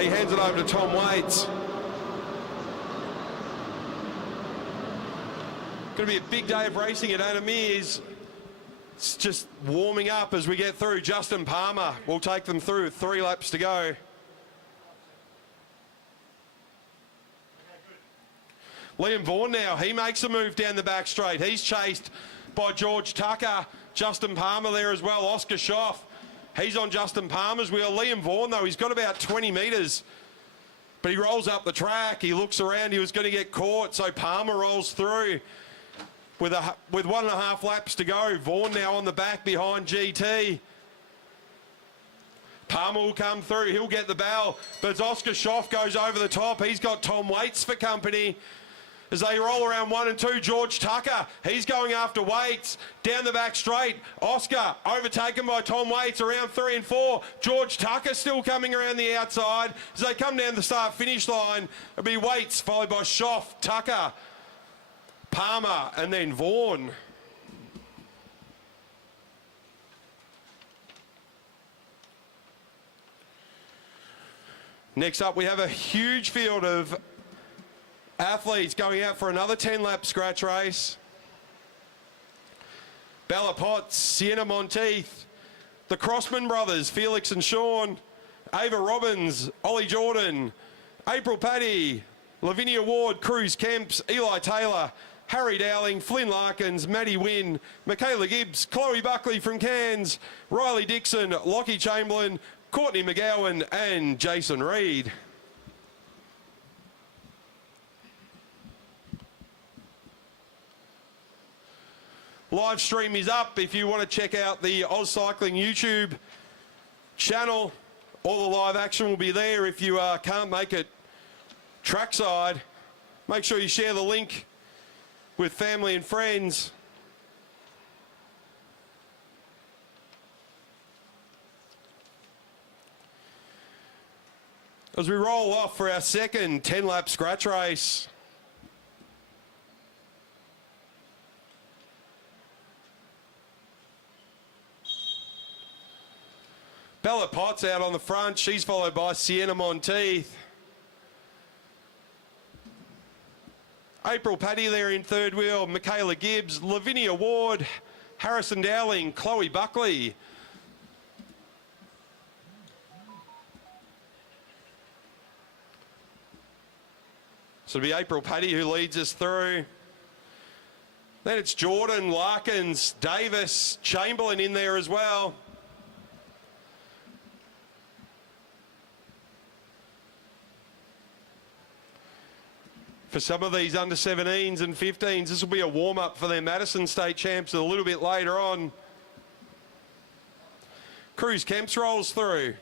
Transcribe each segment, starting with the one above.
He hands it over to Tom Waits. Going to be a big day of racing at Meares. It's just warming up as we get through. Justin Palmer will take them through with 3 laps to go. Liam Vaughan now, he makes a move down the back straight. He's chased by George Tucker. Justin Palmer there as well. Oscar Schoff. He's on Justin Palmer's wheel. Liam Vaughan, though, he's got about 20 metres. But he rolls up the track. He looks around. He was going to get caught. So Palmer rolls through with 1.5 laps to go. Vaughan now on the back behind GT. Palmer will come through. He'll get the bell. But as Oscar Schoff goes over the top, he's got Tom Waits for company. As they roll around 1 and 2, George Tucker, he's going after Waits. Down the back straight, Oscar overtaken by Tom Waits around 3 and 4. George Tucker still coming around the outside. As they come down the start-finish line, it'll be Waits, followed by Schoff, Tucker, Palmer, and then Vaughan. Next up, we have a huge field of athletes going out for another 10-lap scratch race. Bella Potts, Sienna Monteith, the Crossman brothers, Felix and Sean, Ava Robbins, Ollie Jordan, April Paddy, Lavinia Ward, Cruz Kemps, Eli Taylor, Harry Dowling, Flynn Larkins, Maddie Wynn, Michaela Gibbs, Chloe Buckley from Cairns, Riley Dixon, Lockie Chamberlain, Courtney McGowan, and Jason Reed. Live stream is up if you want to check out the Oz Cycling YouTube channel. All the live action will be there. If you can't make it trackside, make sure you share the link with family and friends. As we roll off for our second 10-lap scratch race. Bella Potts out on the front. She's followed by Sienna Monteith. April Paddy there in third wheel. Michaela Gibbs, Lavinia Ward, Harrison Dowling, Chloe Buckley. So it'll be April Paddy who leads us through. Then it's Jordan, Larkins, Davis, Chamberlain in there as well. For some of these under 17s and 15s, this will be a warm-up for their Madison State champs a little bit later on. Cruz Kemps rolls through.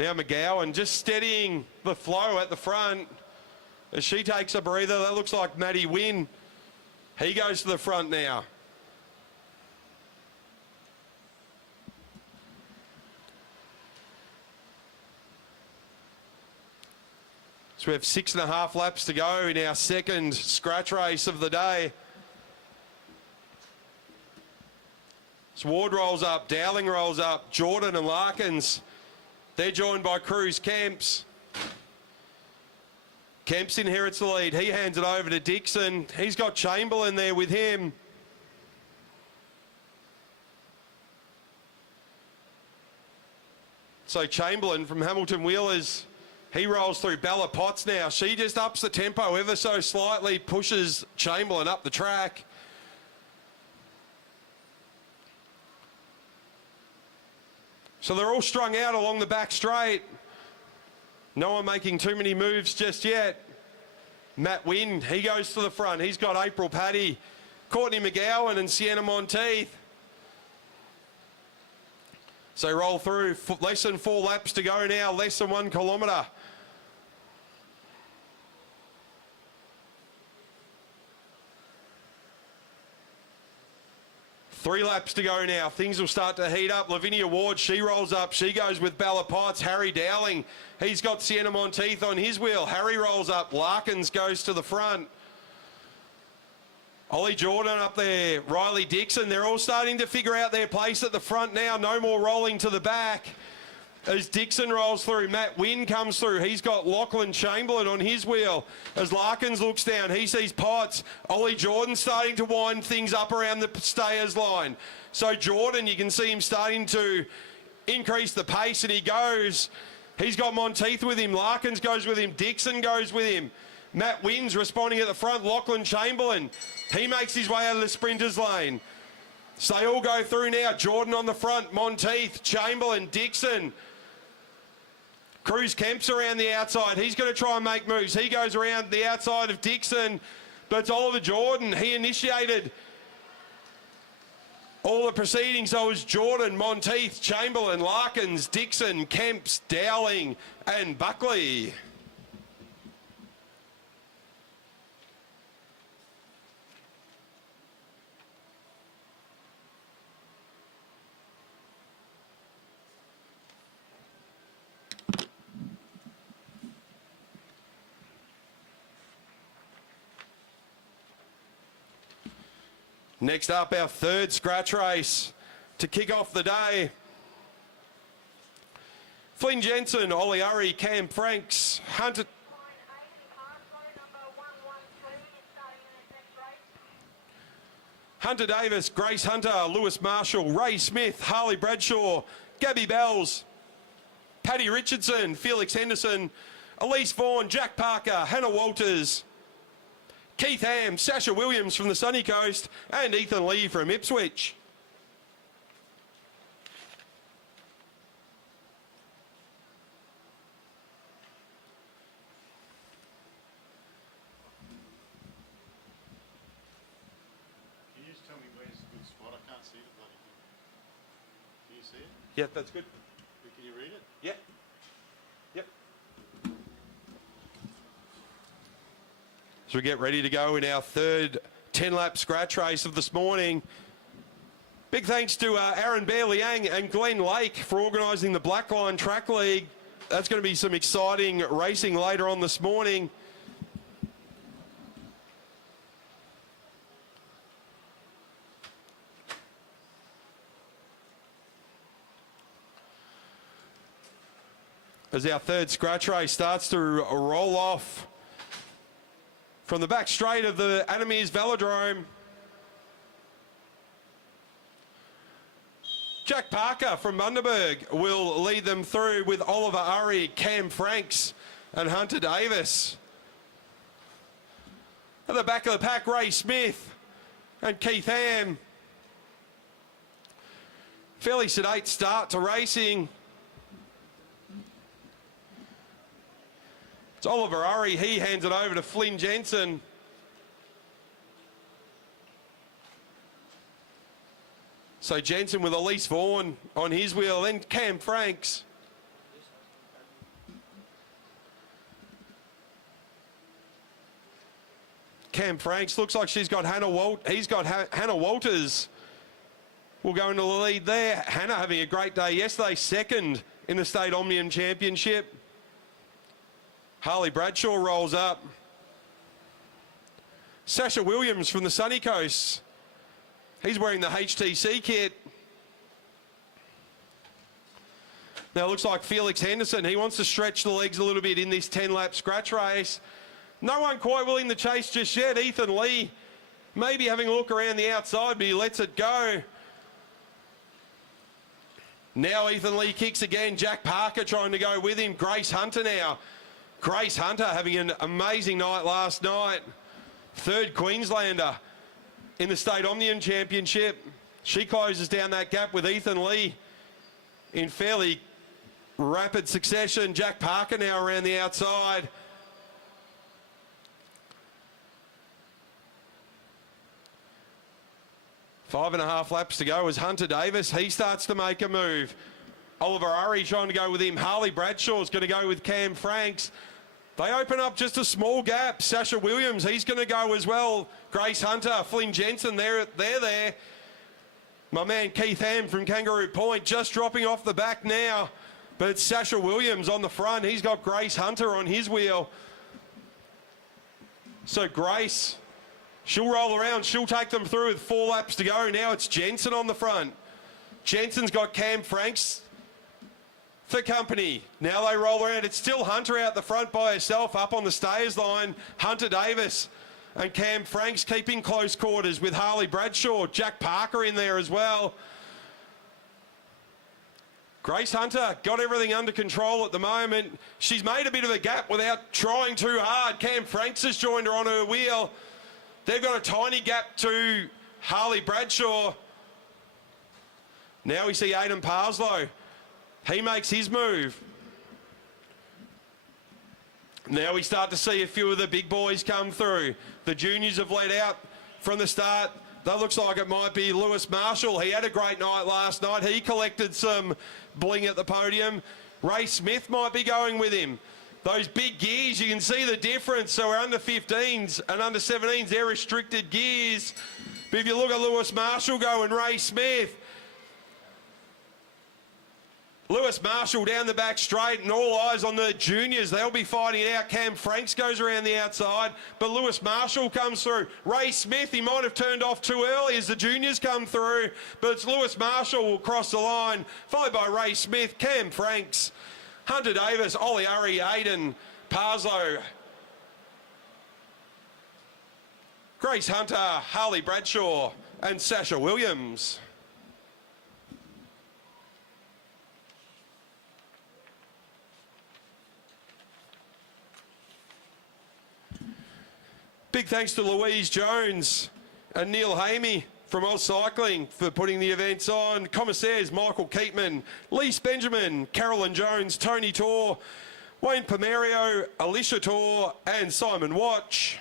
Now McGowan just steadying the flow at the front as she takes a breather. That looks like Maddie Wynn. He goes to the front now. So we have 6.5 laps to go in our second scratch race of the day. So Ward rolls up, Dowling rolls up, Jordan and Larkins. They're joined by Cruz Kemps. Kemps inherits the lead. He hands it over to Dixon. He's got Chamberlain there with him. So Chamberlain from Hamilton Wheelers, he rolls through. Bella Potts now. She just ups the tempo ever so slightly, pushes Chamberlain up the track. So they're all strung out along the back straight. No one making too many moves just yet. Matt Wynn, he goes to the front. He's got April Paddy, Courtney McGowan and Sienna Monteith. So roll through, less than 4 laps to go now, less than 1 kilometre. Three laps to go now. Things will start to heat up. Lavinia Ward, she rolls up. She goes with Bella Potts. Harry Dowling, he's got Sienna Monteith on his wheel. Harry rolls up. Larkins goes to the front. Ollie Jordan up there. Riley Dixon. They're all starting to figure out their place at the front now. No more rolling to the back. As Dixon rolls through, Matt Wynn comes through. He's got Lachlan Chamberlain on his wheel. As Larkins looks down, he sees Potts. Ollie Jordan starting to wind things up around the stayers line. So Jordan, you can see him starting to increase the pace, and he goes. He's got Monteith with him. Larkins goes with him. Dixon goes with him. Matt Wynn's responding at the front. Lachlan Chamberlain, he makes his way out of the sprinters lane. So they all go through now. Jordan on the front. Monteith, Chamberlain, Dixon. Cruz Kemp's around the outside. He's going to try and make moves. He goes around the outside of Dixon, but it's Oliver Jordan. He initiated all the proceedings. So it was Jordan, Monteith, Chamberlain, Larkins, Dixon, Kemps, Dowling and Buckley. Next up, our third scratch race to kick off the day. Flynn Jensen, Ollie Urry, Cam Franks, Hunter Davis, Grace Hunter, Lewis Marshall, Ray Smith, Harley Bradshaw, Gabby Bells, Paddy Richardson, Felix Henderson, Elise Vaughan, Jack Parker, Hannah Walters, Keith Ham, Sasha Williams from the sunny coast, and Ethan Lee from Ipswich. Can you just tell me where's a good spot? I can't see the bloody thing. Can you see it? Yeah, that's good. Can you read it? Yeah. Yep. So we get ready to go in our third 10-lap scratch race of this morning. Big thanks to Aaron Bear-Liang and Glenn Lake for organising the Blackline Track League. That's going to be some exciting racing later on this morning. As our third scratch race starts to roll off from the back straight of the Meares Velodrome. Jack Parker from Bundaberg will lead them through with Oliver Urry, Cam Franks and Hunter Davis. At the back of the pack, Ray Smith and Keith Ham. Fairly sedate start to racing. It's Oliver Urry. He hands it over to Flynn Jensen. So Jensen with Elise Vaughan on his wheel, then Cam Franks. Cam Franks. Looks like he's got Hannah Walters will go into the lead there. Hannah having a great day yesterday, second in the State Omnium Championship. Harley Bradshaw rolls up. Sasha Williams from the Sunny Coast. He's wearing the HTC kit. Now it looks like Felix Henderson, he wants to stretch the legs a little bit in this 10-lap scratch race. No one quite willing to chase just yet. Ethan Lee maybe having a look around the outside, but he lets it go. Now Ethan Lee kicks again. Jack Parker trying to go with him. Grace Hunter now. Grace Hunter having an amazing night last night. Third Queenslander in the State Omnium Championship. She closes down that gap with Ethan Lee in fairly rapid succession. Jack Parker now around the outside. 5.5 laps to go as Hunter Davis, he starts to make a move. Oliver Urry trying to go with him. Harley Bradshaw's going to go with Cam Franks. They open up just a small gap. Sasha Williams, he's going to go as well. Grace Hunter, Flynn Jensen, they're there. My man Keith Ham from Kangaroo Point just dropping off the back now. But it's Sasha Williams on the front. He's got Grace Hunter on his wheel. So Grace, she'll roll around. She'll take them through with 4 laps to go. Now it's Jensen on the front. Jensen's got Cam Franks for company. Now they roll around. It's still Hunter out the front by herself up on the stayers line. Hunter Davis and Cam Franks keeping close quarters with Harley Bradshaw. Jack Parker in there as well. Grace Hunter got everything under control at the moment. She's made a bit of a gap without trying too hard. Cam Franks has joined her on her wheel. They've got a tiny gap to Harley Bradshaw. Now we see Aidan Parslow. He makes his move. Now we start to see a few of the big boys come through. The juniors have led out from the start. That looks like it might be Lewis Marshall. He had a great night last night. He collected some bling at the podium. Ray Smith might be going with him. Those big gears, you can see the difference. So we're under 15s and under 17s, they're restricted gears. But if you look at Lewis Marshall going, Ray Smith, Lewis Marshall down the back straight and all eyes on the juniors. They'll be fighting it out. Cam Franks goes around the outside, but Lewis Marshall comes through. Ray Smith, he might have turned off too early as the juniors come through, but it's Lewis Marshall will cross the line, followed by Ray Smith, Cam Franks, Hunter Davis, Ollie Urry, Aidan Parslow, Grace Hunter, Harley Bradshaw, and Sasha Williams. Big thanks to Louise Jones and Neil Hamey from Oz Cycling for putting the events on. Commissaires Michael Keatman, Lise Benjamin, Carolyn Jones, Tony Torr, Wayne Pomerio, Alicia Torr and Simon Watch.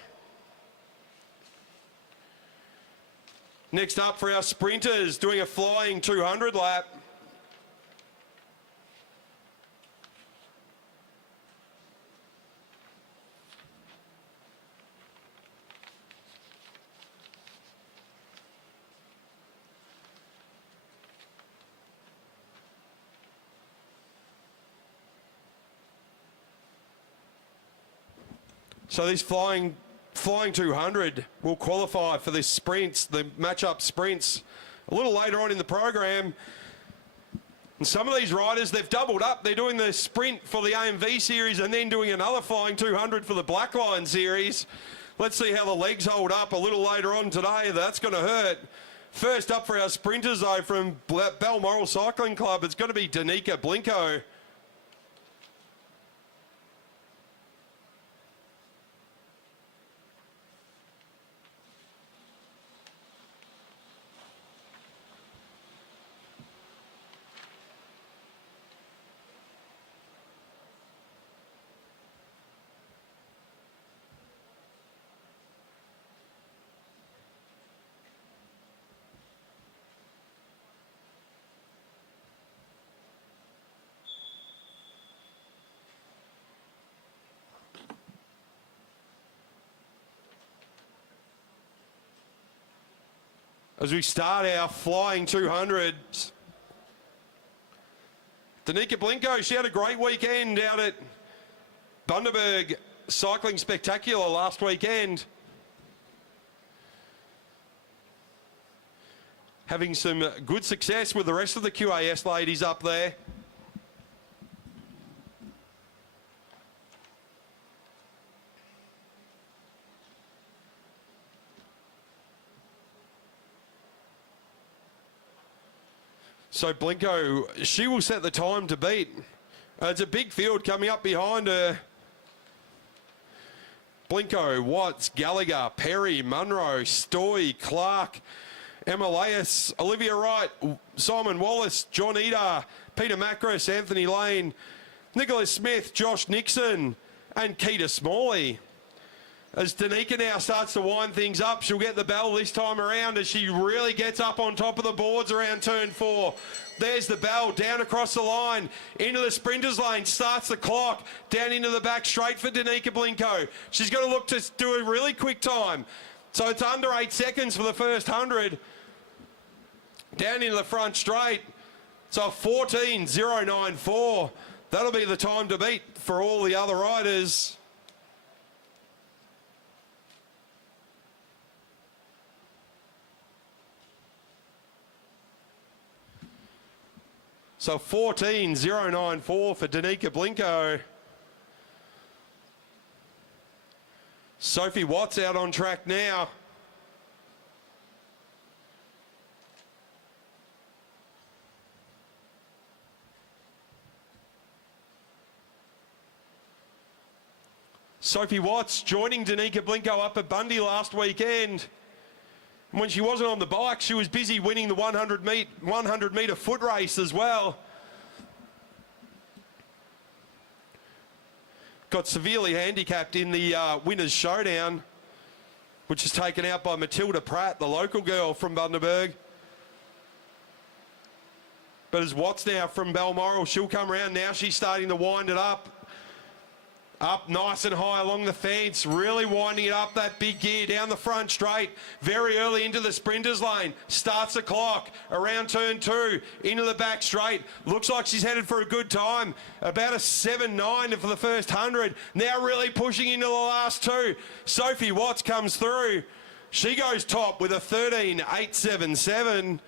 Next up for our sprinters, doing a flying 200 lap. So these flying 200 will qualify for this sprints, the match-up sprints, a little later on in the program. And some of these riders, they've doubled up. They're doing the sprint for the AMV series and then doing another flying 200 for the Blackline series. Let's see how the legs hold up a little later on today. That's going to hurt. First up for our sprinters, though, from Balmoral Cycling Club, it's going to be Danica Blinko. as we start our flying 200s. Danica Blinko, she had a great weekend out at Bundaberg Cycling Spectacular last weekend. Having some good success with the rest of the QAS ladies up there. So Blinko, she will set the time to beat. It's a big field coming up behind her. Blinko, Watts, Gallagher, Perry, Munro, Stoy, Clark, Emilias, Olivia Wright, Simon Wallace, John Eder, Peter Macris, Anthony Lane, Nicholas Smith, Josh Nixon, and Keita Smalley. As Danica now starts to wind things up, she'll get the bell this time around as she really gets up on top of the boards around turn 4. There's the bell, down across the line, into the sprinters lane, starts the clock, down into the back straight for Danica Blinko. She's going to look to do a really quick time. So it's under 8 seconds for the first 100. Down into the front straight. So 14.094. That'll be the time to beat for all the other riders. So 14.094 for Danica Blinko. Sophie Watts out on track now. Sophie Watts joining Danica Blinko up at Bundy last weekend. When she wasn't on the bike, she was busy winning the 100 metre foot race as well. Got severely handicapped in the winners' showdown, which is taken out by Matilda Pratt, the local girl from Bundaberg. But as Watts now from Balmoral, she'll come around now. She's starting to wind it up. Up nice and high along the fence, really winding it up, that big gear down the front straight, very early into the sprinters lane, starts the clock, around turn 2, into the back straight, looks like she's headed for a good time, about a 7.9 for the first 100, now really pushing into the last 2. Sophie Watts comes through, she goes top with a 13.877.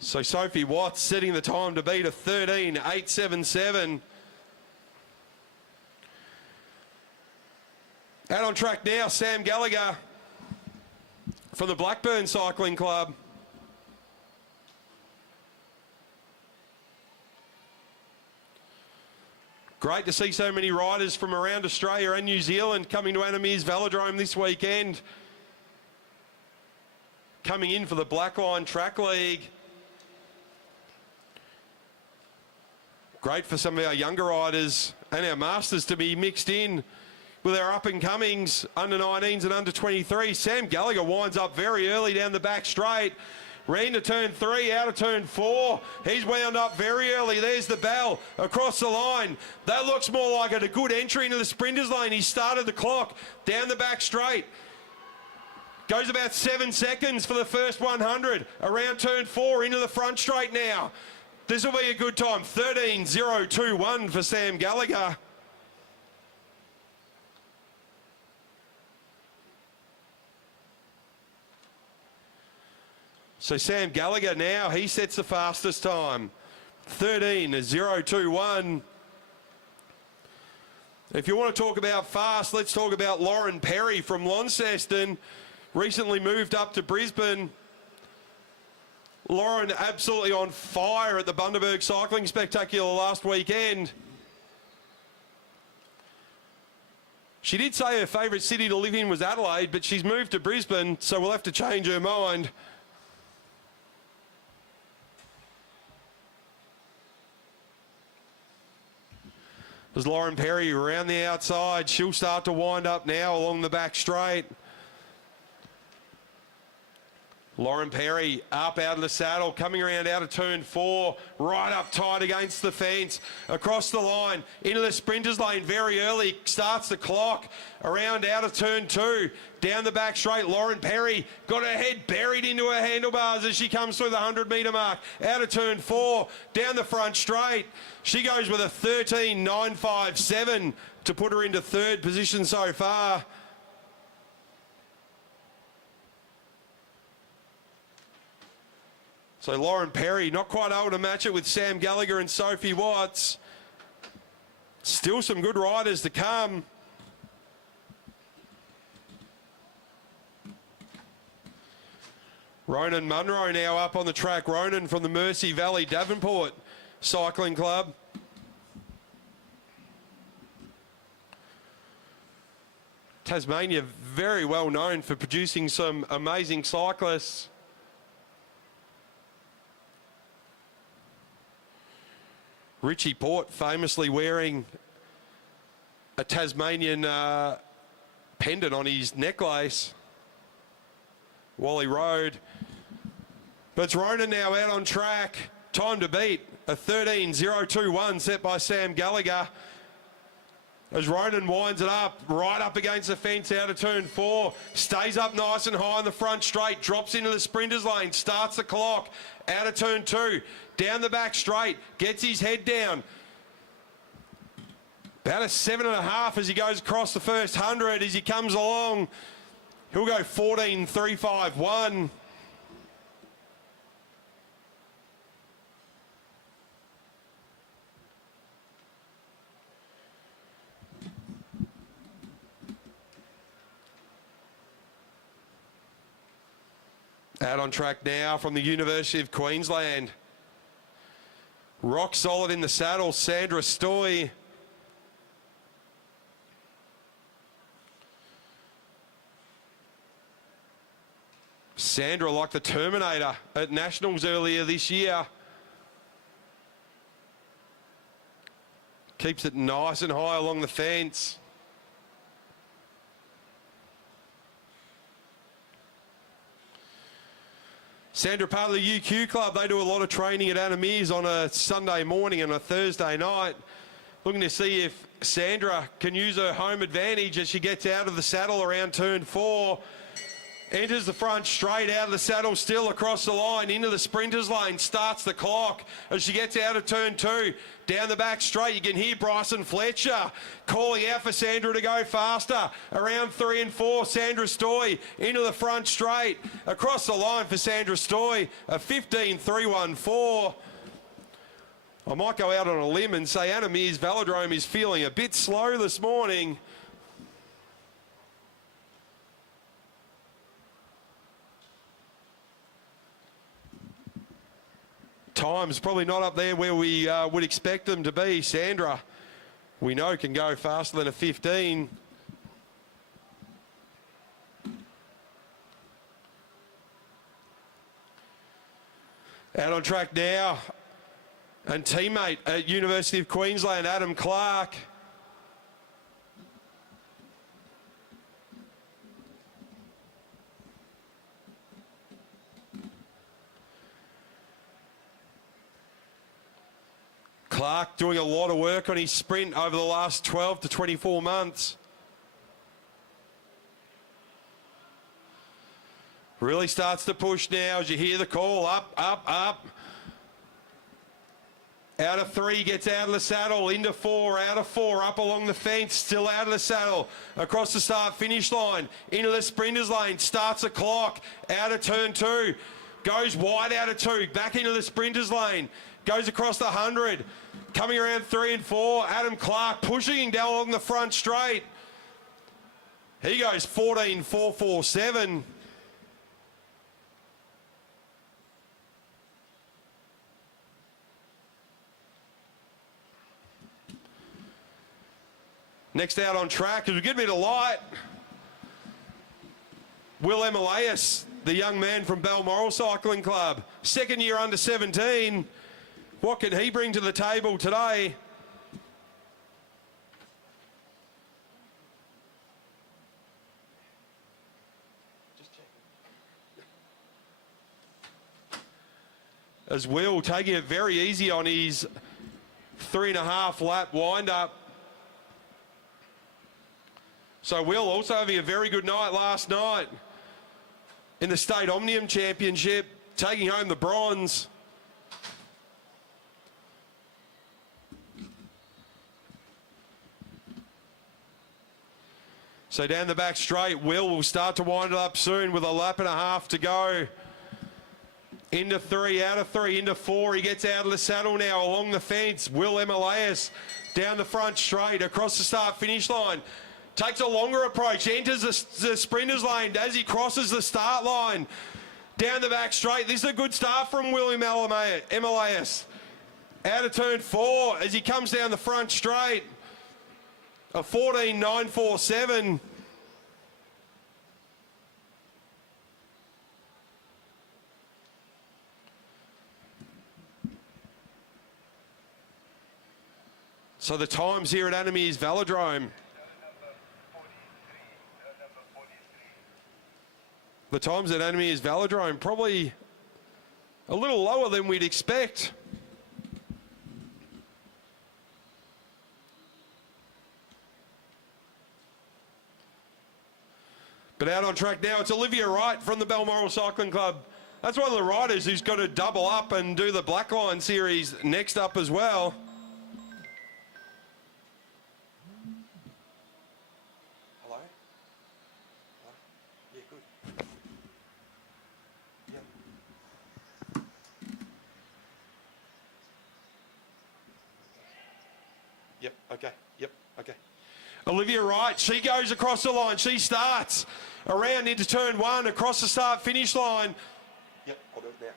So Sophie Watts setting the time to beat a 13.877. Out on track now, Sam Gallagher from the Blackburn Cycling Club. Great to see so many riders from around Australia and New Zealand coming to Meares Velodrome this weekend. Coming in for the Blackline Track League. Great for some of our younger riders and our masters to be mixed in with our up-and-comings, under 19s and under 23. Sam Gallagher winds up very early down the back straight. Ran to turn 3, out of turn 4. He's wound up very early. There's the bell across the line. That looks more like a good entry into the sprinters lane. He started the clock down the back straight. Goes about 7 seconds for the first 100. Around turn 4 into the front straight now. This will be a good time, 13.021 for Sam Gallagher. So Sam Gallagher now, he sets the fastest time, 13.021. If you want to talk about fast, let's talk about Lauren Perry from Launceston, recently moved up to Brisbane. Lauren absolutely on fire at the Bundaberg Cycling Spectacular last weekend. She did say her favourite city to live in was Adelaide, but she's moved to Brisbane, so we'll have to change her mind. There's Lauren Perry around the outside. She'll start to wind up now along the back straight. Lauren Perry up out of the saddle, coming around out of turn 4, right up tight against the fence, across the line, into the sprinters lane very early, starts the clock, around out of turn 2, down the back straight, Lauren Perry got her head buried into her handlebars as she comes through the 100-metre mark, out of turn 4, down the front straight, she goes with a 13.957 to put her into 3rd position so far. So Lauren Perry not quite able to match it with Sam Gallagher and Sophie Watts. Still some good riders to come. Ronan Munro now up on the track. Ronan from the Mersey Valley Davenport Cycling Club. Tasmania very well known for producing some amazing cyclists. Richie Port famously wearing a Tasmanian pendant on his necklace while he rode. But it's Ronan now out on track. Time to beat, a 13.021 set by Sam Gallagher. As Ronan winds it up, right up against the fence out of turn 4. Stays up nice and high in the front straight. Drops into the sprinters lane. Starts the clock. Out of turn 2. Down the back straight. Gets his head down. About a 7.5 as he goes across the first 100. As he comes along, he'll go 14.351. Out on track now from the University of Queensland. Rock solid in the saddle, Sandra Stoy. Sandra like the Terminator at Nationals earlier this year. Keeps it nice and high along the fence. Sandra, part of the UQ club, they do a lot of training at Meares on a Sunday morning and a Thursday night. Looking to see if Sandra can use her home advantage as she gets out of the saddle around turn 4. Enters the front straight, out of the saddle still, across the line, into the sprinters lane, starts the clock as she gets out of turn 2. Down the back straight, you can hear Bryson Fletcher calling out for Sandra to go faster. Around 3 and 4, Sandra Stoy into the front straight. Across the line for Sandra Stoy, a 15.314. I might go out on a limb and say Meares Velodrome is feeling a bit slow this morning. Time's probably not up there where we would expect them to be. Sandra, we know, can go faster than a 15. Out on track now, and teammate at University of Queensland, Adam Clark. Clark doing a lot of work on his sprint over the last 12 to 24 months. Really starts to push now as you hear the call. Up, up, up. Out of 3, gets out of the saddle, into 4, out of 4, up along the fence, still out of the saddle, across the start-finish line, into the sprinters lane, starts the clock, out of turn 2, goes wide out of 2, back into the sprinters lane, goes across the 100, coming around 3 and 4, Adam Clark pushing him down along the front straight. He goes 14.447. Next out on track, as we get a bit of light, Will Emilius, the young man from Balmoral Cycling Club, second year under 17. What can he bring to the table today? as Will taking it very easy on his 3.5 lap wind up. So Will also having a very good night last night in the State Omnium Championship, taking home the bronze. So down the back straight, Will start to wind it up soon with a lap and a half to go. Into 3, out of 3, into 4. He gets out of the saddle now along the fence. Will Meares down the front straight across the start-finish line. Takes a longer approach, enters the sprinter's lane as he crosses the start line. Down the back straight. This is a good start from Will Meares. Out of turn 4 as he comes down the front straight. A 14.947. So the times here at Meares Velodrome. The times at Meares Velodrome probably a little lower than we'd expect. But out on track now, it's Olivia Wright from the Balmoral Cycling Club. That's one of the riders who's got to double up and do the Blackline series next up as well. Hello? Yeah, good. Yep, okay, okay. Olivia Wright, she goes across the line. She starts around into turn 1, across the start-finish line. Yep, I'll do it now.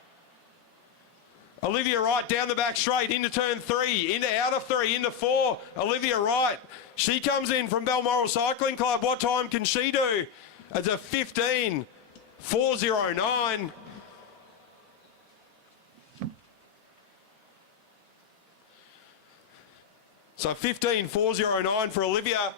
Olivia Wright down the back straight, into turn 3, into out of 3, into 4. Olivia Wright, she comes in from Balmoral Cycling Club. What time can she do? It's a 15.409. So 15.409 for Olivia.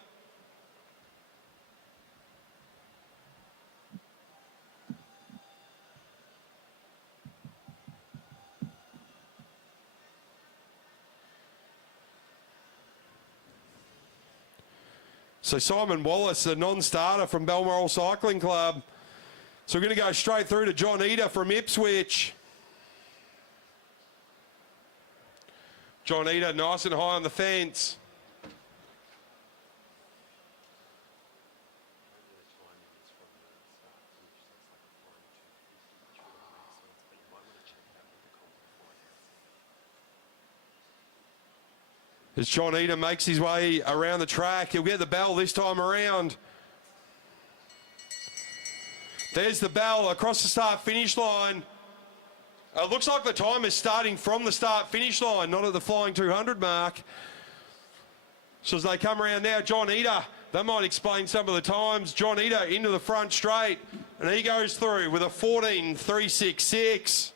So Simon Wallace, the non-starter from Balmoral Cycling Club. So we're going to go straight through to John Eder from Ipswich. John Eder nice and high on the fence. As John Eder makes his way around the track, he'll get the bell this time around. There's the bell across the start-finish line. It looks like the time is starting from the start-finish line, not at the flying 200 mark. So as they come around now, John Eder, that might explain some of the times. John Eder into the front straight, and he goes through with a 14.366.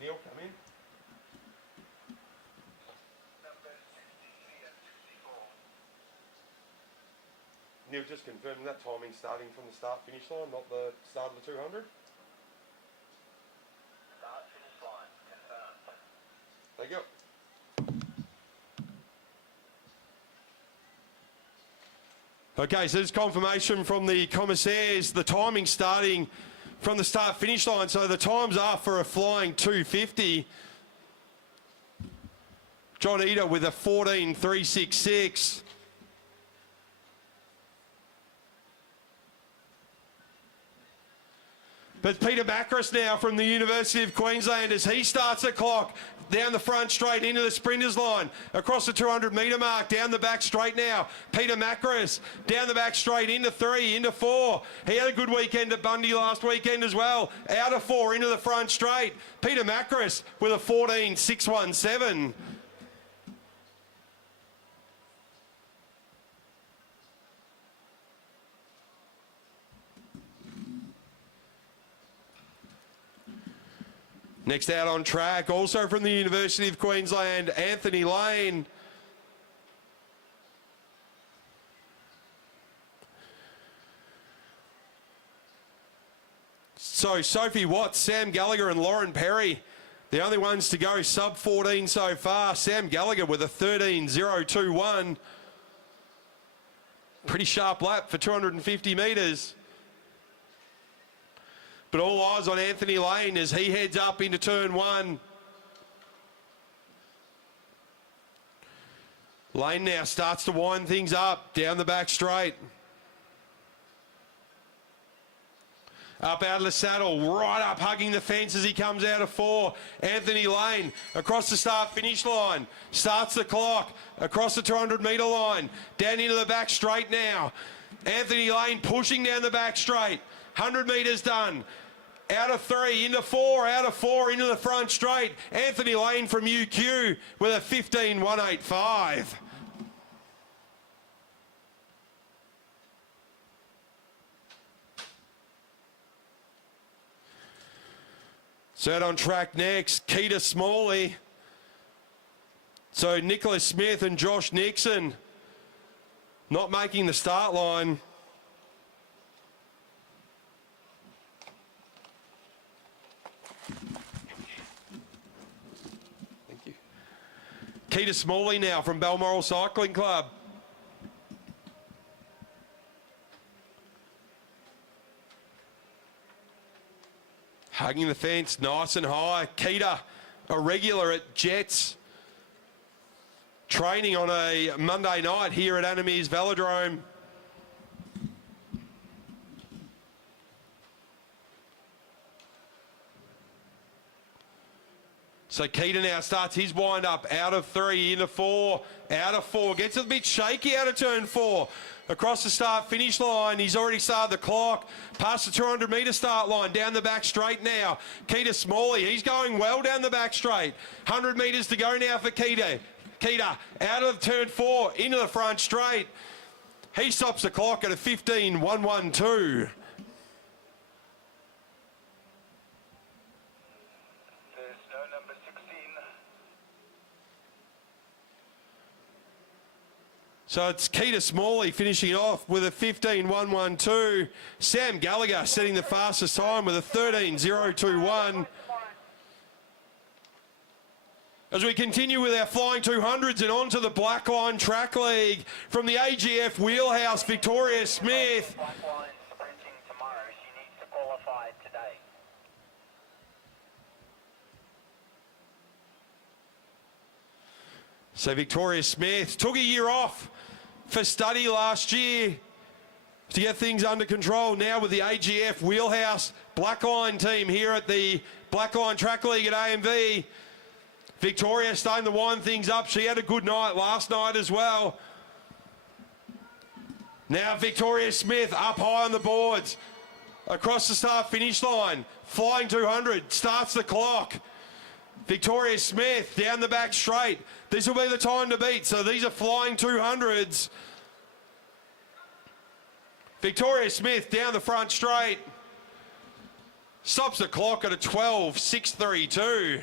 Neil, come in. Neil, just confirming that timing starting from the start-finish line, not the start of the 200? Start-finish line, confirmed. There you go. Okay, so there's confirmation from the commissaires, the timing starting from the start-finish line. So the times are for a flying 250. John Eder with a 14.366. But Peter Meares now from the University of Queensland as he starts the clock down the front straight into the sprinters line, across the 200 metre mark, down the back straight now. Peter Meares down the back straight into 3, into 4. He had a good weekend at Bundy last weekend as well. Out of 4 into the front straight. Peter Meares with a 14.617. Next out on track, also from the University of Queensland, Anthony Lane. So Sophie Watts, Sam Gallagher and Lauren Perry, the only ones to go sub 14 so far. Sam Gallagher with a 13.021. Pretty sharp lap for 250 metres. But all eyes on Anthony Lane as he heads up into turn one. Lane now starts to wind things up down the back straight. Up out of the saddle, right up hugging the fence as he comes out of four. Anthony Lane across the start finish line. Starts the clock across the 200 metre line. Down into the back straight now. Anthony Lane pushing down the back straight. 100 metres done. Out of three, into four, out of four, into the front straight. Anthony Lane from UQ with a 15.185. Set on track next, Keita Smalley. So Nicholas Smith and Josh Nixon not making the start line. Thank you. Keita Smalley now from Balmoral Cycling Club. Hugging the fence, nice and high. Keita, a regular at Jets. Training on a Monday night here at Meares Velodrome. So Kierin now starts his wind up out of three, into four, out of four. Gets a bit shaky out of turn four. Across the start finish line, he's already started the clock. Past the 200 metre start line, down the back straight now. Keita Smalley, he's going well down the back straight. 100 metres to go now for Keita. Keita out of turn four, into the front straight. He stops the clock at a 15.112. So it's Keita Smalley finishing off with a 15.112. Sam Gallagher setting the fastest time with a 13.021. As we continue with our flying 200s and on to the Blackline Track League from the AGF wheelhouse, Victoria Smith. Blackline sprinting tomorrow. She needs to qualify today. So Victoria Smith took a year off for study last year to get things under control. Now with the AGF wheelhouse Blackline team here at the Blackline Track League at AMV. Victoria starting to wind things up. She had a good night last night as well. Now Victoria Smith up high on the boards. Across the start finish line. Flying 200. Starts the clock. Victoria Smith down the back straight. This will be the time to beat. So these are flying 200s. Victoria Smith down the front straight. Stops the clock at a 12.632.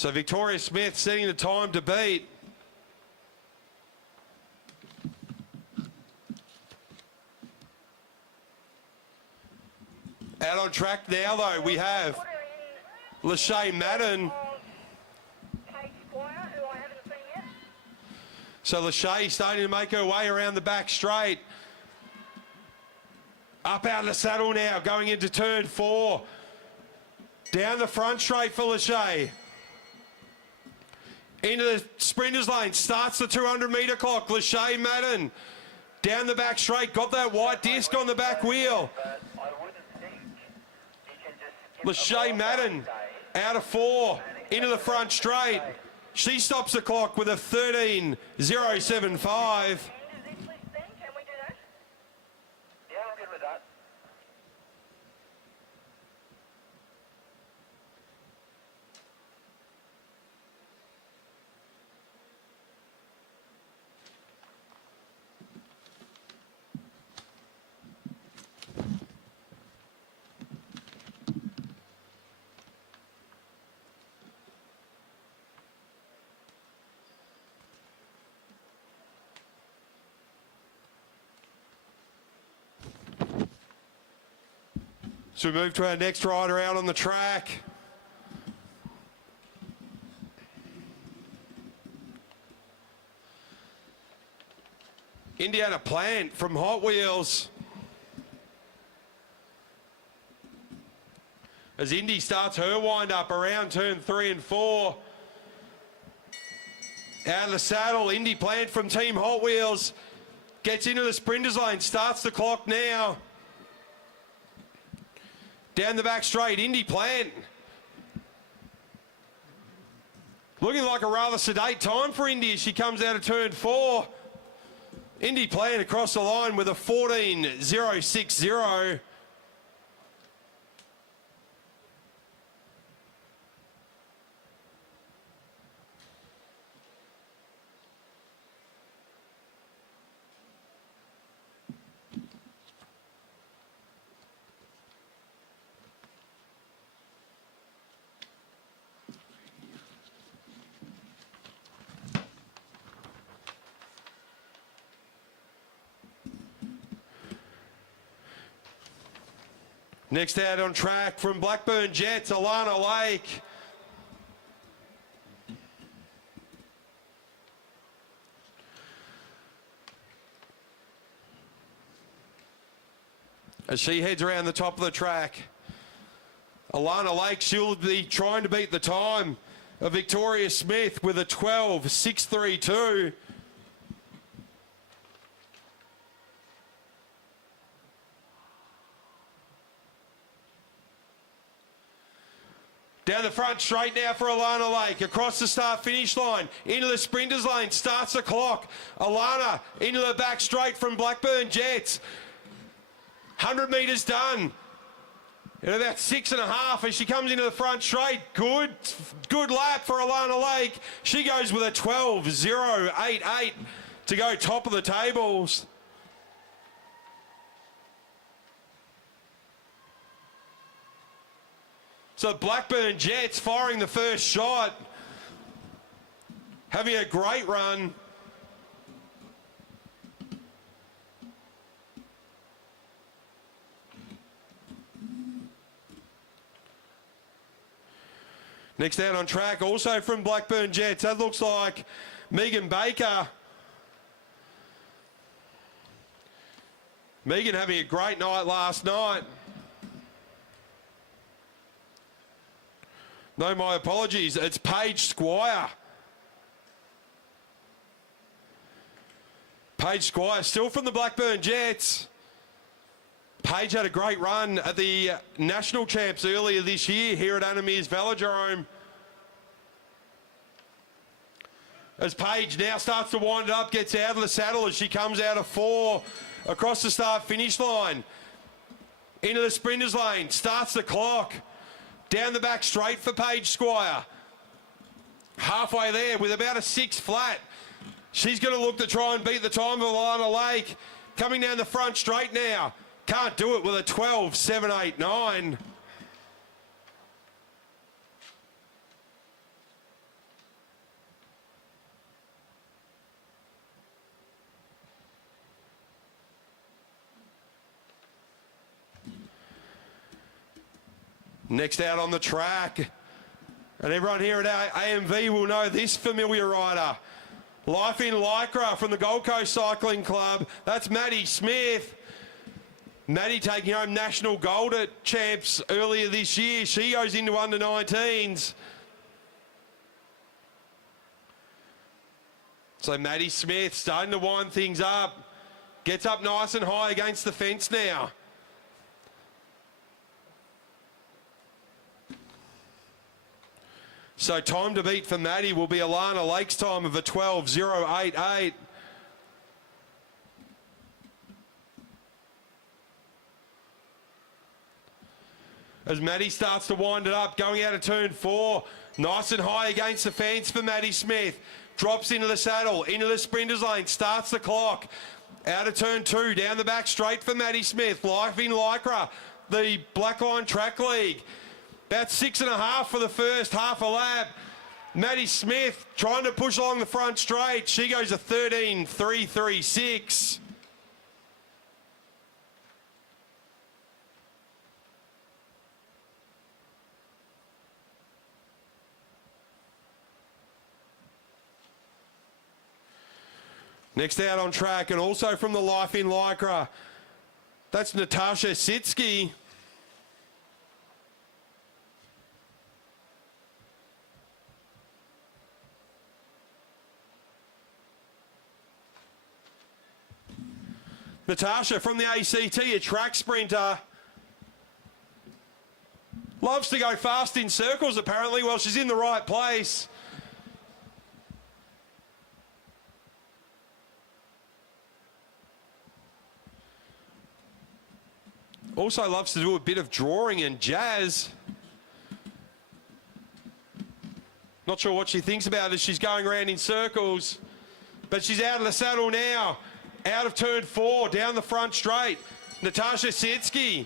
So Victoria Smith setting the time to beat. Out on track now though, we have Lachey Madden. So Lachey starting to make her way around the back straight. Up out of the saddle now, going into turn four. Down the front straight for Lachey. Into the sprinters lane, starts the 200 metre clock. Lachey Madden down the back straight, got that white disc on the back wheel. Lachey Madden out of four, into the front straight. She stops the clock with a 13.075. Is this list then? Can we do that? Yeah, I'm good with that. So we move to our next rider out on the track. Indiana Plant from Hot Wheels. As Indy starts her wind up around turn 3 and 4. Out of the saddle, Indy Plant from Team Hot Wheels gets into the sprinters lane, starts the clock now. Down the back straight, Indy Plant. Looking like a rather sedate time for Indy as she comes out of turn 4. Indy Plant across the line with a 14.060. Next out on track from Blackburn Jets, Alana Lake. As she heads around the top of the track, Alana Lake, she'll be trying to beat the time of Victoria Smith with a 12.632. Down the front straight now for Alana Lake. Across the start finish line. Into the sprinters lane. Starts the clock. Alana into the back straight from Blackburn Jets. 100 metres done. In about 6.5 as she comes into the front straight. Good lap for Alana Lake. She goes with a 12.088 to go top of the tables. So Blackburn Jets firing the first shot. Having a great run. Next out on track, also from Blackburn Jets. That looks like Megan Baker. Megan having a great night last night. No, my apologies. It's Paige Squire. Paige Squire, still from the Blackburn Jets. Paige had a great run at the National Champs earlier this year here at Meares Velodrome. As Paige now starts to wind it up, gets out of the saddle as she comes out of 4 across the start-finish line. Into the sprinters lane, starts the clock. Down the back straight for Paige Squire. Halfway there with about a 6 flat. She's going to look to try and beat the time of Alana Lake. Coming down the front straight now. Can't do it with a 12.789. Next out on the track, and everyone here at AMV will know this familiar rider. Life in Lycra from the Gold Coast Cycling Club. That's Maddie Smith. Maddie taking home national gold at Champs earlier this year. She goes into under-19s. So Maddie Smith starting to wind things up. Gets up nice and high against the fence now. So time to beat for Maddie will be Alana Lake's time of a 12.088. As Maddie starts to wind it up, going out of turn 4. Nice and high against the fence for Maddie Smith. Drops into the saddle, into the sprinters lane, starts the clock. Out of turn 2, down the back straight for Maddie Smith. Life in Lycra, the Blackline Track League. About 6.5 for the first half a lap. Maddie Smith trying to push along the front straight. She goes a 13.336. Next out on track, and also from the Life in Lycra, that's Natasha Sitsky. Natasha from the ACT, a track sprinter. Loves to go fast in circles, apparently. Well, she's in the right place. Also loves to do a bit of drawing and jazz. Not sure what she thinks about it as she's going around in circles. But she's out of the saddle now. Out of turn 4, down the front straight. Natasha Sitsky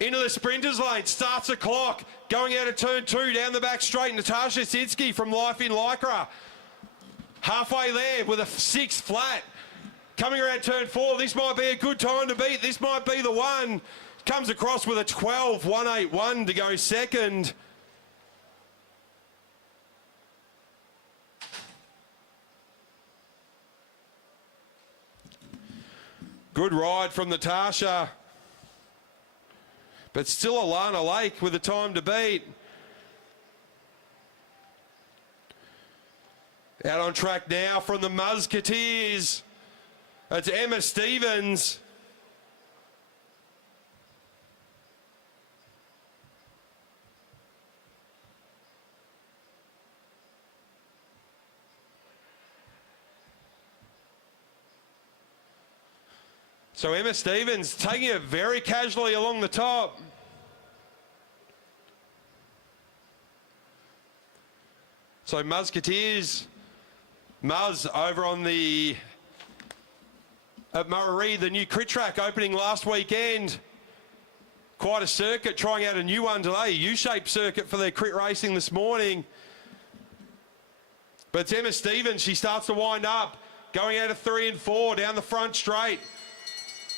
into the sprinters lane, starts the clock. Going out of turn 2, down the back straight. Natasha Sitsky from Life in Lycra. Halfway there with a 6 flat. Coming around turn 4, this might be a good time to beat. This might be the one. Comes across with a 12.181 to go second. Good ride from Natasha. But still Alana Lake with the time to beat. Out on track now from the Musketeers. It's Emma Stevens. So Emma Stevens taking it very casually along the top. So Musketeers, Muzz over on the at Meares, the new crit track opening last weekend. Quite a circuit, trying out a new one today, a U-shaped circuit for their crit racing this morning. But it's Emma Stevens, she starts to wind up, going out of 3 and 4, down the front straight.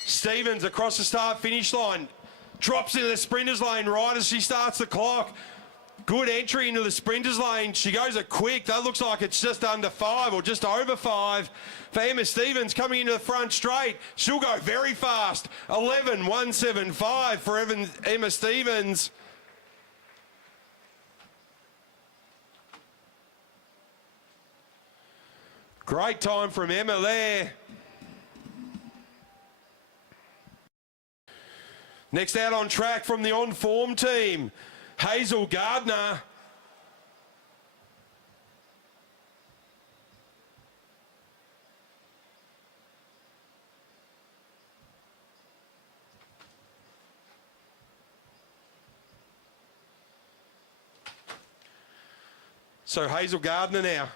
Stevens across the start-finish line, drops into the sprinters lane right as she starts the clock. Good entry into the sprinters lane. She goes a quick, that looks like it's just under 5 or just over 5 for Emma Stevens coming into the front straight. She'll go very fast. 11.175 for Emma Stevens. Great time from Emma there. Next out on track from the on-form team, Hazel Gardner. So Hazel Gardner now.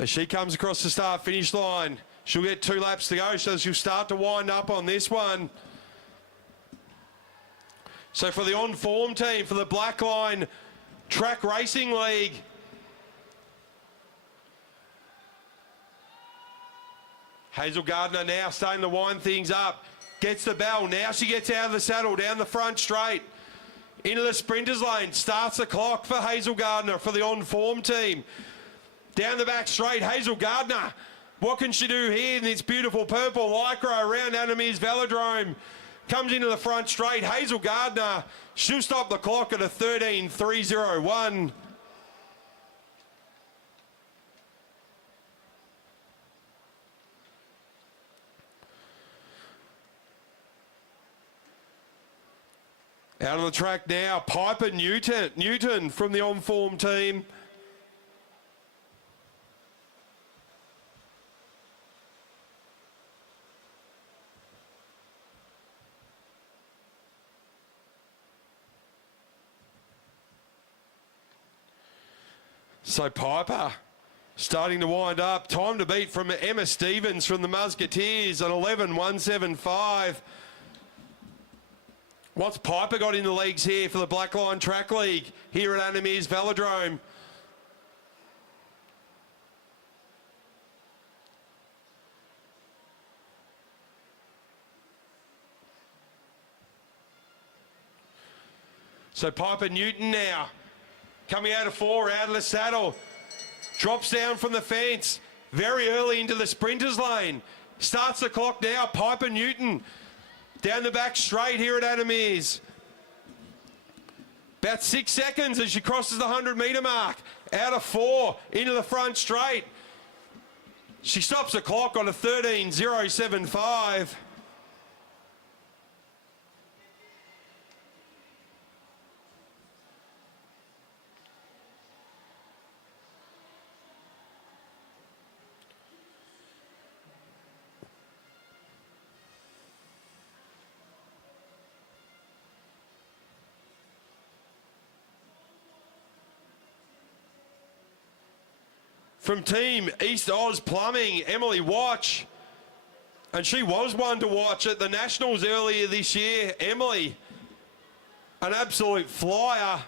As she comes across the start-finish line, she'll get 2 laps to go, so she'll start to wind up on this one. So for the on-form team, for the Blackline Track Racing League, Hazel Gardner now starting to wind things up. Gets the bell. Now she gets out of the saddle, down the front straight. Into the sprinters lane. Starts the clock for Hazel Gardner for the on-form team. Down the back straight, Hazel Gardner. What can she do here in this beautiful purple Lycra around Meares Velodrome? Comes into the front straight. Hazel Gardner, she'll stop the clock at a 13.301. Out on the track now, Piper Newton from the on-form team. So Piper starting to wind up. Time to beat from Emma Stevens from the Musketeers at 11.175. What's Piper got in the legs here for the Blackline Track League here at Meares Velodrome? So Piper Newton now coming out of 4, out of the saddle. Drops down from the fence very early into the sprinters lane. Starts the clock now. Piper Newton down the back straight here at Meares. About 6 seconds as she crosses the 100-metre mark. Out of 4 into the front straight. She stops the clock on a 13.075. From Team East Oz Plumbing, Emily Watch. And she was one to watch at the Nationals earlier this year. Emily, an absolute flyer.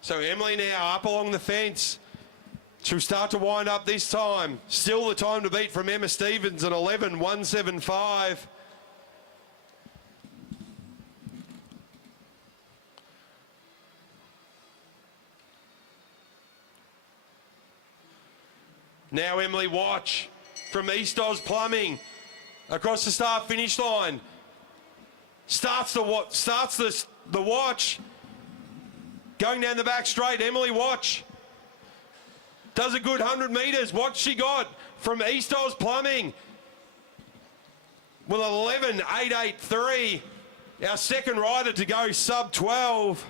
So Emily now up along the fence. She'll start to wind up this time. Still the time to beat from Emma Stevens at 11.175. Now Emily Watch from East Oz Plumbing across the start finish line. Starts the watch. Going down the back straight, Emily Watch. Does a good 100 metres. What she got from East Oz Plumbing with 11.883. Our second rider to go sub 12.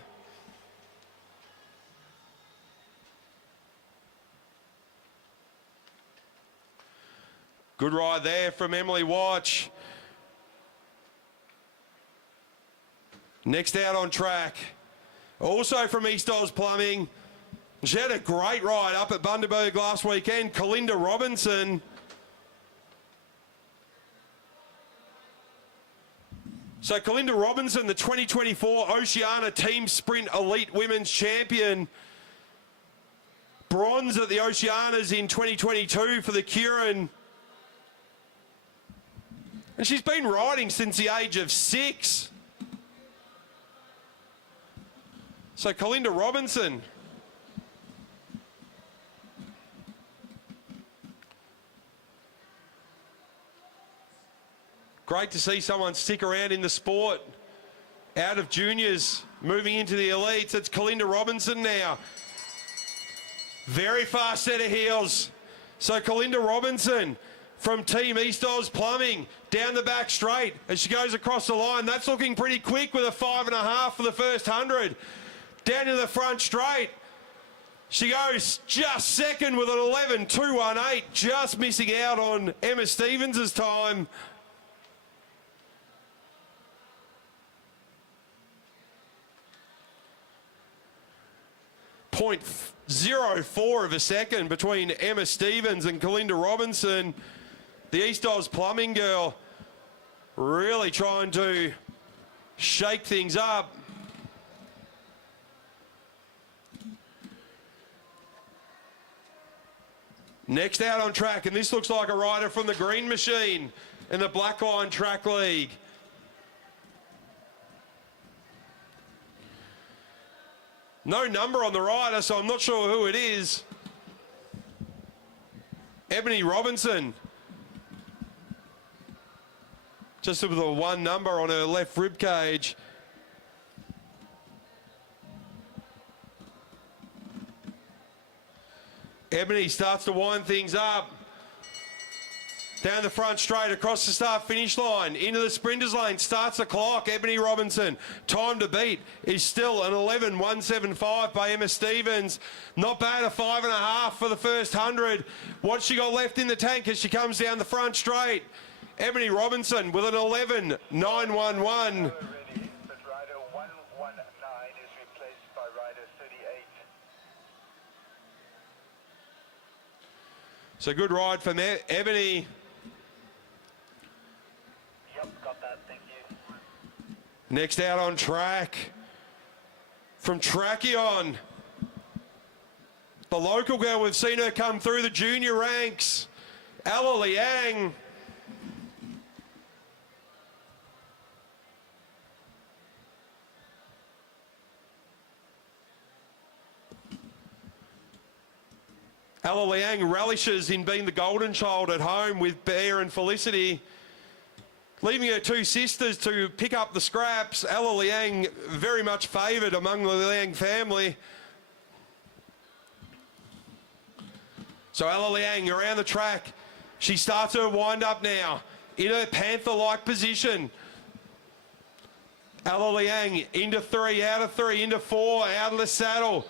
Good ride there from Emily Watch. Next out on track, also from East Oz Plumbing. She had a great ride up at Bundaberg last weekend, Kalinda Robinson. So Kalinda Robinson, the 2024 Oceania Team Sprint Elite Women's Champion. Bronze at the Oceanias in 2022 for the Kierin. And she's been riding since the age of 6. So Kalinda Robinson. Great to see someone stick around in the sport. Out of juniors, moving into the elites. It's Kalinda Robinson now. Very fast set of heels. So Kalinda Robinson from Team East Oz Plumbing down the back straight as she goes across the line. That's looking pretty quick with a 5.5 for the first 100. Down to the front straight. She goes just second with an 11.218, just missing out on Emma Stevens' time. .04 of a second between Emma Stevens and Kalinda Robinson. The East Oz Plumbing girl really trying to shake things up. Next out on track, and this looks like a rider from the Green Machine in the Blackline Track League. No number on the rider, so I'm not sure who it is. Ebony Robinson. Just with a 1 number on her left rib cage. Ebony starts to wind things up. Down the front straight, across the start-finish line, into the sprinters lane, starts the clock. Ebony Robinson, time to beat is still an 11.175 by Emma Stevens. Not bad, a 5.5 for the first 100. What's she got left in the tank as she comes down the front straight? Ebony Robinson with an 11.911. Ready, but rider 119 is replaced by rider 38. So good ride from Ebony. Yep, got that, thank you. Next out on track from Trackion. The local girl, we've seen her come through the junior ranks. Ella Liang. Ella Liang relishes in being the golden child at home with Bear and Felicity. Leaving her two sisters to pick up the scraps. Ella Liang very much favoured among the Liang family. So Ella Liang around the track. She starts her wind up now in her panther-like position. Ella Liang into 3, out of 3, into 4, out of the saddle.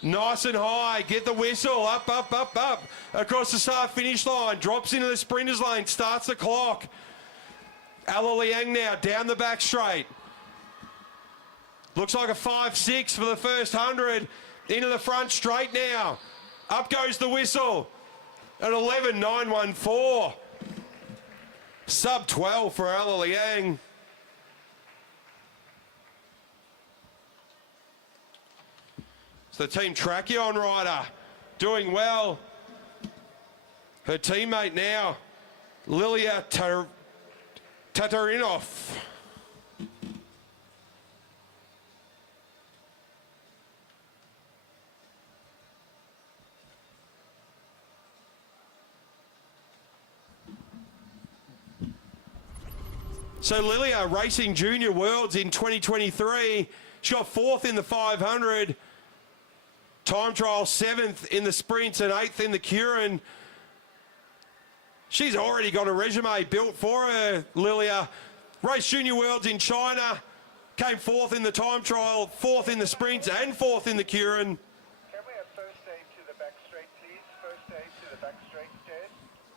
Nice and high, get the whistle, up, up, up, up. Across the start-finish line, drops into the sprinters lane, starts the clock. Ella Liang now, down the back straight. Looks like a 5.6 for the first 100. Into the front straight now. Up goes the whistle. An 11.914. Sub 12 for Ella Liang. The Team Trackion rider doing well. Her teammate now, Lilia Tatarinov. So Lilia racing Junior Worlds in 2023. She got 4th in the 500. Time trial 7th in the sprints and 8th in the Kierin. She's already got a resume built for her, Lilia. Raced Junior Worlds in China. Came 4th in the time trial, 4th in the sprints and 4th in the Kierin. Can we have first aid to the back straight, please? First aid to the back straight, Jed.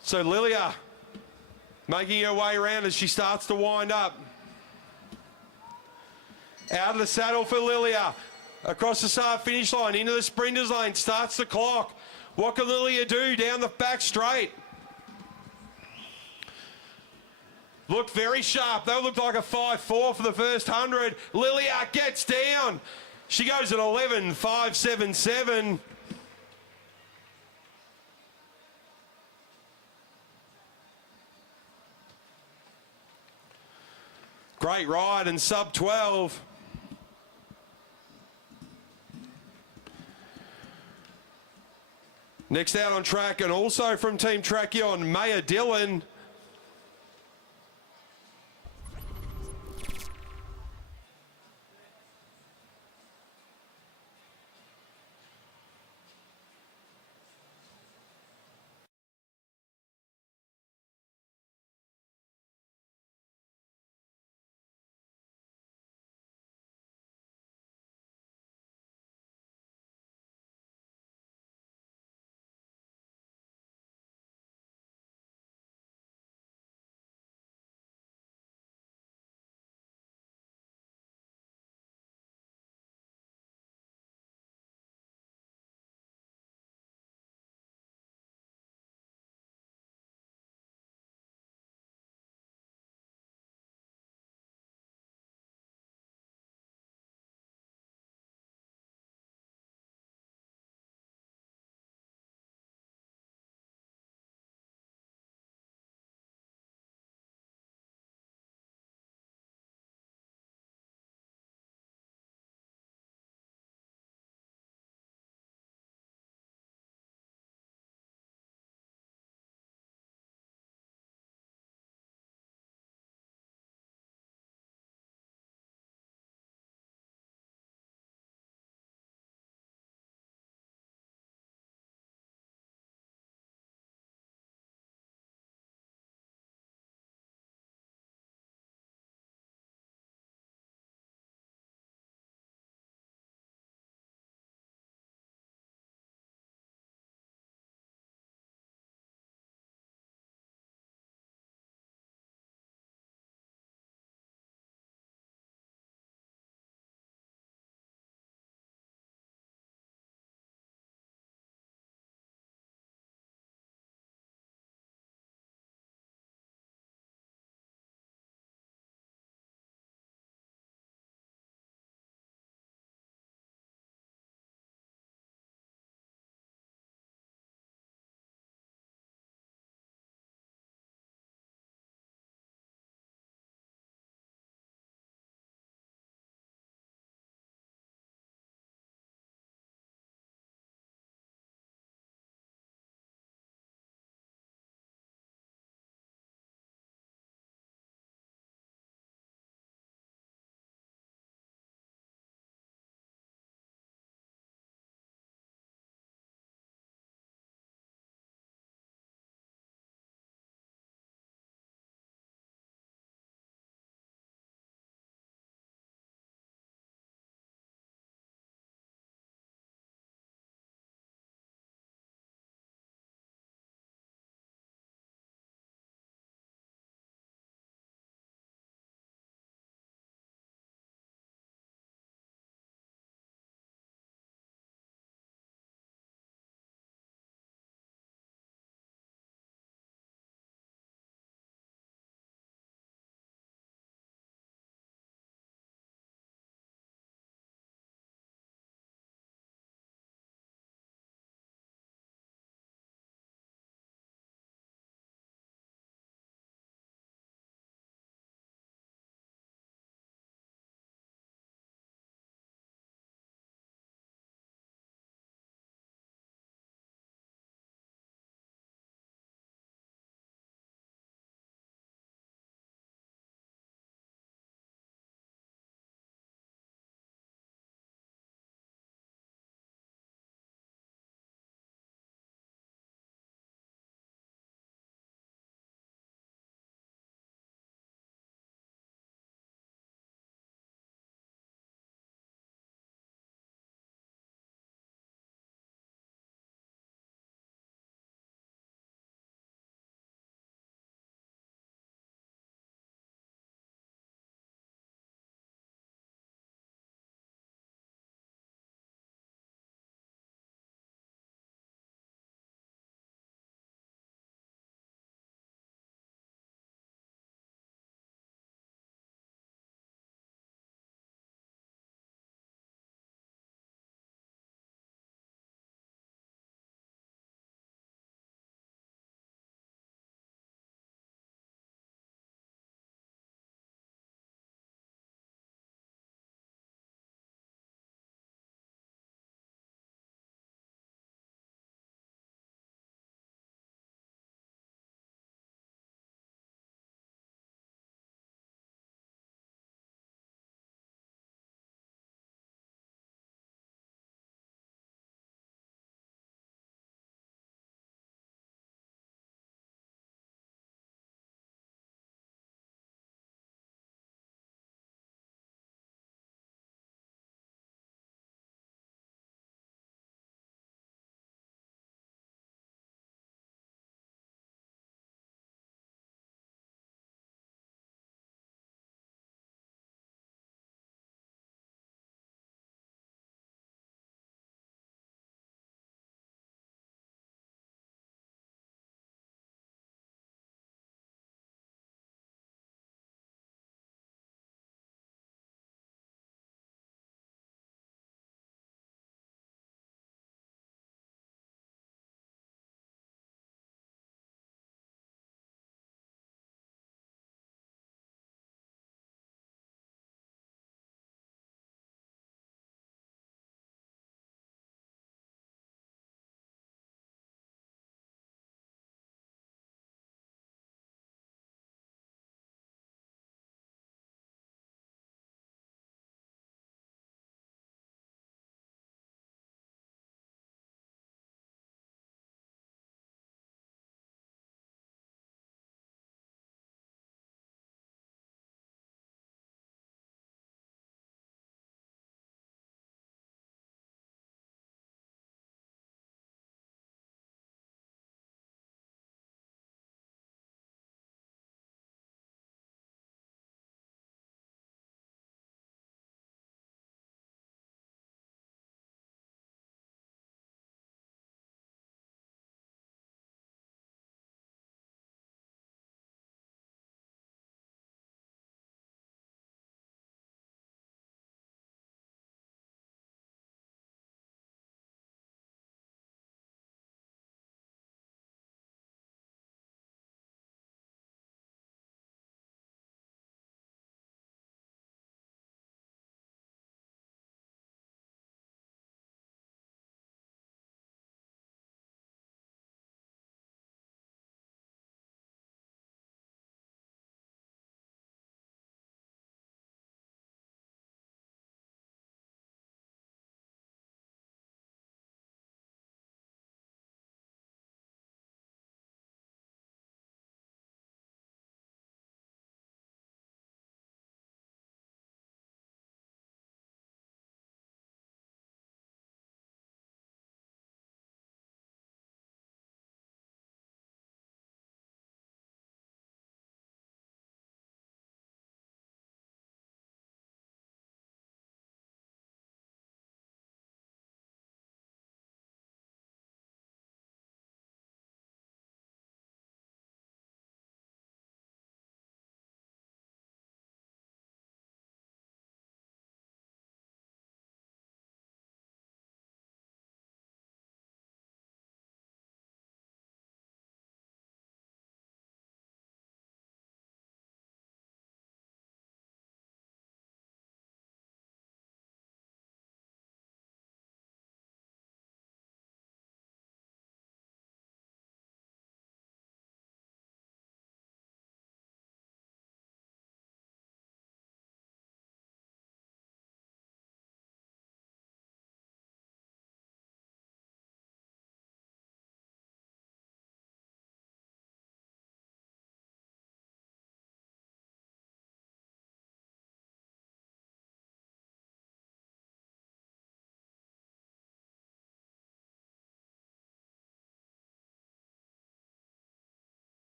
So Lilia making her way around as she starts to wind up. Out of the saddle for Lilia. Across the start-finish line, into the sprinters lane, starts the clock. What can Lilia do down the back straight? Looked very sharp. That looked like a 5.4 for the first 100. Lilia gets down. She goes at 11.577. Great ride and sub 12. Next out on track, and also from Team Trackion, Maya Dillon.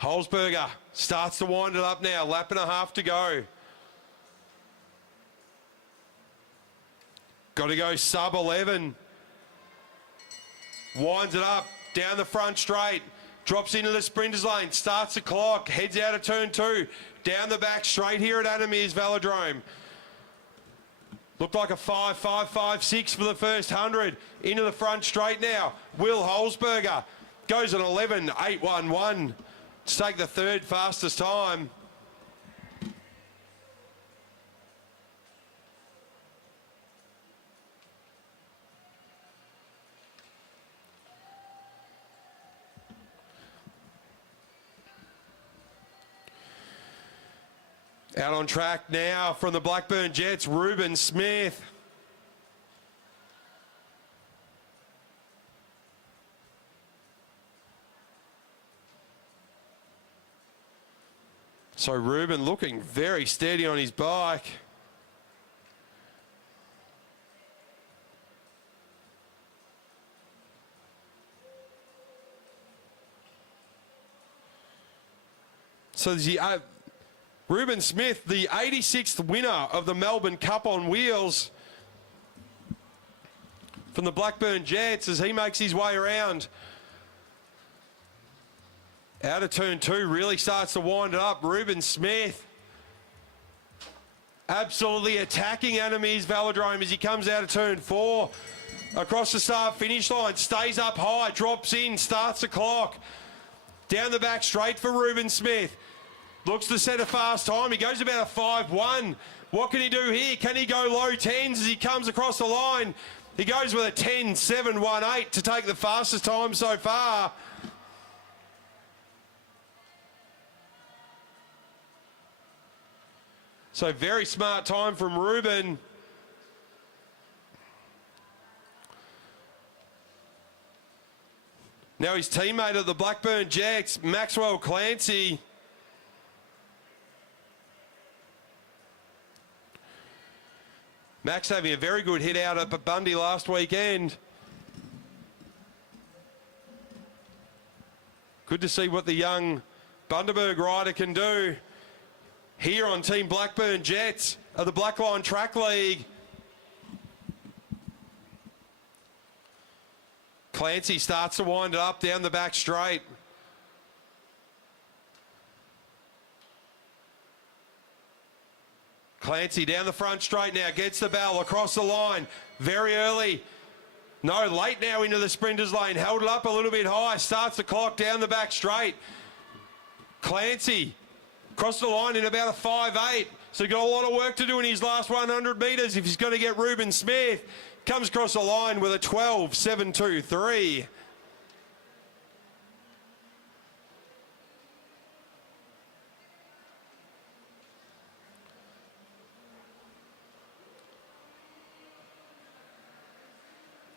Holzberger starts to wind it up now. Lap and a half to go. Got to go sub 11. Winds it up down the front straight. Drops into the sprinters lane. Starts the clock. Heads out of turn 2. Down the back straight here at Meares Velodrome. Looked like a 5.556 for the first 100. Into the front straight now. Will Holzberger goes an 11.811 to take the third fastest time. Out on track now from the Blackburn Jets, Ruben Smith. So Ruben looking very steady on his bike. So Ruben Smith, the 86th winner of the Melbourne Cup on wheels from the Blackburn Jets as he makes his way around. Out of turn 2, really starts to wind it up. Ruben Smith absolutely attacking Meares Velodrome as he comes out of turn 4. Across the start finish line, stays up high, drops in, starts the clock. Down the back straight for Ruben Smith. Looks to set a fast time. He goes about a 5.1. What can he do here? Can he go low 10s as he comes across the line? He goes with a 10.718 to take the fastest time so far. So very smart time from Ruben. Now his teammate of the Blackburn Jets, Maxwell Clancy. Max having a very good hit out up at Bundy last weekend. Good to see what the young Bundaberg rider can do here on Team Blackburn Jets of the Blackline Track League. Clancy starts to wind it up down the back straight. Clancy down the front straight now, gets the bell across the line very early. No, late now into the sprinters lane, held it up a little bit high, starts the clock down the back straight. Clancy across the line in about a 5.8, so got a lot of work to do in his last 100 metres if he's going to get Ruben Smith. Comes across the line with a 12.723.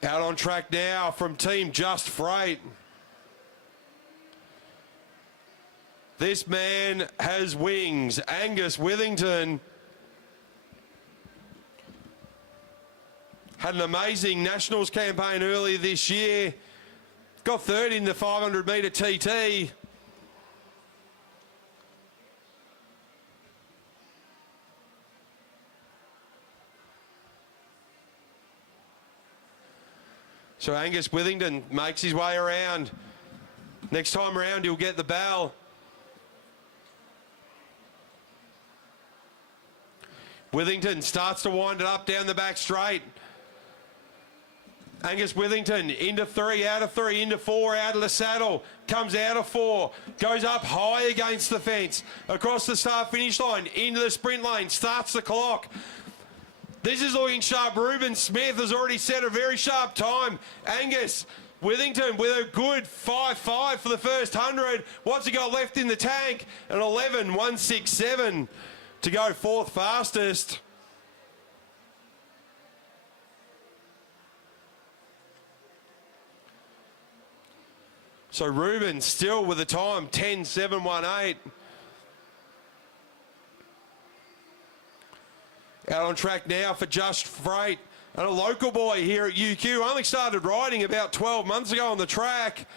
Out on track now from Team Just Freight. This man has wings. Angus Withington had an amazing Nationals campaign earlier this year. Got third in the 500 metre TT. So Angus Withington makes his way around. Next time around, he'll get the bell. Withington starts to wind it up down the back straight. Angus Withington into 3, out of 3, into 4, out of the saddle. Comes out of 4, goes up high against the fence. Across the start finish line, into the sprint lane, starts the clock. This is looking sharp. Ruben Smith has already set a very sharp time. Angus Withington with a good 5.5 for the first 100. What's he got left in the tank? An 11.167 to go fourth fastest. So Ruben still with the time, 10.718. Out on track now for Just Freight. And a local boy here at UQ, only started riding about 12 months ago on the track.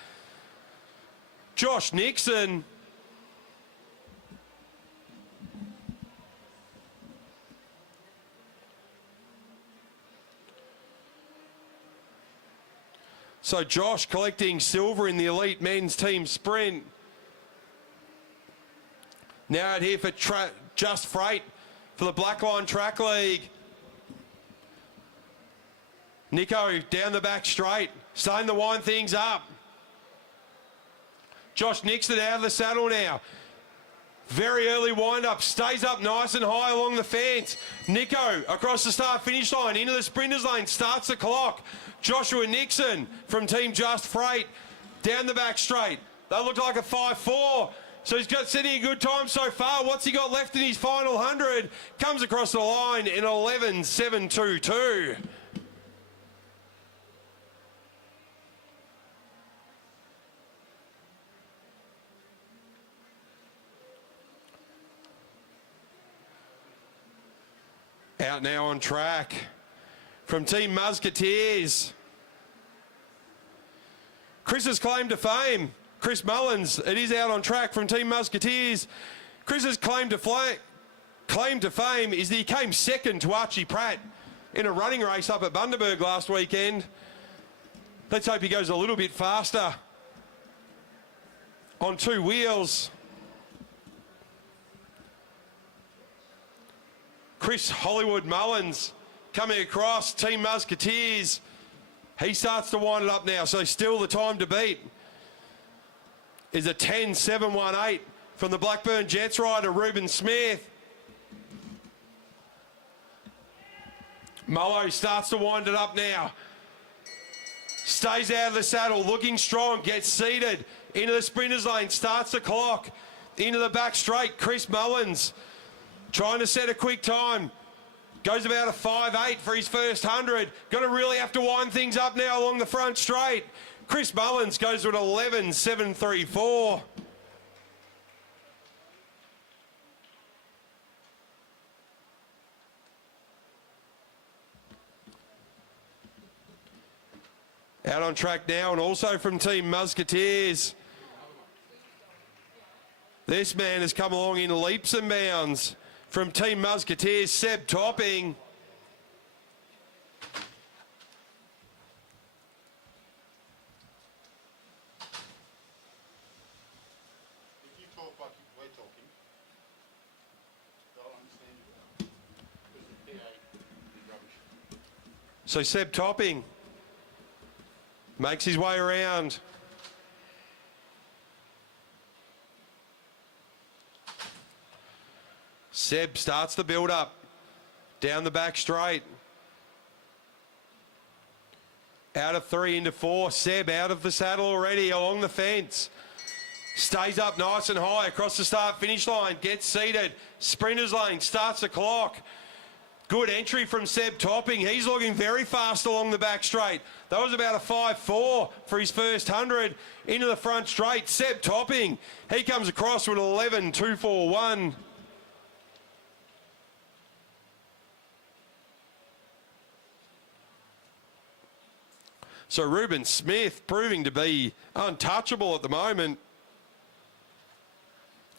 Josh Nixon So Josh collecting silver in the elite men's team sprint. Now out here for Just Freight for the Blackline Track League. Nico down the back straight, starting to wind things up. Josh Nixon out of the saddle now. Very early wind-up, stays up nice and high along the fence. Nico across the start-finish line, into the sprinters lane, starts the clock. Joshua Nixon from Team Just Freight, down the back straight. They look like a 5-4. So he's got setting a good time so far. What's he got left in his final 100? Comes across the line in 11.722. Out now on track from Team Musketeers. Chris's claim to fame, Chris Mullins, it is out on track from Team Musketeers. Chris's claim to fame is that he came second to Archie Pratt in a running race up at Bundaberg last weekend. Let's hope he goes a little bit faster on two wheels. Chris Hollywood Mullins coming across, Team Musketeers. He starts to wind it up now, so still the time to beat is a 10.718 from the Blackburn Jets rider, Ruben Smith. Mullo starts to wind it up now. Stays out of the saddle, looking strong, gets seated into the sprinters lane, starts the clock, into the back straight, Chris Mullins. Trying to set a quick time. Goes about a 5.8 for his first 100. Going to really have to wind things up now along the front straight. Chris Mullins goes to an 11.734. Out on track now, and also from Team Musketeers. This man has come along in leaps and bounds. From Team Musketeers, Seb Topping. If you talk like we're talking, they'll understand you. Because the PA is rubbish. So Seb Topping makes his way around. Seb starts the build-up. Down the back straight. Out of 3 into 4. Seb out of the saddle already along the fence. Stays up nice and high across the start-finish line. Gets seated. Sprinters lane. Starts the clock. Good entry from Seb Topping. He's looking very fast along the back straight. That was about a 5.4 for his first 100. Into the front straight. Seb Topping. He comes across with 11.241. So Ruben Smith proving to be untouchable at the moment.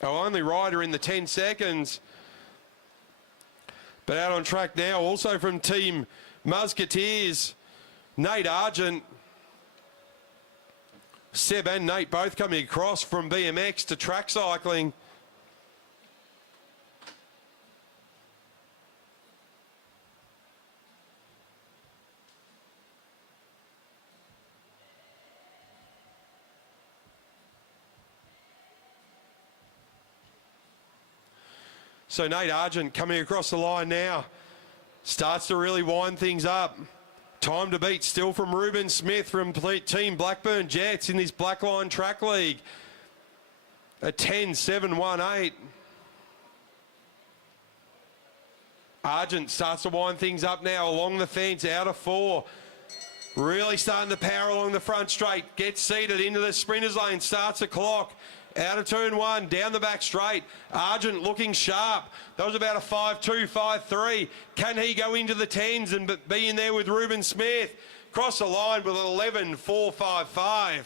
Our only rider in the 10 seconds. But out on track now, also from Team Musketeers, Nate Argent. Seb and Nate both coming across from BMX to track cycling. So Nate Argent coming across the line now. Starts to really wind things up. Time to beat still from Ruben Smith from Team Blackburn Jets in this Blackline Track League. A 10.718. Argent starts to wind things up now along the fence, out of 4. Really starting to power along the front straight. Gets seated into the sprinters lane, starts the clock. Out of turn 1, down the back straight. Argent looking sharp. That was about a 5.2, 5.3. Can he go into the 10s and be in there with Ruben Smith? Cross the line with 11.455.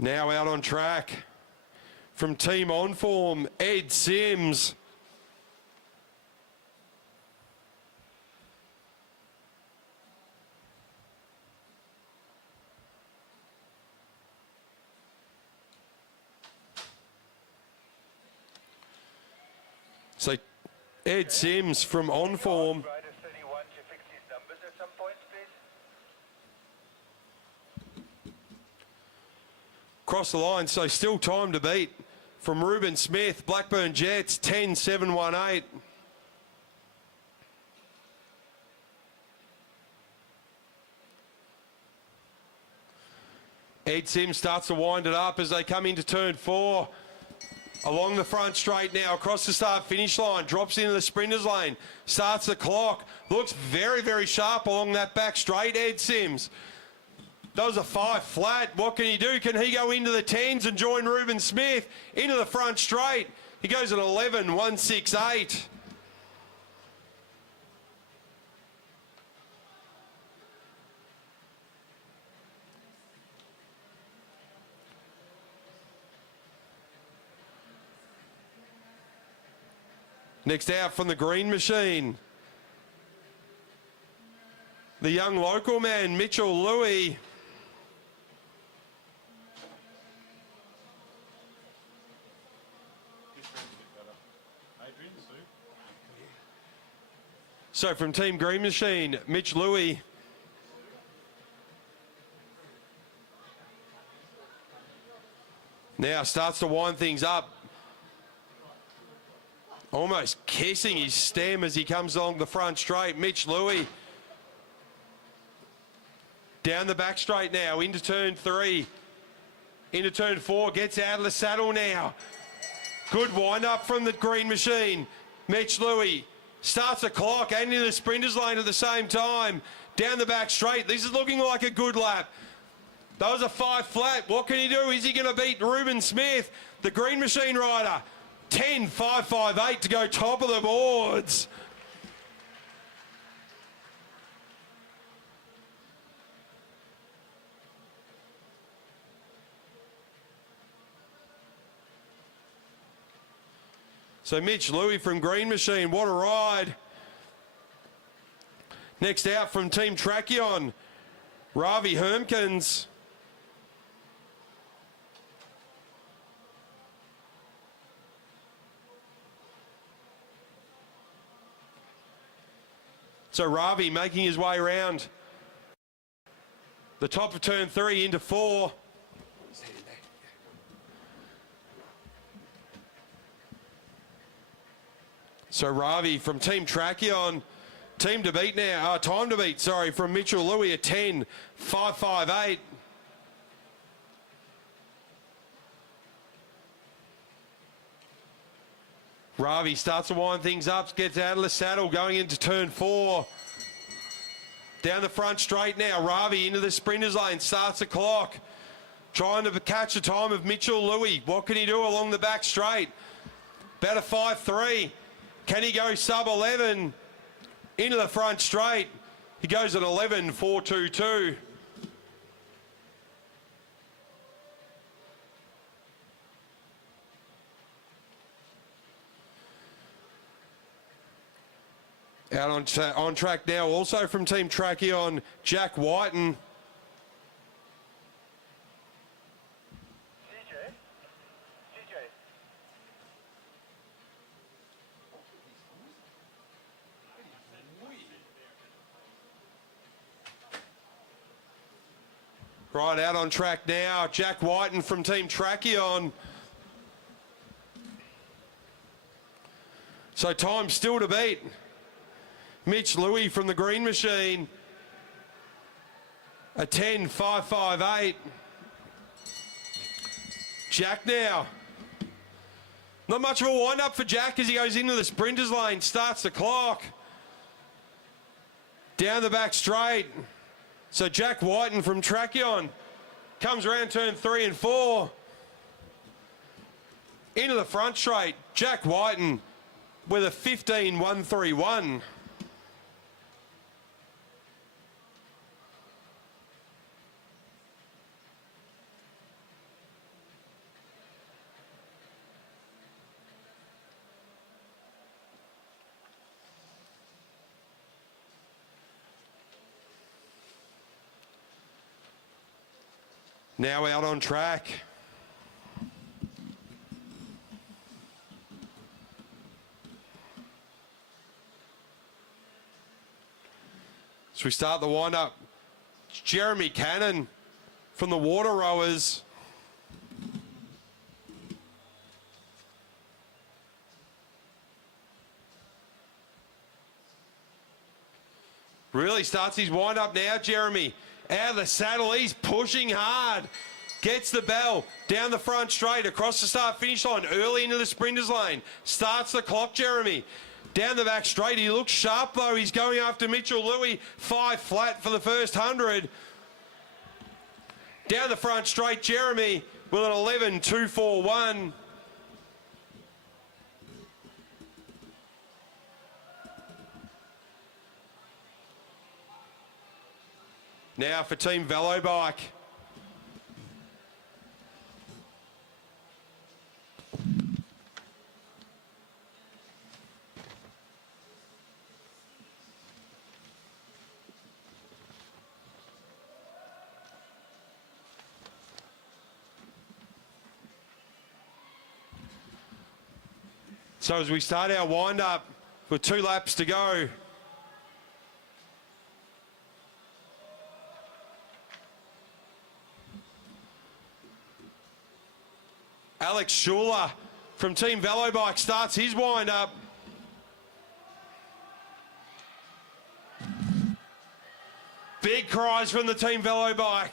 Now out on track from Team On Form, Ed Sims. So Ed Sims from On Form. Rider 31 to fix his numbers at some point, please. Cross the line, so still time to beat from Ruben Smith, Blackburn Jets, 10-7-1-8. Ed Sims starts to wind it up as they come into turn 4. Along the front straight now, across the start-finish line, drops into the sprinters lane, starts the clock, looks very, very sharp along that back straight, Ed Sims. Does a 5 flat. What can he do? Can he go into the 10s and join Ruben Smith into the front straight? He goes at 11-1-6-8. Next out from the green machine, the young local man, Mitchell Louis. So from Team Green Machine, Mitch Louis. Now starts to wind things up. Almost kissing his stem as he comes along the front straight. Mitch Louis. Down the back straight now, into turn 3. Into turn 4, gets out of the saddle now. Good wind up from the green machine. Mitch Louis starts the clock and into the sprinters lane at the same time. Down the back straight. This is looking like a good lap. That was a 5 flat. What can he do? Is he going to beat Ruben Smith, the green machine rider? 10-5-5-8 to go top of the boards. So Mitch Louis from Green Machine, what a ride. Next out from Team Tracheon, Ravi Hermkins. So Ravi making his way around the top of turn 3 into 4. So Ravi from Team Tracheon, time to beat, sorry, from Mitchell Louis at 10-5-5-8. Ravi starts to wind things up, gets out of the saddle, going into turn 4. Down the front straight now, Ravi into the sprinters lane, starts the clock. Trying to catch the time of Mitchell Louis. What can he do along the back straight? About a 5-3. Can he go sub 11 into the front straight? He goes at 11-4-2-2. Out on track now, also from Team Tracheon, Jack Whiten. Right out on track now, Jack Whiten from Team Tracheon. So time still to beat. Mitch Louis from the Green Machine. A 10-5-5-8. Jack now. Not much of a wind-up for Jack as he goes into the sprinters lane, starts the clock. Down the back straight. So Jack Whiten from Tracheon comes around turn 3 and 4. Into the front straight, Jack Whiten with a 15-1-3-1. Now out on track. So we start the wind-up. Jeremy Cannon from the water rowers. Really starts his wind-up now, Jeremy. Out of the saddle, he's pushing hard. Gets the bell, down the front straight, across the start-finish line, early into the sprinters lane. Starts the clock, Jeremy. Down the back straight, he looks sharp though. He's going after Mitchell Louis, 5 flat for the first 100. Down the front straight, Jeremy with an 11.241. Now for Team Velobike. So as we start our wind-up with 2 laps to go. Alex Schuler from Team Velobike starts his wind-up. Big cries from the Team Velobike.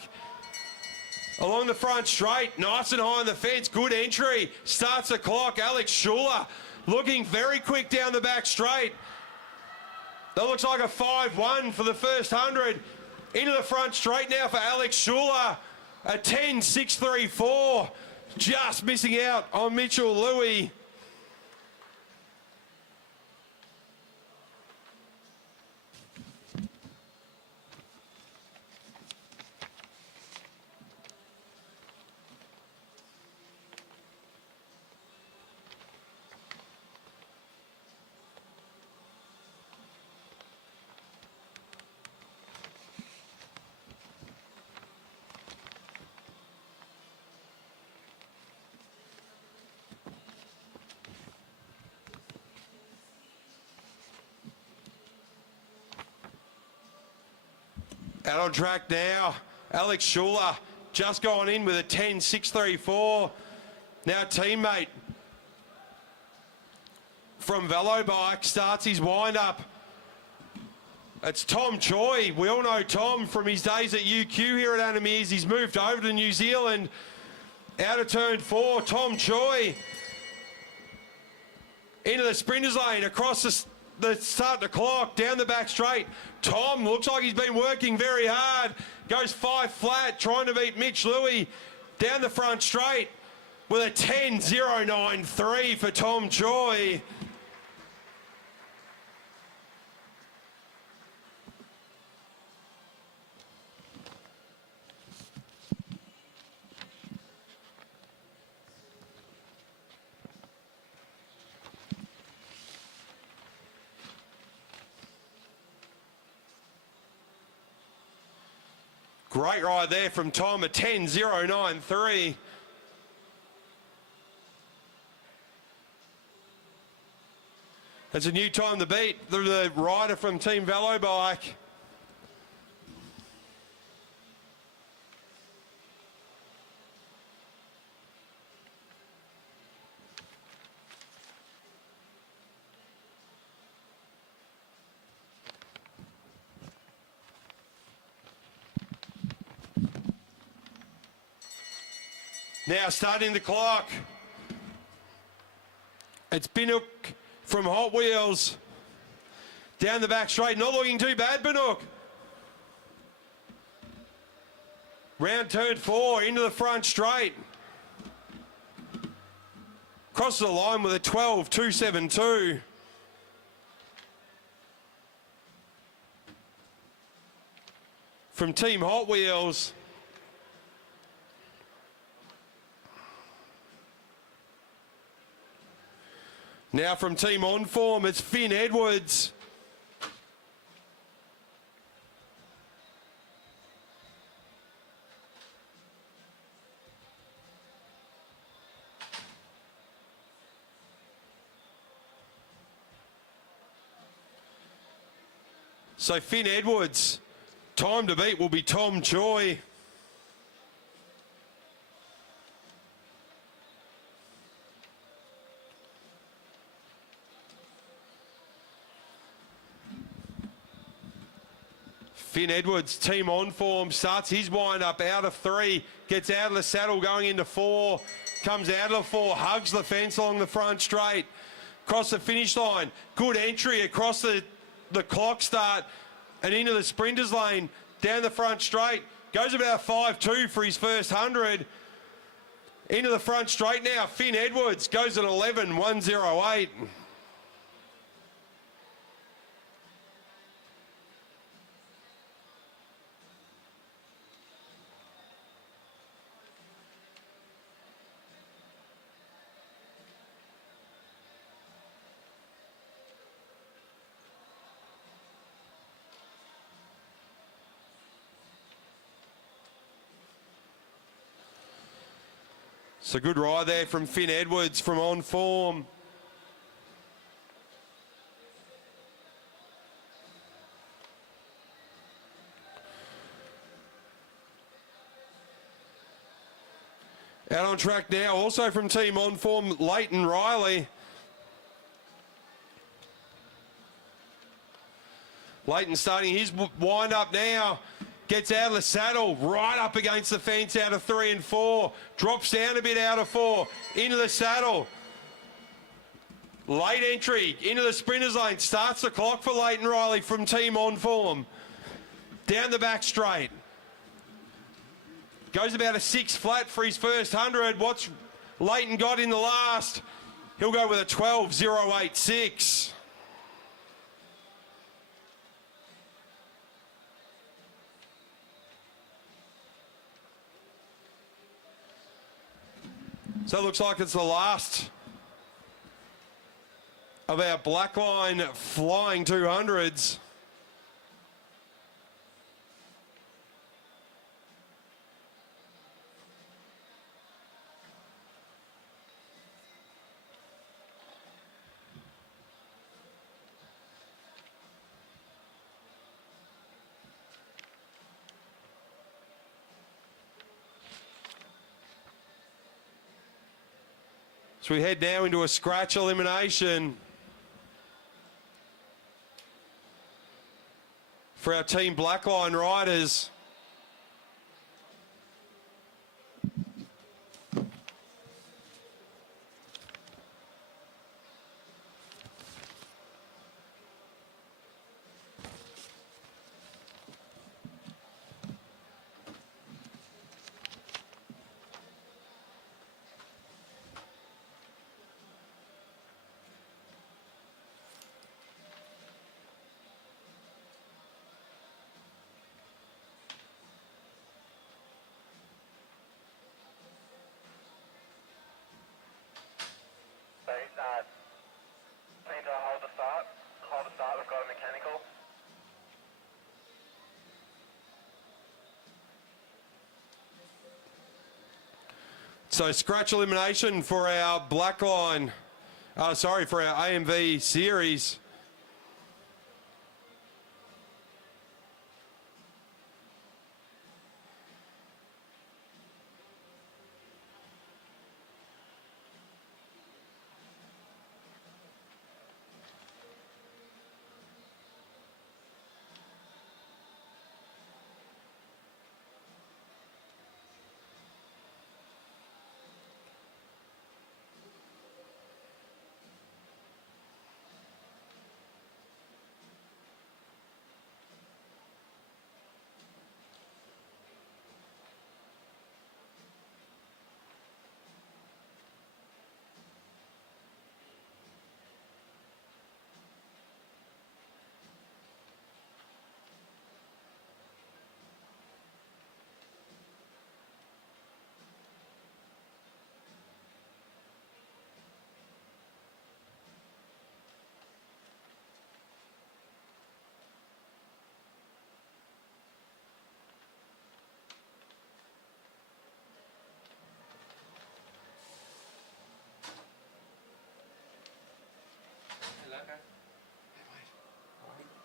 Along the front straight, nice and high on the fence, good entry. Starts the clock, Alex Schuler looking very quick down the back straight. That looks like a 5-1 for the first 100. Into the front straight now for Alex Schuler. A 10.634. Just missing out on Mitchell Louis. Out on track now, Alex Schuler just gone in with a 10.634. Now teammate from Velobike starts his wind-up. It's Tom Choi. We all know Tom from his days at UQ here at Meares. He's moved over to New Zealand. Out of turn 4, Tom Choi into the sprinters lane, across the start the clock, down the back straight. Tom looks like he's been working very hard. Goes 5 flat, trying to beat Mitch Louis. Down the front straight with a 10.093 for Tom Choi. Great ride there from Tom, a 10.093. That's a new time to beat the rider from Team Velobike. Now starting the clock. It's Binook from Hot Wheels. Down the back straight, not looking too bad, Binook. Round turn 4, into the front straight. Crosses the line with a 12.272. From Team Hot Wheels. Now from Team On Form, it's Finn Edwards. So Finn Edwards, time to beat will be Tom Choi. Finn Edwards, team on form, starts his wind up out of 3, gets out of the saddle going into 4, comes out of the 4, hugs the fence along the front straight, across the finish line, good entry across the clock start and into the sprinters lane, down the front straight, goes about 5.2 for his first 100, into the front straight now, Finn Edwards goes at 11.108. It's a good ride there from Finn Edwards from on form. Out on track now, also from team on form, Leighton Riley. Leighton starting his wind up now. Gets out of the saddle, right up against the fence out of 3 and 4. Drops down a bit out of 4. Into the saddle. Late entry into the sprinters lane. Starts the clock for Leighton Riley from team on form. Down the back straight. Goes about a 6 flat for his first 100. What's Leighton got in the last? He'll go with a 12.086. So it looks like it's the last of our Blackline flying 200s. So we head now into a scratch elimination for our team Blackline riders. Hold the start, we've got a mechanical. So scratch elimination for our Blackline, for our AMV series.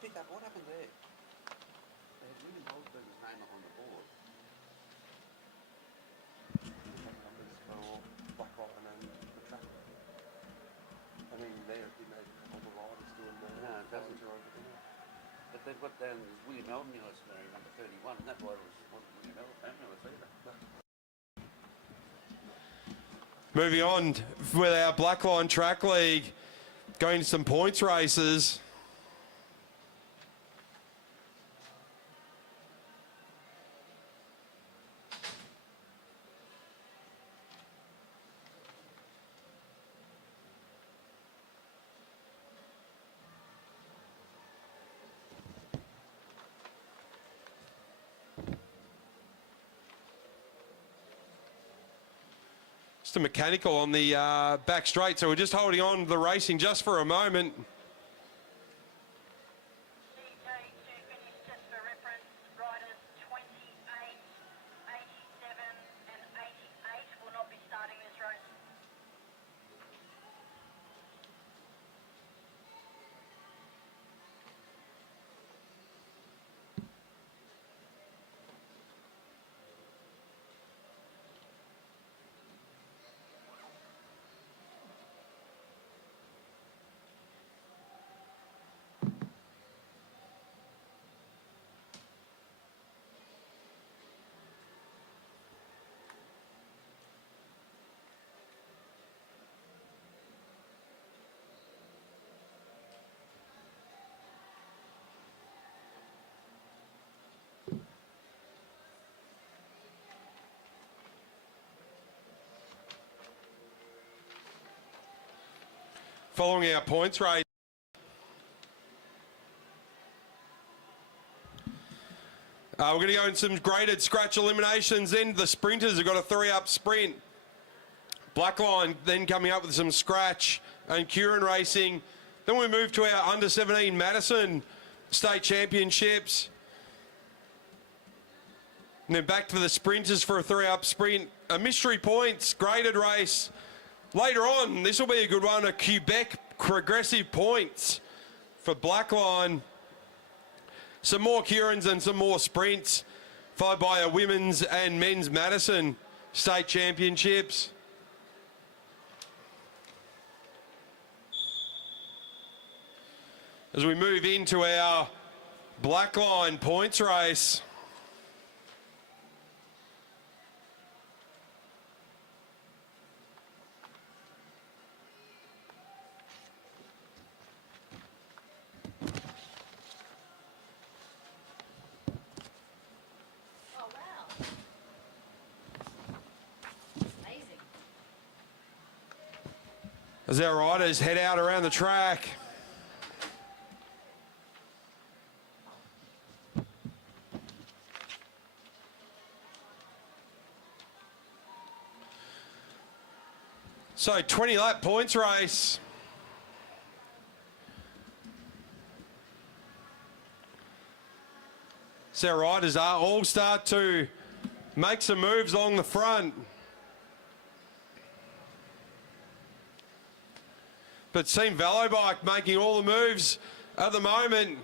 Pick up, what happened there? turn his name up on the board. Numbers for Blackline and the track. I mean, there, didn't they? All the riders doing the No, it doesn't. over there. But they've got down William Elmulis there, number 31, and that rider wasn't William Elmulis either. Moving on with our Blackline Track League, going to some points races. Just a mechanical on the back straight, so we're just holding on to the racing just for a moment. DJ to finish just for reference, riders 28, 87 and 88 will not be starting this race. Following our points race. We're going to go in some graded scratch eliminations. Then the sprinters have got a 3-up sprint. Blackline then coming up with some scratch and Kierin racing. Then we move to our under-17 Madison State Championships. And then back to the sprinters for a 3-up sprint. A mystery points graded race. Later on, this will be a good one, a Quebec progressive points for Blackline. Some more Kierin's and some more sprints, followed by a women's and men's Madison State Championships. As we move into our Blackline points race. As our riders head out around the track. So 20-lap points race. So our riders are all start to make some moves along the front. But Team Velobike making all the moves at the moment.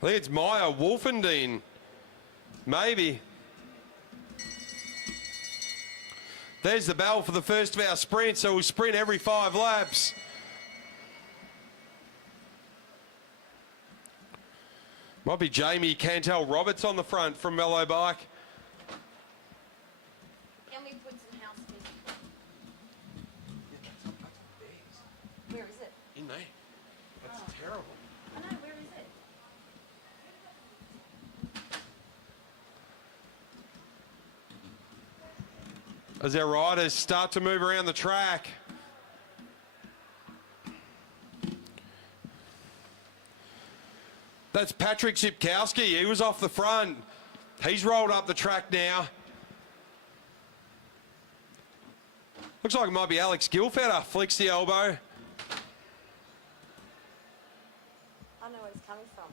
I think it's Maya Wolfendine, maybe. There's the bell for the first of our sprints, so we'll sprint every 5 laps. Might be Jamie Cantel-Roberts on the front from Velobike. Can we put some house music? Where is it? In there. That's terrible. I know, where is it? As our riders start to move around the track. That's Patrick Zipkowski. He was off the front. He's rolled up the track now. Looks like it might be Alex Gilfetter. Flicks the elbow. I know where it's coming from.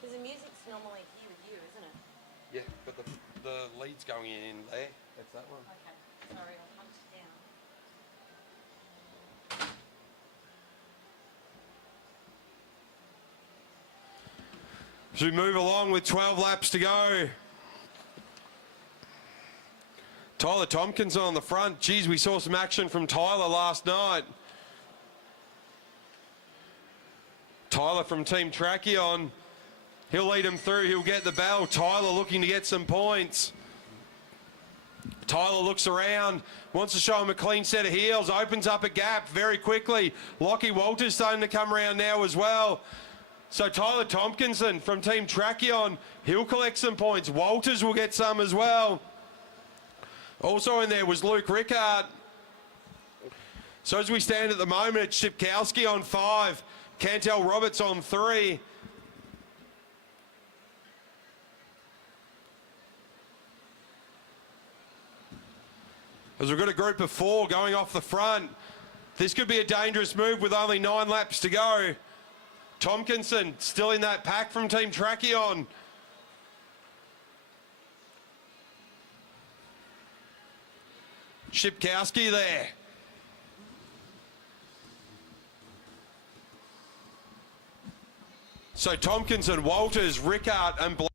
Because the music's normally here with you, isn't it? Yeah, but the lead's going in there. That's that one. Okay, sorry, I punched it down. As we move along with 12 laps to go. Tyler Tompkins on the front. Geez, we saw some action from Tyler last night. Tyler from Team Tracheon. He'll lead him through. He'll get the bell. Tyler looking to get some points. Tyler looks around, wants to show him a clean set of heels, opens up a gap very quickly. Lockie Walters starting to come around now as well. So Tyler Tompkinson from Team Tracheon, he'll collect some points. Walters will get some as well. Also in there was Luke Rickard. So as we stand at the moment, it's Shipkowski on 5, Cantel Roberts on 3. As we've got a group of 4 going off the front. This could be a dangerous move with only 9 laps to go. Tompkinson still in that pack from Team Tracheon. Shipkowski there. So Tompkinson, Walters, Rickard and Black.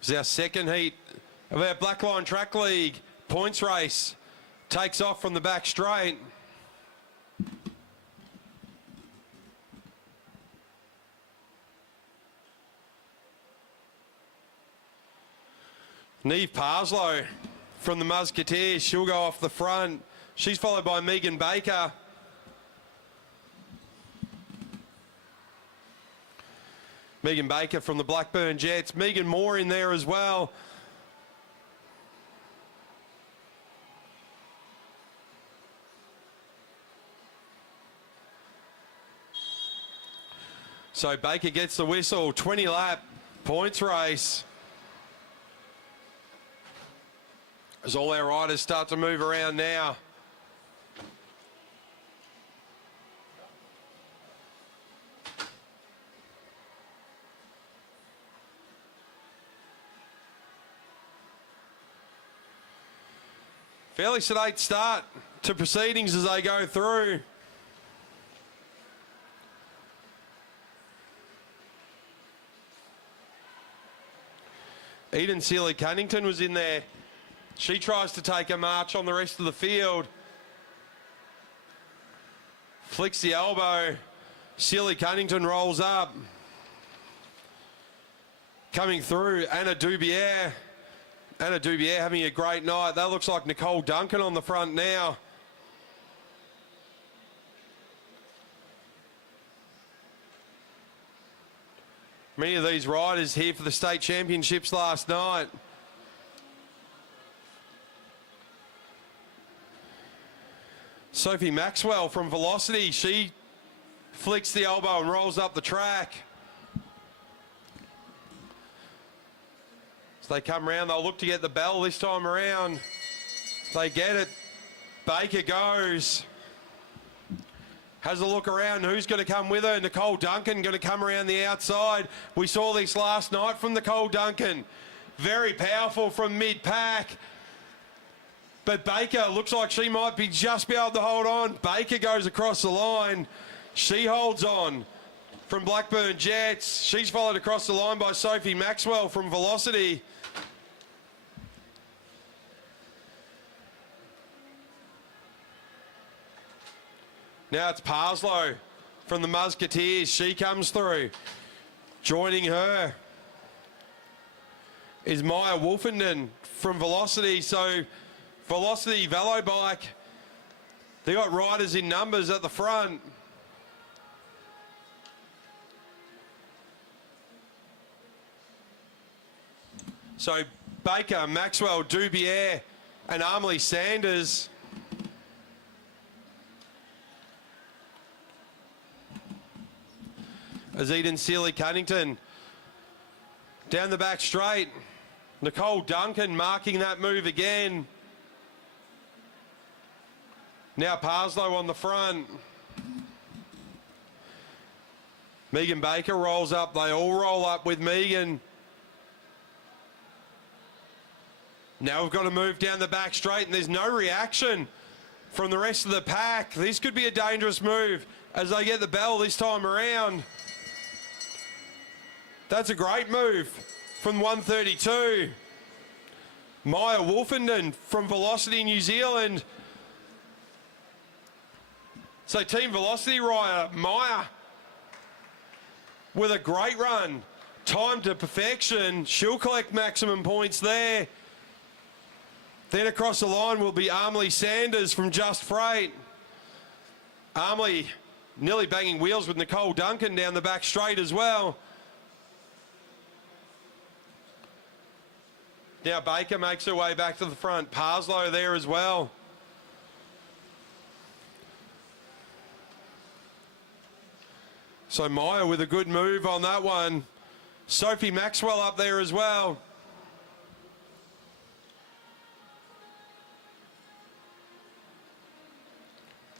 It's our second heat of our Blackline Track League points race. takes off from the back straight. Neve Parslow from the Musketeers, she'll go off the front. She's followed by Megan Baker. Megan Baker from the Blackburn Jets. Megan Moore in there as well. So Baker gets the whistle, 20 lap points race. As all our riders start to move around now. Fairly sedate start to proceedings as they go through. Eden Sealy-Cunnington was in there. She tries to take a march on the rest of the field. Flicks the elbow. Sealy-Cunnington rolls up. Coming through, Anna Dubier. Anna Dubier having a great night. That looks like Nicole Duncan on the front now. Many of these riders here for the state championships last night. Sophie Maxwell from Velocity, she flicks the elbow and rolls up the track. As they come around, they'll look to get the bell this time around. They get it. Baker goes. Has a look around. Who's going to come with her? Nicole Duncan going to come around the outside. We saw this last night from Nicole Duncan. Very powerful from mid-pack. But Baker looks like she might be just be able to hold on. Baker goes across the line. She holds on from Blackburn Jets. She's followed across the line by Sophie Maxwell from Velocity. Now it's Parslow from the Musketeers. She comes through. Joining her is Maya Wolfenden from Velocity. So Velocity Velo Bike, they got riders in numbers at the front. So Baker, Maxwell, Dubier and Armley Sanders. As Eden Sealy-Cunnington down the back straight. Nicole Duncan marking that move again. Now Parslow on the front. Megan Baker rolls up. They all roll up with Megan. Now we've got to move down the back straight and there's no reaction from the rest of the pack. This could be a dangerous move as they get the bell this time around. That's a great move from 132. Maya Wolfenden from Velocity New Zealand. So Team Velocity rider, Maya with a great run. Time to perfection. She'll collect maximum points there. Then across the line will be Armley Sanders from Just Freight. Armley nearly banging wheels with Nicole Duncan down the back straight as well. Now Baker makes her way back to the front. Parslow there as well. So Maya with a good move on that one. Sophie Maxwell up there as well.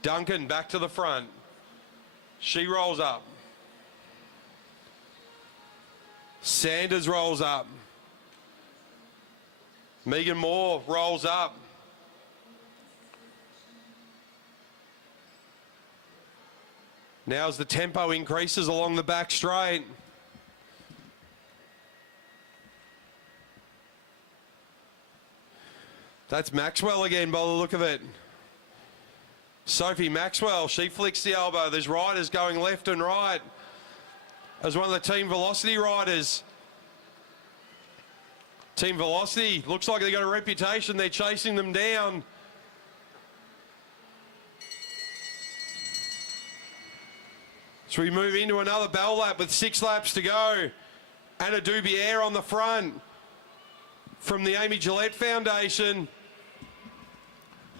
Duncan back to the front. She rolls up. Sanders rolls up. Megan Moore rolls up. Now as the tempo increases along the back straight. That's Maxwell again by the look of it. Sophie Maxwell, she flicks the elbow. There's riders going left and right as one of the Team Velocity riders. Team Velocity, looks like they've got a reputation. They're chasing them down. So we move into another bell lap with 6 laps to go. Anna Dubier on the front from the Amy Gillette Foundation.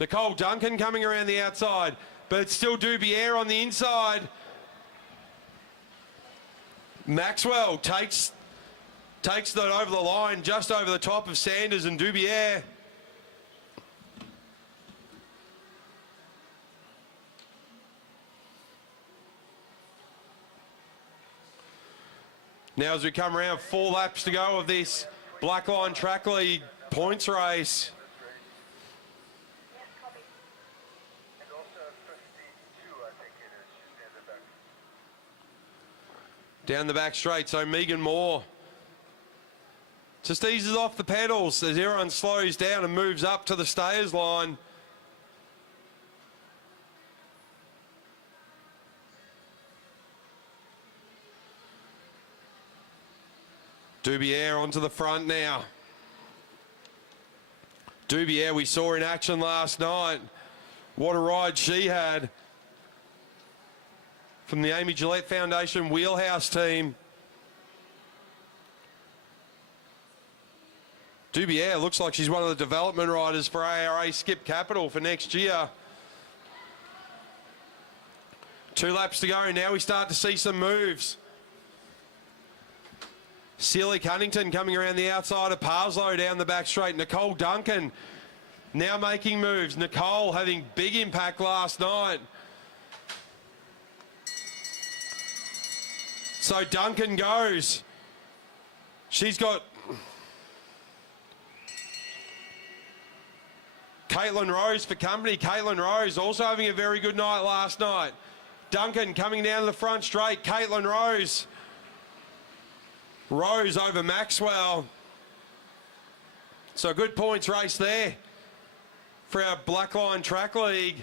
Nicole Duncan coming around the outside, but it's still Dubier on the inside. Maxwell takes that over the line, just over the top of Sanders and Dubier. Now as we come around, 4 laps to go of this Blackline Track League points race. Yes, copy. And also 52, I think it is, just near the back. Down the back straight, so Megan Moore just eases off the pedals as everyone slows down and moves up to the stayers line. Dubier onto the front now. Dubier we saw in action last night. What a ride she had from the Amy Gillette Foundation Wheelhouse team. Dubier looks like she's one of the development riders for ARA Skip Capital for next year. 2 laps to go. Now we start to see some moves. Sealy Cunnington coming around the outside of Parslow down the back straight. Nicole Duncan now making moves. Nicole having big impact last night. So Duncan goes. She's got Caitlin Rose for company. Caitlin Rose also having a very good night last night. Duncan coming down to the front straight. Caitlin Rose. Rose over Maxwell. So a good points race there for our Blackline Track League.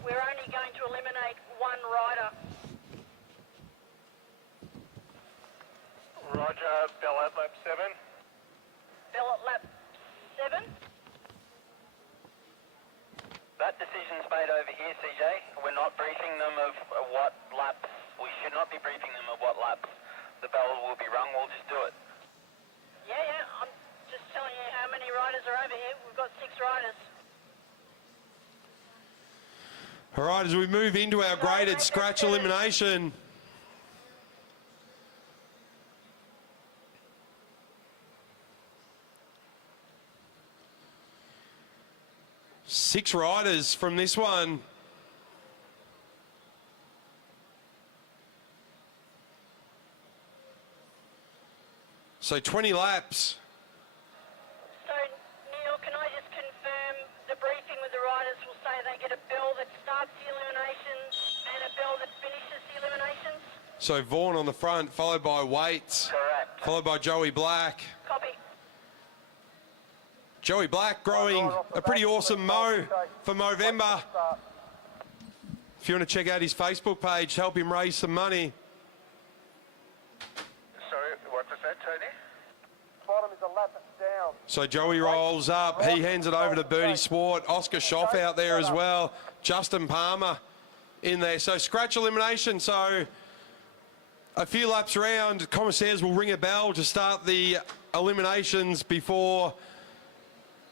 We're only going to eliminate 1 rider. Roger, bell at lap 7. Bell at lap 7. That decision's made over here, CJ. We're not briefing them of what laps. We should not be briefing them of what laps the bell will be rung. We'll just do it. Yeah, I'm just telling you how many riders are over here. We've got 6 riders. All right, as we move into our graded scratch elimination. Six riders from this one. So 20 laps. So, Neil, can I just confirm the briefing with the riders will say they get a bell that starts the eliminations and a bell that finishes the eliminations? So Vaughan on the front, followed by Waits. Correct. Followed by Joey Black. Copy. Joey Black growing a pretty awesome mo for Movember. If you want to check out his Facebook page, help him raise some money. Sorry, what was that, Tony? Bottom is a lap down. So Joey rolls up. He hands it over to Bernie Swart. Oscar Schoff out there as well. Justin Palmer in there. So scratch elimination. So a few laps around, commissaires will ring a bell to start the eliminations before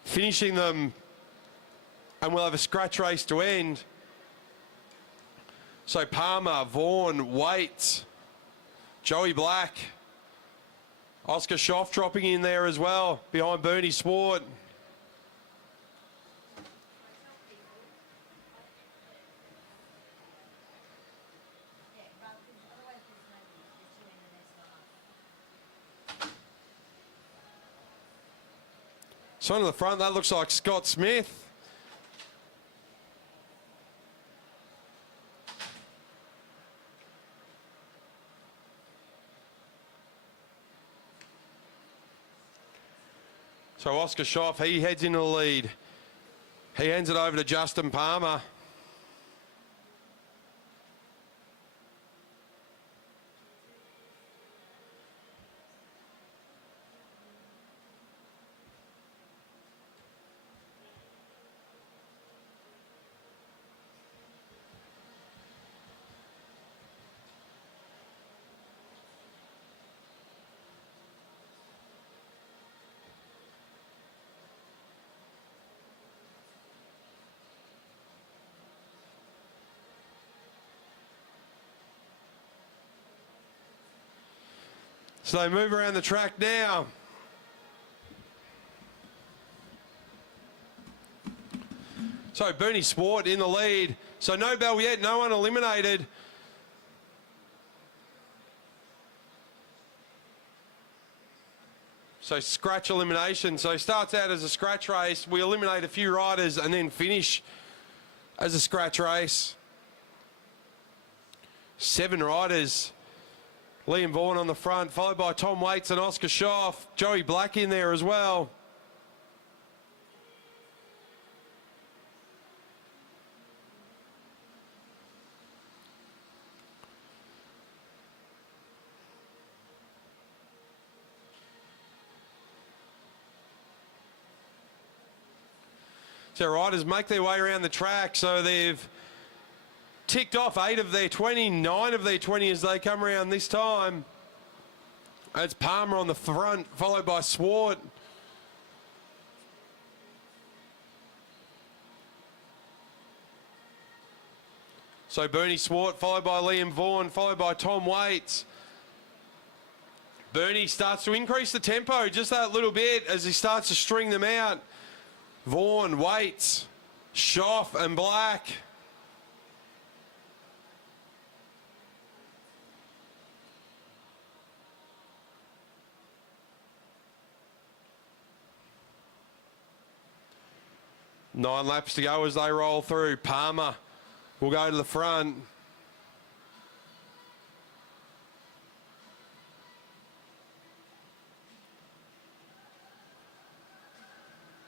finishing them, and we'll have a scratch race to end. So Palmer, Vaughan, Waits, Joey Black, Oscar Schoff dropping in there as well, behind Bernie Swart. So on the front, that looks like Scott Smith. So Oscar Schoff, he heads into the lead. He hands it over to Justin Palmer. So they move around the track now. So Bernie Swart in the lead. So no bell yet, no one eliminated. So scratch elimination. So it starts out as a scratch race. We eliminate a few riders and then finish as a scratch race. 7 riders. Liam Vaughan on the front, followed by Tom Waits and Oscar Schoff. Joey Black in there as well. So riders make their way around the track, so they've ticked off 8 of their 20, 9 of their 20 as they come around this time. It's Palmer on the front, followed by Swart. So Bernie Swart, followed by Liam Vaughan, followed by Tom Waits. Bernie starts to increase the tempo just that little bit as he starts to string them out. Vaughan, Waits, Schoff and Black. Nine laps to go as they roll through. Palmer will go to the front.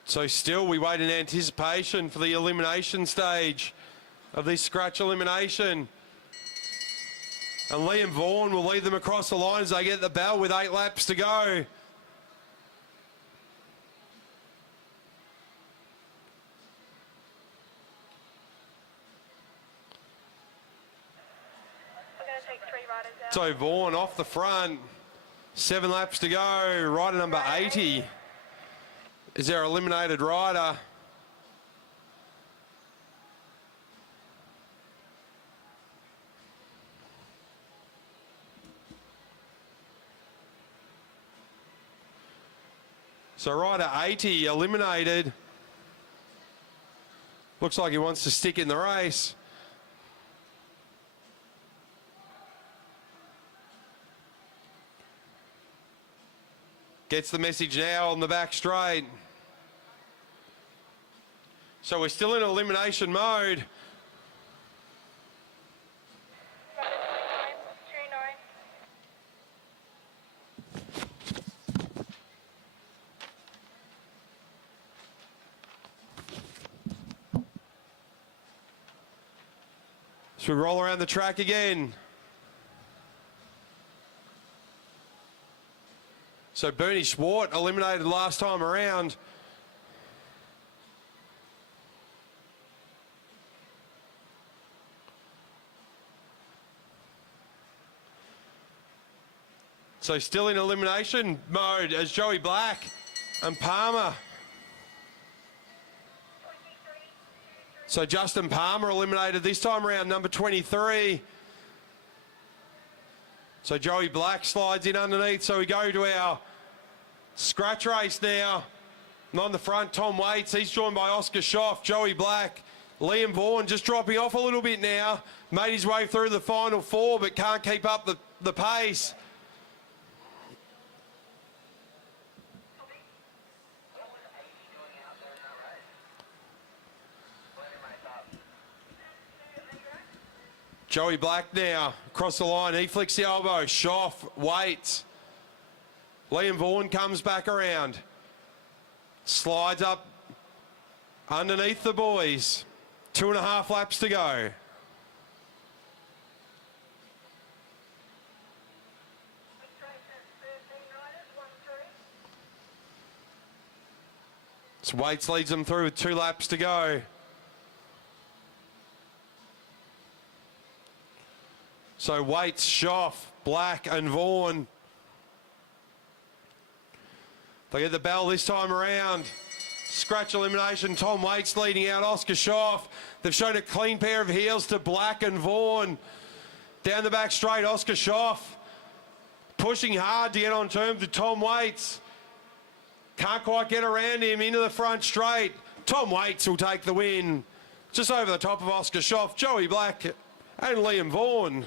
So still we wait in anticipation for the elimination stage of this scratch elimination. And Liam Vaughan will lead them across the line as they get the bell with 8 laps to go. So Vaughan off the front, 7 laps to go. Rider number 80 is our eliminated rider. So rider 80 eliminated. Looks like he wants to stick in the race. Gets the message now on the back straight. So we're still in elimination mode. So we roll around the track again. So Bernie Swart eliminated last time around. So still in elimination mode as Joey Black and Palmer. So Justin Palmer eliminated this time around, number 23. So Joey Black slides in underneath. So we go to our scratch race now. And on the front, Tom Waits. He's joined by Oscar Schoff, Joey Black, Liam Vaughan just dropping off a little bit now. Made his way through the final 4, but can't keep up the pace. Joey Black now across the line. He flicks the elbow. Schoff waits. Liam Vaughan comes back around. Slides up underneath the boys. 2.5 laps to go. So Waits leads them through with 2 laps to go. So Waits, Schoff, Black and Vaughan. They get the bell this time around. Scratch elimination. Tom Waits leading out Oscar Schoff. They've shown a clean pair of heels to Black and Vaughan. Down the back straight, Oscar Schoff pushing hard to get on terms with Tom Waits. Can't quite get around him into the front straight. Tom Waits will take the win. Just over the top of Oscar Schoff, Joey Black and Liam Vaughan.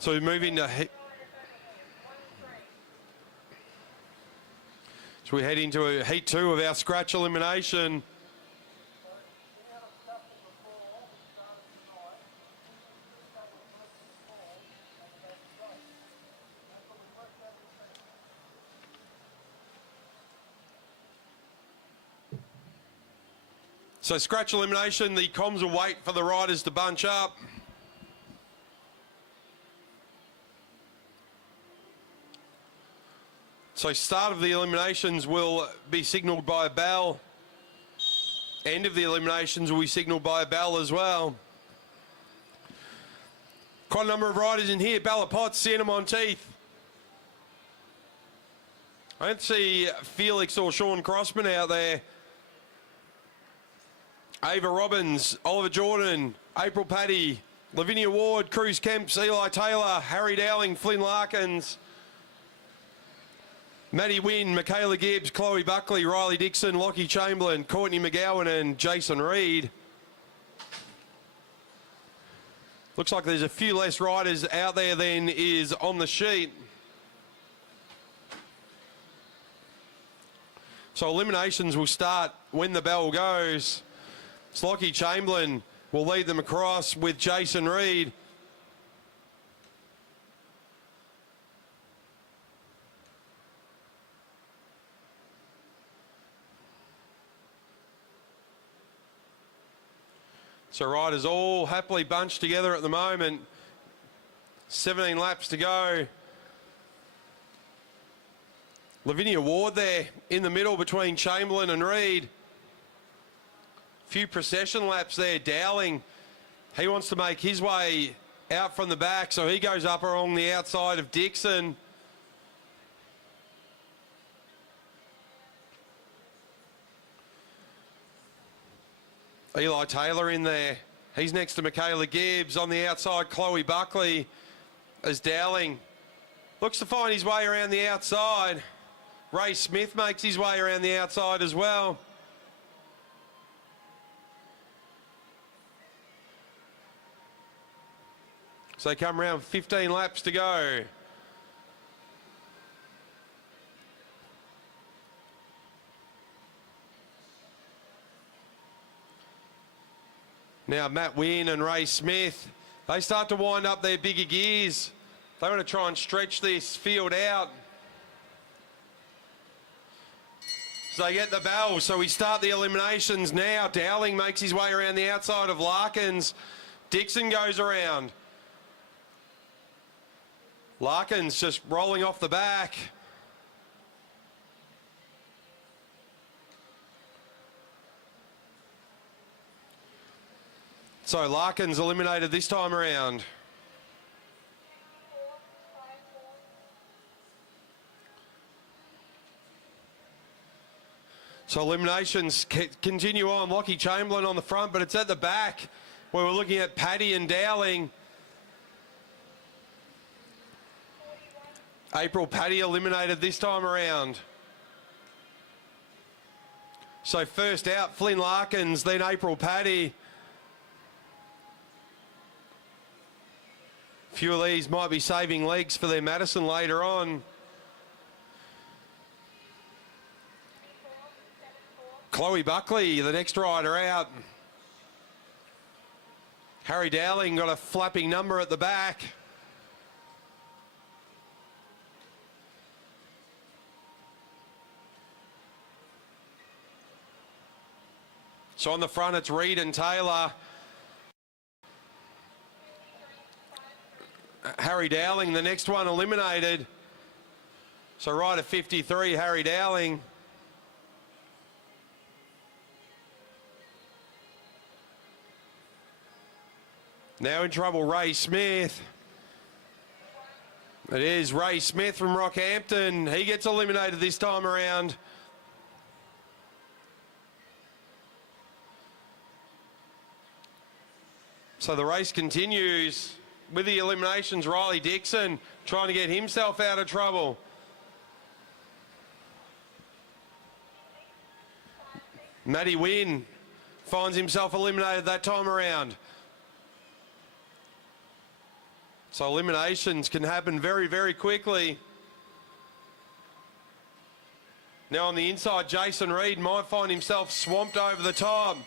So we move into so we head into a heat 2 of our scratch elimination. So scratch elimination, the comms will wait for the riders to bunch up. So start of the eliminations will be signalled by a bell. End of the eliminations will be signalled by a bell as well. Quite a number of riders in here. Bella Potts, Sienna Monteith. I don't see Felix or Sean Crossman out there. Ava Robbins, Oliver Jordan, April Paddy, Lavinia Ward, Cruz Kemps, Eli Taylor, Harry Dowling, Flynn Larkins, Maddie Wynn, Michaela Gibbs, Chloe Buckley, Riley Dixon, Lockie Chamberlain, Courtney McGowan and Jason Reed. Looks like there's a few less riders out there than is on the sheet. So eliminations will start when the bell goes. Lockie Chamberlain will lead them across with Jason Reed. So riders all happily bunched together at the moment. 17 laps to go. Lavinia Ward there in the middle between Chamberlain and Reed. Few procession laps there. Dowling, he wants to make his way out from the back, so he goes up along the outside of Dixon. Eli Taylor in there. He's next to Michaela Gibbs. On the outside, Chloe Buckley as Dowling looks to find his way around the outside. Ray Smith makes his way around the outside as well. So they come around 15 laps to go. Now Matt Wynn and Ray Smith, they start to wind up their bigger gears. They want to try and stretch this field out. So they get the bell. So we start the eliminations now. Dowling makes his way around the outside of Larkins. Dixon goes around. Larkins just rolling off the back. So Larkins eliminated this time around. So eliminations continue on. Lockie Chamberlain on the front, but it's at the back where we're looking at Paddy and Dowling. April Paddy eliminated this time around. So first out, Flynn Larkins, then April Paddy. A few of these might be saving legs for their Madison later on. Chloe Buckley, the next rider out. Harry Dowling got a flapping number at the back. So on the front, it's Reed and Taylor. Harry Dowling, the next one eliminated. So rider 53, Harry Dowling. Now in trouble, Ray Smith. It is Ray Smith from Rockhampton. He gets eliminated this time around. So the race continues with the eliminations. Riley Dixon trying to get himself out of trouble. Matty Wynn finds himself eliminated that time around. So eliminations can happen very, very quickly. Now on the inside, Jason Reed might find himself swamped over the top.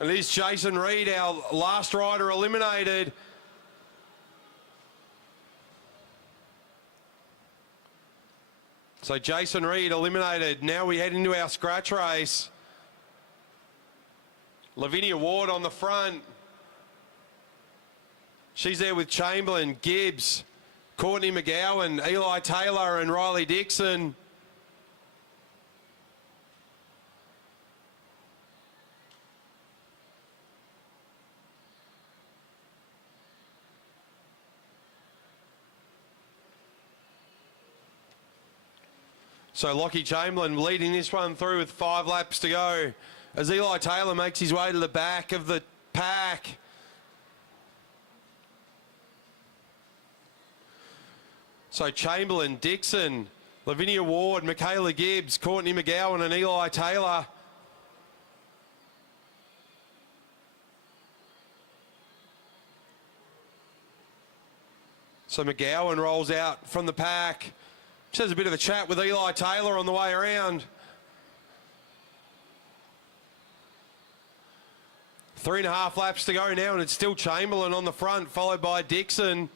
It is Jason Reed, our last rider eliminated. So Jason Reed eliminated. Now we head into our scratch race. Lavinia Ward on the front. She's there with Chamberlain, Gibbs, Courtney McGowan, Eli Taylor and Riley Dixon. So Lockie Chamberlain leading this one through with 5 laps to go as Eli Taylor makes his way to the back of the pack. So Chamberlain, Dixon, Lavinia Ward, Michaela Gibbs, Courtney McGowan and Eli Taylor. So McGowan rolls out from the pack. Just has a bit of a chat with Eli Taylor on the way around. 3.5 laps to go now, and it's still Chamberlain on the front, followed by Dixon.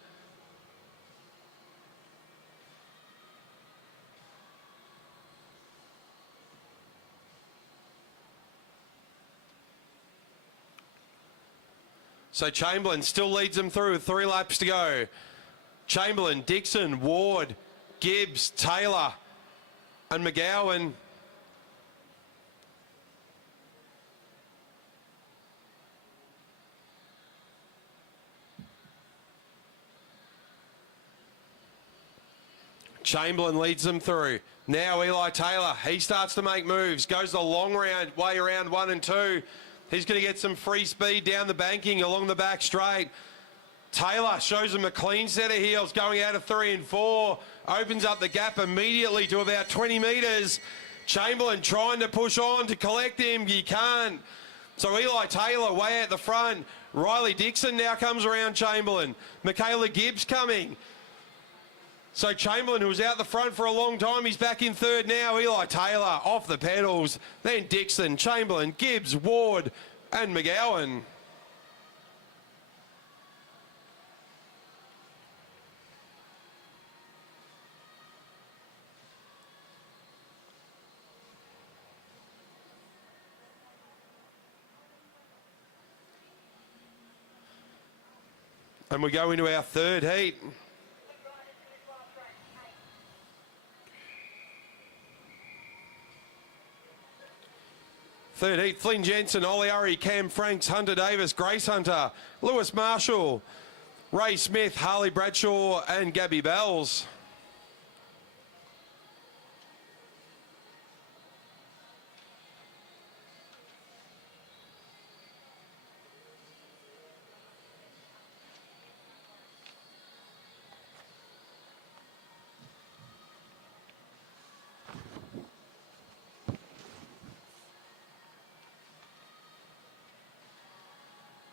So Chamberlain still leads them through with 3 laps to go. Chamberlain, Dixon, Ward, Gibbs, Taylor and McGowan. Chamberlain leads them through. Now Eli Taylor, he starts to make moves, goes the long way around 1 and 2. He's going to get some free speed down the banking along the back straight. Taylor shows him a clean set of heels going out of 3 and 4. Opens up the gap immediately to about 20 metres. Chamberlain trying to push on to collect him. He can't. So Eli Taylor way at the front. Riley Dixon now comes around Chamberlain. Michaela Gibbs coming. So Chamberlain, who was out the front for a long time, he's back in 3rd now. Eli Taylor off the pedals. Then Dixon, Chamberlain, Gibbs, Ward, and McGowan. And we go into our third heat. Third heat, Flynn Jensen, Ollie Urry, Cam Franks, Hunter Davis, Grace Hunter, Lewis Marshall, Ray Smith, Harley Bradshaw and Gabby Bells.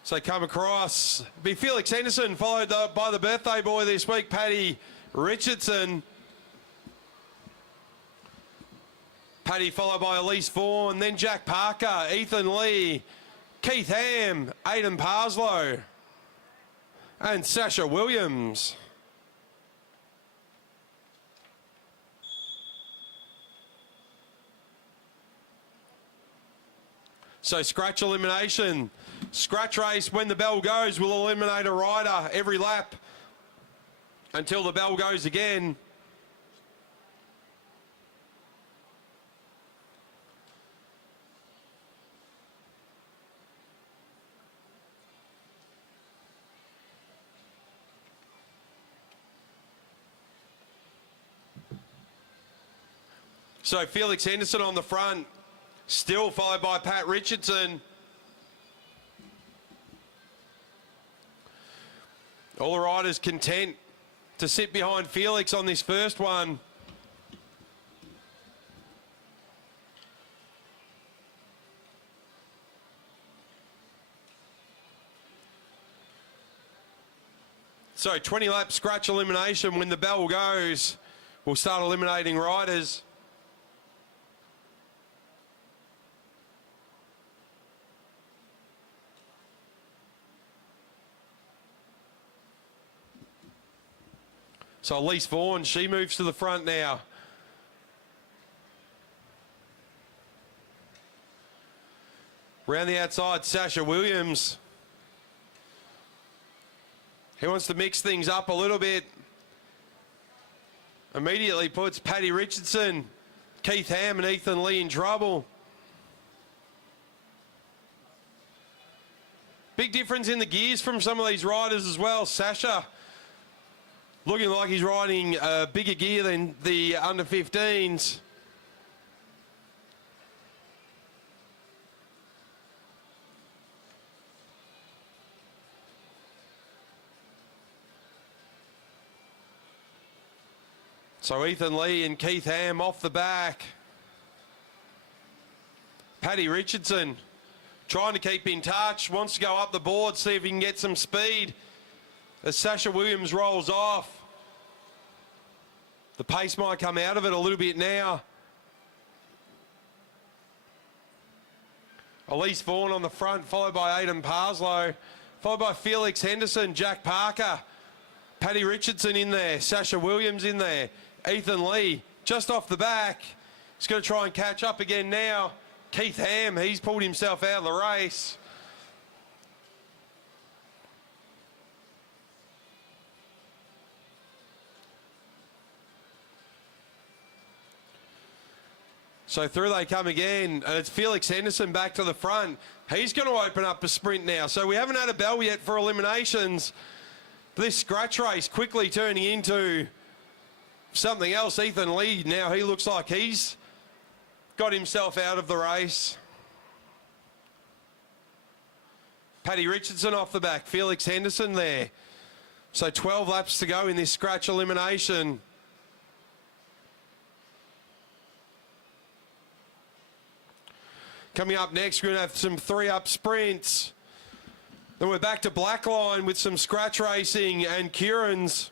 So come across, be Felix Henderson, followed by the birthday boy this week, Paddy Richardson. Paddy followed by Elise Vaughan, then Jack Parker, Ethan Lee, Keith Ham, Aidan Parslow, and Sasha Williams. So scratch elimination. Scratch race, when the bell goes, we'll eliminate a rider every lap until the bell goes again. So Felix Henderson on the front, still followed by Pat Richardson. All the riders content to sit behind Felix on this first one. So 20 lap scratch elimination. When the bell goes, we'll start eliminating riders. So Elise Vaughan, she moves to the front now. Round the outside, Sasha Williams. He wants to mix things up a little bit. Immediately puts Paddy Richardson, Keith Ham and Ethan Lee in trouble. Big difference in the gears from some of these riders as well. Sasha looking like he's riding a bigger gear than the under 15s. So Ethan Lee and Keith Ham off the back. Paddy Richardson trying to keep in touch, wants to go up the board, see if he can get some speed as Sasha Williams rolls off. The pace might come out of it a little bit now. Elise Vaughan on the front, followed by Aidan Parslow, followed by Felix Henderson, Jack Parker, Paddy Richardson in there, Sasha Williams in there, Ethan Lee just off the back. He's going to try and catch up again now. Keith Ham, he's pulled himself out of the race. So through they come again, and it's Felix Henderson back to the front. He's going to open up a sprint now. So we haven't had a bell yet for eliminations. This scratch race quickly turning into something else. Ethan Lee, now he looks like he's got himself out of the race. Paddy Richardson off the back, Felix Henderson there. So 12 laps to go in this scratch elimination. Coming up next, we're going to have some 3-up sprints. Then we're back to Blackline with some scratch racing and Kieran's.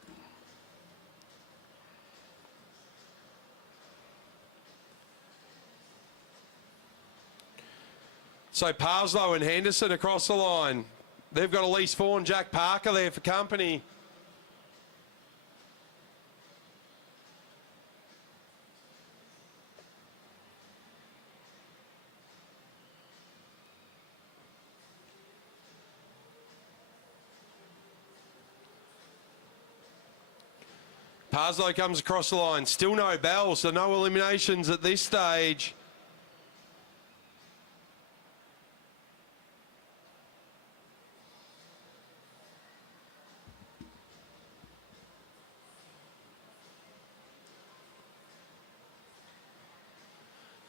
So Parslow and Henderson across the line. They've got Elise Vaughan, Jack Parker there for company. Parslow comes across the line. Still no bells, so no eliminations at this stage.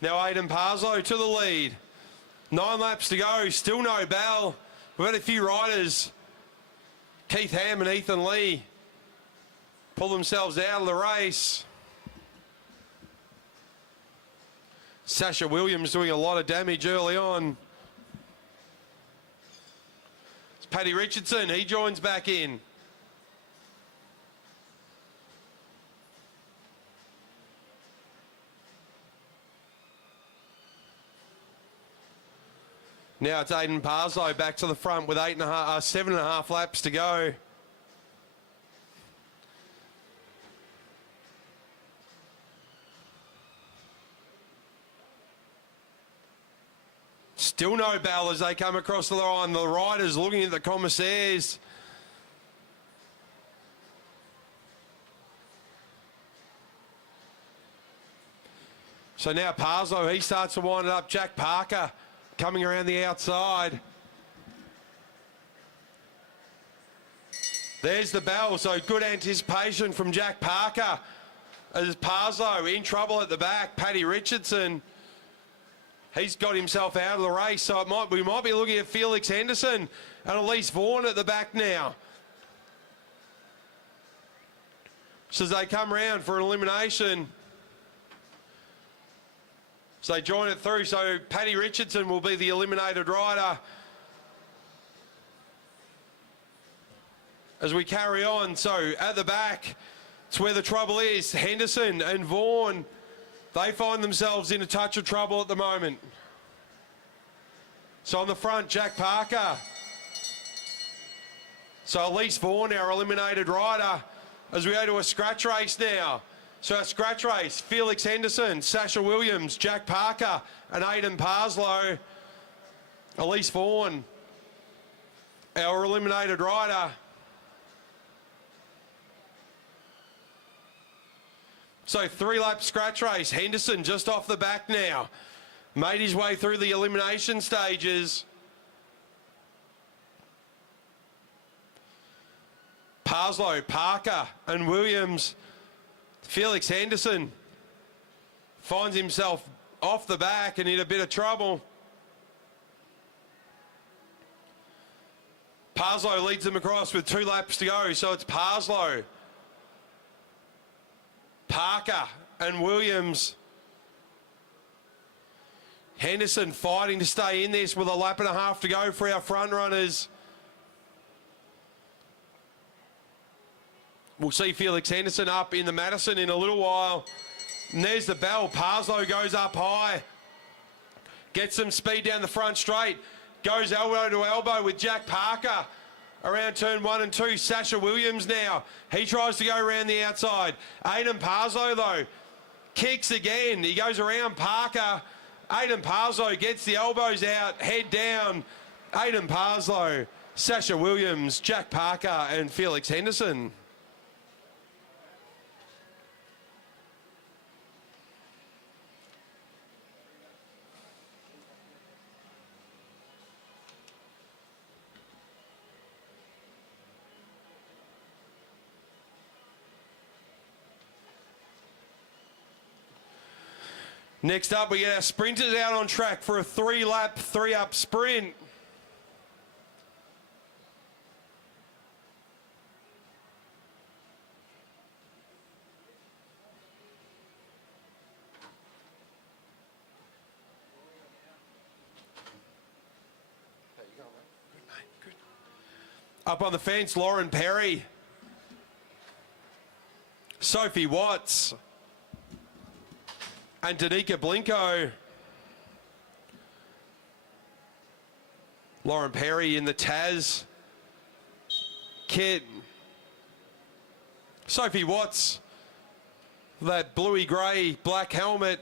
Now Aidan Parslow to the lead. 9 laps to go, still no bell. We've had a few riders, Keith Ham and Ethan Lee, pull themselves out of the race. Sasha Williams doing a lot of damage early on. It's Paddy Richardson, he joins back in. Now it's Aidan Parslow back to the front with 7.5 laps to go. Still no bell as they come across the line. The riders looking at the commissaires. So now Parslow, he starts to wind it up. Jack Parker coming around the outside. There's the bell, so good anticipation from Jack Parker. As Parslow in trouble at the back, Paddy Richardson, he's got himself out of the race, so we might be looking at Felix Henderson and Elise Vaughan at the back now. So as they come round for an elimination, so they join it through. So Paddy Richardson will be the eliminated rider. As we carry on, so at the back, it's where the trouble is. Henderson and Vaughan, they find themselves in a touch of trouble at the moment. So on the front, Jack Parker. So Elise Vaughan, our eliminated rider, as we go to a scratch race now. So our scratch race, Felix Henderson, Sasha Williams, Jack Parker and Aidan Parslow. Elise Vaughan, our eliminated rider. So 3-lap scratch race. Henderson just off the back now. Made his way through the elimination stages. Parslow, Parker and Williams. Felix Henderson finds himself off the back and in a bit of trouble. Parslow leads them across with 2 laps to go. So it's Parslow, Parker and Williams. Henderson fighting to stay in this with 1.5 laps to go for our front runners. We'll see Felix Henderson up in the Madison in a little while. And there's the bell. Parslow goes up high. Gets some speed down the front straight. Goes elbow to elbow with Jack Parker around turn 1 and 2. Sasha Williams now. He tries to go around the outside. Aidan Parslow though kicks again. He goes around Parker. Aidan Parslow gets the elbows out, head down. Aidan Parslow, Sasha Williams, Jack Parker and Felix Henderson. Next up, we get our sprinters out on track for a 3-lap, 3-up sprint. Up on the fence, Lauren Perry, Sophie Watts, and Danica Blinko. Lauren Perry in the Taz kit. Sophie Watts, that bluey grey black helmet,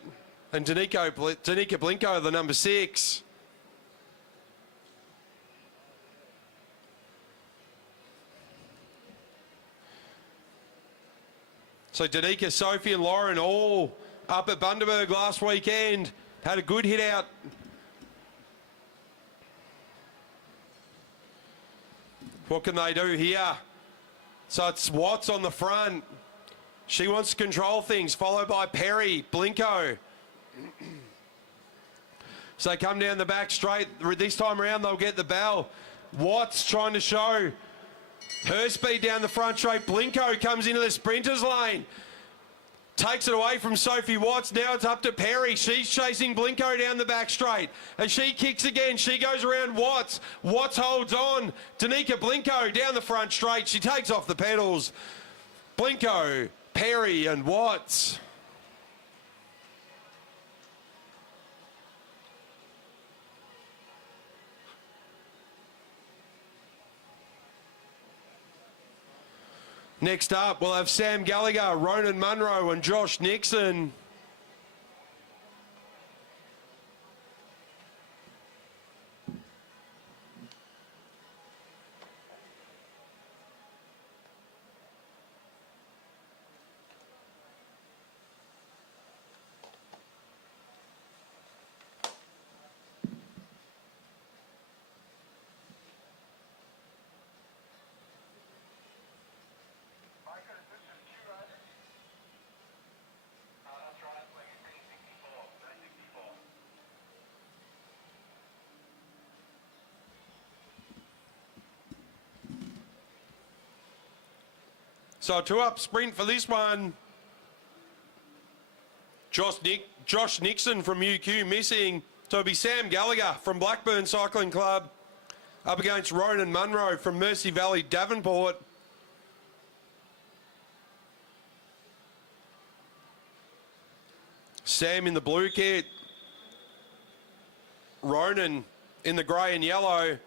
and Danica Blinko, the number 6. So Danica, Sophie and Lauren all up at Bundaberg last weekend. Had a good hit out. What can they do here? So it's Watts on the front. She wants to control things, followed by Perry, Blinko. So they come down the back straight. This time around, they'll get the bell. Watts trying to show her speed down the front straight. Blinko comes into the sprinters lane. Takes it away from Sophie Watts. Now it's up to Perry. She's chasing Blinko down the back straight. And she kicks again. She goes around Watts. Watts holds on. Danica Blinko down the front straight. She takes off the pedals. Blinko, Perry and Watts. Next up, we'll have Sam Gallagher, Ronan Munro and Josh Nixon. So 2-up sprint for this one. Josh Nixon from UQ missing. So it'll be Sam Gallagher from Blackburn Cycling Club up against Ronan Munro from Mersey Valley, Davenport. Sam in the blue kit. Ronan in the grey and yellow.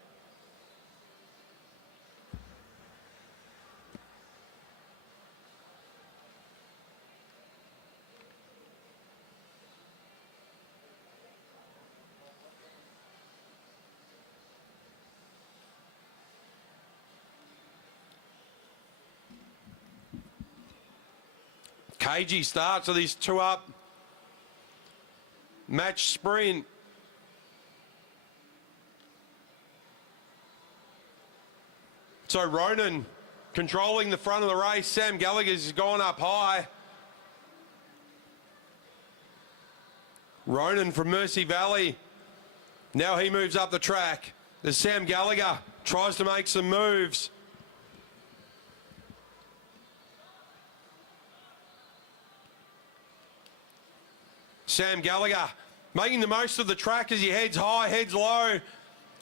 Cagey starts with his 2-up match sprint. So Ronan controlling the front of the race. Sam Gallagher's gone up high. Ronan from Mersey Valley. Now he moves up the track as Sam Gallagher tries to make some moves. Sam Gallagher making the most of the track as he heads high, heads low,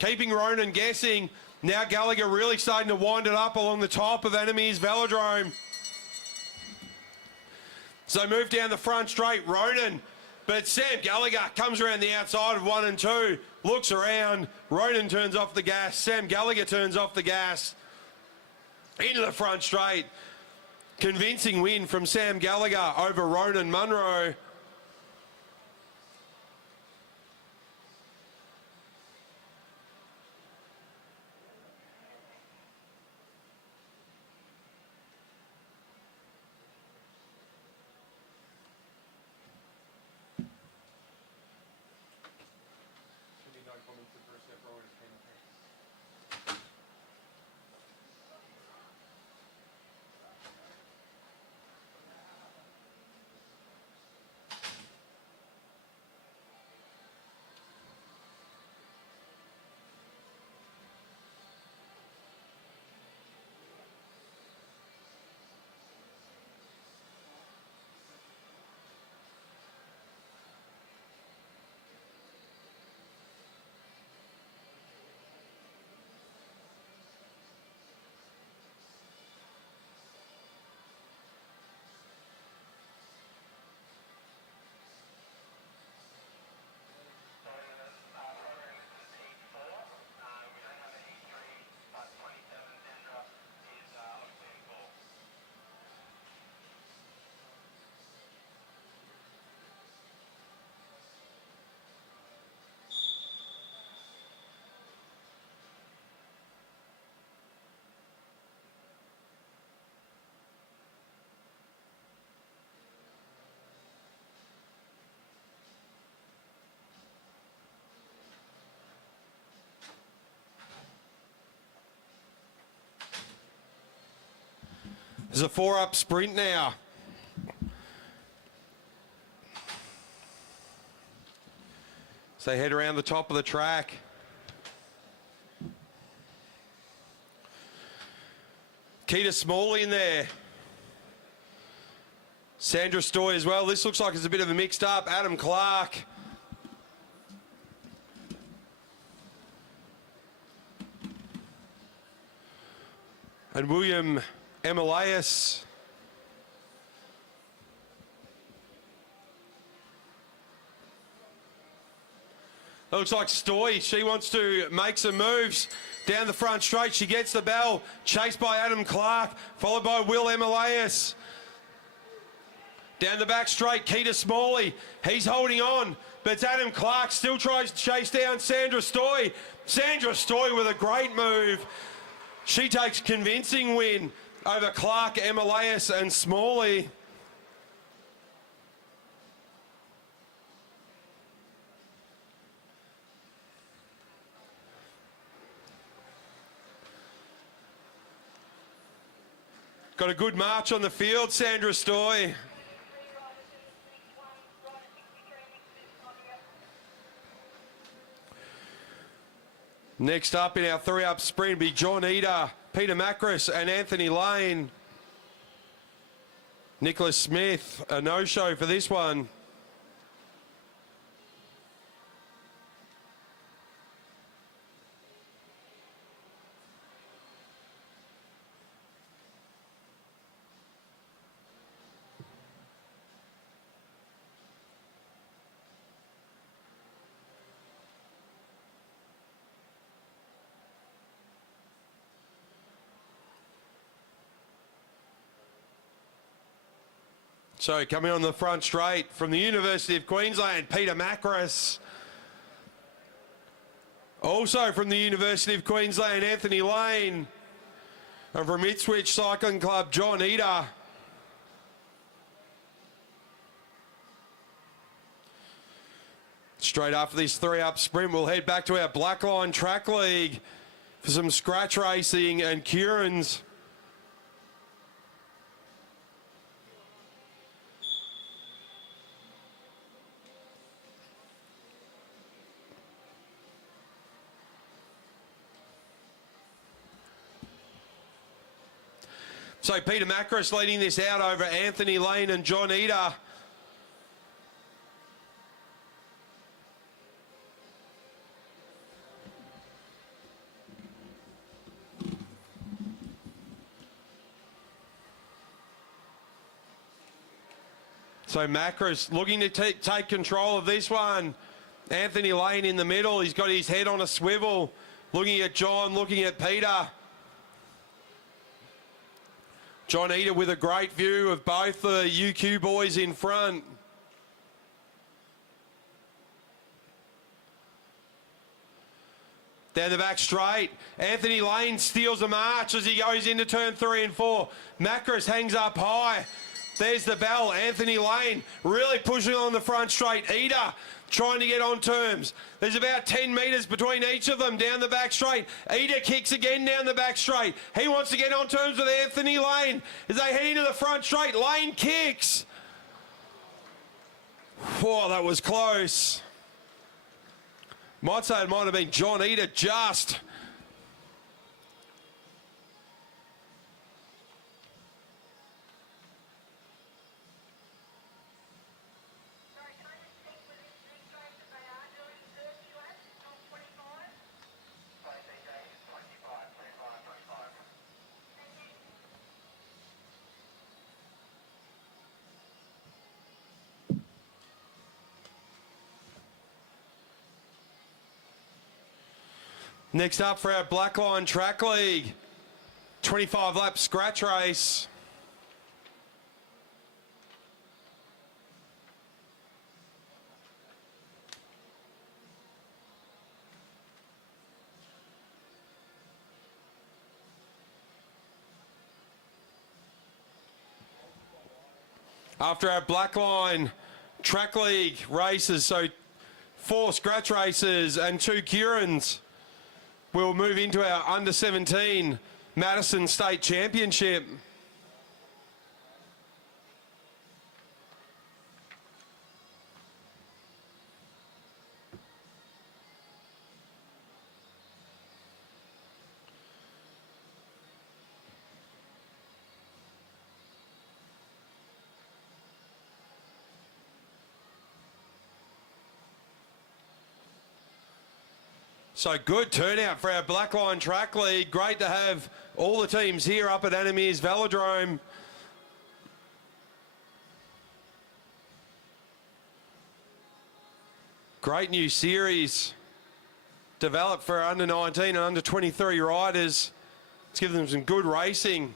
keeping Ronan guessing. Now Gallagher really starting to wind it up along the top of Meares Velodrome. So move down the front straight, Ronan. But Sam Gallagher comes around the outside of 1 and 2, looks around. Ronan turns off the gas. Sam Gallagher turns off the gas. Into the front straight. Convincing win from Sam Gallagher over Ronan Munro. There's a 4-up sprint now. So they head around the top of the track. Keita Smalley in there. Sandra Stoy as well. This looks like it's a bit of a mixed up. Adam Clark. And William Emilius. It looks like Stoy, she wants to make some moves down the front straight. She gets the bell, chased by Adam Clark, followed by Will Emilius. Down the back straight, Keita Smalley, he's holding on, but it's Adam Clark still tries to chase down Sandra Stoy. Sandra Stoy with a great move. She takes convincing win over Clark, Emilius and Smalley. Got a good march on the field, Sandra Stoy. Next up in our 3-up sprint will be John Eder, Peter Macris and Anthony Lane. Nicholas Smith, a no-show for this one. So coming on the front straight from the University of Queensland, Peter Macris. Also from the University of Queensland, Anthony Lane. And from Ipswich Cycling Club, John Eder. Straight after this 3-up sprint, we'll head back to our Blackline Track League for some scratch racing and Kierin's. So Peter Macris leading this out over Anthony Lane and John Eder. So Macris looking to take control of this one. Anthony Lane in the middle. He's got his head on a swivel. Looking at John, looking at Peter. John Eder with a great view of both the UQ boys in front. Down the back straight, Anthony Lane steals a march as he goes into turn 3 and 4. Macris hangs up high. There's the bell. Anthony Lane really pushing on the front straight. Eder trying to get on terms. There's about 10 metres between each of them down the back straight. Eder kicks again down the back straight. He wants to get on terms with Anthony Lane as they head into the front straight. Lane kicks. Oh, that was close. Might say it might have been John Eder just. Next up for our Blackline Track League, 25-lap scratch race. After our Blackline Track League races, so 4 scratch races and 2 Kierin's, we'll move into our under-17 Madison State Championship. So good turnout for our Blackline Track League. Great to have all the teams here up at Meares Velodrome. Great new series developed for under 19 and under 23 riders. It's given them some good racing.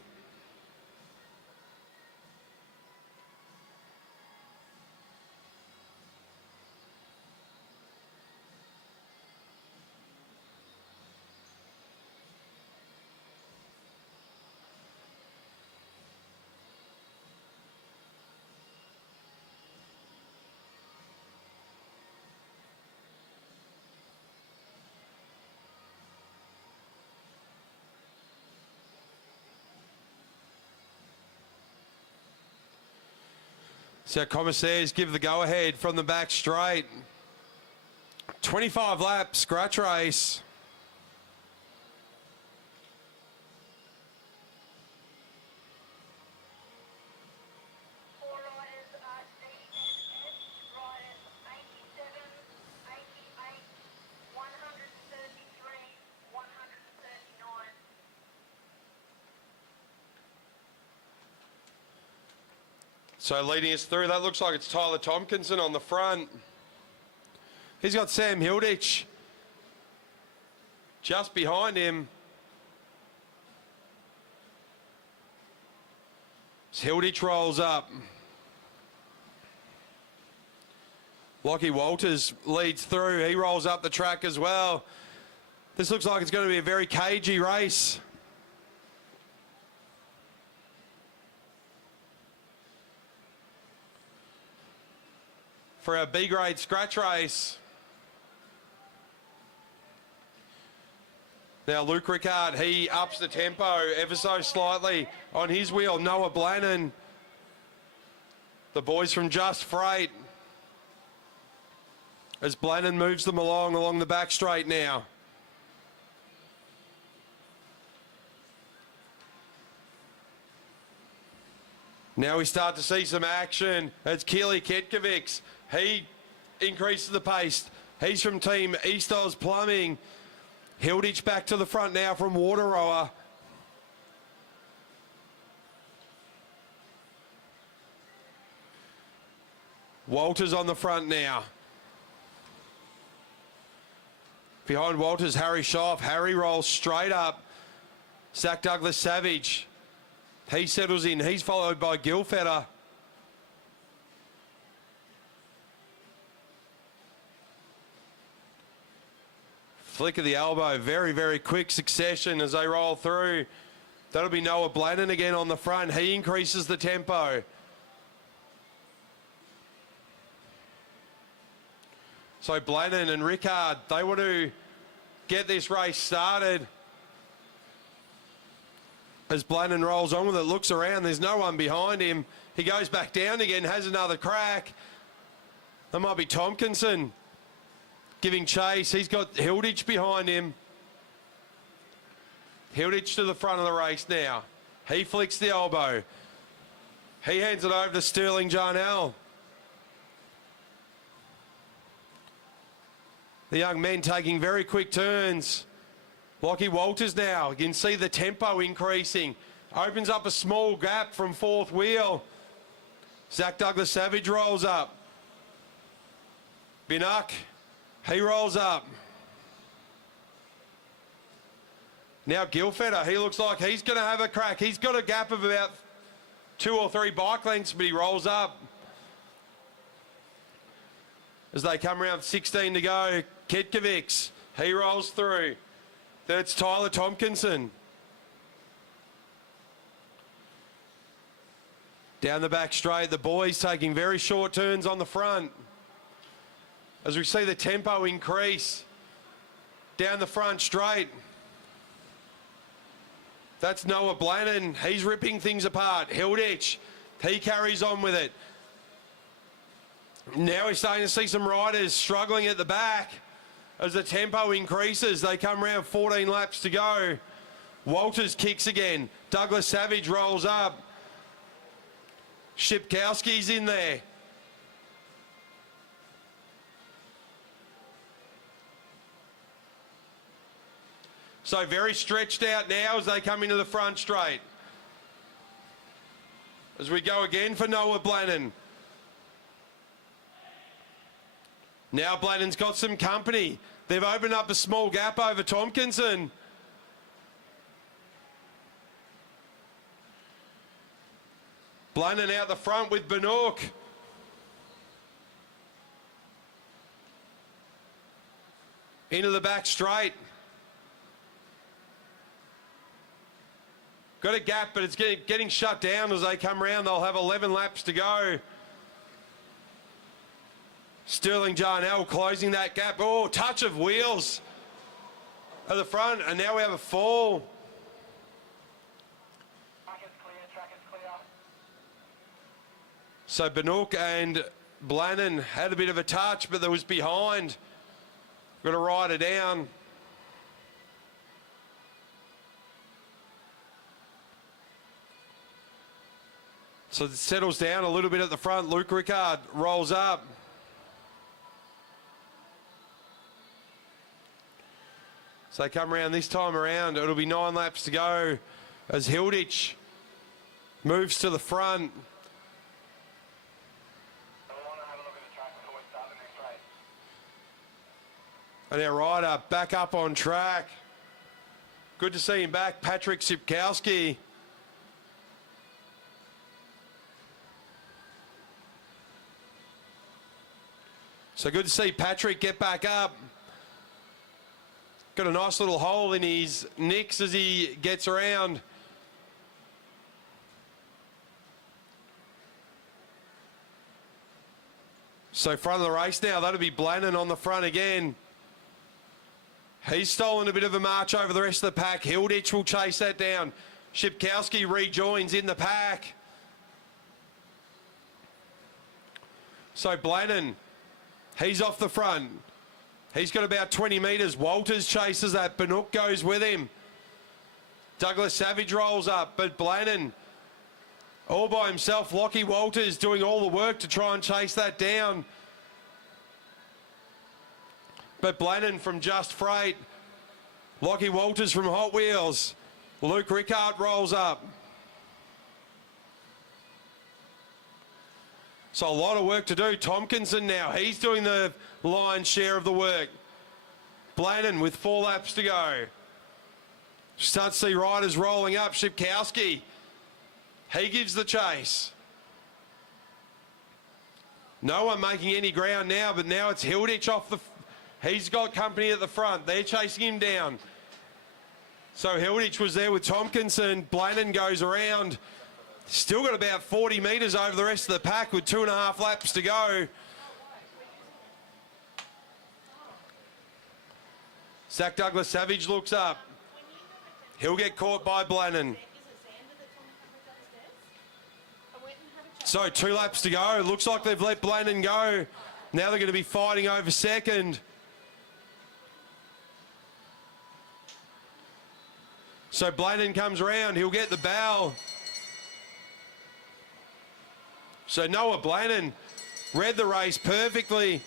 So commissaires give the go-ahead from the back straight. 25 lap scratch race. Four riders are DNS, riders 87, 88, 133, 139. So leading us through, that looks like it's Tyler Tompkinson on the front. He's got Sam Hilditch just behind him. As Hilditch rolls up. Lockie Walters leads through. He rolls up the track as well. This looks like it's going to be a very cagey race. For our B-grade scratch race. Now Luke Rickard, he ups the tempo ever so slightly on his wheel. Noah Blannon, the boys from Just Freight. As Blannon moves them along the back straight now. Now we start to see some action. It's Keely Ketkovics. He increases the pace. He's from Team East Oz Plumbing. Hilditch back to the front now from Wateroa. Walters on the front now. Behind Walters, Harry Schoff. Harry rolls straight up. Zach Douglas Savage. He settles in. He's followed by Gilfetter. Flick of the elbow, very, very quick succession as they roll through. That'll be Noah Blannon again on the front. He increases the tempo. So Blannon and Rickard, they want to get this race started. As Blannon rolls on with it, looks around, there's no one behind him. He goes back down again, has another crack. That might be Tompkinson giving chase. He's got Hilditch behind him. Hilditch to the front of the race now. He flicks the elbow. He hands it over to Sterling Jarnell. The young men taking very quick turns. Lockie Walters now. You can see the tempo increasing. Opens up a small gap from fourth wheel. Zach Douglas Savage rolls up. Binuck, he rolls up. Now Gilfetter, he looks like he's going to have a crack. He's got a gap of about 2 or 3 bike lengths, but he rolls up. As they come around 16 to go, Ketkovics, he rolls through. Then it's Tyler Tompkinson. Down the back straight, the boys taking very short turns on the front. As we see the tempo increase down the front straight. That's Noah Blannon. He's ripping things apart. Hilditch, he carries on with it. Now we're starting to see some riders struggling at the back. As the tempo increases, they come around 14 laps to go. Walters kicks again. Douglas Savage rolls up. Shipkowski's in there. So very stretched out now as they come into the front straight. As we go again for Noah Blannon. Now Blannon's got some company. They've opened up a small gap over Tompkinson. Blannon out the front with Banook. Into the back straight. Got a gap, but it's getting shut down as they come round. They'll have 11 laps to go. Sterling Jarnell closing that gap. Oh, touch of wheels at the front, and now we have a fall. Track is clear, track is clear. So Banook and Blannon had a bit of a touch, but there was behind. Got to ride her down. So it settles down a little bit at the front. Luke Rickard rolls up. So they come around this time around. It'll be 9 laps to go as Hilditch moves to the front. I want to have a look at the track before we start the next race. And our rider back up on track. Good to see him back, Patrick Sipkowski. So good to see Patrick get back up. Got a nice little hole in his nicks as he gets around. So front of the race now, that'll be Blannon on the front again. He's stolen a bit of a march over the rest of the pack. Hilditch will chase that down. Shipkowski rejoins in the pack. So Blannon, he's off the front. He's got about 20 metres. Walters chases that. Banook goes with him. Douglas Savage rolls up, but Blannon all by himself. Lockie Walters doing all the work to try and chase that down. But Blannon from Just Freight. Lockie Walters from Hot Wheels. Luke Rickard rolls up. So a lot of work to do. Tompkinson now, he's doing the lion's share of the work. Blannon with 4 laps to go. Start to see riders rolling up. Shipkowski, he gives the chase. No one making any ground now, but now it's Hilditch off the... He's got company at the front. They're chasing him down. So Hilditch was there with Tompkinson. Blannon goes around. Still got about 40 metres over the rest of the pack with 2.5 laps to go. Zach Douglas Savage looks up. He'll get caught by Blannon. So 2 laps to go. Looks like they've let Blannon go. Now they're going to be fighting over second. So Blannon comes around. He'll get the bow. So Noah Blannon read the race perfectly.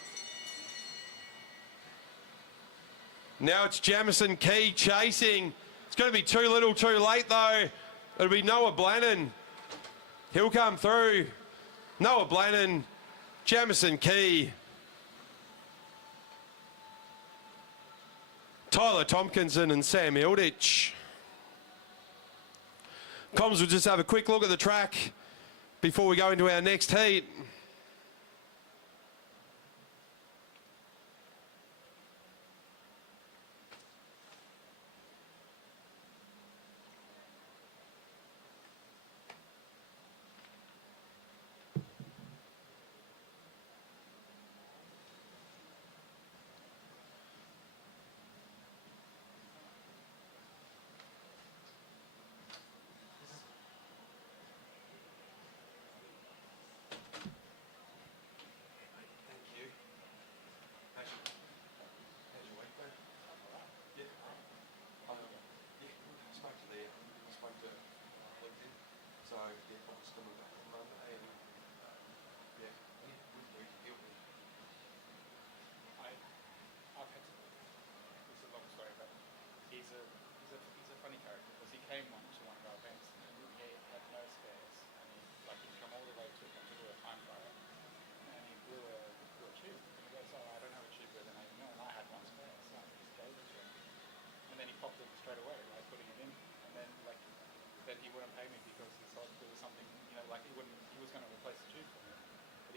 Now it's Jamison Key chasing. It's going to be too little too late though. It'll be Noah Blannon. He'll come through. Noah Blannon, Jamison Key. Tyler Tompkinson and Sam Hilditch. Comms will just have a quick look at the track before we go into our next heat.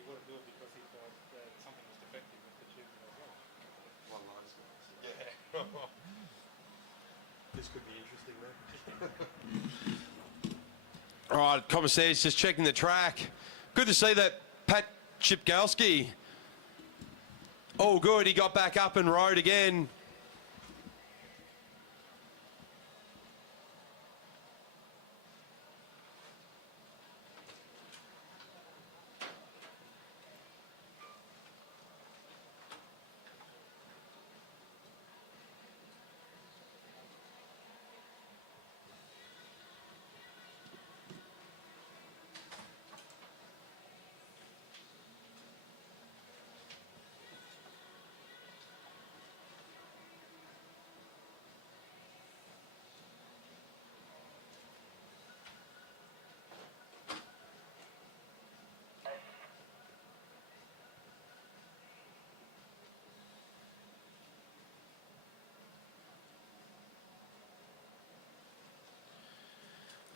he wouldn't do it because he thought that something was defective with the tube as well. One line spots. Yeah. This could be interesting, man. All right, Commissaires just checking the track. Good to see that Pat Chipkowski. Oh, good. He got back up and rode again.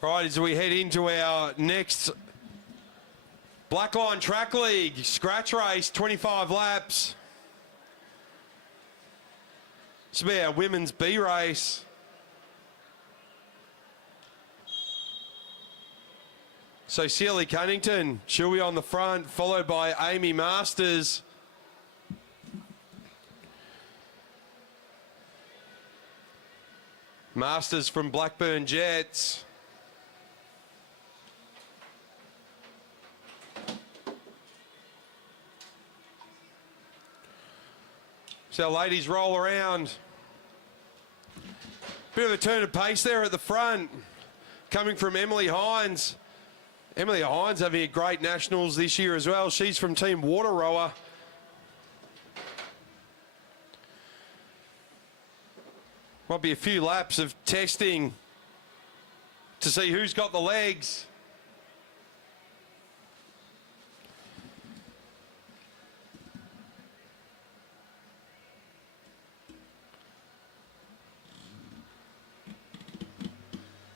Right, as we head into our next Blackline Track League scratch race, 25 laps. This will be our women's B race. So Sealy Cunnington, she'll be on the front, followed by Amy Masters. Masters from Blackburn Jets. So ladies roll around. Bit of a turn of pace there at the front, coming from Emily Hines. Emily Hines having a great nationals this year as well. She's from Team Water Rower. Might be a few laps of testing to see who's got the legs.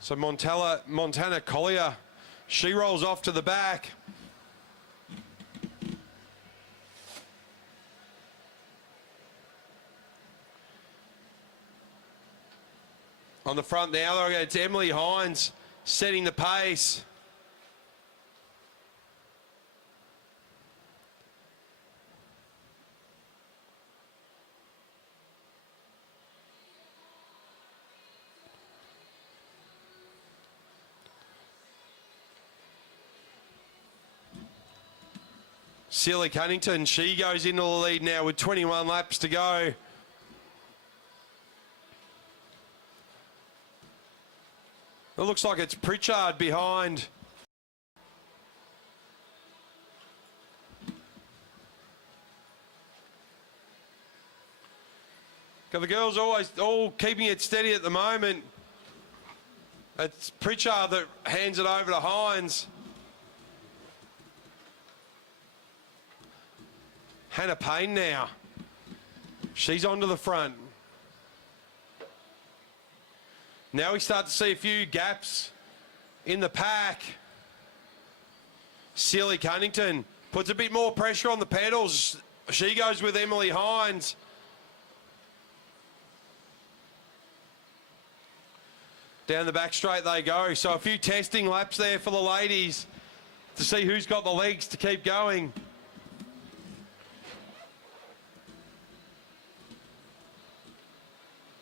So Montana Collier, she rolls off to the back. On the front now, it's Emily Hines setting the pace. Sealy Cunnington, she goes into the lead now with 21 laps to go. It looks like it's Pritchard behind. The girls always all keeping it steady at the moment. It's Pritchard that hands it over to Hines. Hannah Payne now. She's onto the front. Now we start to see a few gaps in the pack. Sealy Cunnington puts a bit more pressure on the pedals. She goes with Emily Hines. Down the back straight they go. So a few testing laps there for the ladies to see who's got the legs to keep going.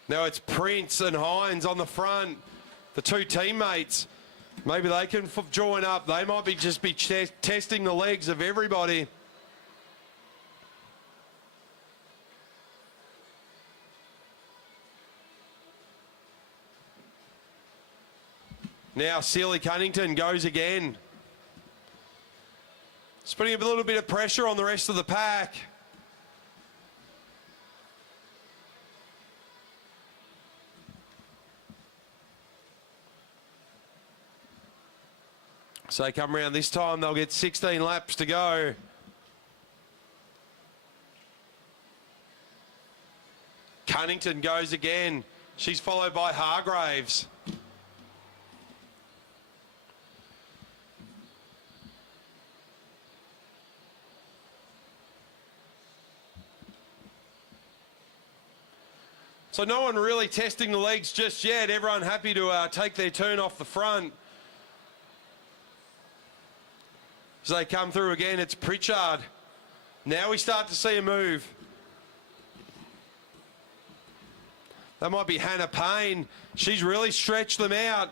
Now it's Prince and Hines on the front, the two teammates. Maybe they can join up. They might be just be testing the legs of everybody. Now Sealy Cunnington goes again. It's putting a little bit of pressure on the rest of the pack. So they come around this time, they'll get 16 laps to go. Cunnington goes again. She's followed by Hargraves. So no one really testing the legs just yet. Everyone happy to take their turn off the front. As they come through again, it's Pritchard. Now we start to see a move. That might be Hannah Payne. She's really stretched them out.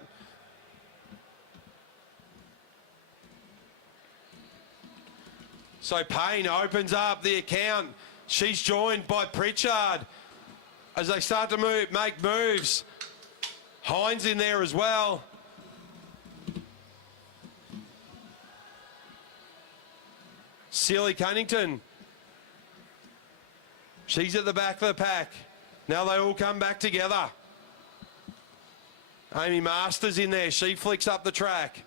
So Payne opens up the account. She's joined by Pritchard as they start to make moves. Hines in there as well. Sealy Cunnington. She's at the back of the pack. Now they all come back together. Amy Masters in there. She flicks up the track.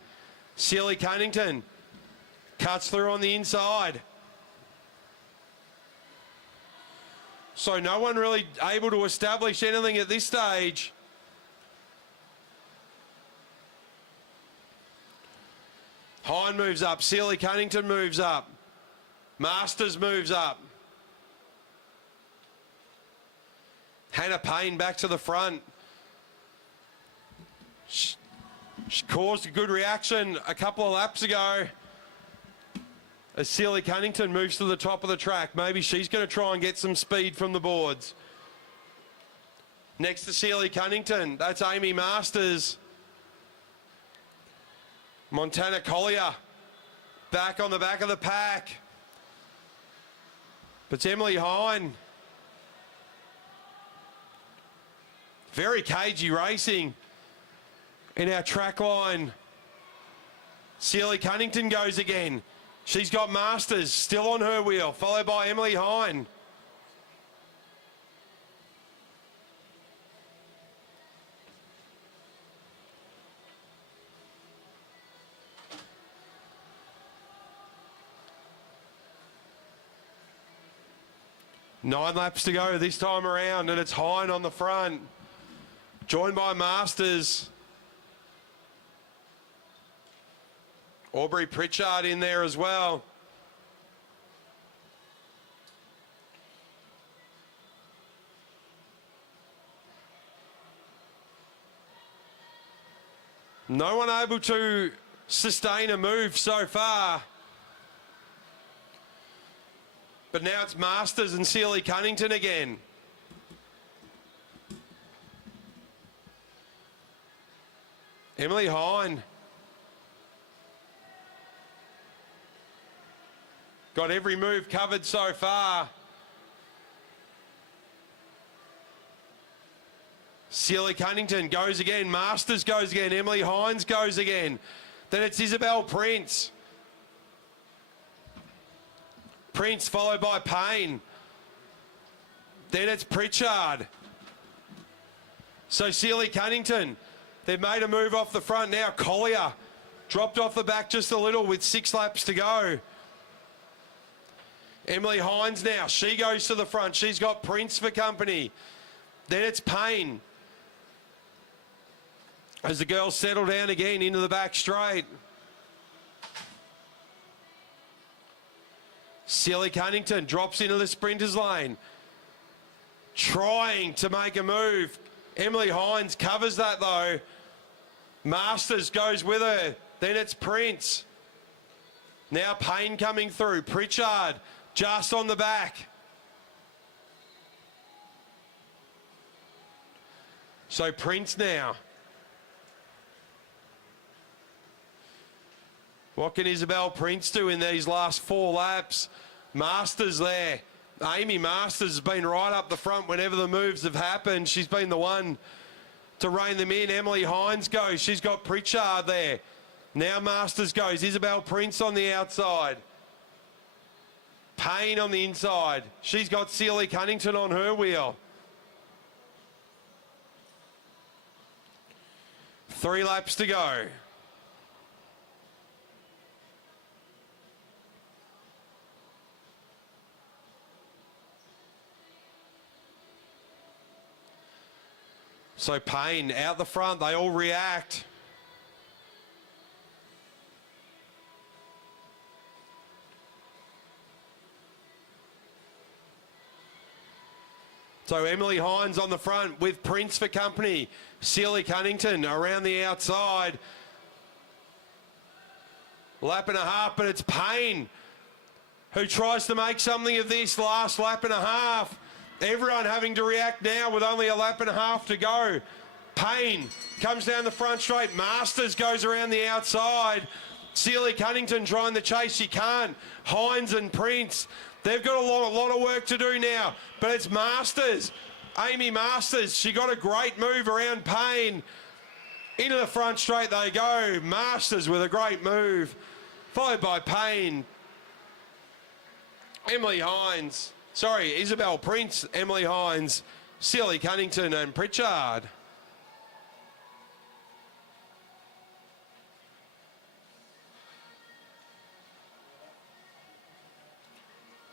Sealy Cunnington cuts through on the inside. So no one really able to establish anything at this stage. Hine moves up. Sealy Cunnington moves up. Masters moves up. Hannah Payne back to the front. She caused a good reaction a couple of laps ago. As Sealy Cunnington moves to the top of the track, maybe she's going to try and get some speed from the boards. Next to Sealy Cunnington, that's Amy Masters. Montana Collier back on the back of the pack. But it's Emily Hine. Very cagey racing in our track line. Sealy Cunnington goes again. She's got Masters still on her wheel, followed by Emily Hine. Nine laps to go this time around, and it's Hine on the front, joined by Masters. Aubrey Pritchard in there as well. No one able to sustain a move so far. But now it's Masters and Sealy Cunnington again. Emily Hine. Got every move covered so far. Sealy Cunnington goes again. Masters goes again. Emily Hines goes again. Then it's Isabel Prince. Prince followed by Payne. Then it's Pritchard. So Sealy Cunnington, they've made a move off the front now. Collier dropped off the back just a little with 6 laps to go. Emily Hines now, she goes to the front. She's got Prince for company. Then it's Payne. As the girls settle down again into the back straight. Sealy Cunnington drops into the sprinters lane. Trying to make a move. Emily Hines covers that though. Masters goes with her. Then it's Prince. Now Payne coming through. Pritchard just on the back. So Prince now. What can Isabel Prince do in these last 4 laps? Masters there. Amy Masters has been right up the front whenever the moves have happened. She's been the one to rein them in. Emily Hines goes. She's got Pritchard there. Now Masters goes. Isabel Prince on the outside. Payne on the inside. She's got Sealy Cunnington on her wheel. 3 laps to go. So Payne out the front, they all react. So Emily Hines on the front with Prince for company. Sealy Cunnington around the outside. Lap and a half, but it's Payne who tries to make something of this last lap and a half. Everyone having to react now with only a lap and a half to go. Payne comes down the front straight. Masters goes around the outside. Sealy Cunnington trying to chase. She can't. Hines and Prince. They've got a lot of work to do now. But it's Masters. Amy Masters. She got a great move around Payne. Into the front straight they go. Masters with a great move. Followed by Payne. Emily Hines. Sorry, Isabel Prince, Emily Hines, Sealy Cunnington and Pritchard.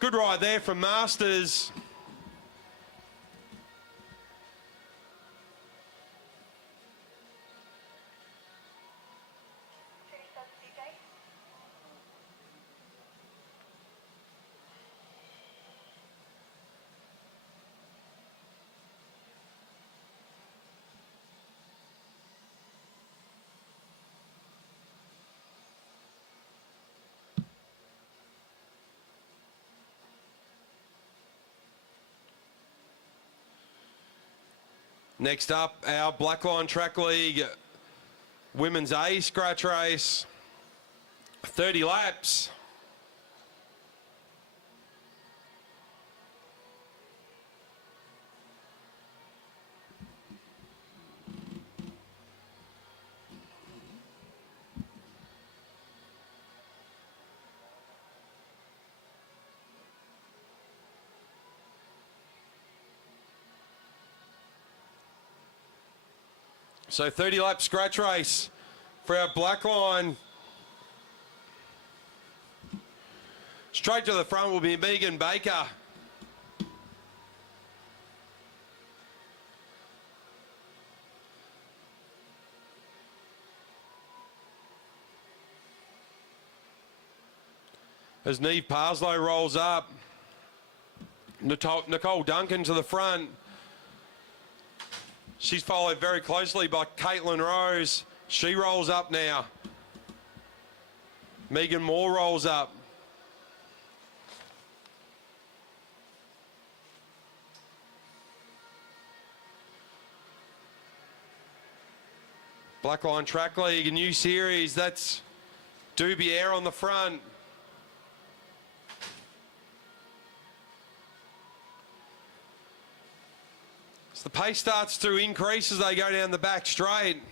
Good ride there from Masters. Next up, our Blackline Track League Women's A scratch race. 30 laps. So 30 lap scratch race for our Blackline. Straight to the front will be Megan Baker. As Neve Parslow rolls up. Nicole Duncan to the front. She's followed very closely by Caitlin Rose. She rolls up now. Megan Moore rolls up. Blackline Track League, a new series. That's Dubier on the front. So the pace starts to increase as they go down the back straight.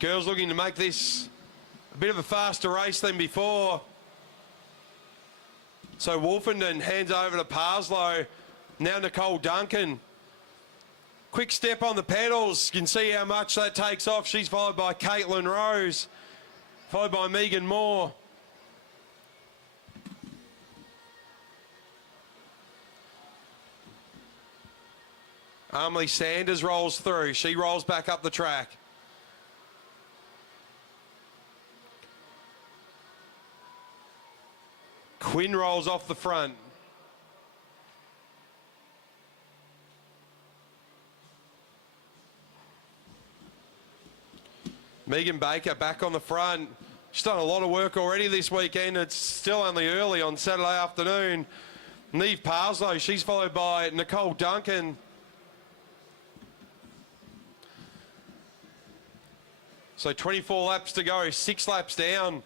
Girls looking to make this a bit of a faster race than before. So Wolfenden hands over to Parslow. Now Nicole Duncan. Quick step on the pedals. You can see how much that takes off. She's followed by Caitlin Rose. Followed by Megan Moore. Armley Sanders rolls through. She rolls back up the track. Quinn rolls off the front. Megan Baker back on the front. She's done a lot of work already this weekend. It's still only early on Saturday afternoon. Neve Parslow, she's followed by Nicole Duncan. So 24 laps to go, 6 laps down.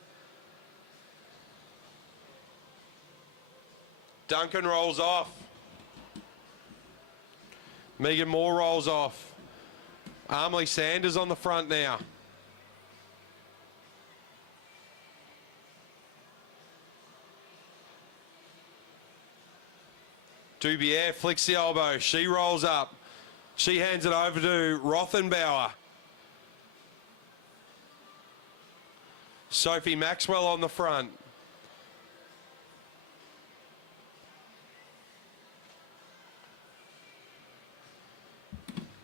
Duncan rolls off. Megan Moore rolls off. Armley Sanders on the front now. Dubier flicks the elbow. She rolls up. She hands it over to Rothenbauer. Sophie Maxwell on the front.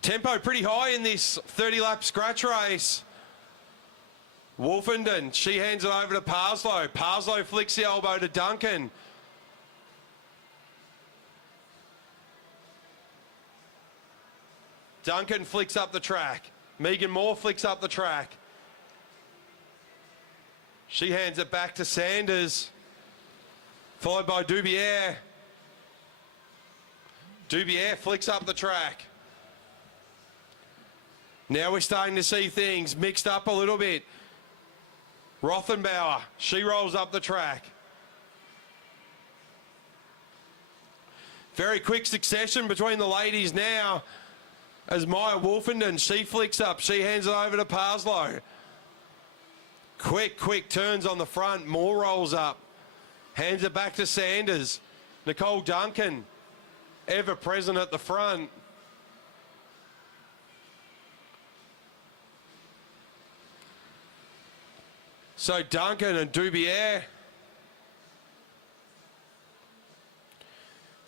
Tempo pretty high in this 30 lap scratch race. Wolfenden, she hands it over to Parslow. Parslow flicks the elbow to Duncan. Duncan flicks up the track. Megan Moore flicks up the track. She hands it back to Sanders, followed by Dubier. Dubier flicks up the track. Now we're starting to see things mixed up a little bit. Rothenbauer, she rolls up the track. Very quick succession between the ladies now as Maya Wolfenden, she flicks up, she hands it over to Parslow. Quick turns on the front, Moore rolls up, hands it back to Sanders. Nicole Duncan, ever present at the front. So Duncan and Dubier,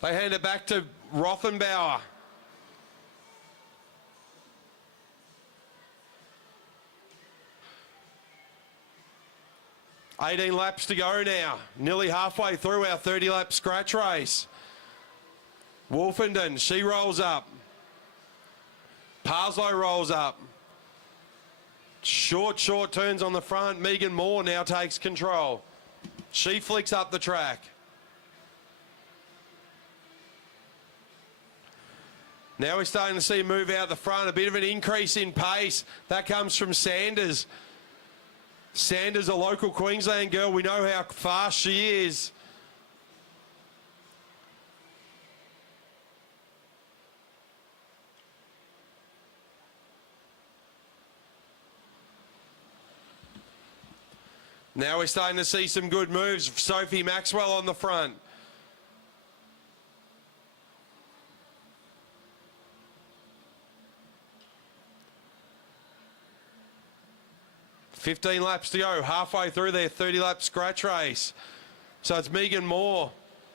they hand it back to Rothenbauer. $18 laps to go now. Nearly halfway through our 30-lap scratch race. Wolfenden, she rolls up. Parslow rolls up. Short turns on the front. Megan Moore now takes control. She flicks up the track. Now we're starting to see move out the front. A bit of an increase in pace. That comes from Sanders. Sanders, a local Queensland girl. We know how fast she is. Now we're starting to see some good moves. Sophie Maxwell on the front. $15 laps to go, halfway through their 30-lap scratch race. So it's Megan Moore,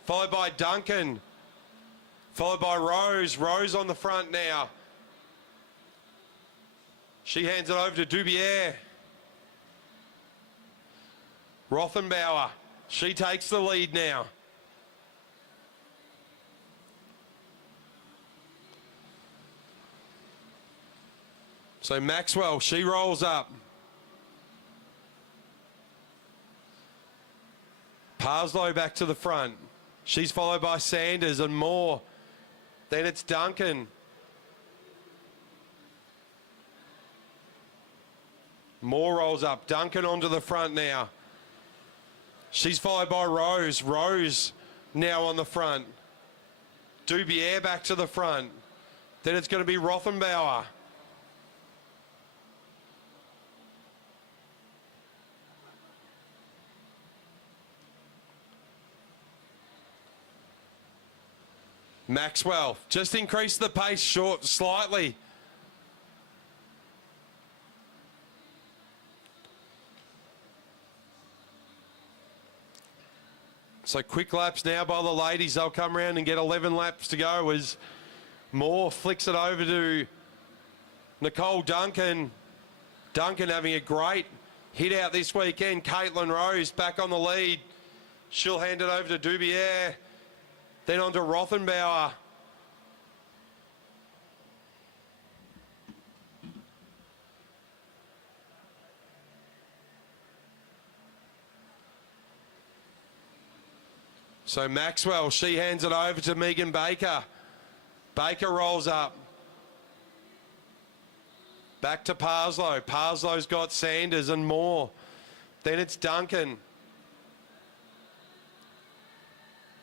followed by Duncan, followed by Rose. Rose on the front now. She hands it over to Dubier. Rothenbauer, she takes the lead now. So Maxwell, she rolls up. Parslow back to the front. She's followed by Sanders and Moore. Then it's Duncan. Moore rolls up. Duncan onto the front now. She's followed by Rose. Rose now on the front. Dubier back to the front. Then it's going to be Rothenbauer. Maxwell, just increase the pace short slightly. So quick laps now by the ladies. They'll come around and get 11 laps to go as Moore flicks it over to Nicole Duncan. Duncan having a great hit out this weekend. Caitlin Rose back on the lead. She'll hand it over to Dubier. Then on to Rothenbauer. So Maxwell, she hands it over to Megan Baker. Baker rolls up. Back to Parslow. Parslow's got Sanders and Moore. Then it's Duncan.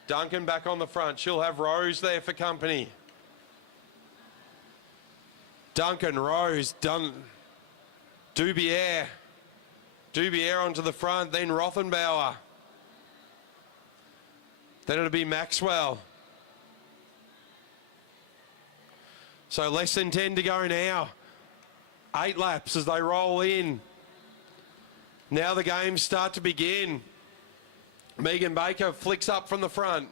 Duncan back on the front. She'll have Rose there for company. Duncan, Rose, Dubier. Dubier onto the front, then Rothenbauer. Then it'll be Maxwell. So less than 10 to go now. 8 laps as they roll in. Now the games start to begin. Megan Baker flicks up from the front.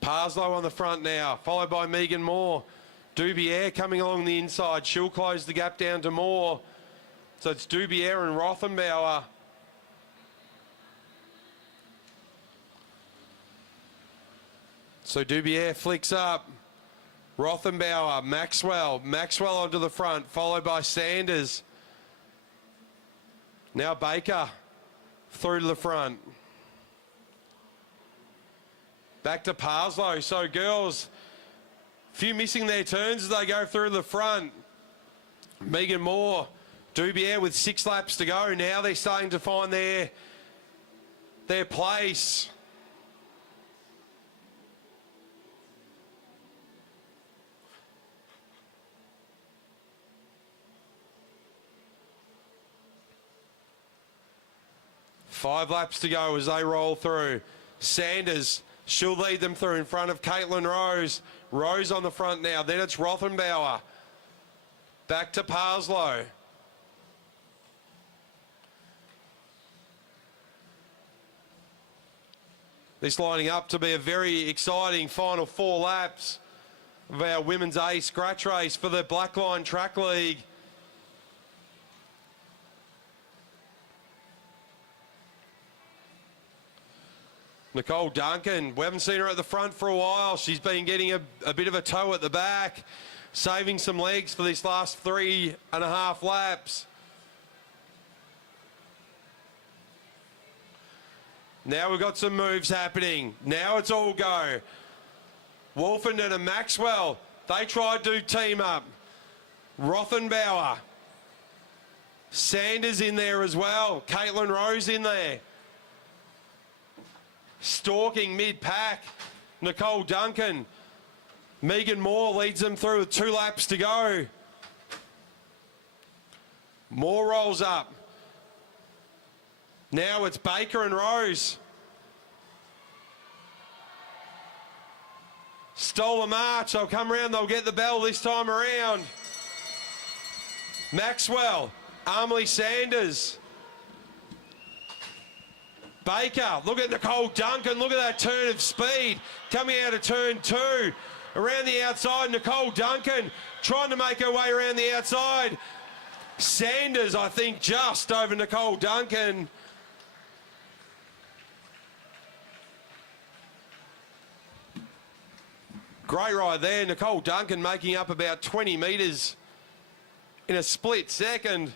Parslow on the front now, followed by Megan Moore. Dubier coming along the inside. She'll close the gap down to Moore. So it's Dubier and Rothenbauer. So Dubier flicks up. Rothenbauer, Maxwell onto the front, followed by Sanders. Now Baker through to the front. Back to Parslow. So girls, few missing their turns as they go through the front. Megan Moore, Dubier with 6 laps to go. Now they're starting to find their place. Five laps to go as they roll through. Sanders, she'll lead them through in front of Caitlin Rose. Rose on the front now. Then it's Rothenbauer. Back to Parslow. This lining up to be a very exciting final 4 laps of our women's A scratch race for the Blackline Track League. Nicole Duncan, we haven't seen her at the front for a while. She's been getting a bit of a toe at the back, saving some legs for this last 3.5 laps. Now we've got some moves happening. Now it's all go. Wolfenden and Maxwell, they tried to team up. Rothenbauer. Sanders in there as well. Caitlin Rose in there. Stalking mid-pack, Nicole Duncan. Megan Moore leads them through with 2 laps to go. Moore rolls up. Now it's Baker and Rose. Stole a march. They'll come around. They'll get the bell this time around. Maxwell, Armley Sanders. Baker, look at Nicole Duncan, look at that turn of speed coming out of turn 2. Around the outside, Nicole Duncan trying to make her way around the outside. Sanders, I think, just over Nicole Duncan. Great ride there, Nicole Duncan making up about 20 metres in a split second.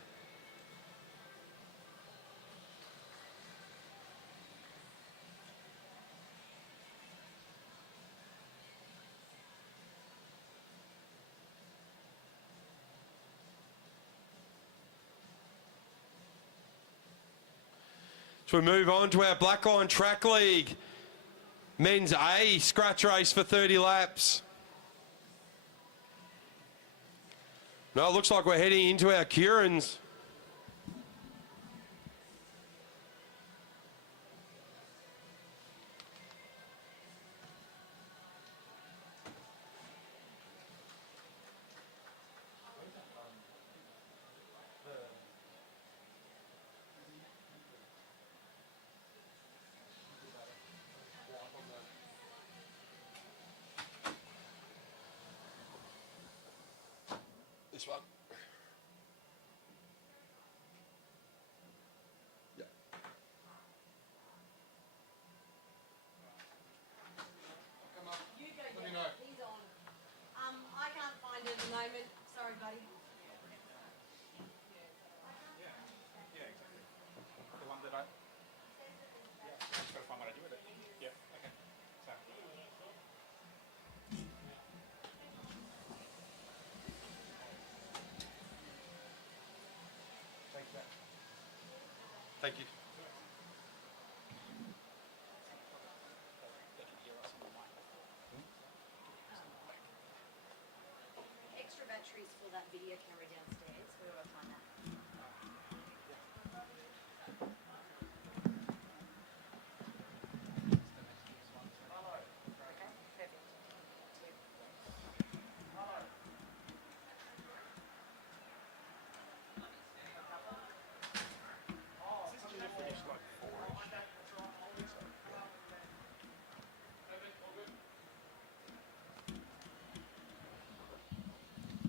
So we move on to our Blackline Track League men's A scratch race for 30 laps. No, it looks like we're heading into our Kierin's. This one. Yeah. Come up. You go Let me get know. it. He's on. I can't find it at the moment. Sorry, buddy. Yeah, exactly. The one that I... Yeah, I just gotta find what I do with it. Yeah, okay. So... Thank you. Extra batteries for that video camera downstairs. Where do I find that? Okay, perfect.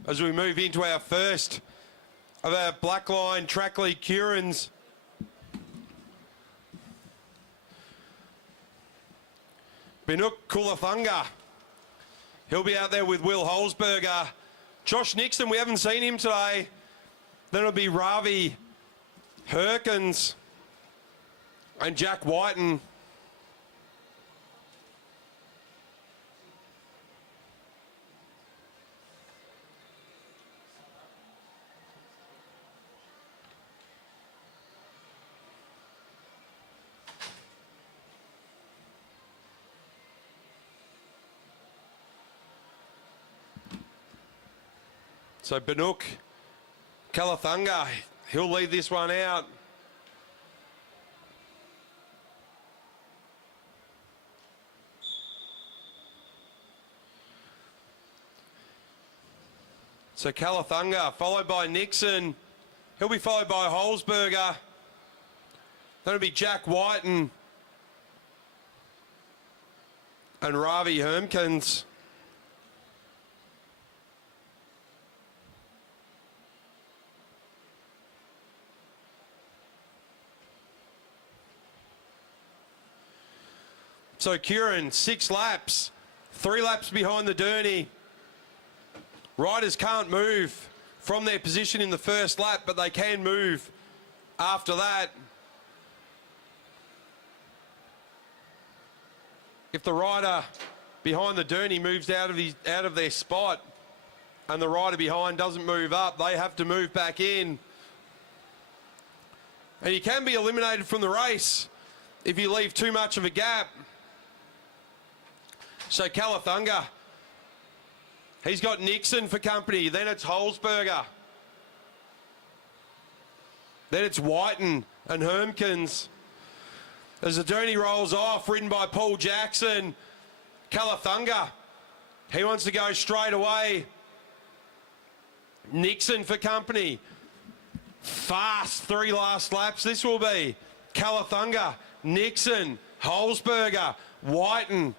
as we move into our first of our Blackline Track League Kierin's. Binook Kulathunga. He'll be out there with Will Holzberger. Josh Nixon, we haven't seen him today. Then it'll be Ravi Herkins and Jack Whiten. So Binook Kalathunga, he'll lead this one out. So Kalathunga, followed by Nixon. He'll be followed by Holzberger. That'll be Jack Whiten and Ravi Hermkins. So Kierin, 6 laps, 3 laps behind the Derny. Riders can't move from their position in the first lap, but they can move after that. If the rider behind the Derny moves out of their spot and the rider behind doesn't move up, they have to move back in. And you can be eliminated from the race if you leave too much of a gap. So Kalathunga, he's got Nixon for company. Then it's Holzberger. Then it's Whiten and Hermkins. As the Derny rolls off, ridden by Paul Jackson, Kalathunga, he wants to go straight away. Nixon for company. Fast 3 last laps this will be. Kalathunga, Nixon, Holzberger, Whiten.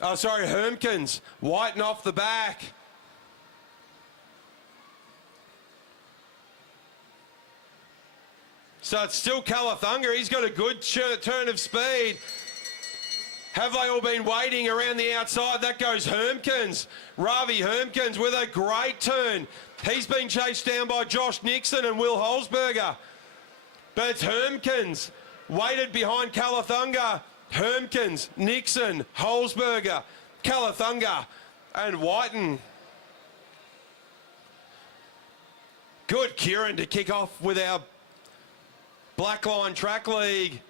Hermkins, Whiten off the back. So it's still Kalathunga. He's got a good turn of speed. Have they all been waiting around the outside? That goes Hermkins. Ravi Hermkins with a great turn. He's been chased down by Josh Nixon and Will Holzberger. But it's Hermkins. Waited behind Kalathunga. Hermkins, Nixon, Holzberger, Kalathunga and Whiten. Good Kierin to kick off with our Blackline Track League.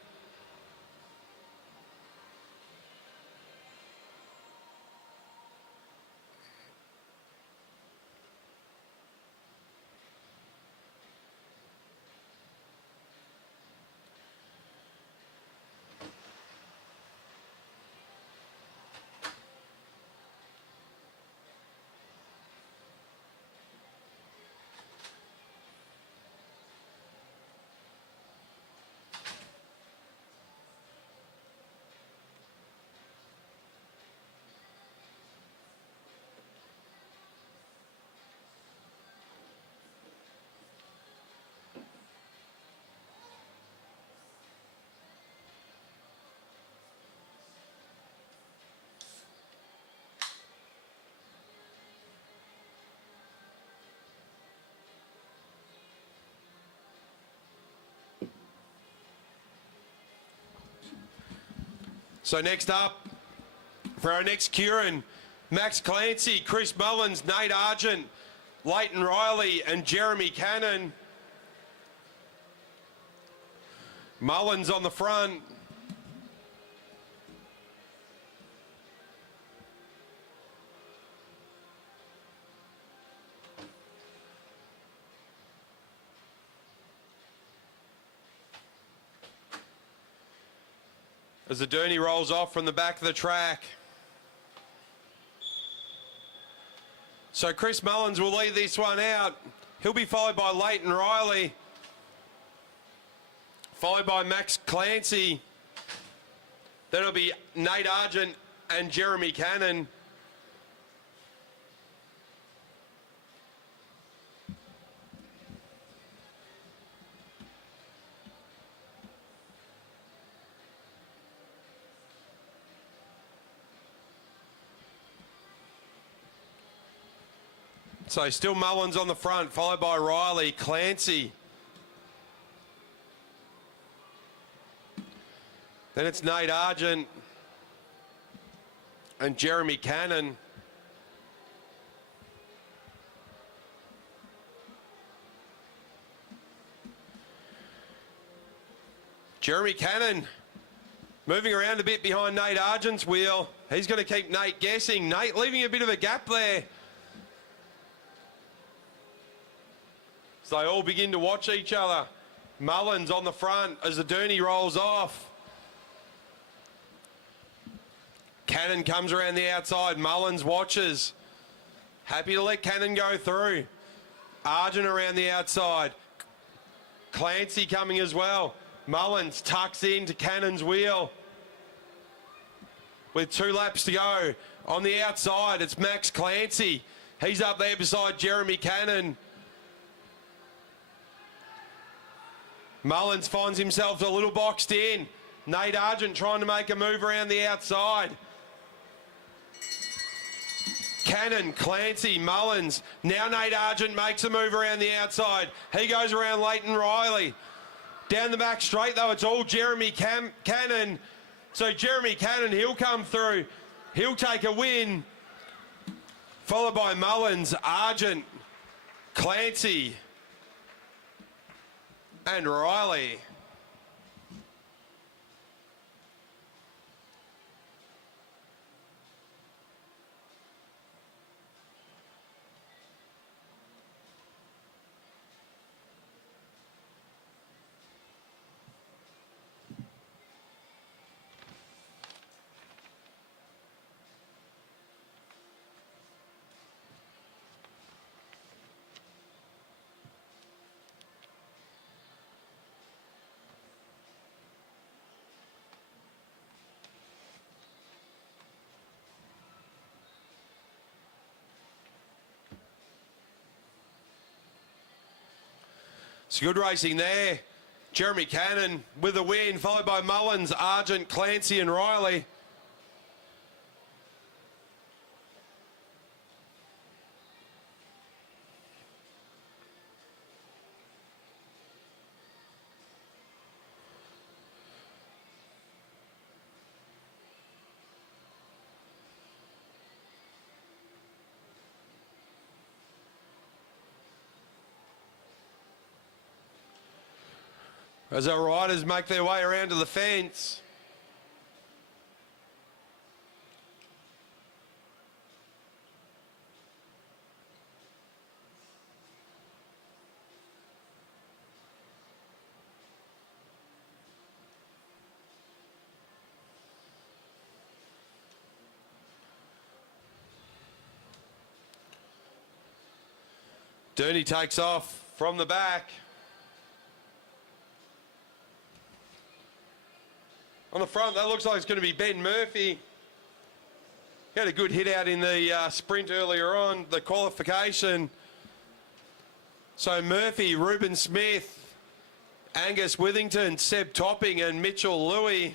So next up, for our next Kierin, Max Clancy, Chris Mullins, Nate Argent, Leighton Riley and Jeremy Cannon. Mullins on the front. As the Derny rolls off from the back of the track. So Chris Mullins will lead this one out. He'll be followed by Leighton Riley. Followed by Max Clancy. Then it'll be Nate Argent and Jeremy Cannon. So still Mullins on the front, followed by Riley, Clancy. Then it's Nate Argent and Jeremy Cannon. Jeremy Cannon moving around a bit behind Nate Argent's wheel. He's going to keep Nate guessing. Nate leaving a bit of a gap there. So they all begin to watch each other. Mullins on the front as the Dooney rolls off. Cannon comes around the outside. Mullins watches. Happy to let Cannon go through. Argent around the outside. Clancy coming as well. Mullins tucks into Cannon's wheel. With 2 laps to go. On the outside, it's Max Clancy. He's up there beside Jeremy Cannon. Mullins finds himself a little boxed in. Nate Argent trying to make a move around the outside. Cannon, Clancy, Mullins. Now Nate Argent makes a move around the outside. He goes around Leighton Riley. Down the back straight though, it's all Jeremy Cannon. So Jeremy Cannon, he'll come through. He'll take a win. Followed by Mullins, Argent, Clancy, and Riley. It's good racing there. Jeremy Cannon with the win, followed by Mullins, Argent, Clancy and Riley. As our riders make their way around to the fence. Dooney takes off from the back. On the front, that looks like it's going to be Ben Murphy. He had a good hit out in the sprint earlier on, the qualification. So Murphy, Ruben Smith, Angus Withington, Seb Topping and Mitchell Louis.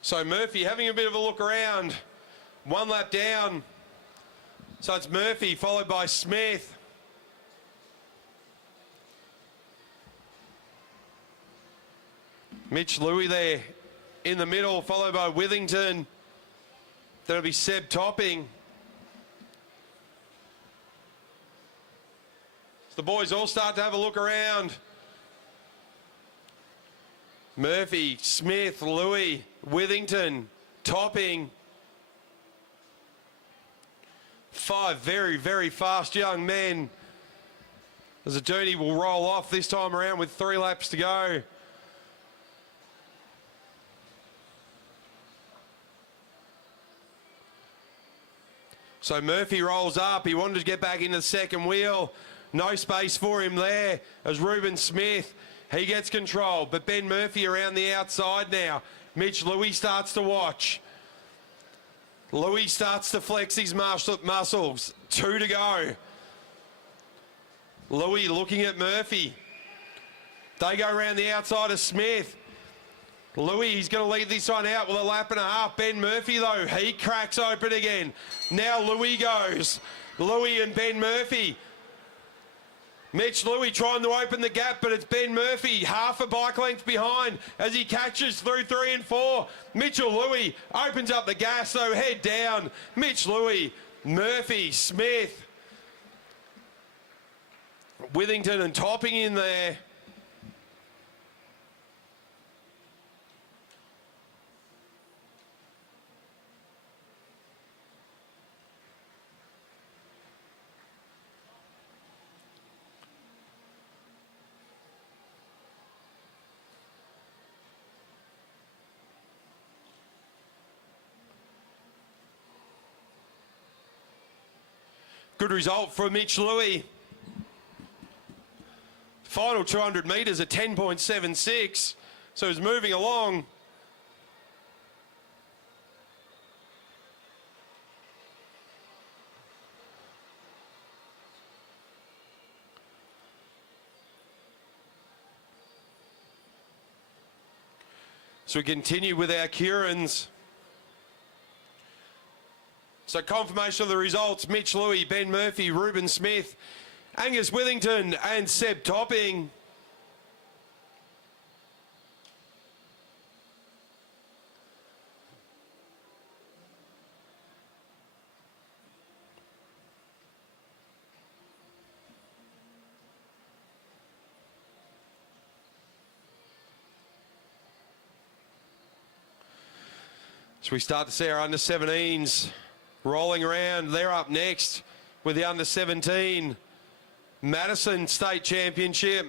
So Murphy having a bit of a look around. 1 lap down. So it's Murphy followed by Smith. Mitch Louis there in the middle, followed by Withington. That'll be Seb Topping. So the boys all start to have a look around. Murphy, Smith, Louis, Withington, Topping. 5 very, very fast young men. As the Dooney will roll off this time around with 3 laps to go. So Murphy rolls up. He wanted to get back into the second wheel. No space for him there as Ruben Smith. He gets control, but Ben Murphy around the outside now. Mitch Louis starts to watch. Louis starts to flex his muscles. 2 to go. Louis looking at Murphy. They go around the outside of Smith. Louis, he's going to lead this one out with a lap and a half. Ben Murphy, though, he cracks open again. Now Louis goes. Louis and Ben Murphy. Mitch Louis trying to open the gap, but it's Ben Murphy half a bike length behind as he catches through 3 and 4. Mitchell Louis opens up the gas, though, head down. Mitch Louis, Murphy, Smith, Withington and Topping in there. Good result for Mitch Louis. Final 200 metres at 10.76, so he's moving along. So we continue with our Kiirins. So confirmation of the results, Mitch Louis, Ben Murphy, Ruben Smith, Angus Withington and Seb Topping. So we start to see our under-17s rolling around. They're up next with the under-17 Madison State Championship.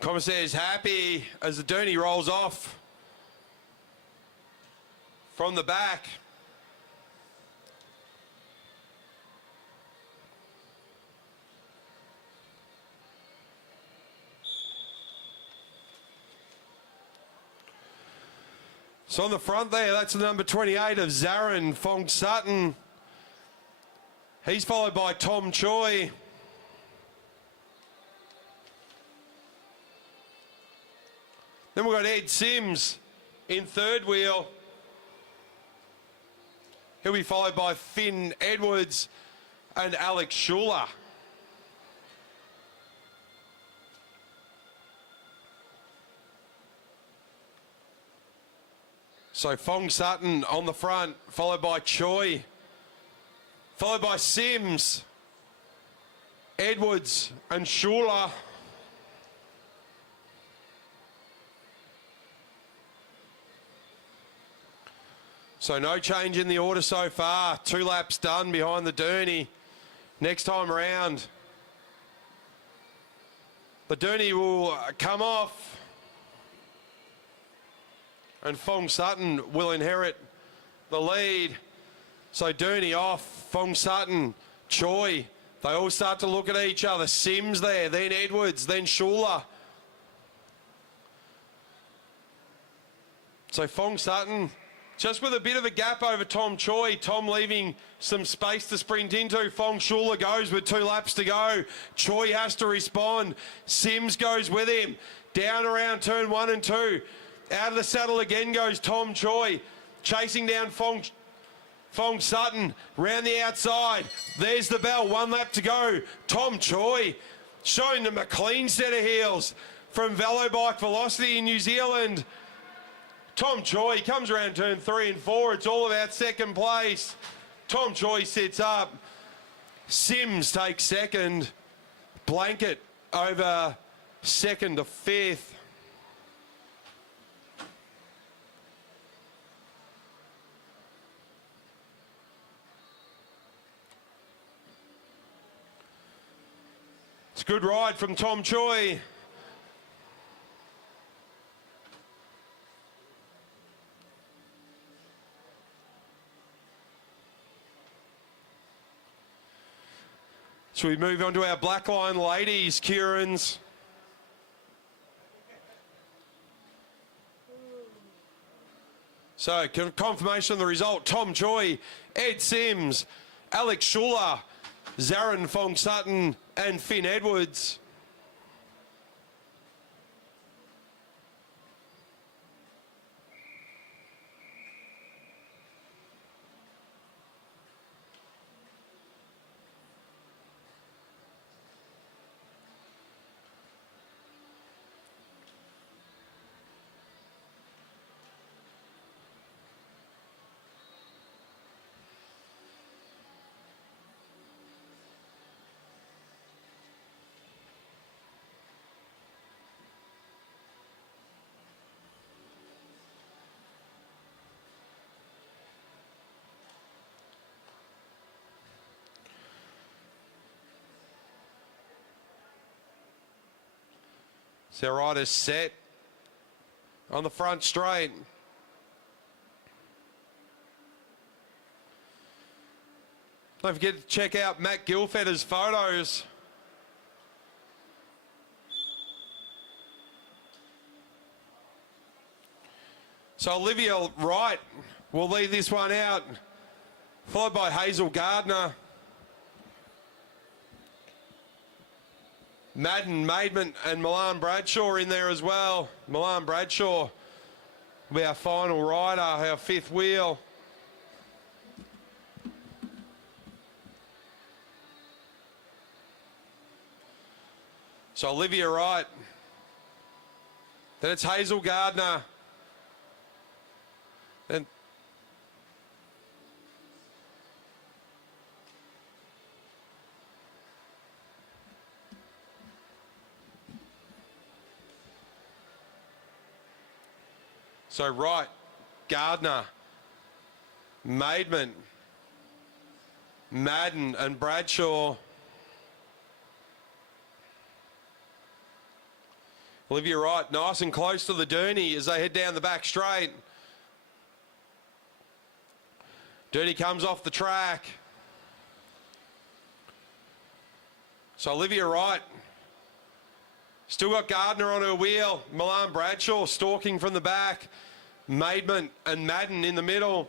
Commissaire's happy as the Dooney rolls off from the back. So on the front there, that's the number 28 of Zarin Fong Sutton. He's followed by Tom Choi. Then we've got Ed Sims in third wheel. He'll be followed by Finn Edwards and Alex Schuler. So Fong Sutton on the front, followed by Choi, followed by Sims, Edwards and Schuler. So no change in the order so far. 2 laps done behind the Dooney. Next time around, the Dooney will come off and Fong Sutton will inherit the lead. So Dooney off, Fong Sutton, Choi. They all start to look at each other. Sims there, then Edwards, then Schuler. So Fong Sutton just with a bit of a gap over Tom Choi. Tom leaving some space to sprint into. Fong Schuler goes with 2 laps to go. Choi has to respond. Sims goes with him. Down around turn 1 and 2. Out of the saddle again goes Tom Choi. Chasing down Fong Sutton. Round the outside. There's the bell. 1 lap to go. Tom Choi showing them a clean set of heels from Velobike Velocity in New Zealand. Tom Choi comes around turn 3 and 4. It's all about second place. Tom Choi sits up. Sims takes second. Blanket over second to 5th. It's a good ride from Tom Choi. Should we move on to our Blackline ladies, Kieran's? So, confirmation of the result. Tom Choi, Ed Sims, Alex Schuler, Zarin Fong Sutton and Finn Edwards. So riders set on the front straight. Don't forget to check out Matt Gilfetter's photos. So Olivia Wright will lead this one out, followed by Hazel Gardner. Madden, Maidment and Milan Bradshaw in there as well. Milan Bradshaw will be our final rider, our fifth wheel. So Olivia Wright. Then it's Hazel Gardner. Then so Wright, Gardner, Maidment, Madden and Bradshaw. Olivia Wright nice and close to the Dooney as they head down the back straight. Dooney comes off the track. So Olivia Wright still got Gardner on her wheel. Milan Bradshaw stalking from the back. Maidment and Madden in the middle.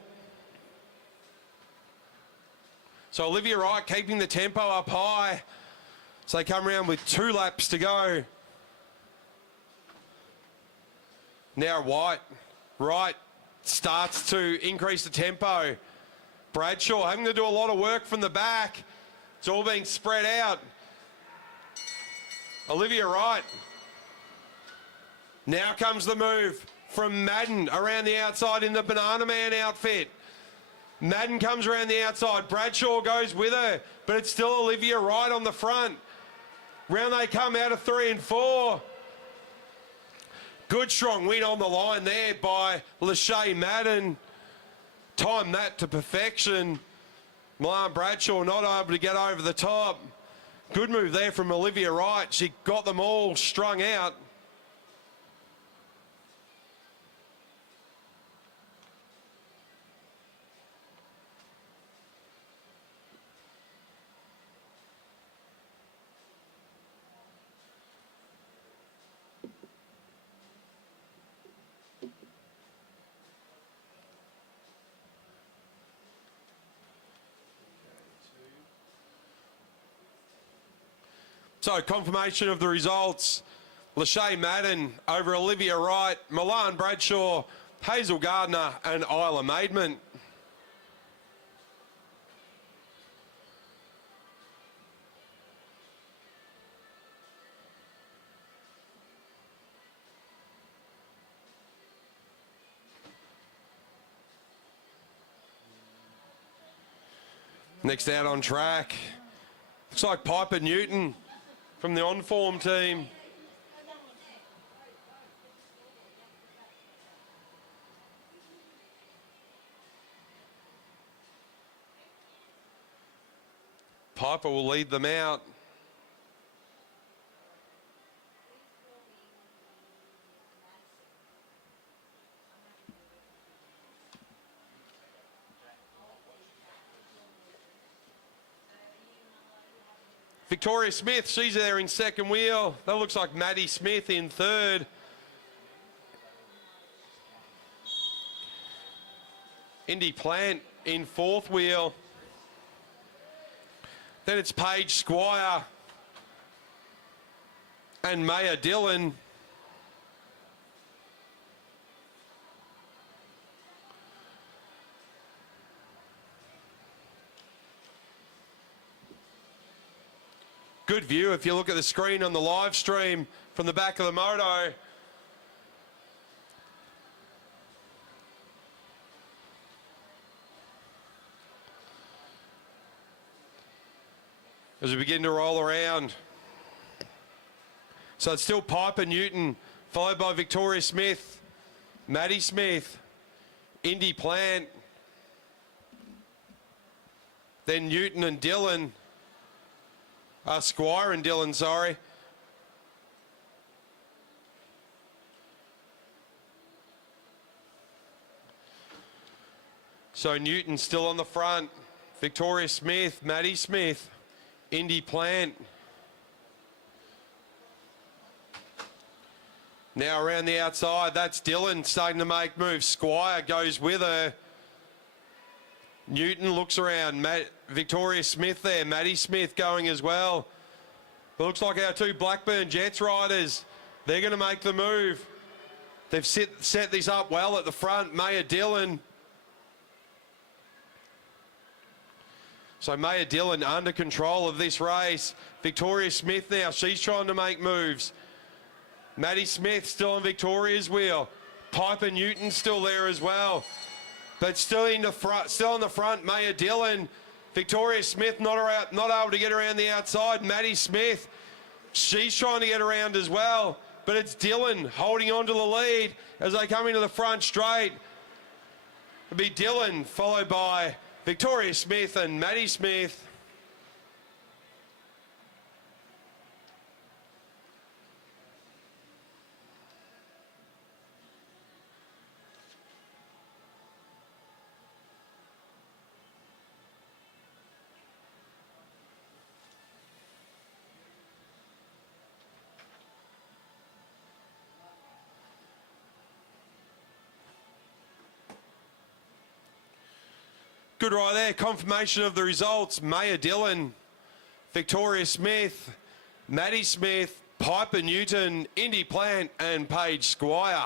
So Olivia Wright keeping the tempo up high. So they come around with 2 laps to go. Now Wright starts to increase the tempo. Bradshaw having to do a lot of work from the back. It's all being spread out. Olivia Wright. Now comes the move from Madden around the outside in the Banana Man outfit. Madden comes around the outside. Bradshaw goes with her, but it's still Olivia Wright on the front. Round they come out of 3 and 4. Good strong win on the line there by Lachey Madden. Timed that to perfection. Milan Bradshaw not able to get over the top. Good move there from Olivia Wright. She got them all strung out. So confirmation of the results. Lachey Madden over Olivia Wright, Milan Bradshaw, Hazel Gardner and Isla Maidment. Next out on track, looks like Piper Newton from the on-form team. Piper will lead them out. Victoria Smith, she's there in second wheel. That looks like Maddie Smith in third. Indy Plant in fourth wheel. Then it's Paige Squire and Maya Dillon. Good view if you look at the screen on the live stream from the back of the moto. As we begin to roll around. So it's still Piper Newton, followed by Victoria Smith, Maddie Smith, Indy Plant, then Newton and Dillon, Squire and Dillon, sorry. So Newton still on the front, Victoria Smith, Maddie Smith, Indy Plant. Now around the outside, that's Dillon starting to make moves. Squire goes with her. Newton looks around. Victoria Smith there. Maddie Smith going as well. It looks like our two Blackburn Jets riders, they're going to make the move. They've set this up well at the front. Maya Dillon. So Maya Dillon under control of this race. Victoria Smith now, she's trying to make moves. Maddie Smith still on Victoria's wheel. Piper Newton still there as well. But still in the front, still on the front, Maya Dillon. Victoria Smith not able to get around the outside. Maddie Smith, she's trying to get around as well. But it's Dillon holding on to the lead as they come into the front straight. It'll be Dillon followed by Victoria Smith and Maddie Smith. Good ride there, confirmation of the results. Maya Dillon, Victoria Smith, Maddie Smith, Piper Newton, Indy Plant and Paige Squire.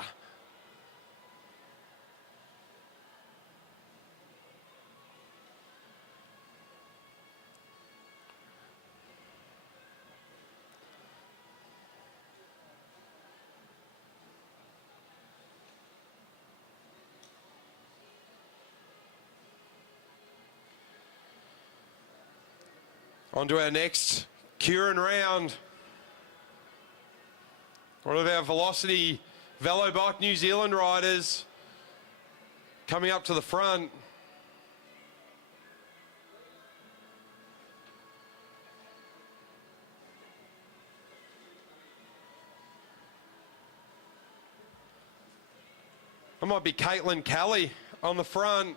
On to our next Kierin round. One of our Velocity Velobike New Zealand riders coming up to the front. That might be Caitlin Kelly on the front.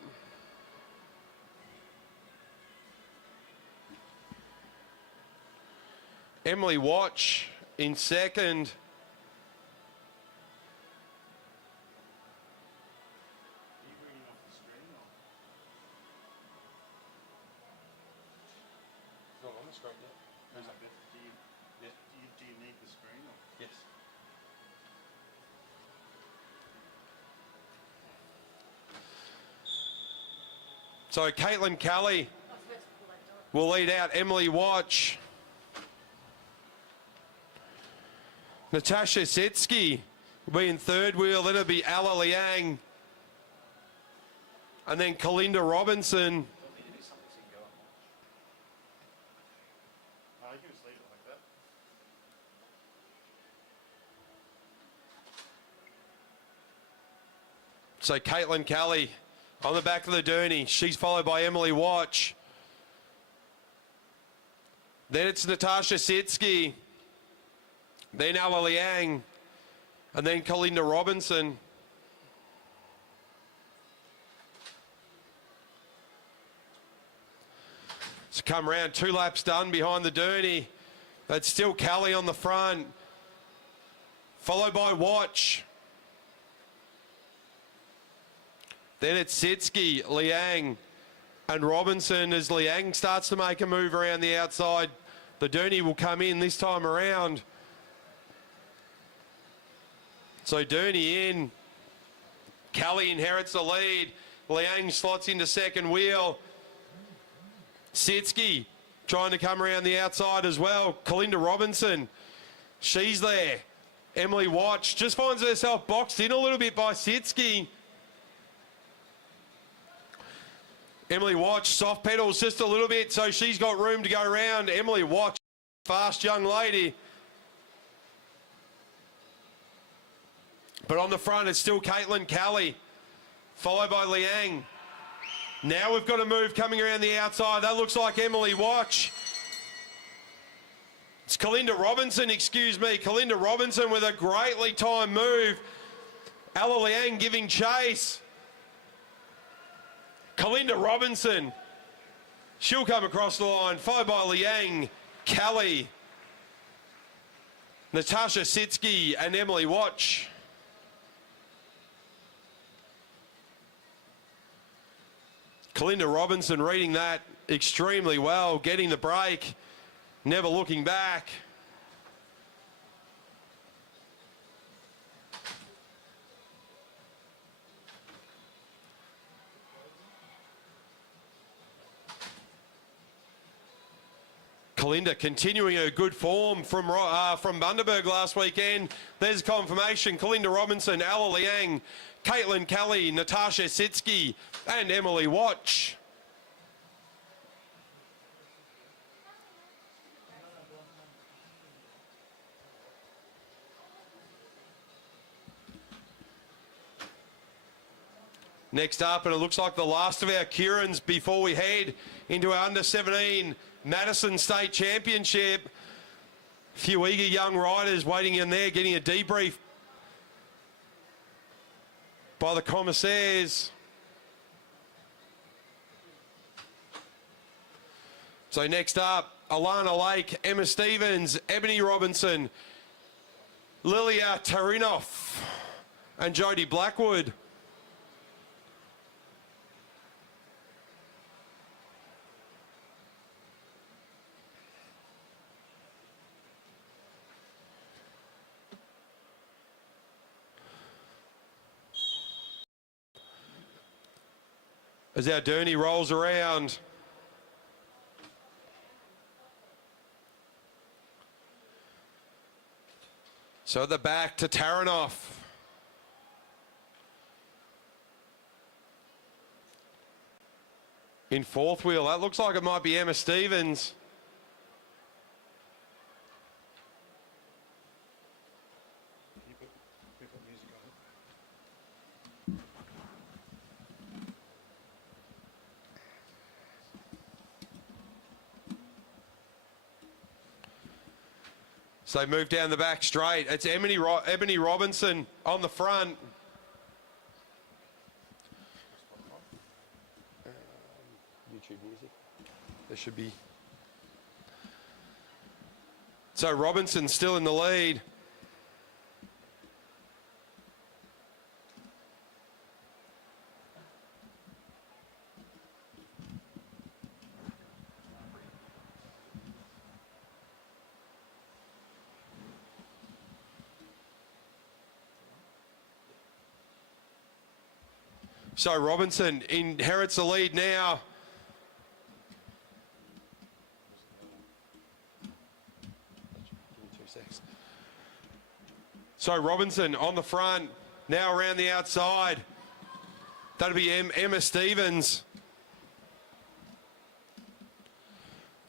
Emily Watch in second. It's not on the screen yet. Do you need the screen? Or? Yes. So Caitlin Kelly will lead out Emily Watch. Natasha Setsky will be in third wheel. Then it'll be Ala Liang. And then Kalinda Robinson. No, you can just leave it like that. So Caitlin Kelly on the back of the Dooney. She's followed by Emily Watch. Then it's Natasha Setsky. Then Ala Liang. And then Kalinda Robinson. So come round, 2 laps done behind the Dooney. That's still Kelly on the front, followed by Watch. Then it's Sitsky, Liang, and Robinson as Liang starts to make a move around the outside. The Dooney will come in this time around. So Dooney in. Kelly inherits the lead. Liang slots into second wheel. Sitsky trying to come around the outside as well. Kalinda Robinson, she's there. Emily Watch just finds herself boxed in a little bit by Sitsky. Emily Watch soft pedals just a little bit, so she's got room to go around. Emily Watch, fast young lady. But on the front, it's still Caitlin Kelly, followed by Liang. Now we've got a move coming around the outside. That looks like Emily Watch. It's Kalinda Robinson, excuse me. Kalinda Robinson with a greatly timed move. Ella Liang giving chase. Kalinda Robinson. She'll come across the line, followed by Liang, Kelly, Natasha Sitsky, and Emily Watch. Kalinda Robinson reading that extremely well, getting the break, never looking back. Kalinda continuing her good form from Bundaberg last weekend. There's confirmation. Kalinda Robinson, Ella Liang, Caitlin Kelly, Natasha Sitsky, and Emily Watch. Next up, and it looks like the last of our Kierins before we head into our under-17 Madison State Championship. A few eager young riders waiting in there, getting a debrief by the commissaires. So next up, Alana Lake, Emma Stevens, Ebony Robinson, Lilia Tarinoff, and Jodie Blackwood. As our Dooney rolls around. So at the back to Taranoff. In fourth wheel, that looks like it might be Emma Stevens. So they move down the back straight. It's Ebony Robinson on the front. YouTube music. There should be. So Robinson still in the lead. So Robinson inherits the lead now. So Robinson on the front, now around the outside. That'll be Emma Stevens.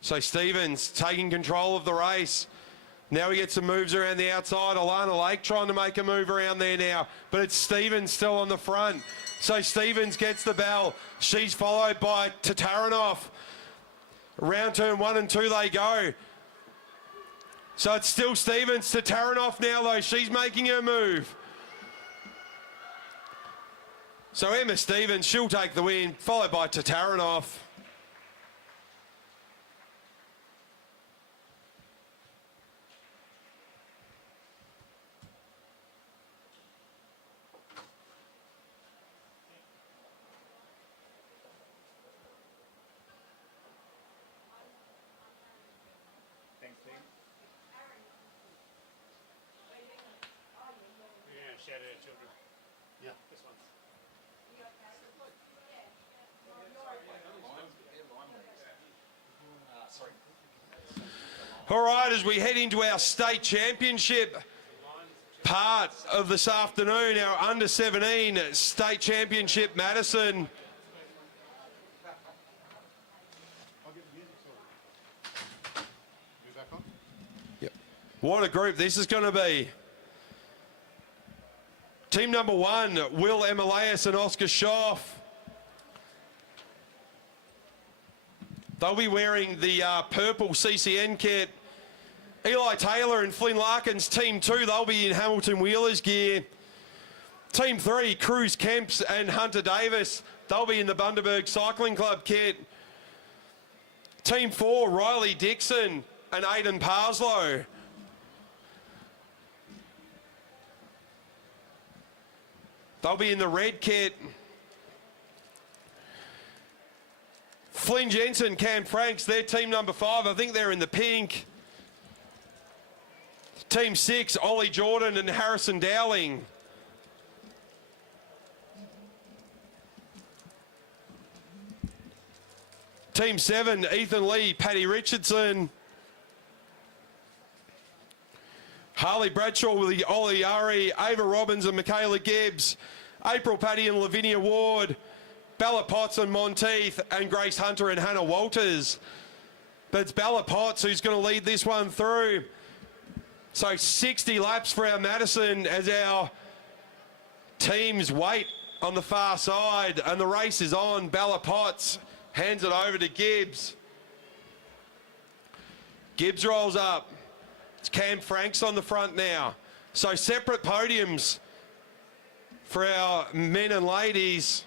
So Stevens taking control of the race. Now we get some moves around the outside. Alana Lake trying to make a move around there now, but it's Stevens still on the front. So Stevens gets the bell. She's followed by Tataranoff. Round turn 1 and 2 they go. So it's still Stevens. Tataranoff now though. She's making her move. So Emma Stevens, she'll take the win, followed by Tataranoff. Yeah. All right, as we head into our state championship part of this afternoon, our under 17 state championship Madison. I'll get the music sorted. You back on? Yep. What a group this is going to be. Team number 1, Will Elimination and Oscar Schoff. They'll be wearing the purple CCN kit. Eli Taylor and Flynn Larkins, Team 2, they'll be in Hamilton Wheelers gear. Team 3, Cruz Kemps and Hunter Davis, they'll be in the Bundaberg Cycling Club kit. Team 4, Riley Dixon and Aidan Parslow. They'll be in the red kit. Flynn Jensen, Cam Franks, they're team number 5. I think they're in the pink. Team 6, Ollie Jordan and Harrison Dowling. Team 7, Ethan Lee, Paddy Richardson. Harley Bradshaw with Ollie Ari, Ava Robbins and Michaela Gibbs. April Paddy and Lavinia Ward. Bella Potts and Monteith, and Grace Hunter and Hannah Walters. But it's Bella Potts who's going to lead this one through. So 60 laps for our Madison as our teams wait on the far side, and the race is on. Bella Potts hands it over to Gibbs. Gibbs rolls up. It's Cam Franks on the front now. So separate podiums for our men and ladies.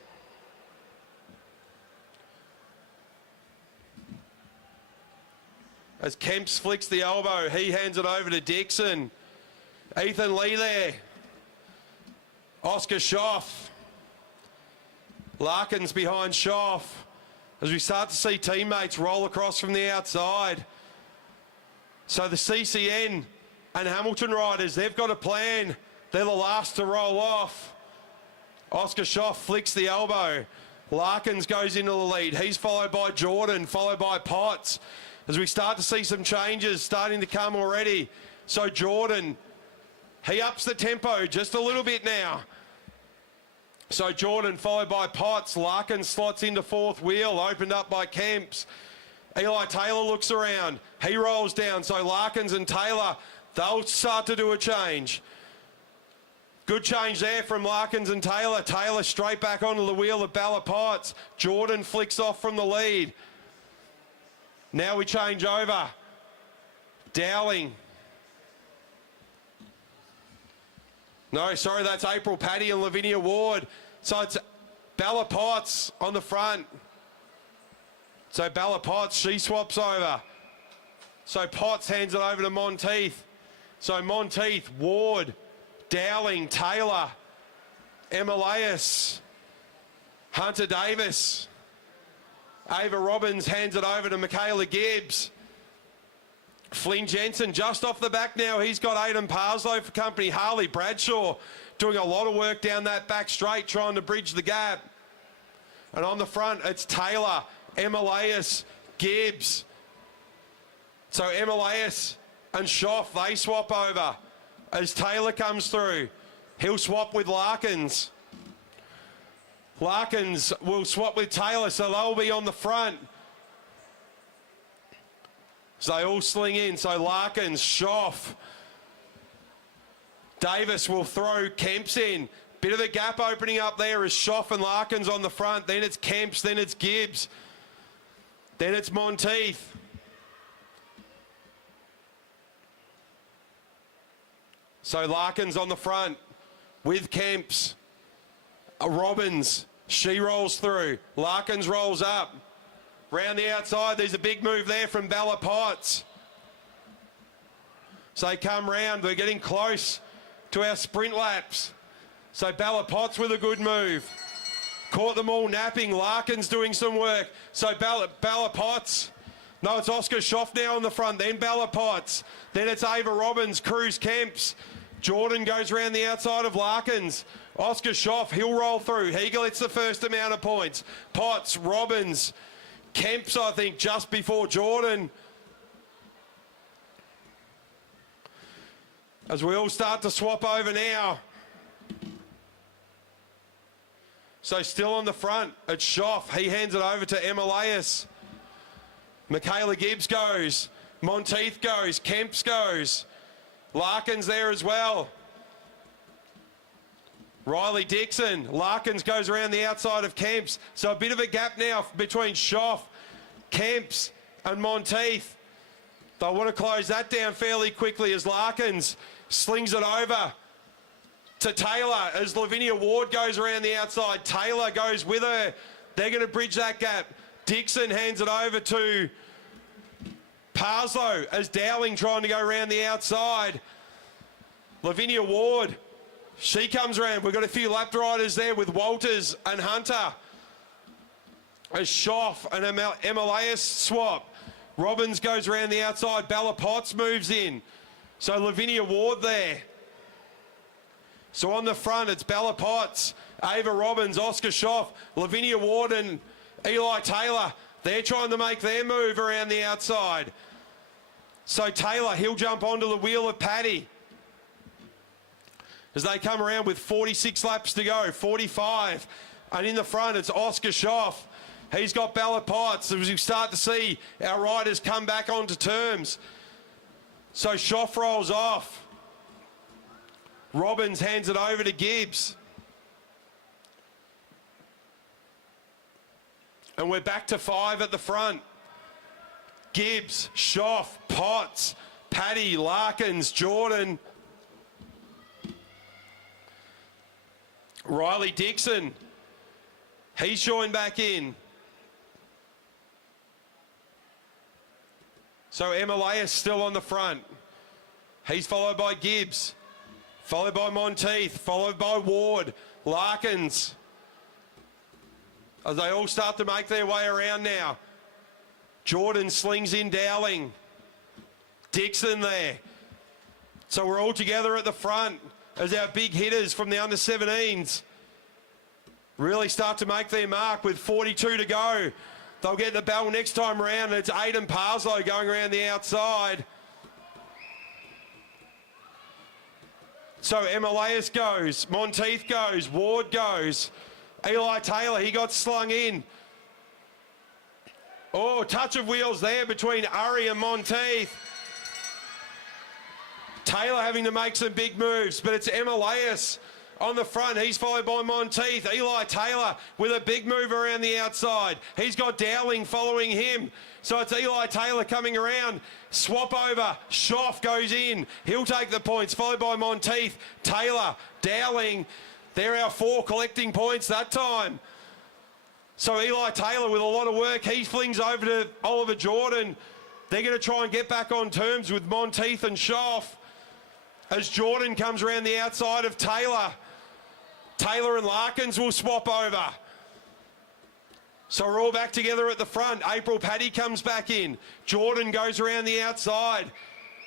As Kemps flicks the elbow, he hands it over to Dixon. Ethan Lee there. Oscar Schoff. Larkins behind Schoff. As we start to see teammates roll across from the outside. So the CCN and Hamilton riders, they've got a plan. They're the last to roll off. Oscar Schoff flicks the elbow. Larkins goes into the lead. He's followed by Jordan, followed by Potts. As we start to see some changes starting to come already. So Jordan, he ups the tempo just a little bit now. So Jordan followed by Potts. Larkin slots into fourth wheel, opened up by Kemps. Eli Taylor looks around. He rolls down. So Larkins and Taylor, they'll start to do a change. Good change there from Larkins and Taylor. Taylor straight back onto the wheel of Bella Potts. Jordan flicks off from the lead. Now we change over. Dowling. No, sorry, that's April Paddy and Lavinia Ward. So it's Bella Potts on the front. So Bella Potts, she swaps over. So Potts hands it over to Monteith. So Monteith, Ward, Dowling, Taylor, Emilias, Hunter Davis. Ava Robbins hands it over to Michaela Gibbs. Flynn Jensen just off the back now. He's got Aidan Parslow for company. Harley Bradshaw doing a lot of work down that back straight, trying to bridge the gap. And on the front, it's Taylor, Emilias, Gibbs. So Emilias and Schoff, they swap over. As Taylor comes through, he'll swap with Larkins. Larkins will swap with Taylor, so they'll be on the front. So they all sling in. So Larkins, Schoff. Davis will throw Kemps in. Bit of a gap opening up there as Schoff and Larkins on the front. Then it's Kemps, then it's Gibbs. Then it's Monteith. So Larkins on the front with Kemps. Robbins, she rolls through. Larkins rolls up. Round the outside, there's a big move there from Bella Potts. So they come round. We're getting close to our sprint laps. So Bella Potts with a good move. Caught them all napping. Larkins doing some work. So Bella Potts. No, it's Oscar Schoff now on the front. Then Bella Potts. Then it's Ava Robbins, Cruz Kemps. Jordan goes around the outside of Larkins. Oscar Schoff, he'll roll through. He gets the first amount of points. Potts, Robbins, Kemps, I think, just before Jordan. As we all start to swap over now. So still on the front, it's Schoff. He hands it over to Emilias. Michaela Gibbs goes. Monteith goes. Kemps goes. Larkins there as well. Riley Dixon. Larkins goes around the outside of Kemps. So a bit of a gap now between Schoff, Kemps and Monteith. They'll want to close that down fairly quickly as Larkins slings it over to Taylor as Lavinia Ward goes around the outside. Taylor goes with her. They're going to bridge that gap. Dixon hands it over to Parslow as Dowling trying to go around the outside. Lavinia Ward, she comes around. We've got a few lap riders there with Walters and Hunter. As Schoff and Emilias swap. Robbins goes around the outside. Bella Potts moves in. So Lavinia Ward there. So on the front, it's Bella Potts, Ava Robbins, Oscar Schoff, Lavinia Ward and Eli Taylor. They're trying to make their move around the outside. So Taylor, he'll jump onto the wheel of Paddy. As they come around with 46 laps to go, 45. And in the front, it's Oscar Schoff. He's got Bella Potts. As we start to see our riders come back onto terms. So Schoff rolls off. Robbins hands it over to Gibbs. And we're back to 5 at the front. Gibbs, Schoff, Potts, Paddy, Larkins, Jordan. Riley Dixon. He's joined back in. So Emilias still on the front. He's followed by Gibbs. Followed by Monteith, followed by Ward, Larkins. As they all start to make their way around now. Jordan slings in Dowling. Dixon there. So we're all together at the front as our big hitters from the under-17s really start to make their mark with 42 to go. They'll get the bell next time around, and it's Aiden Parslow going around the outside. So Emilias goes, Monteith goes, Ward goes. Eli Taylor, he got slung in. Oh, touch of wheels there between Urry and Monteith. Taylor having to make some big moves, but it's Emilias on the front. He's followed by Monteith. Eli Taylor with a big move around the outside. He's got Dowling following him. So it's Eli Taylor coming around. Swap over. Schoff goes in. He'll take the points, followed by Monteith. Taylor, Dowling. They're our 4 collecting points that time. So Eli Taylor with a lot of work. He flings over to Oliver Jordan. They're going to try and get back on terms with Monteith and Schoff as Jordan comes around the outside of Taylor. Taylor and Larkins will swap over. So we're all back together at the front. April Paddy comes back in. Jordan goes around the outside.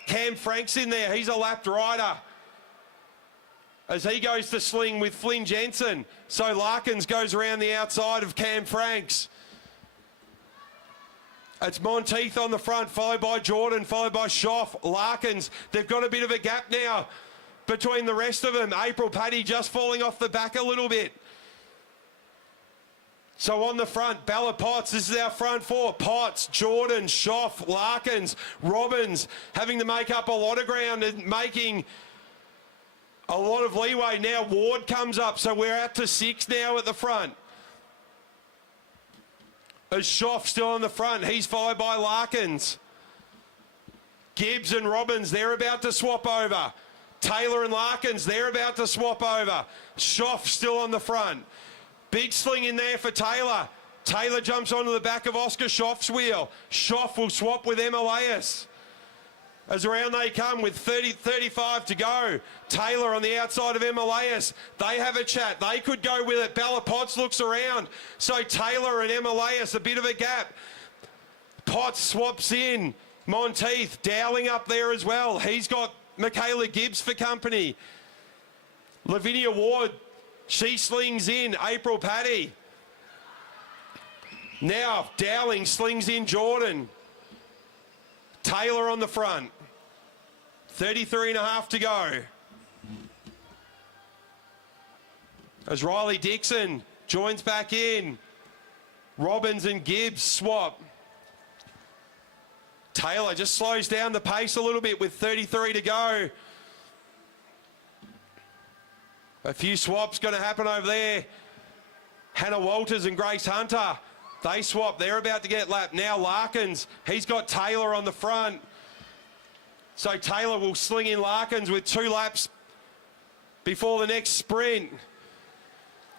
Cam Frank's in there. He's a lapped rider as he goes to sling with Flynn Jensen. So Larkins goes around the outside of Cam Franks. It's Monteith on the front, followed by Jordan, followed by Schoff, Larkins. They've got a bit of a gap now between the rest of them. April Paddy just falling off the back a little bit. So on the front, Bella Potts, this is our front 4. Potts, Jordan, Schoff, Larkins, Robbins having to make up a lot of ground and making a lot of leeway. Now Ward comes up, so we're out to 6 now at the front. As Schoff still on the front, he's followed by Larkins. Gibbs and Robbins, they're about to swap over. Taylor and Larkins, they're about to swap over. Schoff still on the front. Big sling in there for Taylor. Taylor jumps onto the back of Oscar Schoff's wheel. Schoff will swap with Emilias. As around they come with 35 to go. Taylor on the outside of Emilias. They have a chat. They could go with it. Bella Potts looks around. So Taylor and Emilias, a bit of a gap. Potts swaps in. Monteith, Dowling up there as well. He's got Michaela Gibbs for company. Lavinia Ward, she slings in April Paddy. Now Dowling slings in Jordan. Taylor on the front. 33 and a half to go. As Riley Dixon joins back in. Robbins and Gibbs swap. Taylor just slows down the pace a little bit with 33 to go. A few swaps going to happen over there. Hannah Walters and Grace Hunter, they swap. They're about to get lapped. Now Larkins, he's got Taylor on the front. So Taylor will sling in Larkins with 2 laps before the next sprint.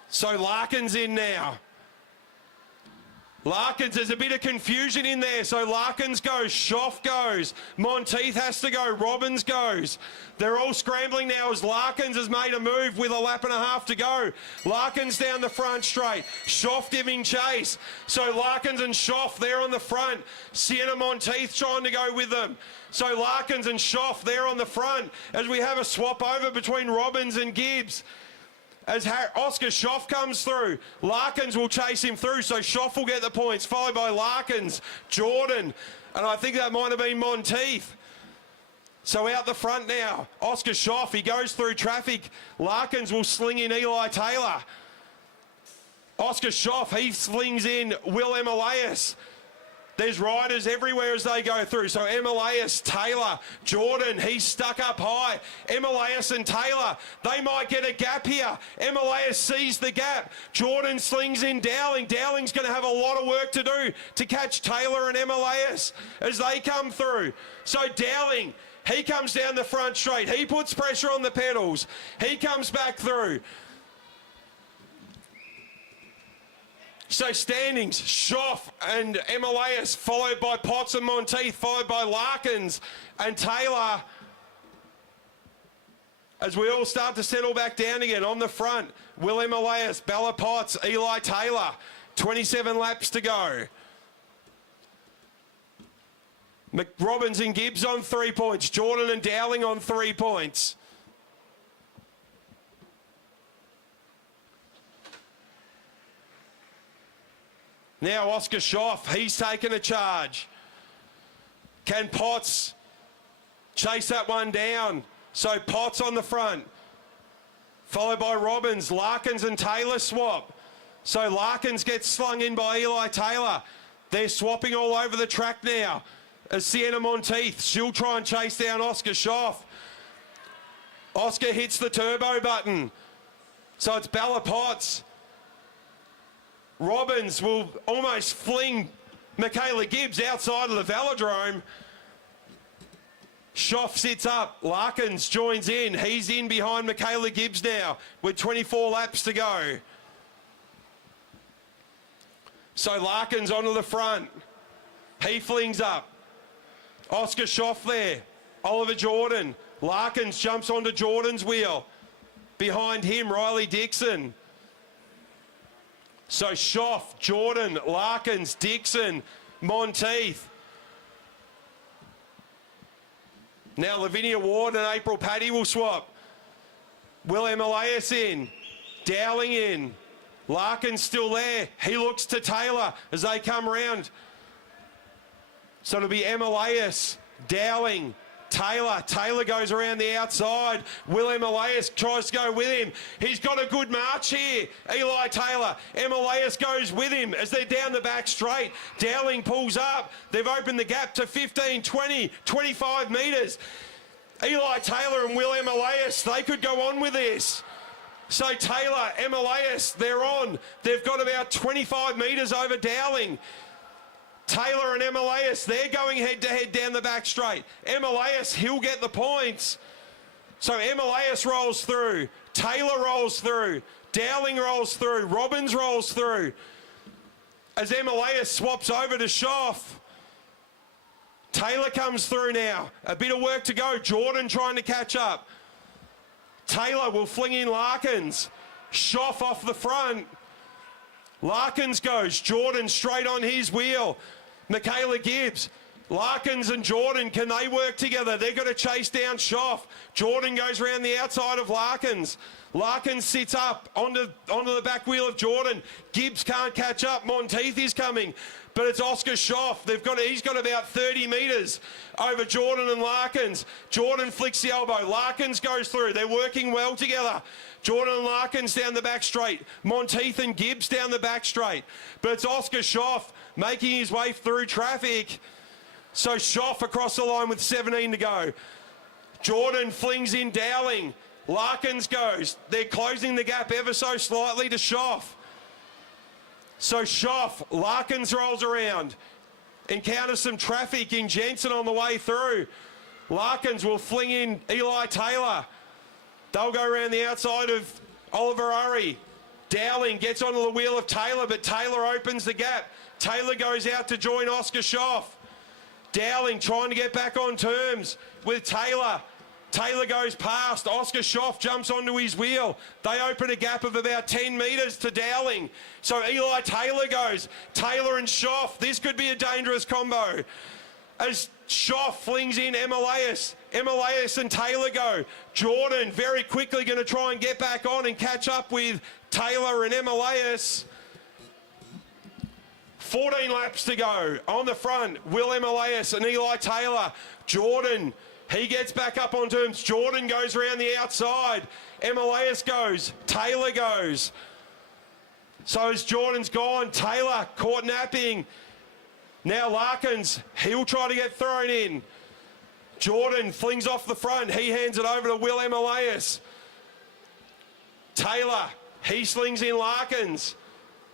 So Larkins in now. Larkins, there's a bit of confusion in there. So Larkins goes, Schoff goes, Monteith has to go, Robbins goes. They're all scrambling now as Larkins has made a move with a lap and a half to go. Larkins down the front straight, Schoff giving chase. So Larkins and Schoff, they're on the front. Sienna Monteith trying to go with them. So Larkins and Schoff, they're on the front as we have a swap over between Robbins and Gibbs. As Oscar Schoff comes through, Larkins will chase him through, so Schoff will get the points, followed by Larkins, Jordan, and I think that might have been Monteith. So out the front now, Oscar Schoff, he goes through traffic. Larkins will sling in Eli Taylor. Oscar Schoff, he slings in Will Emilias. There's riders everywhere as they go through. So Emilias, Taylor, Jordan, he's stuck up high. Emilias and Taylor, they might get a gap here. Emilias sees the gap. Jordan slings in Dowling. Dowling's going to have a lot of work to do to catch Taylor and Emilias as they come through. So Dowling, he comes down the front straight. He puts pressure on the pedals. He comes back through. So standings, Schoff and Emilias, followed by Potts and Monteith, followed by Larkins and Taylor. As we all start to settle back down again on the front, Will Emilias, Bella Potts, Eli Taylor, 27 laps to go. Robbins and Gibbs on 3 points, Jordan and Dowling on 3 points. Now Oscar Schoff, he's taken a charge. Can Potts chase that one down? So Potts on the front, followed by Robbins, Larkins and Taylor swap. So Larkins gets slung in by Eli Taylor. They're swapping all over the track now. As Sienna Monteith, she'll try and chase down Oscar Schoff. Oscar hits the turbo button. So it's Bella Potts. Robbins will almost fling Michaela Gibbs outside of the Velodrome. Schoff sits up. Larkins joins in. He's in behind Michaela Gibbs now with 24 laps to go. So Larkins onto the front. He flings up. Oscar Schoff there. Oliver Jordan. Larkins jumps onto Jordan's wheel. Behind him, Riley Dixon. So Schoff, Jordan, Larkins, Dixon, Monteith. Now Lavinia Ward and April Paddy will swap. Will Emilias in. Dowling in. Larkins still there. He looks to Taylor as they come round. So it'll be Emilias, Dowling, Taylor. Taylor goes around the outside. Will Emilias tries to go with him. He's got a good march here. Eli Taylor. Emilias goes with him as they're down the back straight. Dowling pulls up. They've opened the gap to 15, 20, 25 metres. Eli Taylor and Will Emilias, they could go on with this. So Taylor, Emilias, they're on. They've got about 25 metres over Dowling. Taylor and Emilias, they're going head-to-head down the back straight. Emilias, he'll get the points. So Emilias rolls through. Taylor rolls through. Dowling rolls through. Robbins rolls through. As Emilias swaps over to Schoff. Taylor comes through now. A bit of work to go. Jordan trying to catch up. Taylor will fling in Larkins. Schoff off the front. Larkins goes. Jordan straight on his wheel. Michaela Gibbs Larkins and Jordan, can they work together? They're going to chase down Schoff. Jordan goes around the outside of Larkins. Larkins sits up onto the back wheel of Jordan. Gibbs can't catch up. Monteith is coming. But it's Oscar Schoff. He's got about 30 metres over Jordan and Larkins. Jordan flicks the elbow. Larkins goes through. They're working well together. Jordan and Larkins down the back straight. Monteith and Gibbs down the back straight. But it's Oscar Schoff making his way through traffic. So Schoff across the line with 17 to go. Jordan flings in Dowling. Larkins goes. They're closing the gap ever so slightly to Schoff. So Schoff, Larkins rolls around. Encounters some traffic in Jensen on the way through. Larkins will fling in Eli Taylor. They'll go around the outside of Oliver Urry. Dowling gets onto the wheel of Taylor, but Taylor opens the gap. Taylor goes out to join Oscar Schoff. Dowling trying to get back on terms with Taylor. Taylor goes past. Oscar Schoff jumps onto his wheel. They open a gap of about 10 metres to Dowling. So Eli Taylor goes. Taylor and Schoff. This could be a dangerous combo. As Schoff flings in Emilius. Emilius and Taylor go. Jordan very quickly going to try and get back on and catch up with Taylor and Emilius. 14 laps to go. On the front, Will Emilius and Eli Taylor. Jordan, he gets back up on terms. Jordan goes around the outside. Emilius goes. Taylor goes. So as Jordan's gone, Taylor caught napping. Now Larkins, he'll try to get thrown in. Jordan flings off the front. He hands it over to Will Emilius. Taylor, he slings in Larkins.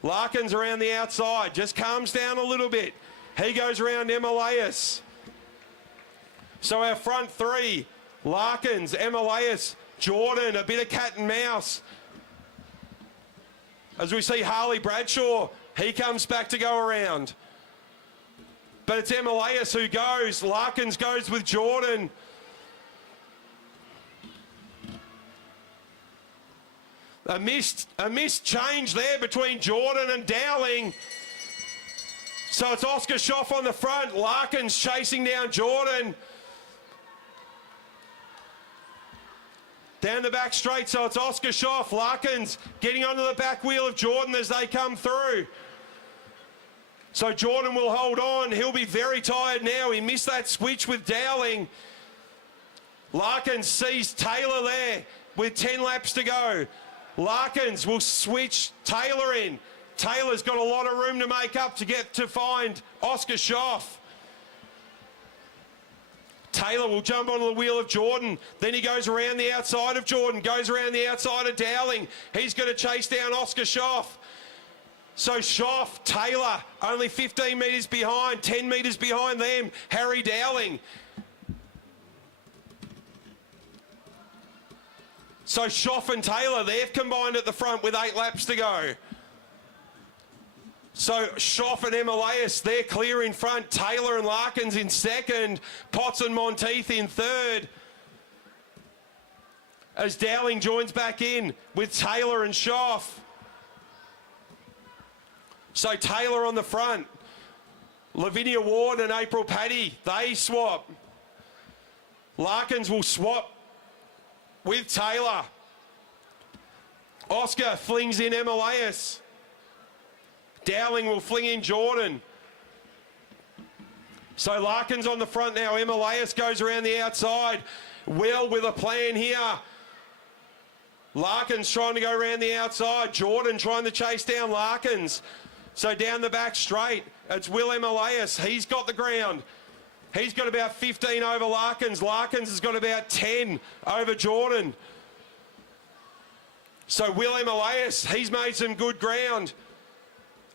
Larkins around the outside, just calms down a little bit. He goes around Emilius. So our front three, Larkins, Emilius, Jordan, a bit of cat and mouse. As we see Harley Bradshaw, he comes back to go around. But it's Emilius who goes. Larkins goes with Jordan. A missed change there between Jordan and Dowling. So it's Oscar Schoff on the front. Larkins chasing down Jordan. Down the back straight, so it's Oscar Schoff. Larkins getting onto the back wheel of Jordan as they come through. So Jordan will hold on. He'll be very tired now. He missed that switch with Dowling. Larkins sees Taylor there with 10 laps to go. Larkins will switch Taylor in. Taylor's got a lot of room to make up to get to find Oscar Schoff. Taylor will jump onto the wheel of Jordan. Then he goes around the outside of Jordan, goes around the outside of Dowling. He's going to chase down Oscar Schoff. So Schoff, Taylor, only 15 metres behind, 10 metres behind them, Harry Dowling. So Schoff and Taylor, they've combined at the front with 8 laps to go. So Schoff and Emilius, they're clear in front. Taylor and Larkins in second. Potts and Monteith in third. As Dowling joins back in with Taylor and Schoff. So Taylor on the front. Lavinia Ward and April Paddy, they swap. Larkins will swap with Taylor. Oscar flings in Emilius. Dowling will fling in Jordan. So Larkins on the front now. Emilius goes around the outside. Will with a plan here. Larkins trying to go around the outside. Jordan trying to chase down Larkins. So down the back straight, it's Will Emilius. He's got the ground. He's got about 15 over Larkins. Larkins has got about 10 over Jordan. So Will Emilius, he's made some good ground.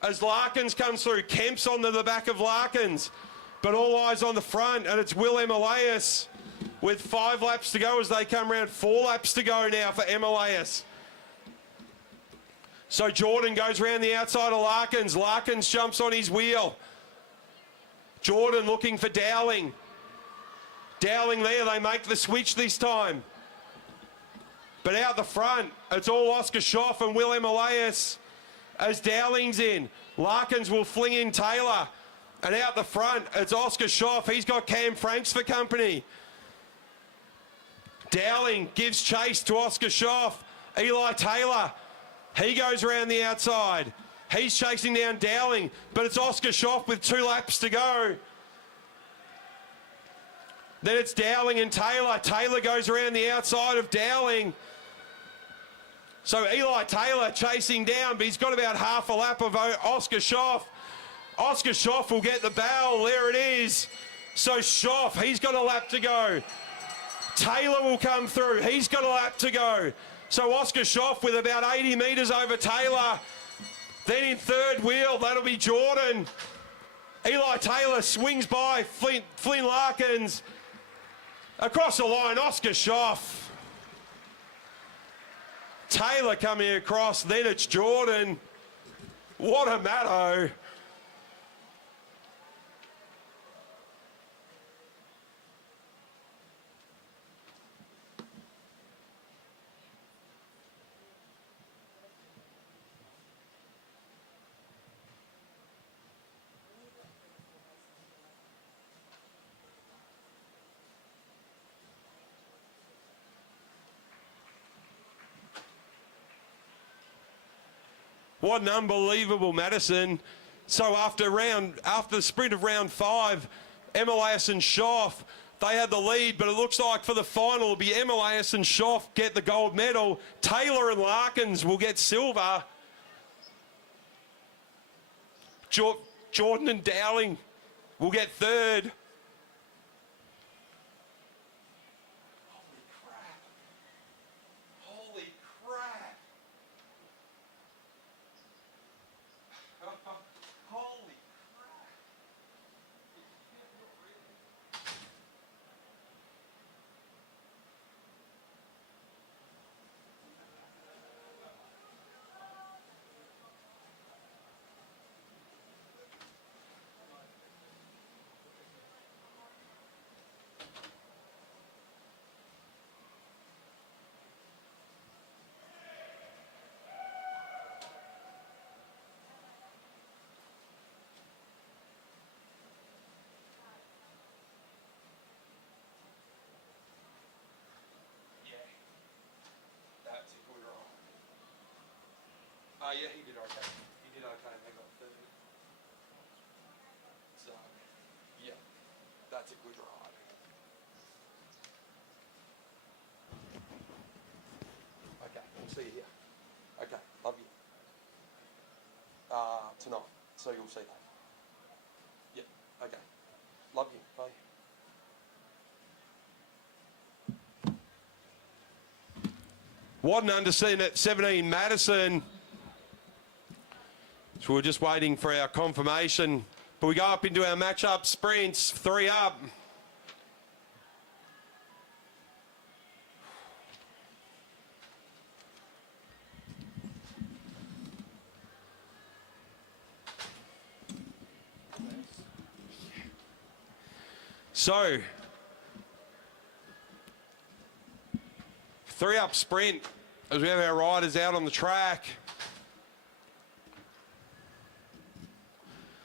As Larkins comes through, Kemp's onto the back of Larkins. But all eyes on the front, and it's Will Emilius with 5 laps to go as they come around. 4 laps to go now for Emilius. So Jordan goes around the outside of Larkins. Larkins jumps on his wheel. Jordan looking for Dowling. Dowling there, they make the switch this time. But out the front, it's all Oscar Schoff and Will Emilius as Dowling's in. Larkins will fling in Taylor. And out the front, it's Oscar Schoff. He's got Cam Franks for company. Dowling gives chase to Oscar Schoff. Eli Taylor, he goes around the outside. He's chasing down Dowling, but it's Oscar Schoff with 2 laps to go. Then it's Dowling and Taylor. Taylor goes around the outside of Dowling. So Eli Taylor chasing down, but he's got about half a lap of Oscar Schoff. Oscar Schoff will get the barrel. There it is. So Schoff, he's got a lap to go. Taylor will come through. He's got a lap to go. So Oscar Schoff with about 80 metres over Taylor. Then in third wheel, that'll be Jordan. Eli Taylor swings by Flynn Larkins. Across the line, Oscar Schoff. Taylor coming across, then it's Jordan. What a matto. What an unbelievable Madison. So after the sprint of round 5, Meares and Schoff, they had the lead, but it looks like for the final it'll be Meares and Schoff get the gold medal. Taylor and Larkins will get silver. Jordan and Dowling will get third. Yeah, he did okay. He did okay. They got third. So, yeah, that's a good ride. Okay, we'll see you here. Okay, love you. Tonight, so you'll see that. Yeah, okay. Love you. Bye. What an underseen at 17 Madison. So we're just waiting for our confirmation. But we go up into our match-up sprints, 3 up. So, 3 up sprint as we have our riders out on the track.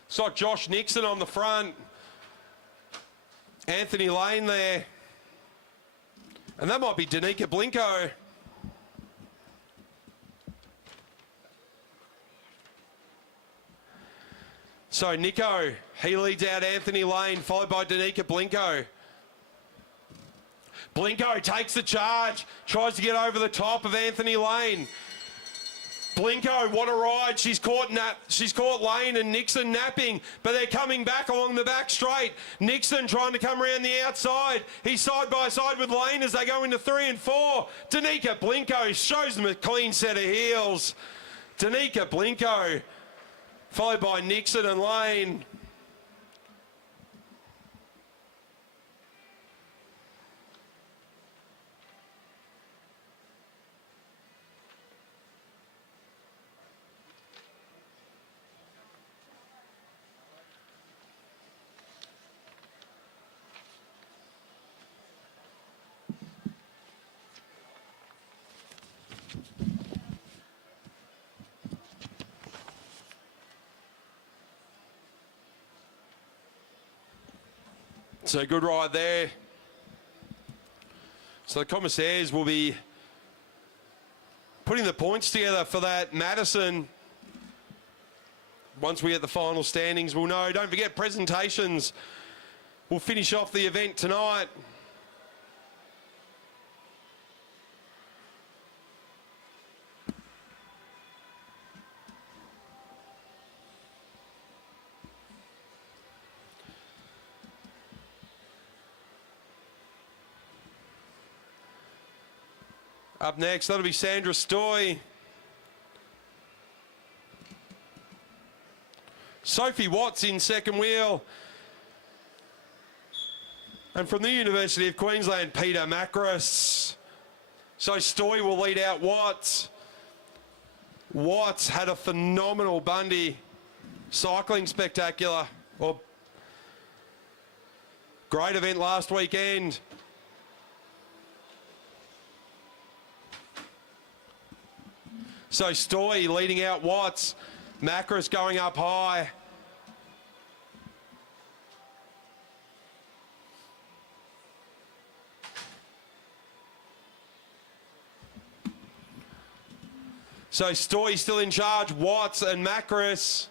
It's like Josh Nixon on the front. Anthony Lane there. And that might be Danica Blinko. So Nico, he leads out Anthony Lane, followed by Danica Blinko. Blinko takes the charge, tries to get over the top of Anthony Lane. Blinko, what a ride. She's caught Lane and Nixon napping, but they're coming back along the back straight. Nixon trying to come around the outside. He's side by side with Lane as they go into 3 and 4. Danica Blinko shows them a clean set of heels. Danica Blinko, followed by Nixon and Lane. So good ride there. So the commissaires will be putting the points together for that Madison. Once we get the final standings, we'll know. Don't forget, presentations will finish off the event tonight. Up next, that'll be Sandra Stoy. Sophie Watts in second wheel. And from the University of Queensland, Peter Meares. So Stoy will lead out Watts. Watts had a phenomenal Bundy cycling spectacular, or great event last weekend. So Stoy leading out Watts. Meares going up high. So Stoy still in charge. Watts and Meares.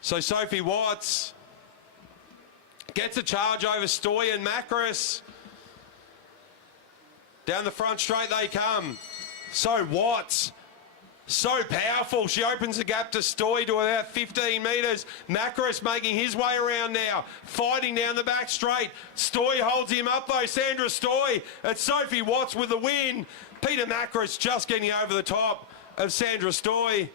So Sophie Watts gets a charge over Stoy and Meares. Down the front straight they come. So Watts, so powerful. She opens the gap to Stoy to about 15 metres. Meares making his way around now. Fighting down the back straight. Stoy holds him up though. Sandra Stoy. It's Sophie Watts with the win. Peter Meares just getting over the top of Sandra Stoy.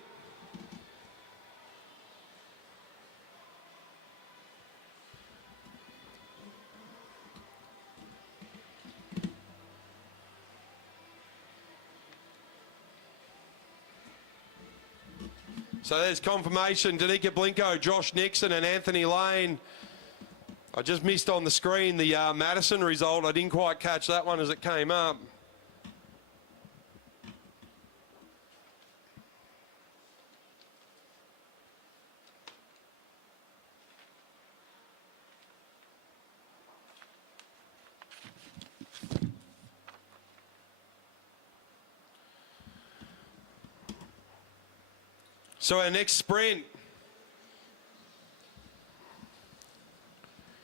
So there's confirmation. Danica Blinko, Josh Nixon and Anthony Lane. I just missed on the screen the Madison result. I didn't quite catch that one as it came up. So our next sprint.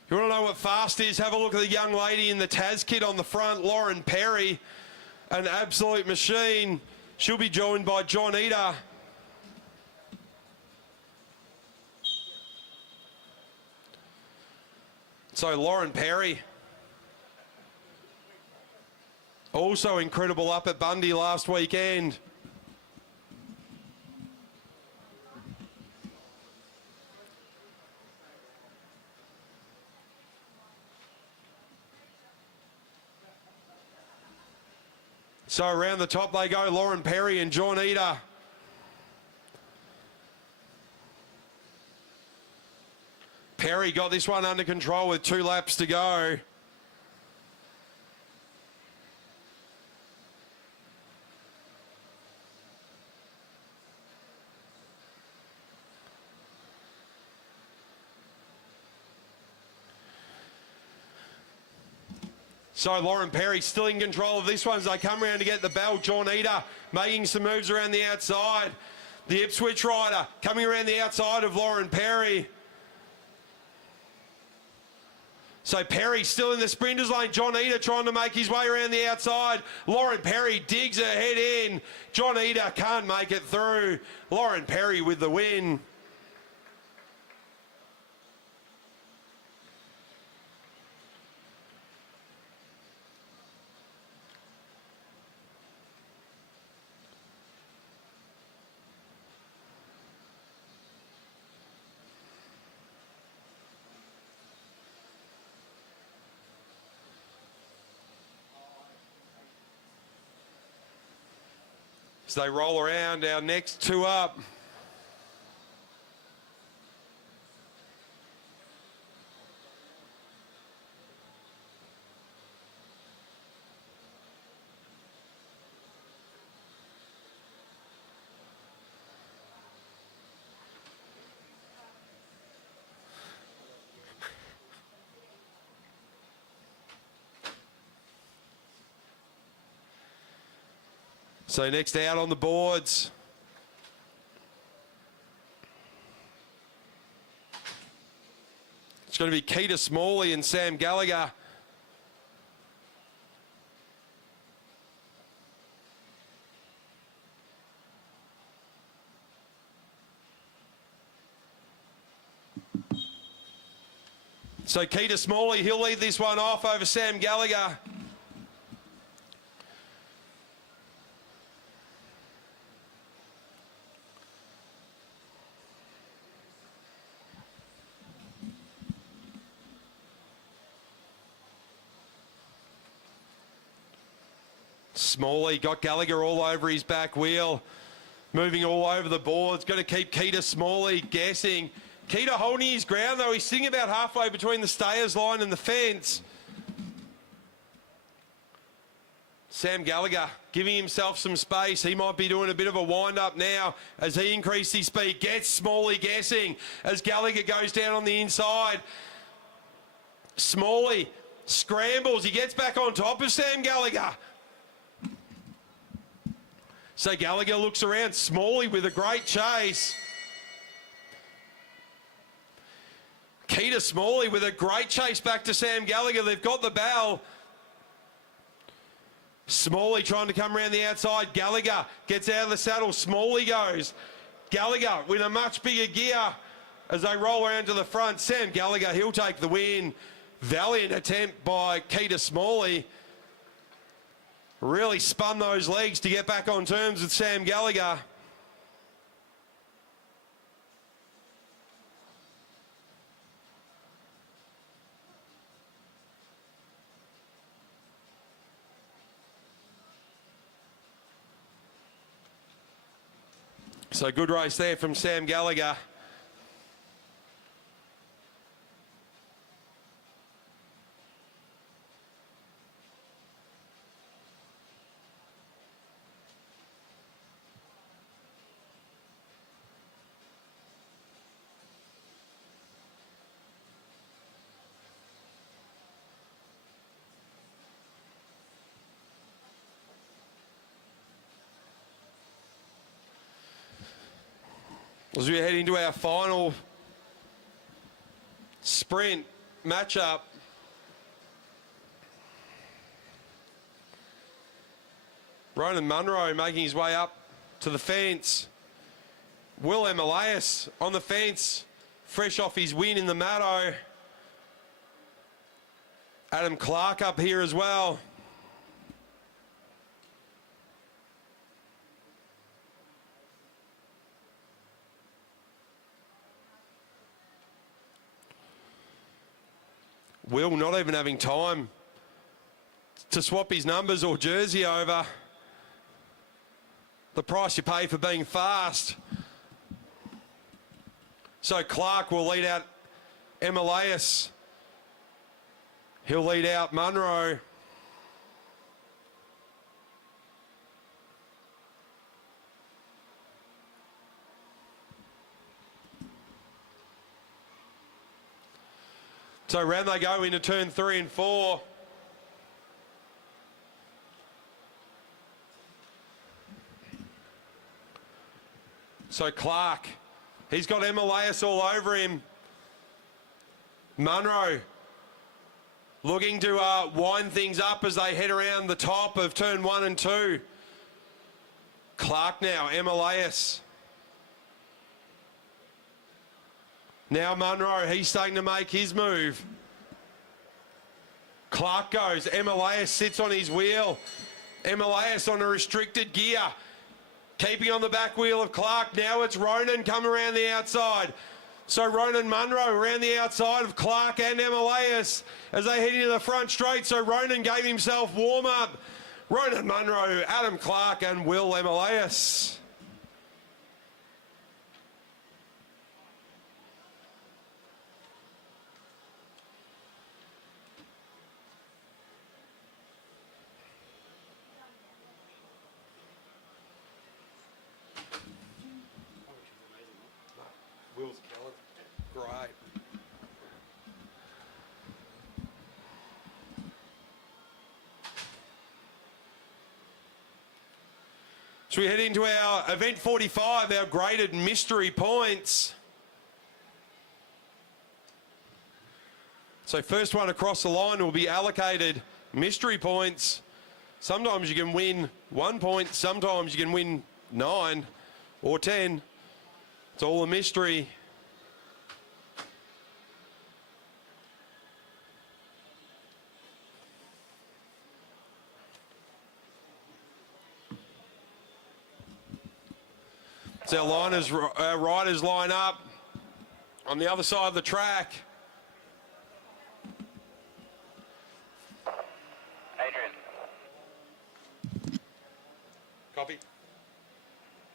You want to know what fast is? Have a look at the young lady in the Taz kit on the front, Lauren Perry, an absolute machine. She'll be joined by John Eder. So Lauren Perry, also incredible up at Bundy last weekend. So around the top they go, Lauren Perry and John Eder. Perry got this one under control with 2 laps to go. So Lauren Perry still in control of this one as they come around to get the bell. John Eder making some moves around the outside. The Ipswich rider coming around the outside of Lauren Perry. So Perry still in the sprinters lane. John Eder trying to make his way around the outside. Lauren Perry digs her head in. John Eder can't make it through. Lauren Perry with the win. As they roll around, our next 2 up. So next out on the boards. It's going to be Keita Smalley and Sam Gallagher. So Keita Smalley, he'll lead this one off over Sam Gallagher. Smalley got Gallagher all over his back wheel, moving all over the boards. Going to keep Keita Smalley guessing. Keita holding his ground though. He's sitting about halfway between the stayers line and the fence. Sam Gallagher giving himself some space. He might be doing a bit of a wind up now as he increases his speed. Gets Smalley guessing as Gallagher goes down on the inside. Smalley scrambles. He gets back on top of Sam Gallagher. So Gallagher looks around. Smalley with a great chase. Keita Smalley with a great chase back to Sam Gallagher. They've got the bell. Smalley trying to come around the outside. Gallagher gets out of the saddle. Smalley goes. Gallagher with a much bigger gear as they roll around to the front. Sam Gallagher, he'll take the win. Valiant attempt by Keita Smalley. Really spun those legs to get back on terms with Sam Gallagher. So good race there from Sam Gallagher. As we head into our final sprint matchup, Ronan Munro making his way up to the fence. Will Elimination on the fence, fresh off his win in the Maddo. Adam Clark up here as well. Will not even having time to swap his numbers or jersey over. The price you pay for being fast. So Clark will lead out Elimination. He'll lead out Munro. So round they go into turn 3 and 4. So Clark, he's got Elimination all over him. Munro looking to wind things up as they head around the top of turn 1 and 2. Clark now, Elimination. Now Munro, he's starting to make his move. Clark goes. Elimination sits on his wheel. Elimination on a restricted gear. Keeping on the back wheel of Clark. Now it's Ronan coming around the outside. So Ronan Munro around the outside of Clark and Elimination as they head into the front straight. So Ronan gave himself warm up. Ronan Munro, Adam Clark and Will Elimination. Will's killing. Great. So we head into our event 45, our graded mystery points. So first one across the line will be allocated mystery points. Sometimes you can win 1 point, sometimes you can win 9 or 10. It's all a mystery. So our riders line up on the other side of the track. Adrian. Copy.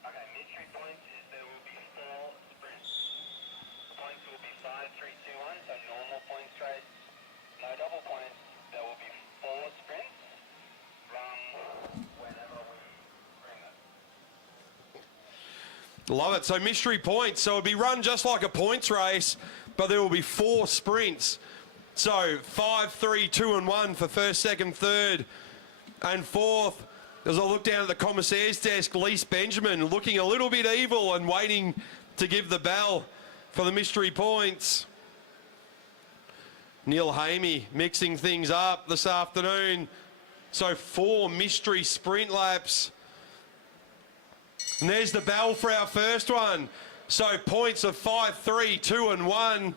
Okay, mystery points is there will be 4 sprints. Points will be 5, 3, 2, 1, so normal points race. No double points. There will be 4 sprints. Run whenever we bring them. Love it. So mystery points. So it'll be run just like a points race, but there will be 4 sprints. So 5, 3, 2 and 1 for first, second, third and fourth. As I look down at the commissaire's desk, Lise Benjamin looking a little bit evil and waiting to give the bell for the mystery points. Neil Hamey mixing things up this afternoon. So 4 mystery sprint laps. And there's the bell for our first one. So points of 5, 3, 2 and 1.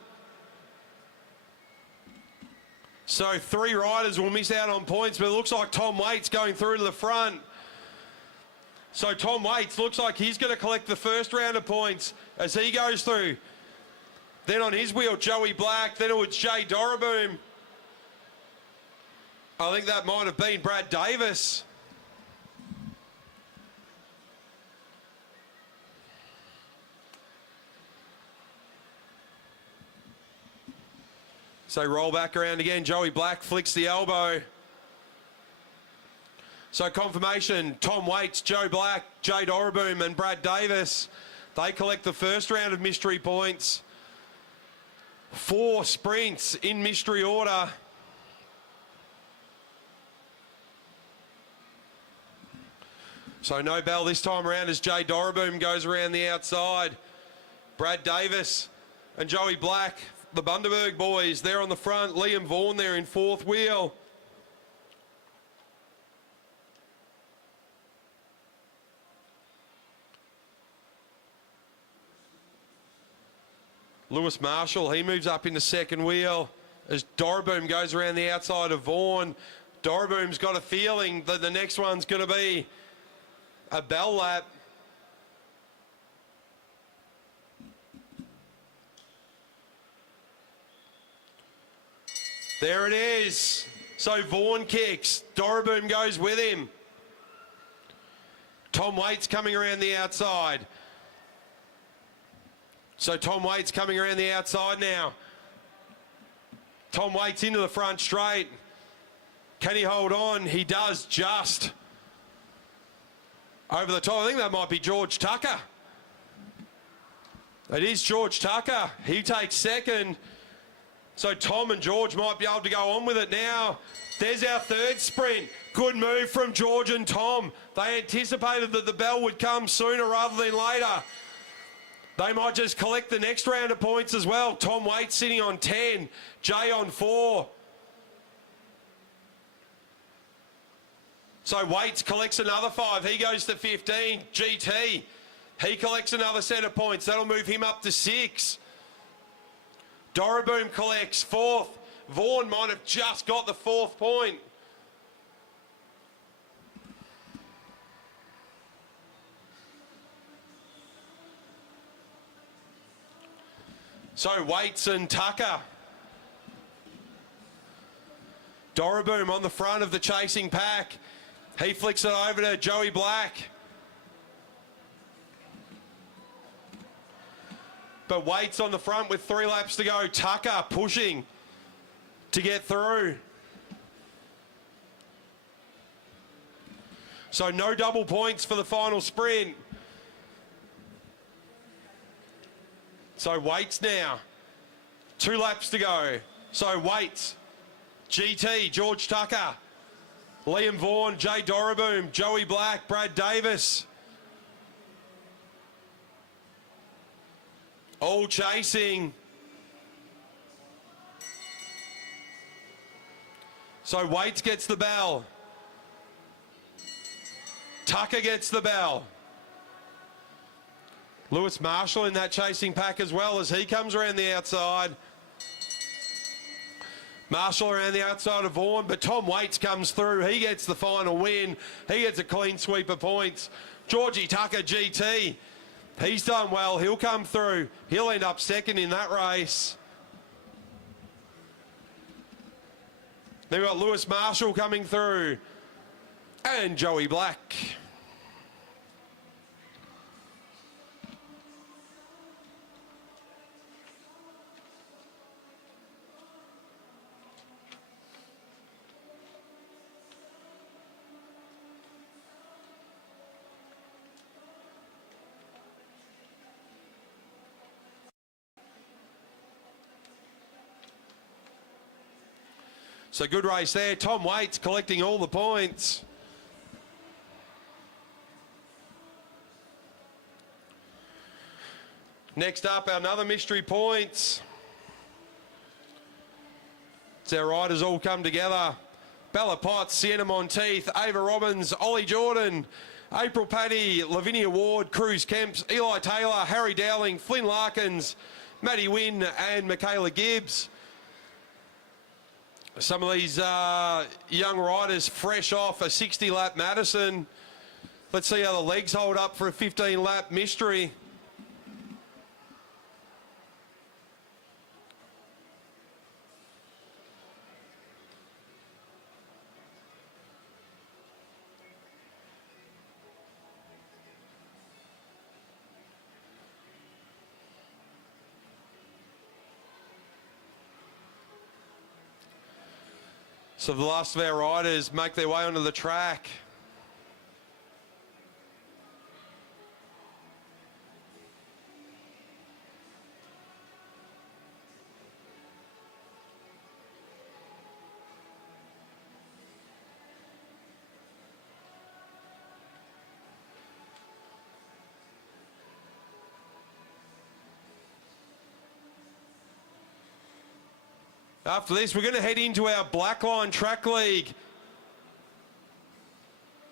So 3 riders will miss out on points, but it looks like Tom Waits going through to the front. So Tom Waits looks like he's going to collect the first round of points as he goes through. Then on his wheel, Joey Black. Then it was Jay Dorraboom. I think that might have been Brad Davis. So roll back around again. Joey Black flicks the elbow. So confirmation, Tom Waits, Joe Black, Jade Orboom and Brad Davis. They collect the first round of mystery points. 4 sprints in mystery order. So no bell this time around as Jay Dorraboom goes around the outside. Brad Davis and Joey Black, the Bundaberg boys, they're on the front. Liam Vaughan there in 4th wheel. Lewis Marshall, he moves up into 2nd wheel as Dorraboom goes around the outside of Vaughan. Dorraboom's got a feeling that the next one's going to be a bell lap. There it is. So Vaughan kicks. Dorraboom goes with him. Tom Waits coming around the outside. So Tom Waits coming around the outside now. Tom Waits into the front straight. Can he hold on? He does just. Over the top. I think that might be George Tucker. It is George Tucker. He takes 2nd. So Tom and George might be able to go on with it now. There's our 3rd sprint. Good move from George and Tom. They anticipated that the bell would come sooner rather than later. They might just collect the next round of points as well. Tom Waits sitting on 10. Jay on 4. So Waits collects another 5. He goes to 15. GT. He collects another set of points. That'll move him up to 6. Dorraboom collects 4th. Vaughan might have just got the 4th point. So Waits and Tucker. Dorraboom on the front of the chasing pack. He flicks it over to Joey Black. But Waits on the front with 3 laps to go. Tucker pushing to get through. So no double points for the final sprint. So Waits now. 2 laps to go. So Waits, GT, George Tucker, Liam Vaughan, Jay Dorraboom, Joey Black, Brad Davis, All chasing. So Waits gets the bell. Tucker gets the bell. Lewis Marshall in that chasing pack as well as he comes around the outside. Marshall around the outside of Vaughan, but Tom Waits comes through. He gets the final win. He gets a clean sweep of points. Georgie Tucker, GT. He's done well. He'll come through. He'll end up second in that race. Then we've got Lewis Marshall coming through. And Joey Black. So good race there. Tom Waits collecting all the points. Next up, another mystery points. It's our riders all come together. Bella Potts, Sienna Monteith, Ava Robbins, Ollie Jordan, April Paddy, Lavinia Ward, Cruz Kemps, Eli Taylor, Harry Dowling, Flynn Larkins, Maddie Wynn and Michaela Gibbs. Some of these young riders fresh off a 60-lap Madison. Let's see how the legs hold up for a 15-lap mystery. So the last of our riders make their way onto the track. After this, we're going to head into our Blackline Track League.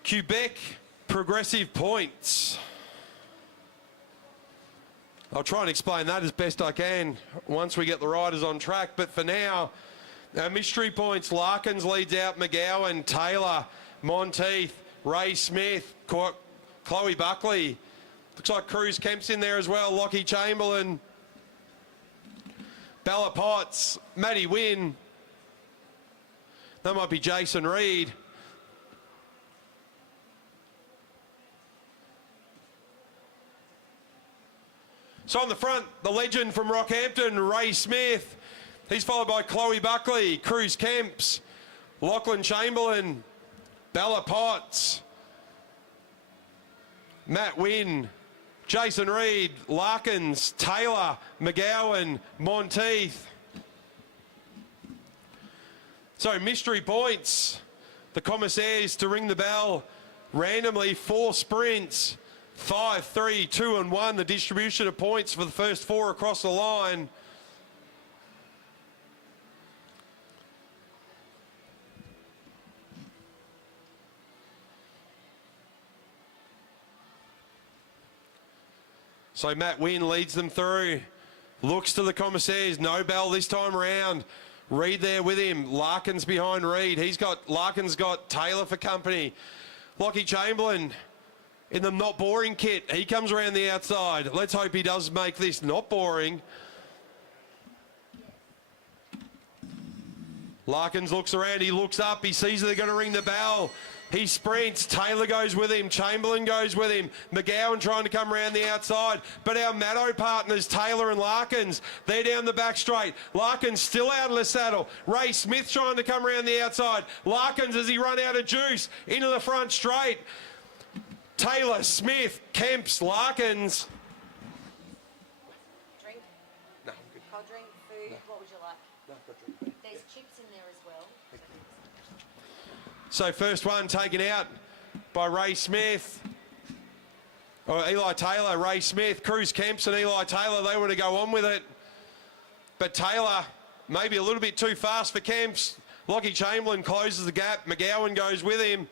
Quebec Progressive Points. I'll try and explain that as best I can once we get the riders on track. But for now, our mystery points, Larkins leads out McGowan, Taylor, Monteith, Ray Smith, Chloe Buckley. Looks like Cruz Kemp's in there as well, Lockie Chamberlain. Bella Potts, Maddie Wynn. That might be Jason Reed. So on the front, the legend from Rockhampton, Ray Smith. He's followed by Chloe Buckley, Cruz Kemps, Lachlan Chamberlain, Bella Potts, Matt Wynn, Jason Reed, Larkins, Taylor, McGowan, Monteith. So mystery points. The commissaires to ring the bell. Randomly 4 sprints. 5, 3, 2 and 1. The distribution of points for the first 4 across the line. So Matt Wynn leads them through. Looks to the commissaires. No bell this time around. Reed there with him. Larkins behind Reed. Larkins got Taylor for company. Lockie Chamberlain in the not boring kit. He comes around the outside. Let's hope he does make this not boring. Larkins looks around. He looks up. He sees they're going to ring the bell. He sprints. Taylor goes with him. Chamberlain goes with him. McGowan trying to come around the outside. But our Maddo partners, Taylor and Larkins, they're down the back straight. Larkins still out of the saddle. Ray Smith trying to come around the outside. Larkins as he run out of juice into the front straight. Taylor, Smith, Kemps, Larkins. Drink? No, I'm good. Cold drink, food, No. what would you like? No, I've got drink. There's chips in there as well. So first one taken out by Ray Smith. Oh, Eli Taylor, Ray Smith, Cruz Kempson, Eli Taylor, they want to go on with it. But Taylor, maybe a little bit too fast for Kemps. Lockie Chamberlain closes the gap. McGowan goes with him.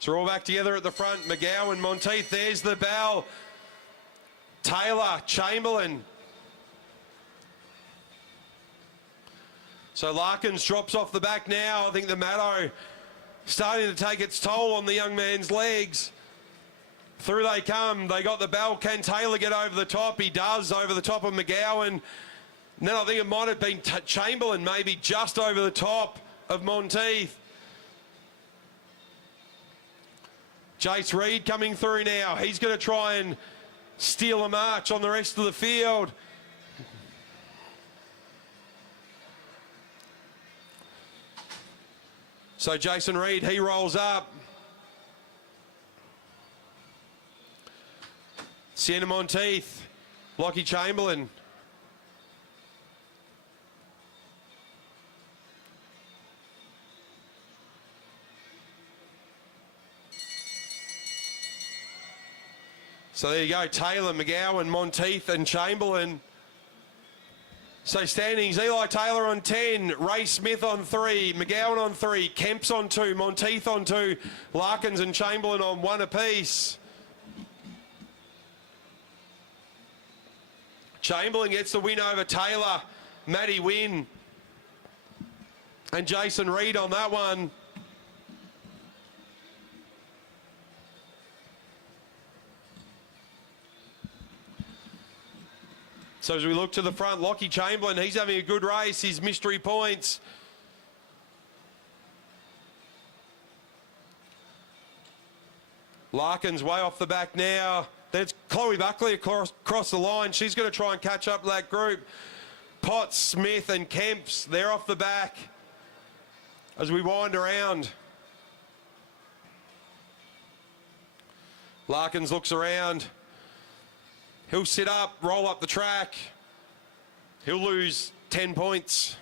So we're all back together at the front. McGowan, Monteith, there's the bell. Taylor, Chamberlain. So Larkins drops off the back now. I think the Maddo starting to take its toll on the young man's legs. Through they come. They got the bell. Can Taylor get over the top? He does, over the top of McGowan. And then I think it might have been Chamberlain maybe just over the top of Monteith. Jace Reed coming through now. He's going to try and steal a march on the rest of the field. So Jason Reed, he rolls up. Sienna Monteith, Lockie Chamberlain. So there you go, Taylor, McGowan, Monteith and Chamberlain. So standings, Eli Taylor on 10, Ray Smith on 3, McGowan on 3, Kemps on 2, Monteith on 2, Larkins and Chamberlain on 1 apiece. Chamberlain gets the win over Taylor, Matty Wynn and Jason Reed on that one. So as we look to the front, Lockie Chamberlain, he's having a good race. His mystery points. Larkins way off the back now. There's Chloe Buckley across the line. She's going to try and catch up to that group. Potts, Smith and Kemps, they're off the back as we wind around. Larkins looks around. He'll sit up, roll up the track. He'll lose 10 points.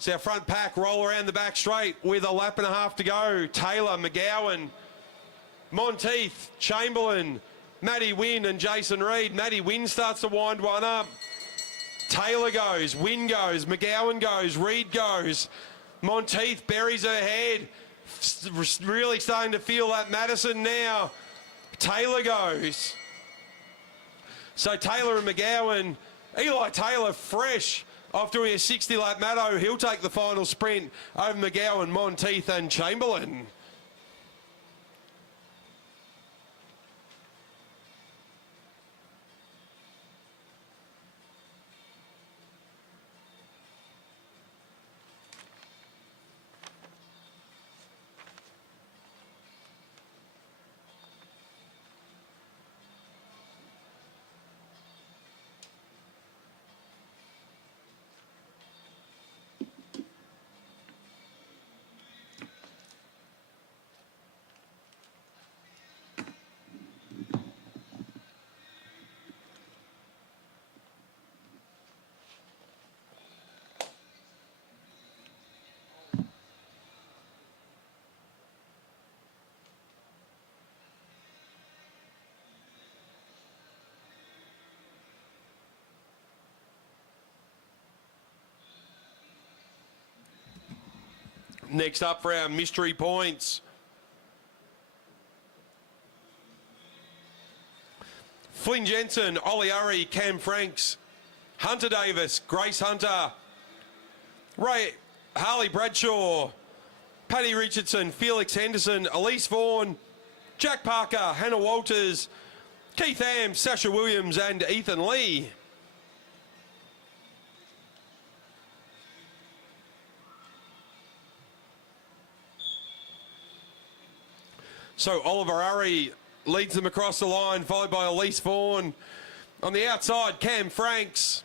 So our front pack roll around the back straight with a lap and a half to go. Taylor, McGowan, Monteith, Chamberlain, Matty Wynn and Jason Reed. Matty Wynn starts to wind one up. Taylor goes, Wynn goes, McGowan goes, Reed goes. Monteith buries her head. Really starting to feel that Madison now. Taylor goes. So Taylor and McGowan, Eli Taylor fresh off doing a 60-lap Maddo. He'll take the final sprint over McGowan, Monteith and Chamberlain. Next up for our mystery points. Flynn Jensen, Ollie Urry, Cam Franks, Hunter Davis, Grace Hunter, Harley Bradshaw, Paddy Richardson, Felix Henderson, Elise Vaughan, Jack Parker, Hannah Walters, Keith Am, Sasha Williams and Ethan Lee. So Oliver Urry leads them across the line, followed by Elise Vaughan. On the outside, Cam Franks.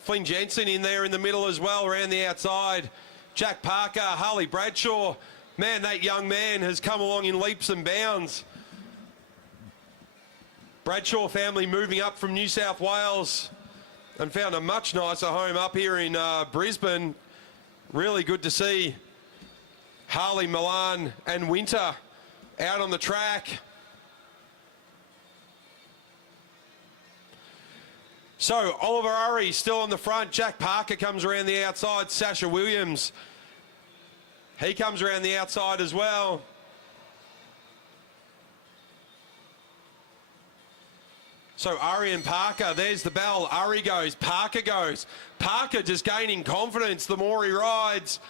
Flynn Jensen in there in the middle as well, around the outside. Jack Parker, Harley Bradshaw. Man, that young man has come along in leaps and bounds. Bradshaw family moving up from New South Wales and found a much nicer home up here in Brisbane. Really good to see Harley, Milan and Winter out on the track. So Oliver Urry still on the front. Jack Parker comes around the outside. Sasha Williams, he comes around the outside as well. So Urry and Parker, there's the bell. Urry goes, Parker goes. Parker just gaining confidence the more he rides.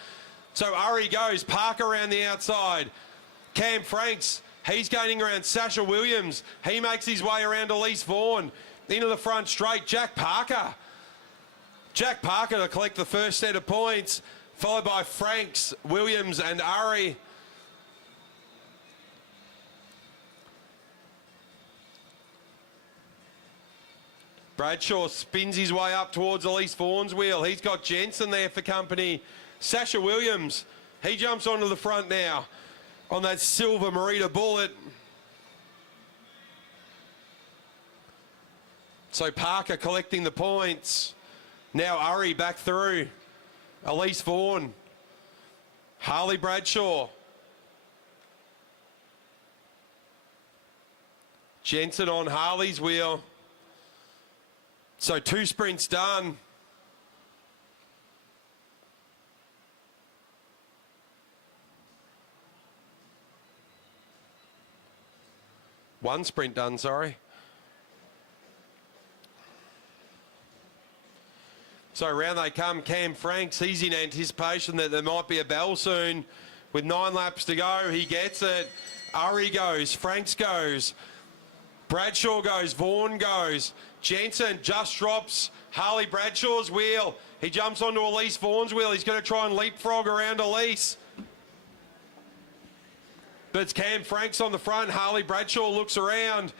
So Urry goes, Parker around the outside. Cam Franks, he's gaining around Sasha Williams. He makes his way around Elise Vaughan. Into the front straight, Jack Parker. Jack Parker to collect the first set of points, followed by Franks, Williams and Urry. Bradshaw spins his way up towards Elise Vaughan's wheel. He's got Jensen there for company. Sasha Williams, he jumps onto the front now on that silver Merida Bullet. So Parker collecting the points. Now Urry back through. Elise Vaughan. Harley Bradshaw. Jensen on Harley's wheel. So 2 sprints done. One sprint done, sorry. So around they come, Cam Franks. He's in anticipation that there might be a bell soon. With 9 laps to go, he gets it. Urry goes, Franks goes, Bradshaw goes, Vaughan goes. Jensen just drops Harley Bradshaw's wheel. He jumps onto Elise Vaughan's wheel. He's going to try and leapfrog around Elise. But it's Cam Franks on the front. Harley Bradshaw looks around.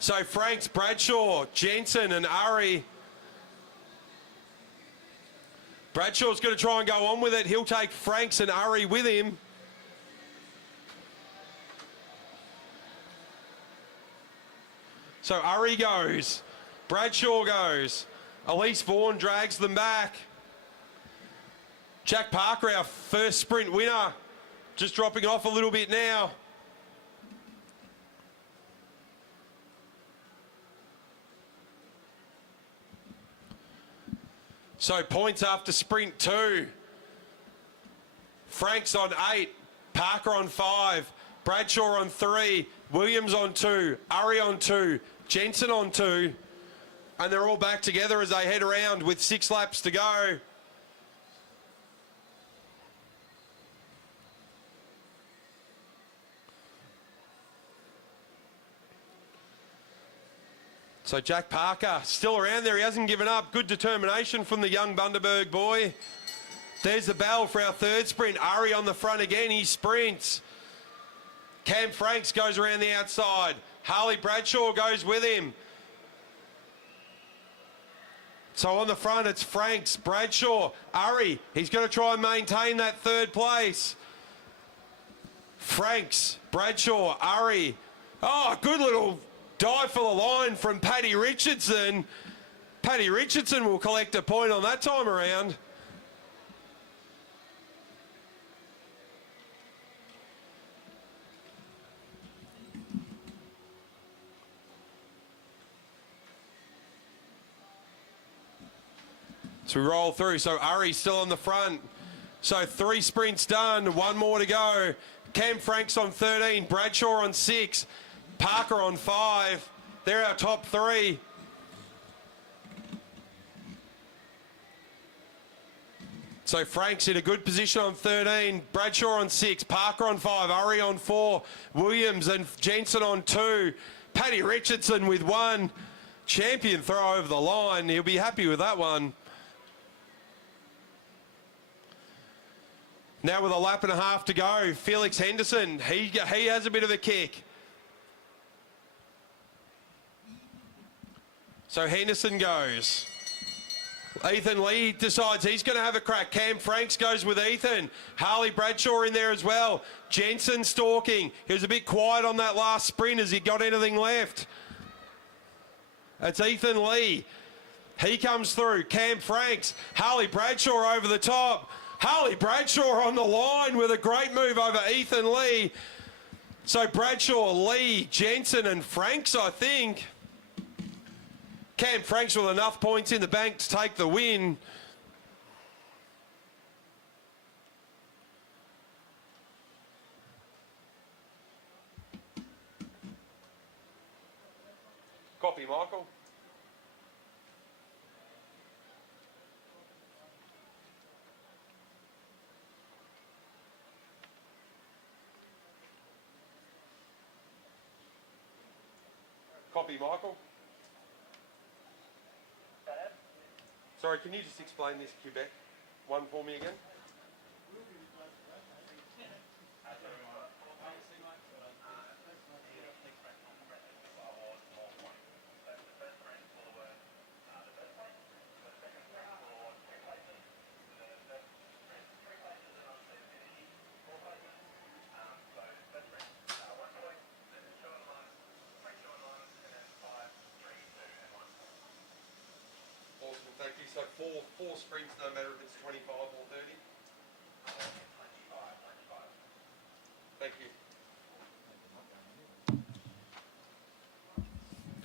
So Franks, Bradshaw, Jensen and Urry. Bradshaw's going to try and go on with it. He'll take Franks and Urry with him. So Urry goes. Bradshaw goes. Elise Vaughan drags them back. Jack Parker, our first sprint winner, just dropping off a little bit now. So points after sprint 2. Franks on 8, Parker on 5, Bradshaw on 3, Williams on 2, Urry on 2, Jensen on 2, and they're all back together as they head around with 6 laps to go. So Jack Parker still around there. He hasn't given up. Good determination from the young Bundaberg boy. There's the bell for our 3rd sprint. Urry on the front again. He sprints. Cam Franks goes around the outside. Harley Bradshaw goes with him. So on the front, it's Franks, Bradshaw, Urry. He's going to try and maintain that 3rd place. Franks, Bradshaw, Urry. Oh, good little dive for the line from Paddy Richardson. Paddy Richardson will collect a point on that time around. So we roll through. So Urry still on the front. So 3 sprints done, 1 more to go. Cam Franks on 13, Bradshaw on 6, Parker on 5. They're our top 3. So Franks in a good position on 13, Bradshaw on 6, Parker on 5, Urry on 4, Williams and Jensen on 2, Paddy Richardson with 1. Champion throw over the line. He'll be happy with that one. Now with a lap and a half to go, Felix Henderson, he has a bit of a kick. So Henderson goes. Ethan Lee decides he's going to have a crack. Cam Franks goes with Ethan. Harley Bradshaw in there as well. Jensen stalking. He was a bit quiet on that last sprint. Has he got anything left? It's Ethan Lee. He comes through. Cam Franks. Harley Bradshaw over the top. Harley Bradshaw on the line with a great move over Ethan Lee. So Bradshaw, Lee, Jensen and Franks, I think. Cam Franks with enough points in the bank to take the win. Copy, Michael. Copy, Michael. Sorry, can you just explain this Quebec one for me again? Thank you. So four sprints, no matter if it's 25 or 30? Thank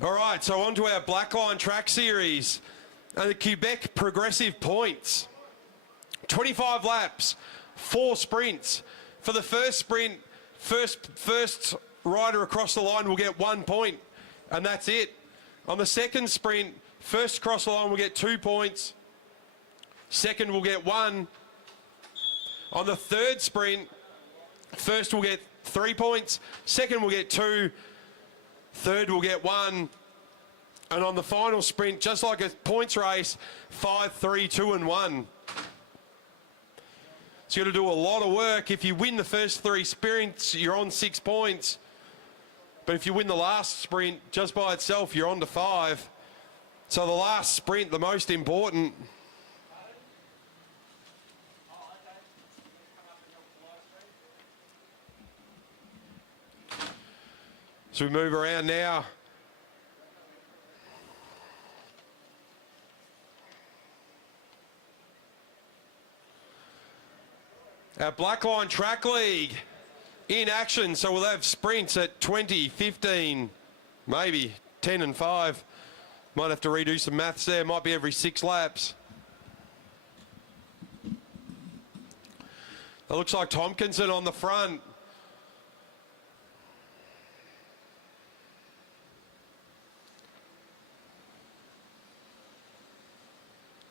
you. All right, so on to our Blackline Track Series and the Quebec Progressive Points. 25 laps, 4 sprints. For the first sprint, first rider across the line will get 1 point, and that's it. On the second sprint, first across the line will get 2 points. Second will get 1. On the third sprint, first will get 3 points. Second will get 2. Third will get 1. And on the final sprint, just like a points race, 5, 3, 2 and 1. So you've got to do a lot of work. If you win the first 3 sprints, you're on 6 points. But if you win the last sprint just by itself, you're on to 5. So the last sprint, the most important. So we move around now. Our Blackline Track League in action. So we'll have sprints at 20, 15, maybe 10 and 5. Might have to redo some maths there. Might be every 6 laps. It looks like Tompkinson on the front.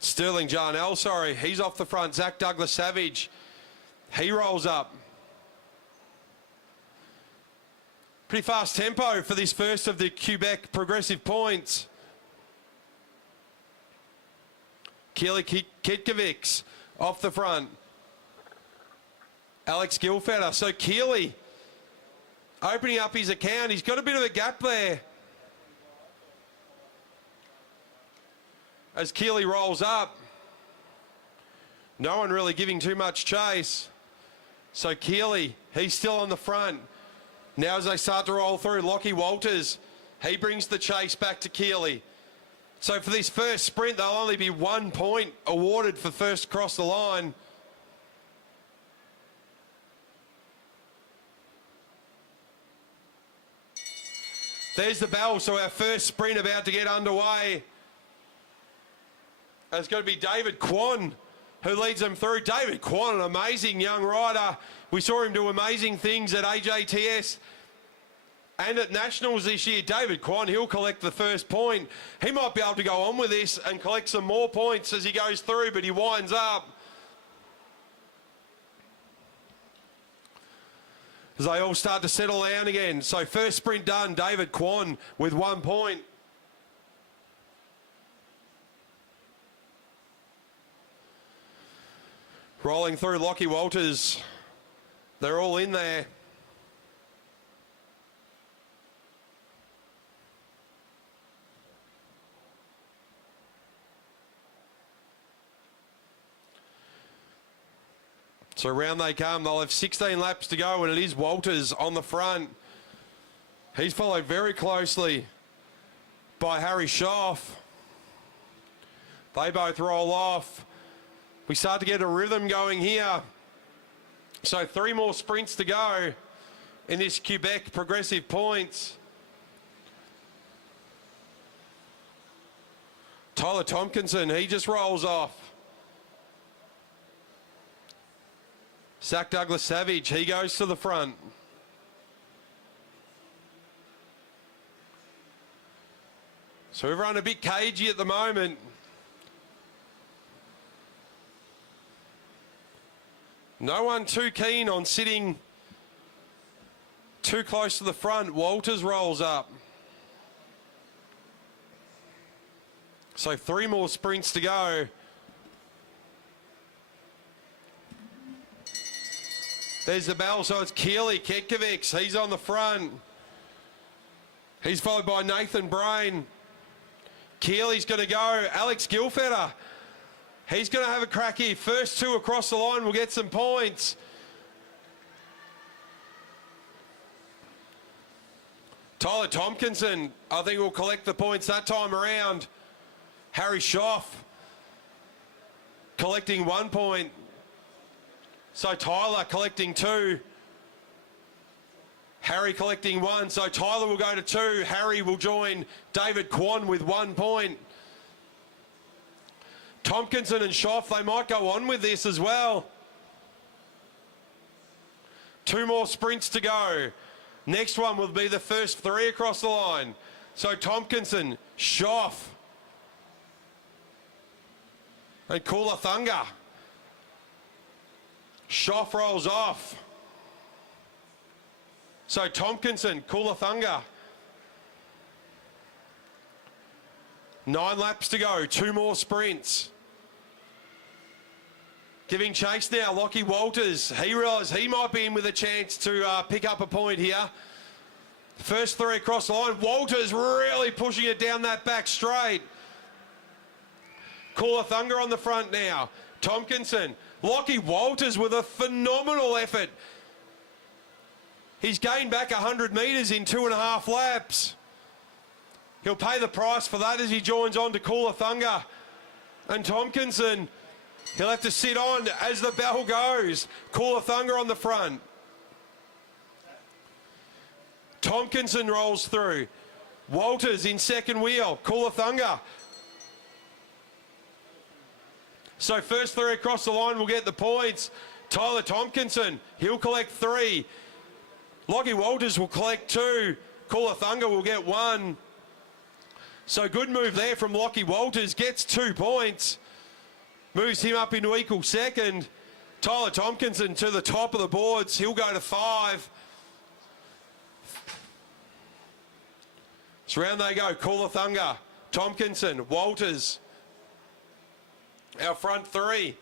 Sterling Jarnell, sorry. He's off the front. Zach Douglas Savage. He rolls up. Pretty fast tempo for this first of the Quebec Progressive Points. Keely Kitkovics off the front. Alex Gilfetter. So Keely opening up his account. He's got a bit of a gap there. As Keely rolls up. No one really giving too much chase. So Keely, he's still on the front. Now as they start to roll through, Lockie Walters, he brings the chase back to Keely. So for this first sprint, there'll only be 1 point awarded for first across the line. There's the bell, so our first sprint about to get underway. It's going to be David Kwan who leads them through. David Kwan, an amazing young rider. We saw him do amazing things at AJTS and at Nationals this year. David Kwan, he'll collect the first point. He might be able to go on with this and collect some more points as he goes through, but he winds up. As they all start to settle down again. So first sprint done, David Kwan with 1 point. Rolling through Lockie Walters. They're all in there. So round they come. They'll have 16 laps to go, and it is Walters on the front. He's followed very closely by Harry Schaff. They both roll off. We start to get a rhythm going here. So 3 more sprints to go in this Quebec Progressive Points. Tyler Tompkinson, he just rolls off. Zach Douglas Savage, he goes to the front. So everyone a bit cagey at the moment. No one too keen on sitting too close to the front. Walters rolls up. So 3 more sprints to go. There's the bell, so it's Keely Ketkovics. He's on the front. He's followed by Nathan Brain. Keely's going to go. Alex Gilfetter. He's going to have a crack here. First 2 across the line will get some points. Tyler Tompkinson, I think, will collect the points that time around. Harry Schaff collecting 1 point. So Tyler collecting 2. Harry collecting 1. So Tyler will go to 2. Harry will join David Kwan with 1 point. Tompkinson and Schaff, they might go on with this as well. 2 more sprints to go. Next one will be the first 3 across the line. So Tompkinson, Schaff, and Kulathunga. Schaff rolls off. So Tompkinson, Kulathunga. 9 laps to go, 2 more sprints. Giving chase now, Lockie Walters. He realised he might be in with a chance to pick up a point here. First 3 across the line. Walters really pushing it down that back straight. Kulathunga on the front now. Tompkinson. Lockie Walters with a phenomenal effort. He's gained back 100 metres in 2.5 laps. He'll pay the price for that as he joins on to Kulathunga. And Tompkinson, he'll have to sit on as the bell goes. Kulathunga on the front. Tompkinson rolls through. Walters in second wheel. Kulathunga. So first 3 across the line will get the points. Tyler Tompkinson, he'll collect 3. Lockie Walters will collect 2. Kulathunga will get 1. So good move there from Lockie Walters. Gets 2 points. Moves him up into equal second. Tyler Tompkinson to the top of the boards. He'll go to 5. So round they go. Kulathunga, Tompkinson, Walters. Our front 3.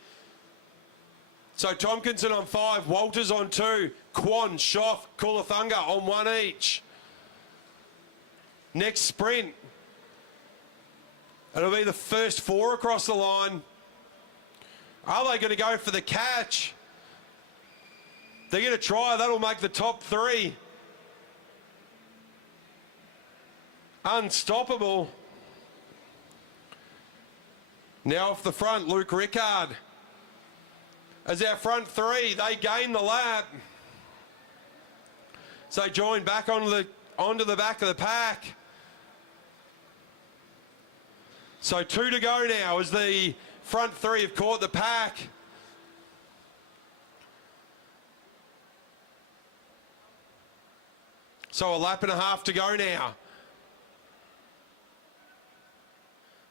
So Tompkinson on 5, Walters on 2, Kwan, Schaff, Kulathunga on 1 each. Next sprint. It'll be the first 4 across the line. Are they going to go for the catch? They're going to try. That'll make the top 3. Unstoppable. Now off the front, Luke Rickard. As our front 3, they gain the lap. So join back onto the back of the pack. So 2 to go now as the front 3 have caught the pack. So a lap and a half to go now.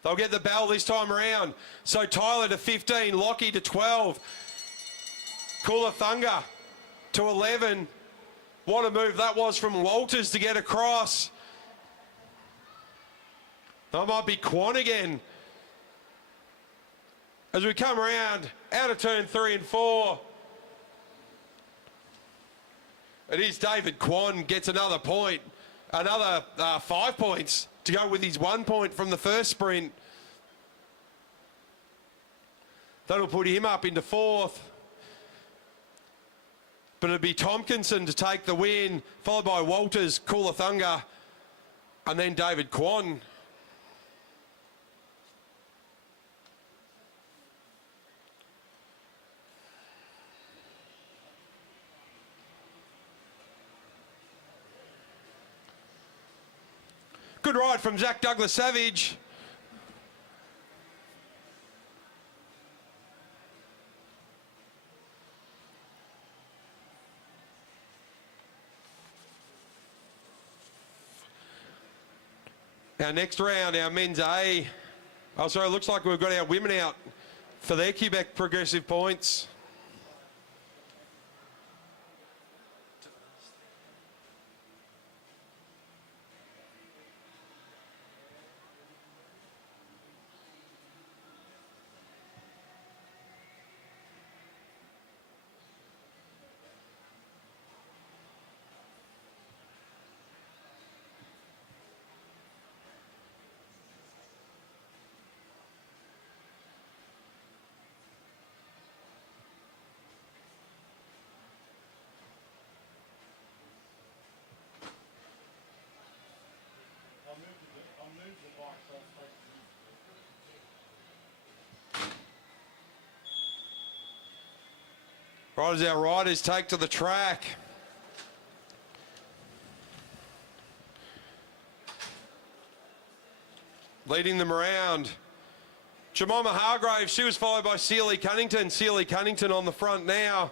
They'll get the bell this time around. So Tyler to 15, Lockie to 12. Kulathunga to 11. What a move that was from Walters to get across. That might be Kwan again. As we come around, out of turn 3 and 4. It is David Kwan gets another point. Another 5 points to go with his 1 point from the first sprint. That'll put him up into 4th. but it'd be Tompkinson to take the win, followed by Walters, Coolathunga, and then David Kwan. Good ride from Zach Douglas Savage. Our next round, our men's A. Oh, sorry, it looks like we've got our women out for their Quebec progressive points. Right as our riders take to the track. Leading them around. Jemima Hargrave, she was followed by Sealy Cunnington. Sealy Cunnington on the front now.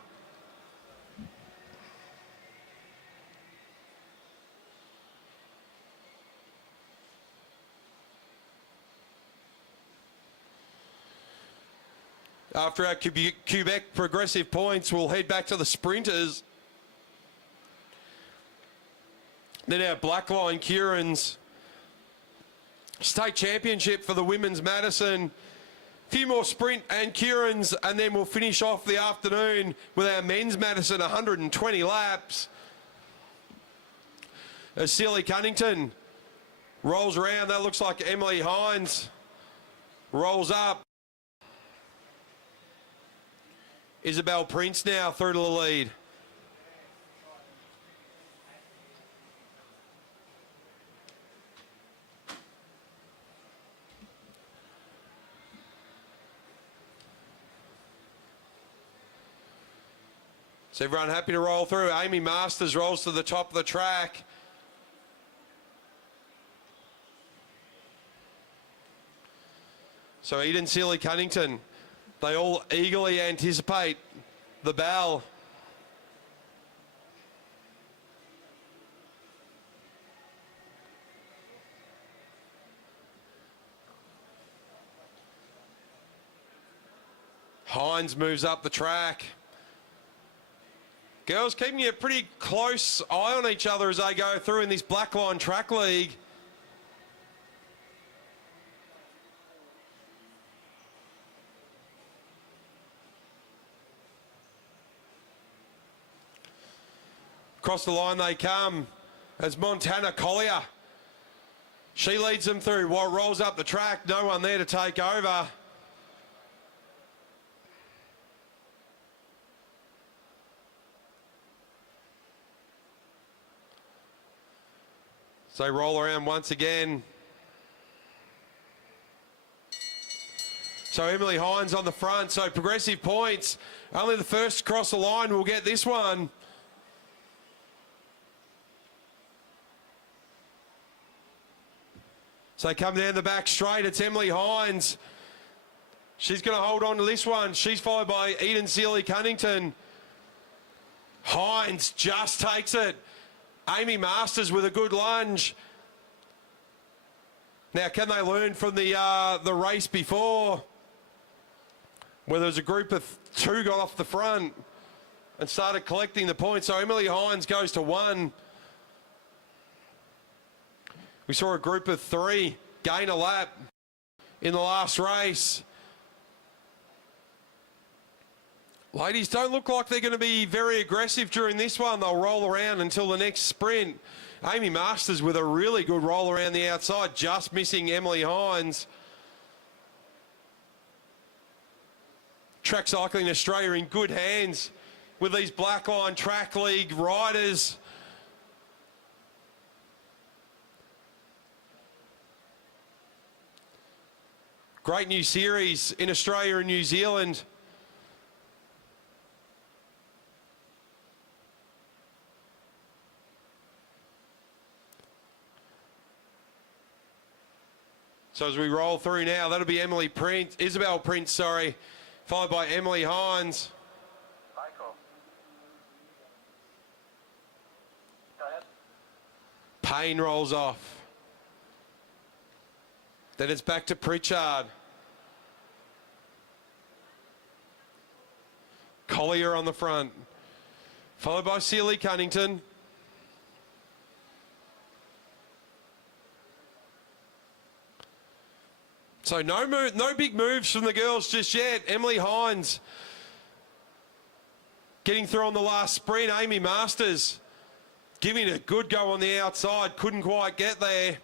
After our Quebec progressive points, we'll head back to the sprinters. Then our Blackline Kierin's state championship for the women's Madison. A few more sprint and Kierin's, and then we'll finish off the afternoon with our men's Madison 120 laps. As Sealy Cunnington rolls around, that looks like Emily Hines rolls up. Isabel Prince now through to the lead. So everyone happy to roll through. Amy Masters rolls to the top of the track. So Eden Sealy Cunnington, they all eagerly anticipate the bell. Hines moves up the track. Girls keeping a pretty close eye on each other as they go through in this Blackline Track League. Across the line they come as Montana Collier. She leads them through while rolls up the track. No one there to take over. So they roll around once again. So Emily Hines on the front. So progressive points. Only the first to cross the line will get this one. So they come down the back straight. It's Emily Hines. She's going to hold on to this one. She's followed by Eden Sealy Cunnington. Hines just takes it. Amy Masters with a good lunge. Now, can they learn from the race before, where there was a group of two got off the front and started collecting the points? So Emily Hines goes to one. We saw a group of three gain a lap in the last race. Ladies don't look like they're going to be very aggressive during this one. They'll roll around until the next sprint. Amy Masters with a really good roll around the outside, just missing Emily Hines. Track Cycling Australia in good hands with these Blackline Track League riders. Great new series in Australia and New Zealand. So as we roll through now, that'll be Isabel Prince, sorry, followed by Emily Hines. Michael. Go ahead. Payne rolls off. Then it's back to Pritchard. Collier on the front, followed by Sealy Cunnington. So no big moves from the girls just yet. Emily Hines getting through on the last sprint. Amy Masters giving a good go on the outside. Couldn't quite get there.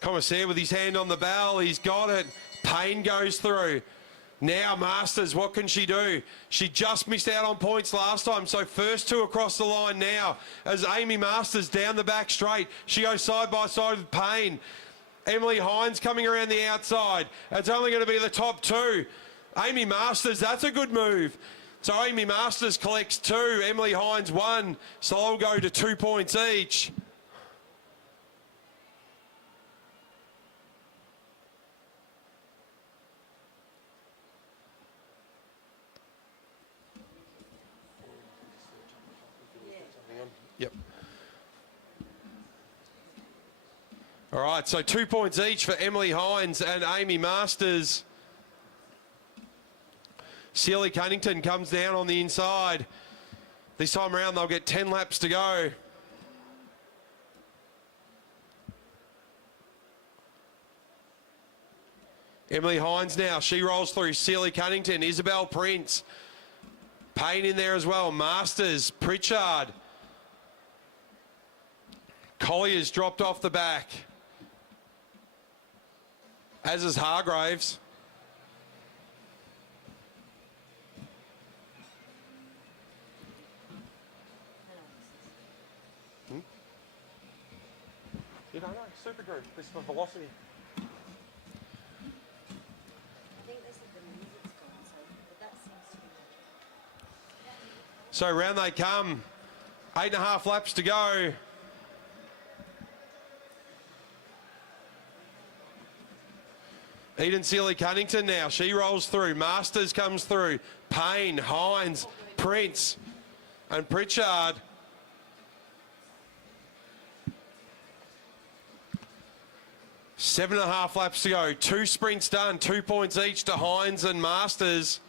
Commissaire with his hand on the bell. He's got it. Payne goes through. Now Masters, what can she do? She just missed out on points last time, so first two across the line now as Amy Masters down the back straight. She goes side by side with Payne. Emily Hines coming around the outside. It's only going to be the top two. Amy Masters, that's a good move. So Amy Masters collects 2, Emily Hines 1. So they'll go to 2 points each. Yep. All right, so 2 points each for Emily Hines and Amy Masters. Sealy Cunnington comes down on the inside. This time around, they'll get 10 laps to go. Emily Hines now, she rolls through. Sealy Cunnington, Isabel Prince. Payne in there as well. Masters, Pritchard. Collier's dropped off the back, as is Hargraves. You don't know, super group. This is for velocity. I think they said the music's gone, but that seems to be So round they come. 8.5 laps to go. Eden Sealy Cunnington now. She rolls through. Masters comes through. Payne, Hines, Prince, and Pritchard. Seven and a half laps to go. 2 sprints done. 2 points each to Hines and Masters.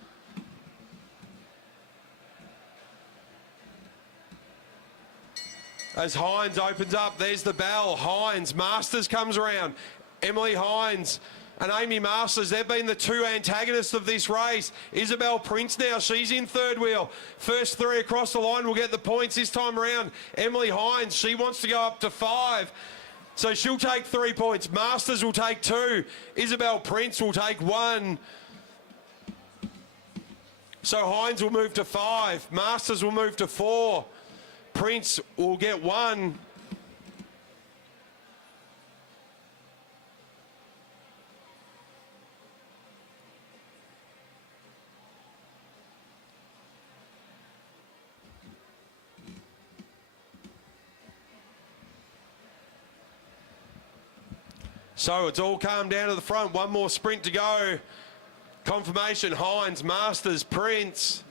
As Hines opens up, there's the bell. Hines, Masters comes around. Emily Hines and Amy Masters, they've been the 2 antagonists of this race. Isabel Prince now, she's in third wheel. First 3 across the line will get the points this time around. Emily Hines, she wants to go up to 5. So she'll take 3 points. Masters will take 2. Isabel Prince will take 1. So Hines will move to 5. Masters will move to 4. Prince will get 1. So it's all calmed down to the front. 1 more sprint to go. Confirmation, Hines, Masters, Prince.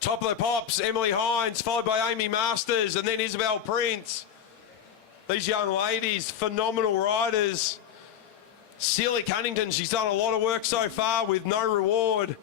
Top of the pops, Emily Hines, followed by Amy Masters, and then Isabel Prince. These young ladies, phenomenal riders. Sealy Cunnington, she's done a lot of work so far with no reward.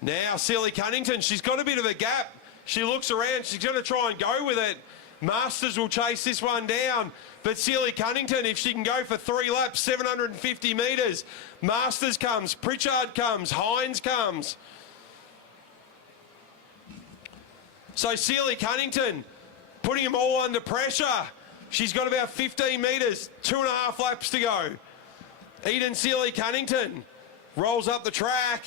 Now, Sealy Cunnington, she's got a bit of a gap. She looks around, she's going to try and go with it. Masters will chase this one down. But Sealy Cunnington, if she can go for 3 laps, 750 metres. Masters comes, Pritchard comes, Hines comes. So Sealy Cunnington putting them all under pressure. She's got about 15 metres, 2.5 laps to go. Eden Sealy-Cunnington rolls up the track,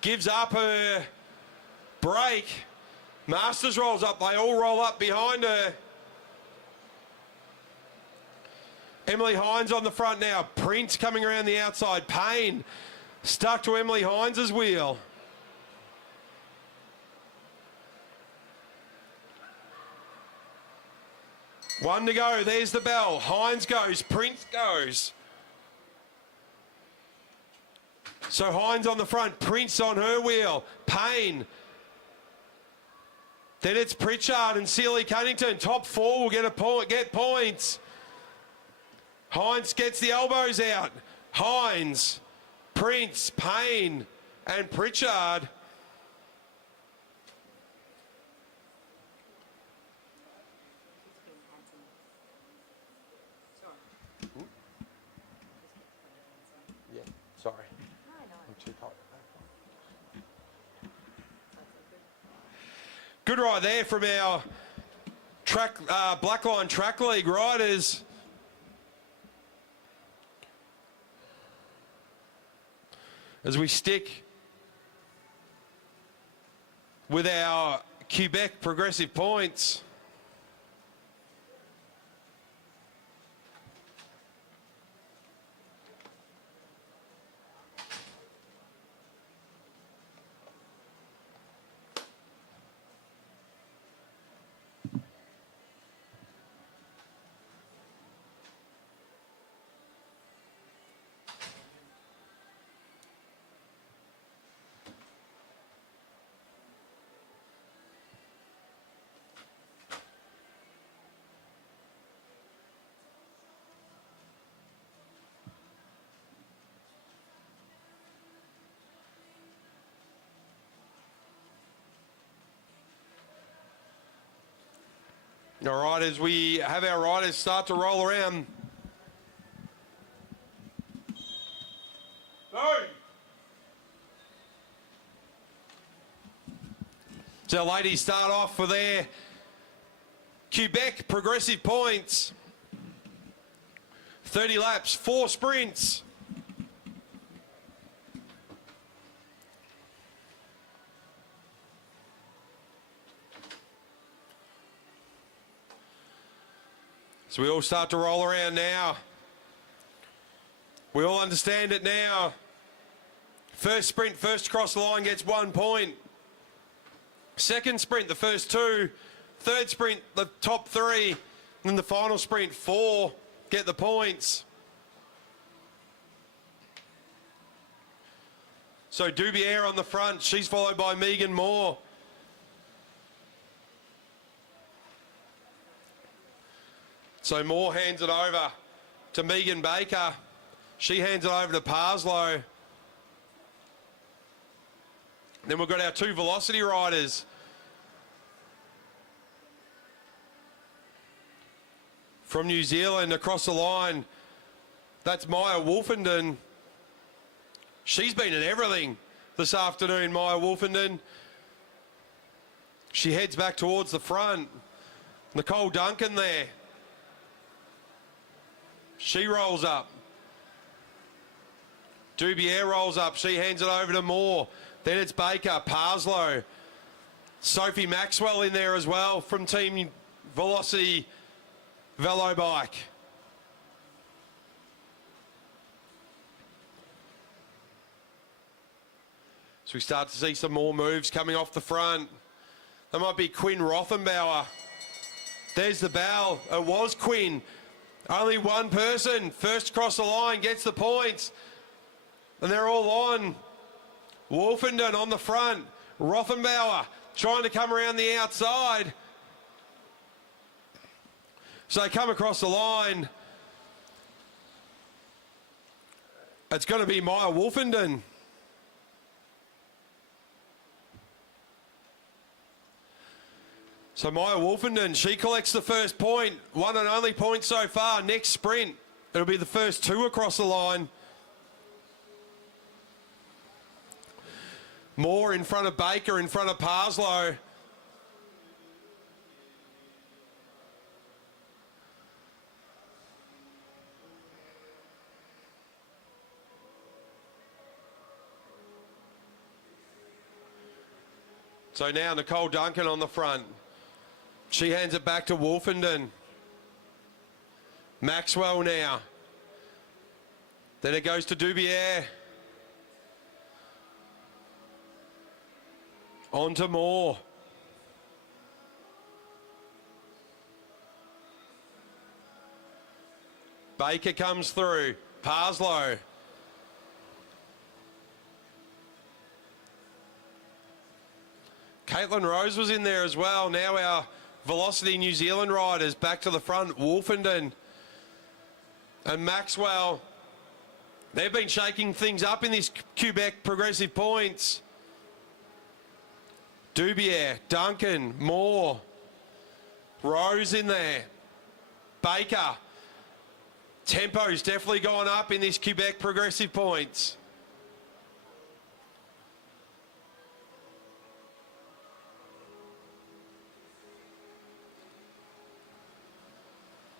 gives up her break. Masters rolls up, they all roll up behind her. Emily Hines on the front now. Prince coming around the outside. Payne stuck to Emily Hines' wheel. One to go. There's the bell. Hines goes. Prince goes. So Hines on the front. Prince on her wheel. Payne. Then it's Pritchard and Sealy-Cunnington. Top four will get points. Hines gets the elbows out. Hines, Prince, Payne, and Pritchard. Yeah, sorry. I know. I'm too tight. Good ride there from our Blackline Track League riders. As we stick with our Quebec progressive points. All right, as we have our riders start to roll around. So ladies start off for their Quebec progressive points. 30 laps, 4 sprints. So we all start to roll around now. We all understand it now. First sprint, first across the line gets 1 point. Second sprint, the first 2. Third sprint, the top 3. And then the final sprint, 4 get the points. So Dubier on the front. She's followed by Megan Moore. So Moore hands it over to Megan Baker. She hands it over to Parslow. Then we've got our 2 velocity riders. From New Zealand across the line. That's Maya Wolfenden. She's been at everything this afternoon, Maya Wolfenden. She heads back towards the front. Nicole Duncan there. She rolls up. Dubier rolls up. She hands it over to Moore. Then it's Baker, Parslow. Sophie Maxwell in there as well from Team Velocity Velo Bike. So we start to see some more moves coming off the front. That might be Quinn Rothenbauer. There's the bell. It was Quinn. Only one person first across the line gets the points. And they're all on. Wolfenden on the front. Rothenbauer trying to come around the outside. So they come across the line. It's going to be Maya Wolfenden. So Maya Wolfenden, she collects the first point. One and only point so far. Next sprint, it'll be the first 2 across the line. Moore in front of Baker, in front of Parslow. So now Nicole Duncan on the front. She hands it back to Wolfenden. Maxwell now. Then it goes to Dubier. On to Moore. Baker comes through. Parslow. Caitlin Rose was in there as well. Now our Velocity New Zealand riders back to the front. Wolfenden and Maxwell. They've been shaking things up in this Quebec Progressive Points. Dubier, Duncan, Moore. Rose in there. Baker. Tempo's definitely gone up in this Quebec Progressive Points.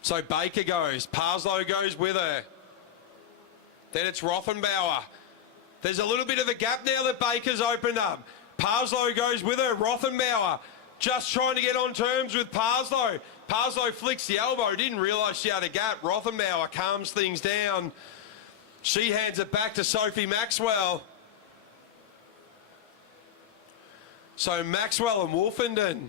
So Baker goes, Parslow goes with her. Then it's Rothenbauer. There's a little bit of a gap now that Baker's opened up. Parslow goes with her, Rothenbauer just trying to get on terms with Parslow. Parslow flicks the elbow, didn't realise she had a gap. Rothenbauer calms things down. She hands it back to Sophie Maxwell. So Maxwell and Wolfenden.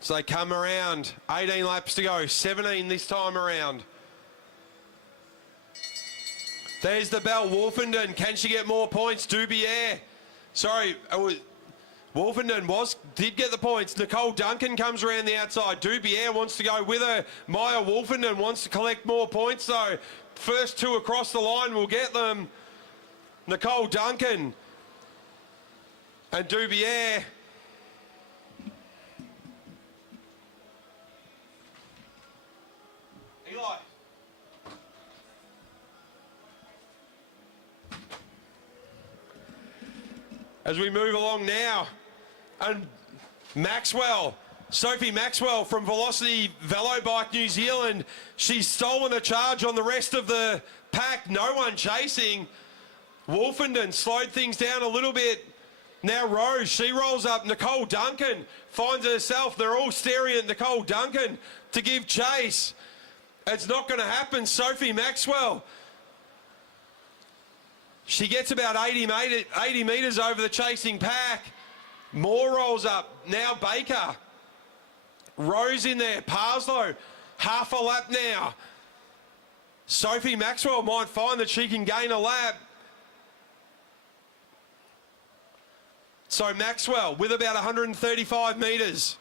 So they come around, 18 laps to go, 17 this time around. There's the bell, Wolfenden. Can she get more points? Dubier. Sorry, Wolfenden did get the points. Nicole Duncan comes around the outside. Dubier wants to go with her. Maya Wolfenden wants to collect more points though. First two across the line will get them. Nicole Duncan and Dubier. Eli. As we move along now, and Maxwell, Sophie Maxwell from Velocity Velobike New Zealand, she's stolen a charge on the rest of the pack, no one chasing. Wolfenden slowed things down a little bit. Now Rose, she rolls up. Nicole Duncan finds herself. They're all staring at Nicole Duncan to give chase. It's not going to happen. Sophie Maxwell. She gets about 80 metres over the chasing pack. Moore rolls up. Now Baker. Rose in there. Parslow. Half a lap now. Sophie Maxwell might find that she can gain a lap. So Maxwell with about 135 metres.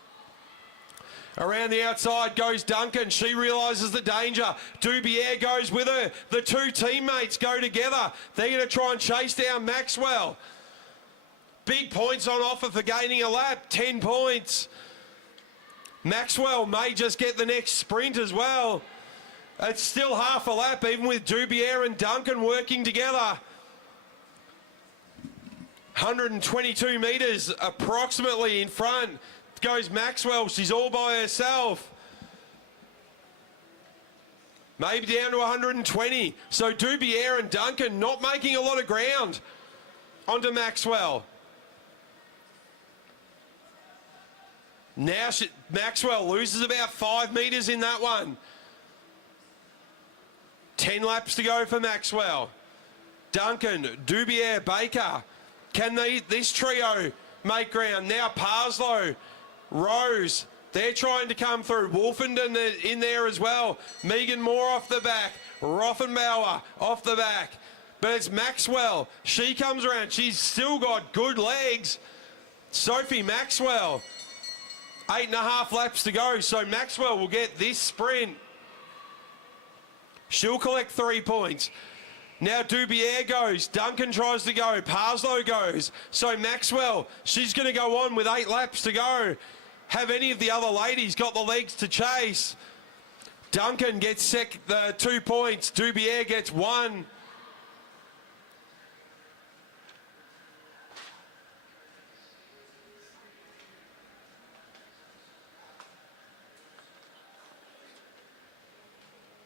Around the outside goes Duncan. She realises the danger. Dubier goes with her. The two teammates go together. They're going to try and chase down Maxwell. Big points on offer for gaining a lap. 10 points. Maxwell may just get the next sprint as well. It's still half a lap, even with Dubier and Duncan working together. 122 metres approximately in front. Goes Maxwell, she's all by herself. Maybe down to 120. So Dubier and Duncan not making a lot of ground onto Maxwell. Now Maxwell loses about 5 metres in that one. 10 laps to go for Maxwell. Duncan, Dubier, Baker. Can this trio make ground? Now Parslow, Rose, they're trying to come through. Wolfenden in there as well. Megan Moore off the back. Rothenbauer off the back. But it's Maxwell. She comes around. She's still got good legs. Sophie Maxwell. 8.5 laps to go. So Maxwell will get this sprint. She'll collect 3 points. Now Dubier goes. Duncan tries to go. Parslow goes. So Maxwell, she's going to go on with 8 laps to go. Have any of the other ladies got the legs to chase? Duncan gets the 2 points. Dubier gets 1.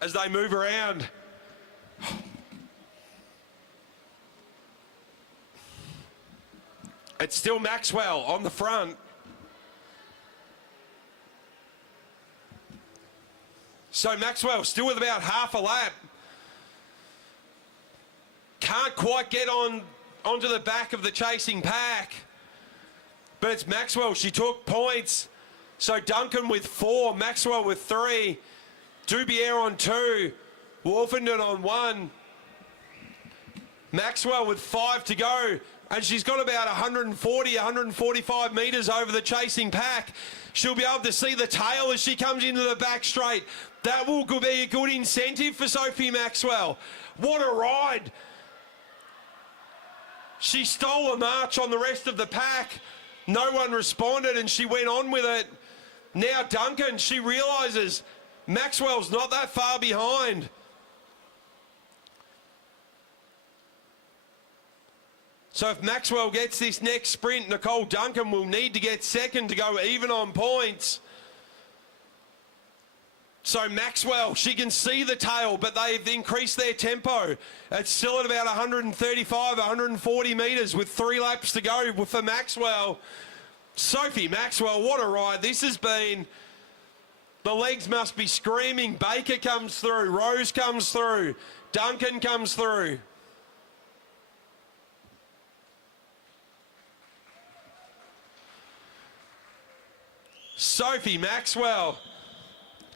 As they move around. It's still Maxwell on the front. So Maxwell still with about half a lap. Can't quite get onto the back of the chasing pack. But it's Maxwell. She took points. So Duncan with 4, Maxwell with 3, Dubier on 2, Wolfenden on 1. Maxwell with 5 to go. And she's got about 140, 145 metres over the chasing pack. She'll be able to see the tail as she comes into the back straight. That will be a good incentive for Sophie Maxwell. What a ride. She stole a march on the rest of the pack. No one responded and she went on with it. Now Duncan, she realises Maxwell's not that far behind. So if Maxwell gets this next sprint, Nicole Duncan will need to get second to go even on points. So Maxwell, she can see the tail, but they've increased their tempo. It's still at about 135, 140 metres with 3 laps to go for Maxwell. Sophie Maxwell, what a ride this has been. The legs must be screaming. Baker comes through, Rose comes through, Duncan comes through. Sophie Maxwell,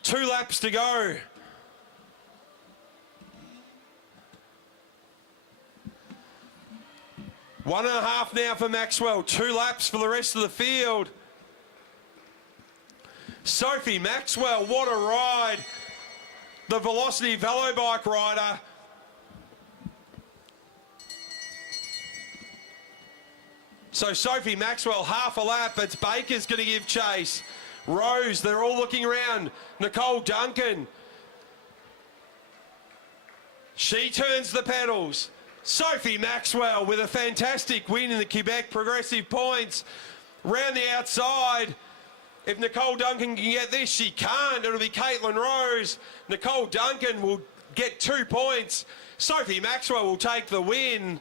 2 laps to go. One and a half now for Maxwell, 2 laps for the rest of the field. Sophie Maxwell, what a ride. The Velocity Velo Bike rider. So Sophie Maxwell, half a lap. It's Baker's going to give chase. Rose, they're all looking around. Nicole Duncan. She turns the pedals. Sophie Maxwell with a fantastic win in the Quebec Progressive Points. Round the outside. If Nicole Duncan can get this, she can't. It'll be Caitlin Rose. Nicole Duncan will get 2 points. Sophie Maxwell will take the win.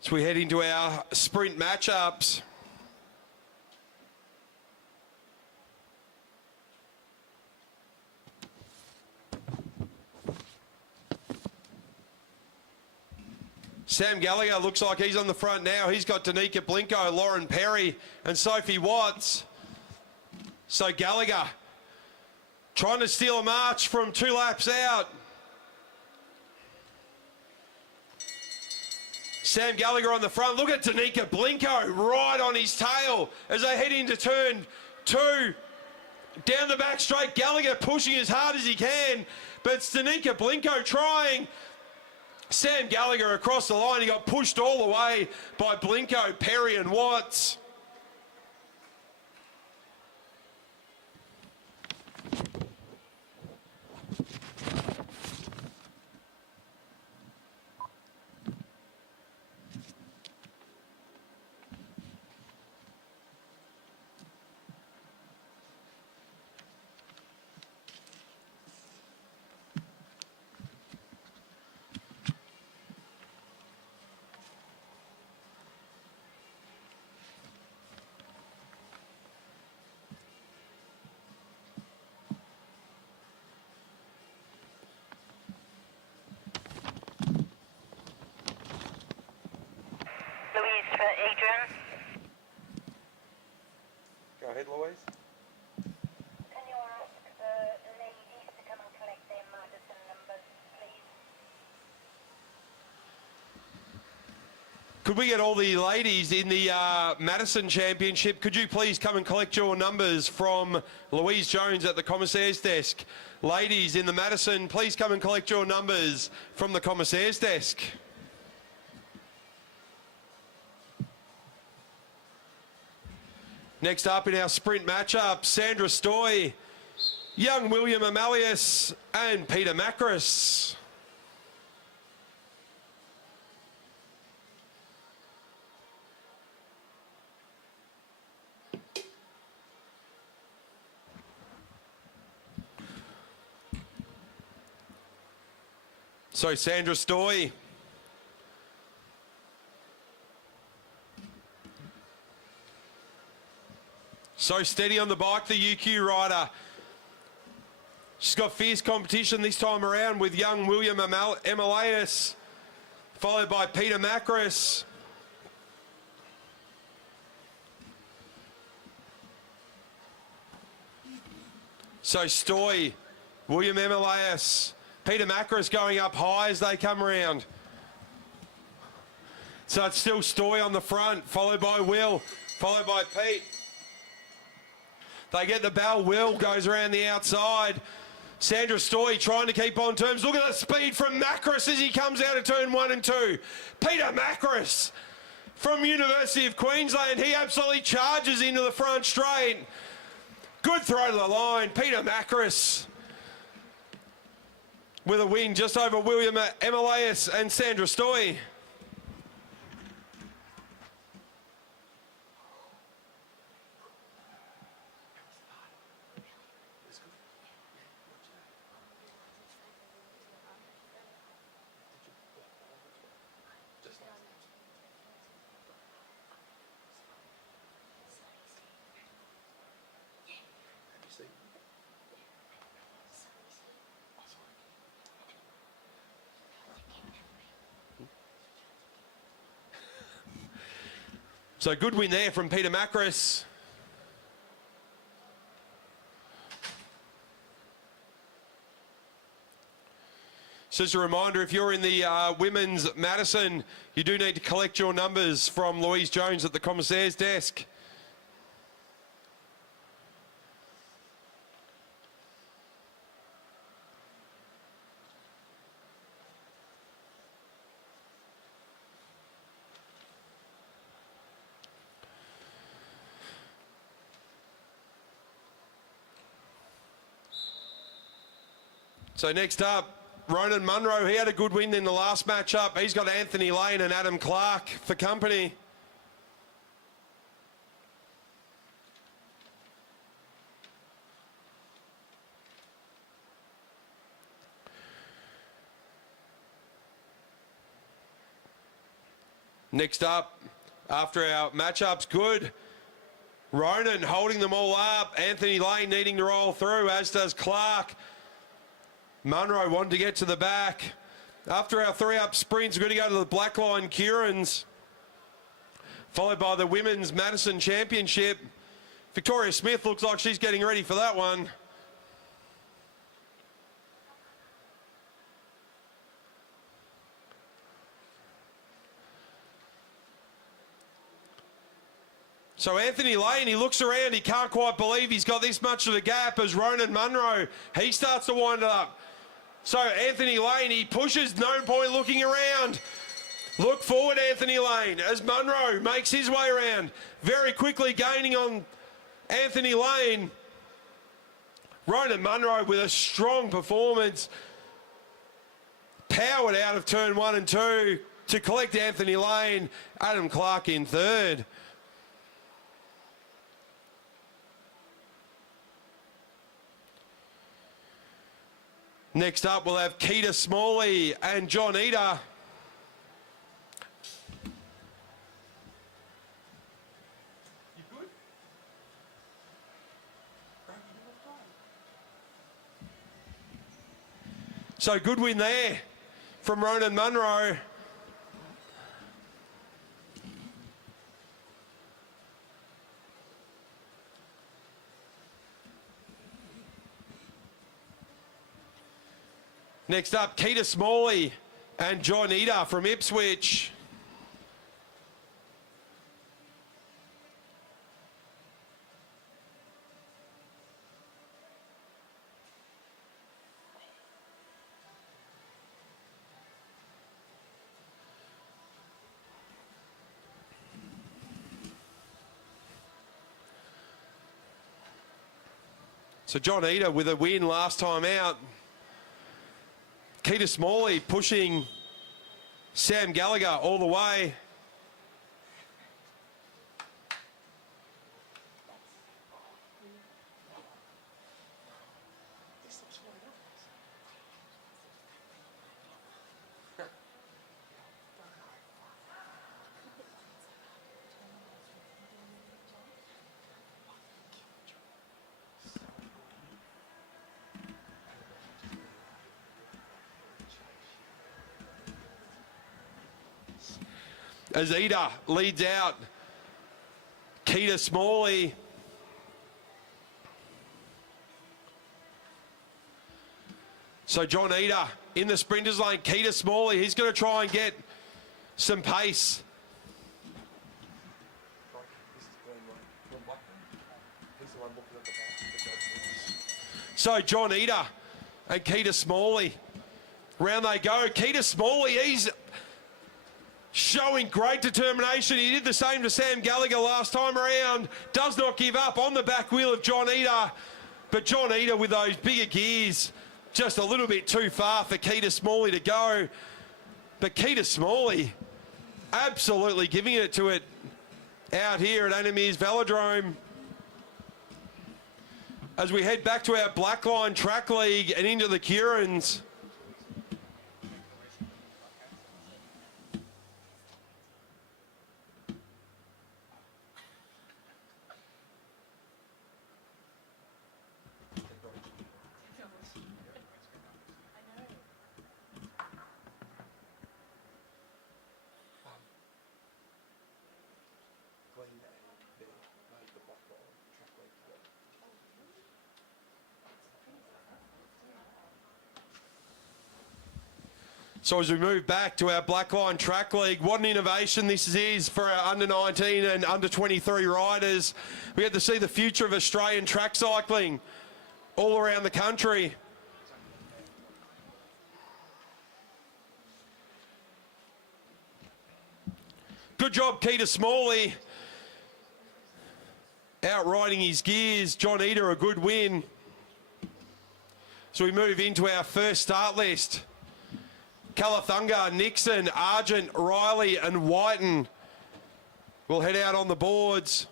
So we head into our sprint matchups. Sam Gallagher looks like he's on the front now. He's got Danica Blinko, Lauren Perry and Sophie Watts. So Gallagher trying to steal a march from 2 laps out. Sam Gallagher on the front. Look at Danica Blinko right on his tail as they head into turn 2. Down the back straight, Gallagher pushing as hard as he can, but it's Danica Blinko trying. Sam Gallagher across the line. He got pushed all the way by Blinko, Perry and Watts. ahead, Louise. Can you ask the ladies to come and collect their Madison numbers, please? Could we get all the ladies in the Madison Championship? Could you please come and collect your numbers from Louise Jones at the Commissaire's desk? Ladies in the Madison, please come and collect your numbers from the Commissaire's desk. Next up in our sprint matchup, Sandra Stoy, young William Amelius and Peter Meares. So Sandra Stoy. So steady on the bike, the UQ rider. She's got fierce competition this time around with young William Amelius, followed by Peter Meares. So Stoy, William Amelius, Peter Meares going up high as they come around. So it's still Stoy on the front, followed by Will, followed by Pete. They get the bell. Will goes around the outside. Sandra Stoy trying to keep on terms. Look at the speed from Meares as he comes out of turn 1 and 2. Peter Meares from University of Queensland. He absolutely charges into the front straight. Good throw to the line. Peter Meares with a win just over William Amelius and Sandra Stoy. So good win there from Peter Meares. So as a reminder, if you're in the women's Madison, you do need to collect your numbers from Louise Jones at the Commissaire's desk. So next up, Ronan Munro. He had a good win in the last matchup. He's got Anthony Lane and Adam Clark for company. Next up, after our matchups, good. Ronan holding them all up. Anthony Lane needing to roll through, as does Clark. Munro wanted to get to the back. After our 3-up sprints, we're going to go to the Blackline Kierin's, followed by the Women's Madison Championship. Victoria Smith looks like she's getting ready for that one. So Anthony Lane, he looks around, he can't quite believe he's got this much of a gap as Ronan Munro. He starts to wind it up. So Anthony Lane, he pushes, no point looking around. Look forward, Anthony Lane, as Munro makes his way around. Very quickly gaining on Anthony Lane. Ronan Munro with a strong performance. Powered out of turn 1 and 2 to collect Anthony Lane. Adam Clark in third. Next up, we'll have Keita Smalley and John Eder. You good? So good win there from Ronan Munro. Next up, Keita Smalley and John Eder from Ipswich. So John Eder with a win last time out. Keita Smalley pushing Sam Gallagher all the way. As Eder leads out Keita Smalley. So John Eder in the sprinters lane. Keita Smalley, he's going to try and get some pace. So John Eder and Keita Smalley. Round they go. Keita Smalley, he's showing great determination. He did the same to Sam Gallagher last time around. Does not give up on the back wheel of John Eder. But John Eder with those bigger gears, just a little bit too far for Keita Smalley to go. But Keita Smalley absolutely giving it to it out here at Meares Velodrome. As we head back to our Blackline Track League and into the Kiirins. So as we move back to our Blackline Track League, what an innovation this is for our under-19 and under-23 riders. We get to see the future of Australian track cycling all around the country. Good job, Keita Smalley. Outriding his gears. John Eder, a good win. So we move into our first start list. Calathunga, Nixon, Argent, Riley and Whiten will head out on the boards.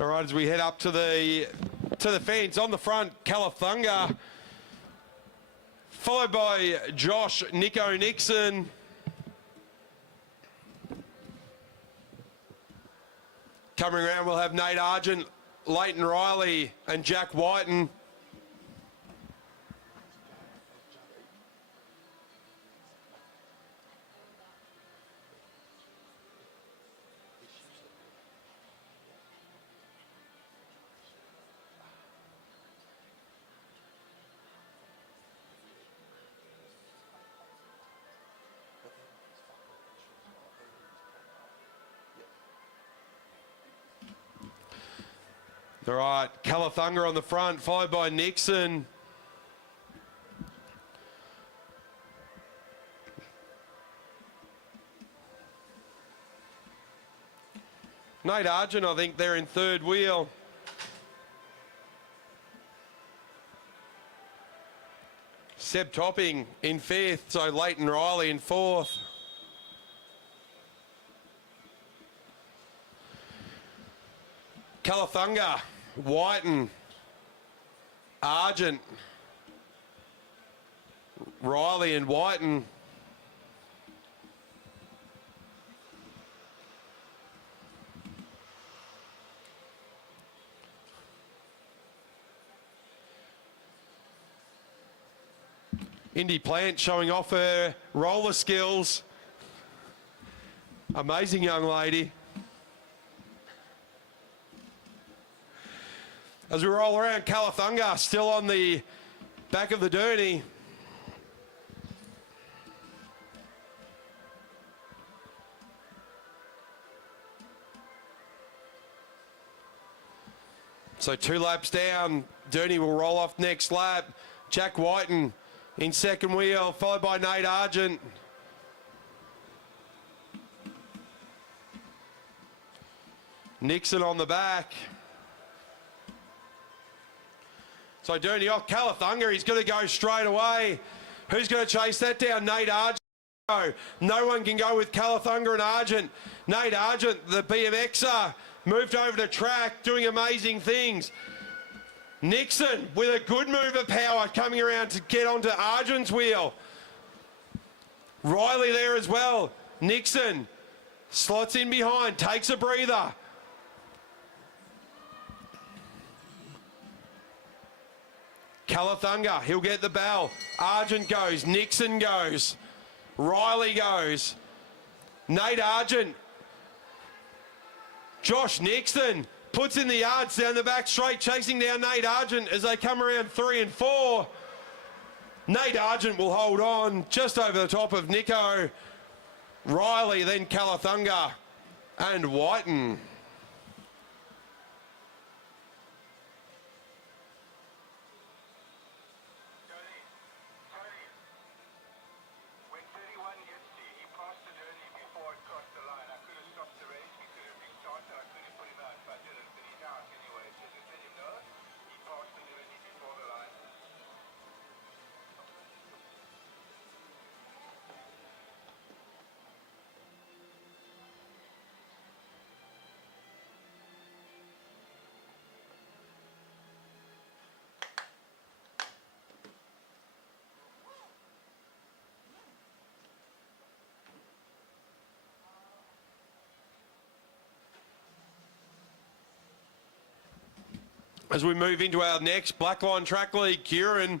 All right, as we head up to the fence on the front, Calathunga, followed by Josh Nico Nixon. Coming around, we'll have Nate Argent, Leighton Riley, and Jack Whiten. All right, Calathunga on the front, followed by Nixon. Nate Argent, I think they're in third wheel. Seb Topping in fifth, so Leighton Riley in fourth. Calathunga, Whiten, Argent, Riley and Whiten. Indy Plant showing off her roller skills. Amazing young lady. As we roll around, Calathunga still on the back of the Derny. So 2 laps down, Derny will roll off next lap. Jack Whiten in second wheel, followed by Nate Argent. Nixon on the back. So Derny off, Calathunga, he's going to go straight away. Who's going to chase that down? Nate Argent. No one can go with Calathunga and Argent. Nate Argent, the BMXer, moved over to track, doing amazing things. Nixon with a good move of power coming around to get onto Argent's wheel. Riley there as well. Nixon slots in behind, takes a breather. Calathunga, he'll get the bell. Argent goes, Nixon goes, Riley goes. Nate Argent. Josh Nixon puts in the yards down the back straight, chasing down Nate Argent as they come around 3 and 4. Nate Argent will hold on just over the top of Nico. Riley, then Calathunga and Whiten. As we move into our next Blackline Track League, Kierin.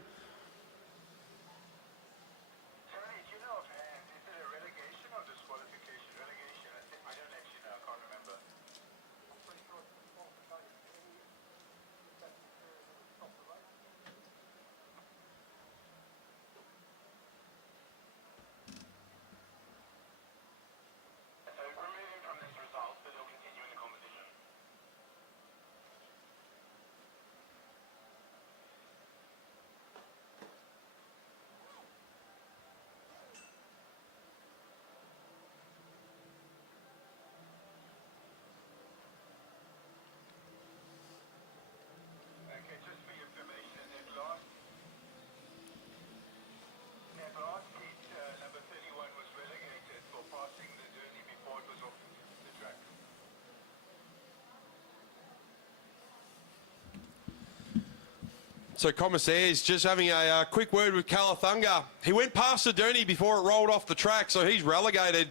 So Commissaires just having a quick word with Calathunga. He went past the Derny before it rolled off the track, so he's relegated.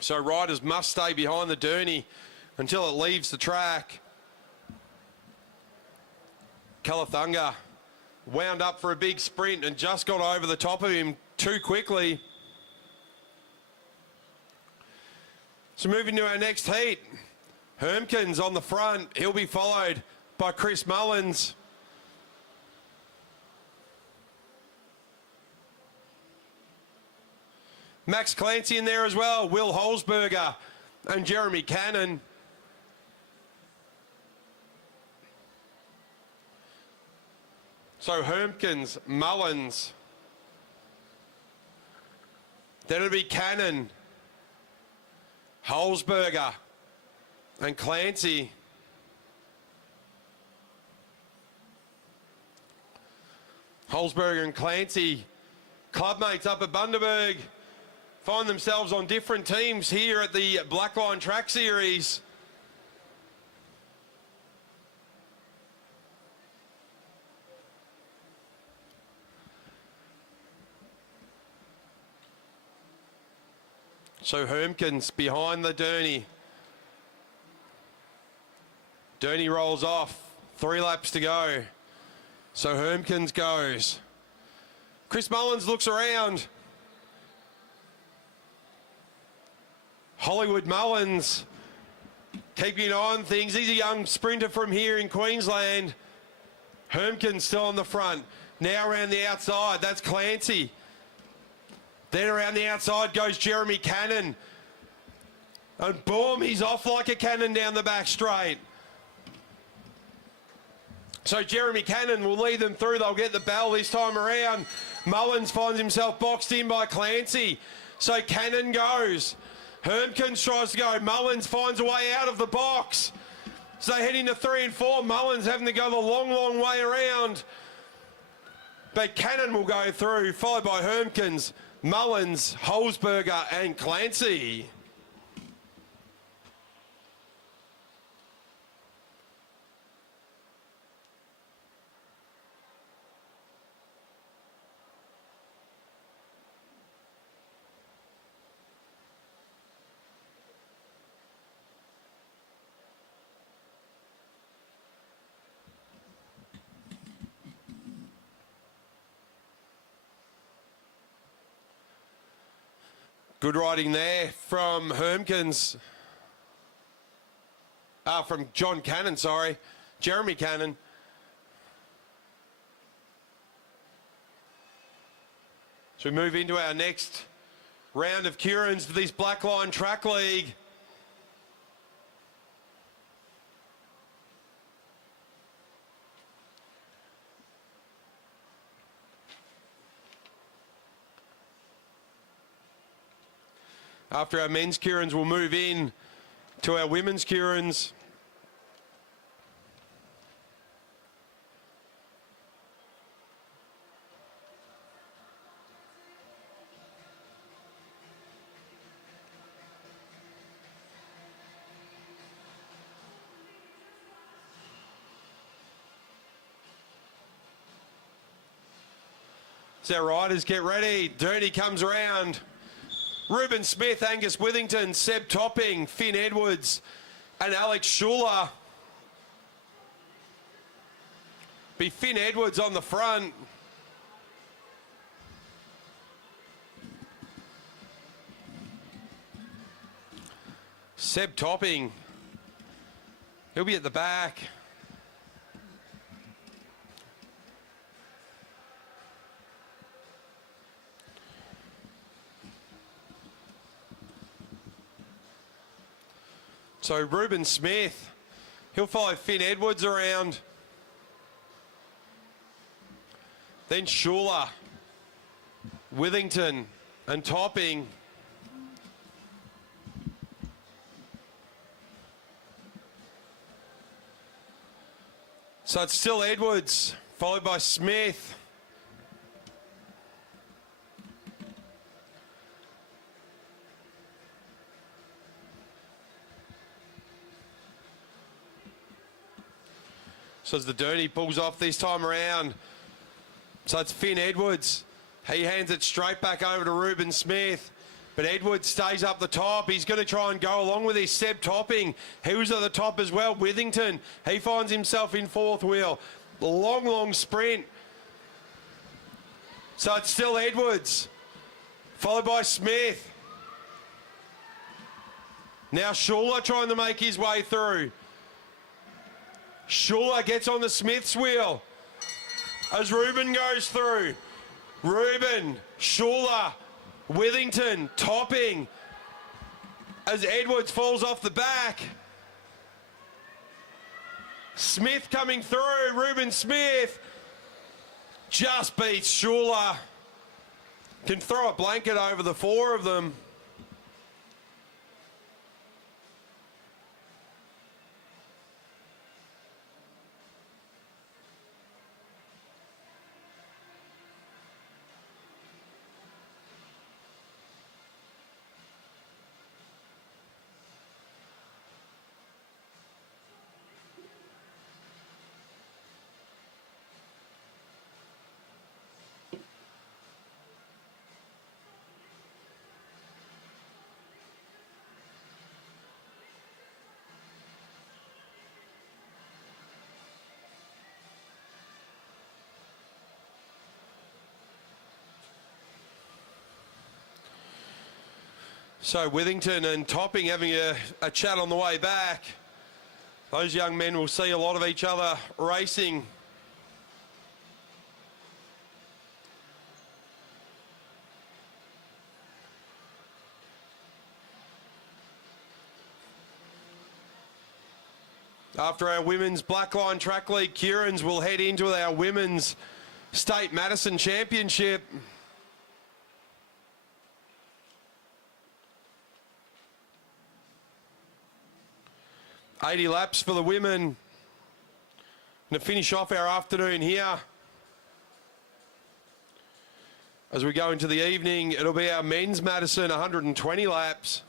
So riders must stay behind the Derny until it leaves the track. Calathunga wound up for a big sprint and just got over the top of him too quickly. So moving to our next heat, Hermkins on the front. He'll be followed by Chris Mullins. Max Clancy in there as well, Will Holzberger and Jeremy Cannon. So Hermkins, Mullins. Then it'll be Cannon, Holzberger and Clancy. Holzberger and Clancy, clubmates up at Bundaberg. find themselves on different teams here at the Blackline Track Series. So Hermkins behind the Durney. Durney rolls off. 3 laps to go. So Hermkins goes. Chris Mullins looks around. Hollywood Mullins keeping an eye on things. He's a young sprinter from here in Queensland. Hermkins still on the front. Now around the outside, that's Clancy. Then around the outside goes Jeremy Cannon. And boom, he's off like a cannon down the back straight. So Jeremy Cannon will lead them through. They'll get the bell this time around. Mullins finds himself boxed in by Clancy. So Cannon goes. Hermkins tries to go. Mullins finds a way out of the box. So they head into 3 and 4. Mullins having to go the long, long way around. But Cannon will go through, followed by Hermkins, Mullins, Holzberger and Clancy. Good riding there from Hermkins. From John Cannon, sorry. Jeremy Cannon. So we move into our next round of Kierin's for this Blackline Track League. After our men's Kierin's, we'll move in to our women's Kierin's. So our riders get ready. Dirty comes around. Ruben Smith, Angus Withington, Seb Topping, Finn Edwards and Alex Schuler. Be Finn Edwards on the front. Seb Topping, he'll be at the back. So Ruben Smith, he'll follow Finn Edwards around. Then Schuler, Withington and Topping. So it's still Edwards, followed by Smith. So as the Dirty pulls off this time around. So it's Finn Edwards. He hands it straight back over to Ruben Smith. But Edwards stays up the top. He's going to try and go along with his Seb Topping. He was at the top as well. Withington, he finds himself in 4th wheel. Long, long sprint. So it's still Edwards, followed by Smith. Now Schuler trying to make his way through. Schuler gets on the Smith's wheel as Ruben goes through. Ruben, Schuler, Withington, Topping as Edwards falls off the back. Smith coming through. Ruben Smith just beats Schuler. Can throw a blanket over the 4 of them. So Withington and Topping having a chat on the way back. Those young men will see a lot of each other racing. After our women's Blackline Track League, Kierin's will head into our women's state Madison Championship. $80 laps for the women. And to finish off our afternoon here, as we go into the evening, it'll be our men's Madison, 120 laps.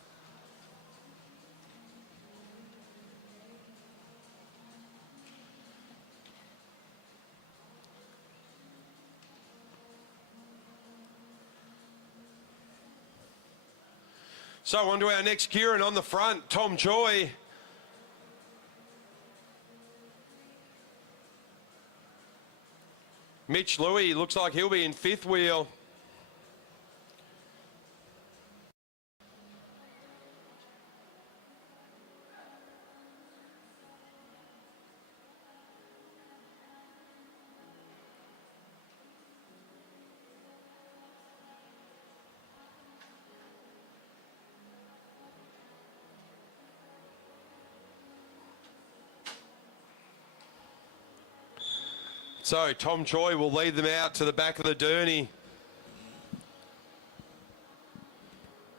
So on to our next Kierin on the front, Tom Choi. Mitch Louis looks like he'll be in fifth wheel. So Tom Choi will lead them out to the back of the Derny.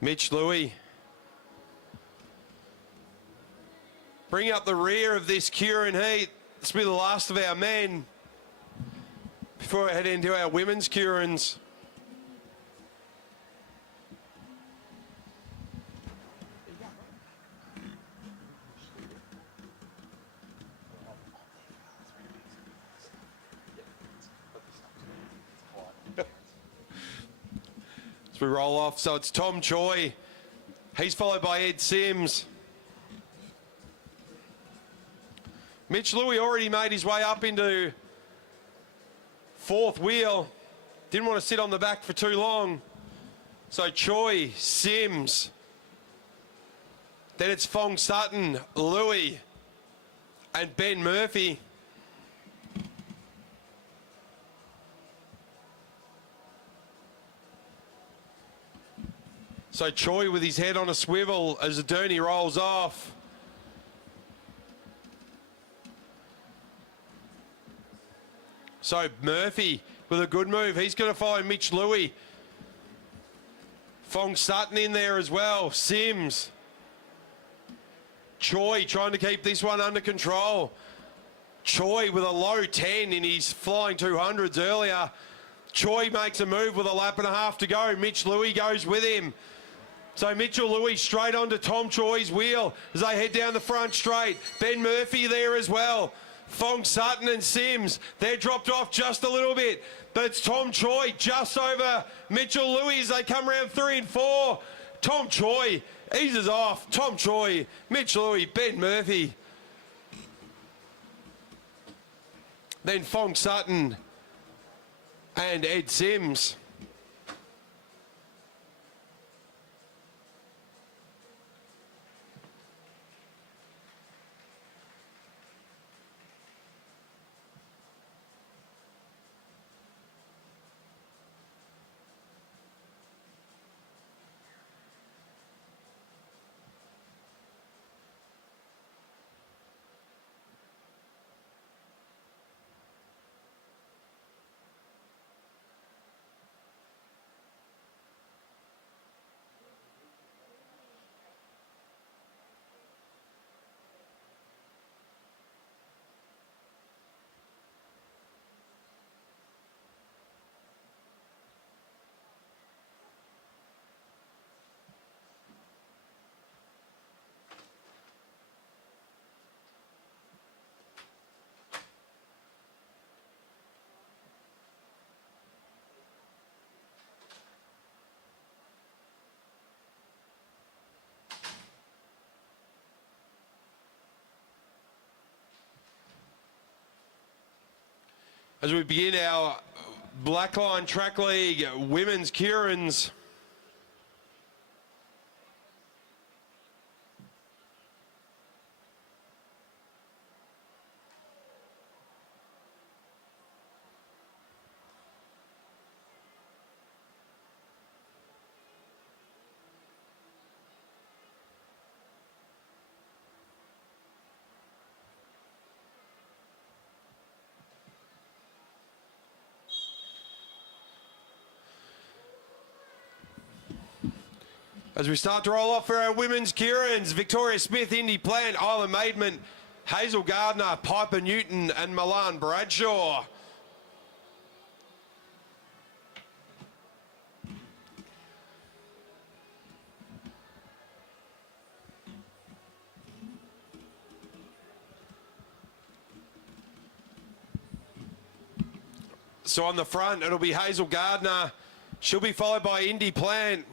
Mitch Louis. Bring up the rear of this Kierin heat. This will be the last of our men before we head into our women's Kiirins. As we roll off, so it's Tom Choi. He's followed by Ed Sims. Mitch Louis already made his way up into fourth wheel. Didn't want to sit on the back for too long. So Choi, Sims. Then it's Fong Sutton, Louis, and Ben Murphy. So Choi with his head on a swivel as the Derny rolls off. So Murphy with a good move. He's going to follow Mitch Louis. Fong Sutton in there as well. Sims. Choi trying to keep this one under control. Choi with a low 10 in his flying 200s earlier. Choi makes a move with a lap and a half to go. Mitch Louis goes with him. So Mitchell Louis straight onto Tom Choi's wheel as they head down the front straight. Ben Murphy there as well. Fong Sutton and Sims, they're dropped off just a little bit. But it's Tom Choi just over Mitchell Louis as they come around 3 and 4. Tom Choi eases off. Tom Choi, Mitch Louis, Ben Murphy. Then Fong Sutton and Ed Sims. As we begin our Blackline Track League Women's Kiirins. As we start to roll off for our women's Kierins, Victoria Smith, Indy Plant, Isla Maidman, Hazel Gardner, Piper Newton and Milan Bradshaw. So on the front, it'll be Hazel Gardner. She'll be followed by Indy Plant.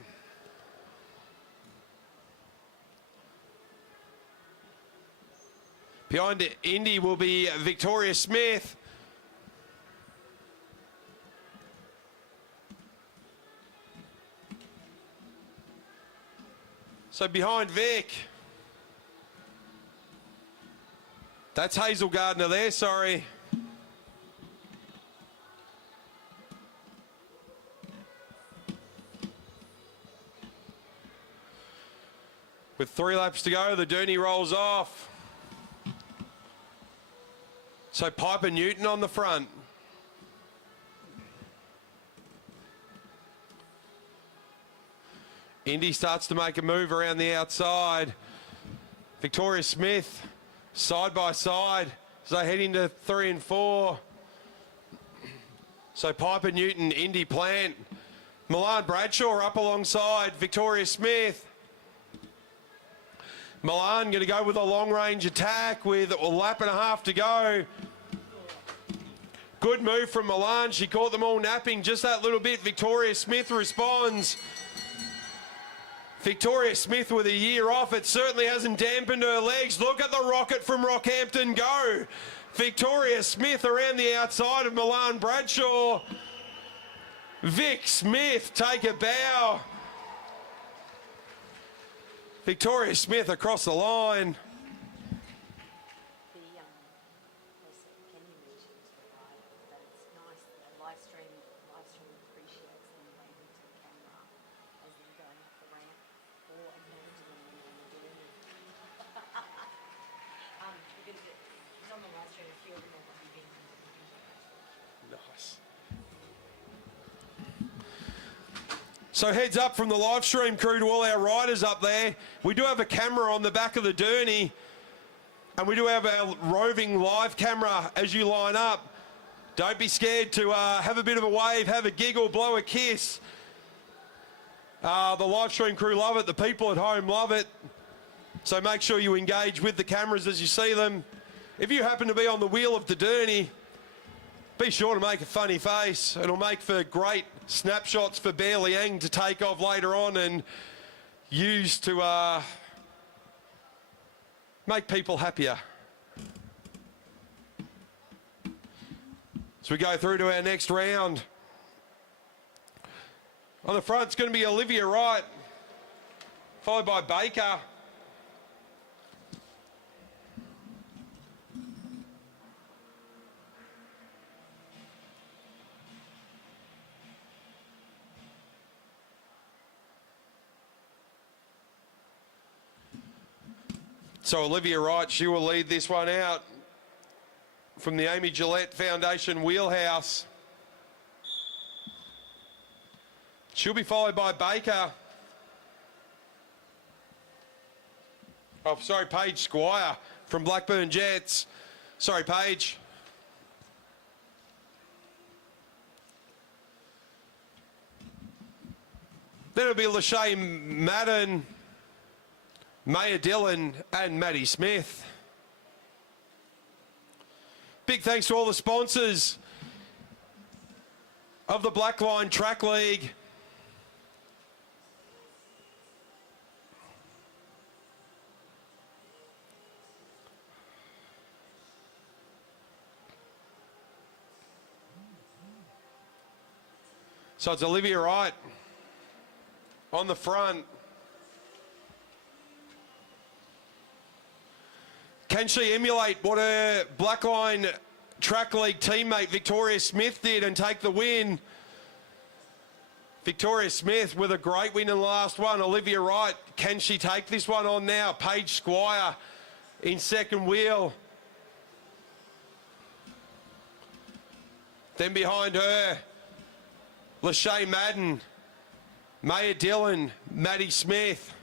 Behind Indy will be Victoria Smith. So behind Vic, that's Hazel Gardner there, sorry. With 3 laps to go, the Dooney rolls off. So Piper Newton on the front. Indy starts to make a move around the outside. Victoria Smith side by side as they head into 3 and 4. So Piper Newton, Indy Plant. Milan Bradshaw up alongside Victoria Smith. Milan going to go with a long-range attack with a lap and a half to go. Good move from Milan. She caught them all napping just that little bit. Victoria Smith responds. Victoria Smith with a year off. It certainly hasn't dampened her legs. Look at the rocket from Rockhampton go. Victoria Smith around the outside of Milan Bradshaw. Vic Smith take a bow. Victoria Smith across the line. They said, can you mention to the rider that it's nice that the live stream appreciates them waving to the camera as they're going up the ramp or acknowledging them when they're doing it. Because it's on the live stream, a few of them are waving. Nice. So heads up from the live stream crew to all our riders up there. We do have a camera on the back of the Dooney, and we do have our roving live camera as you line up. Don't be scared to have a bit of a wave, have a giggle, blow a kiss. The live stream crew love it. The people at home love it. So make sure you engage with the cameras as you see them. If you happen to be on the wheel of the Dooney, be sure to make a funny face. It'll make for great snapshots for Bear Liang to take off later on and use to make people happier. So we go through to our next round. On the front, it's going to be Olivia Wright, followed by Baker. So Olivia Wright, she will lead this one out from the Amy Gillette Foundation wheelhouse. She'll be followed by Baker. Oh, sorry, Paige Squire from Blackburn Jets. Sorry, Paige. Then it'll be Lachey Madden, Maya Dillon and Maddie Smith. Big thanks to all the sponsors of the Blackline Track League. So it's Olivia Wright on the front. Can she emulate what her Blackline Track League teammate Victoria Smith did and take the win? Victoria Smith with a great win in the last one. Olivia Wright, can she take this one on now? Paige Squire in second wheel. Then behind her, Lachey Madden Maya Dillon, Maddie Smith.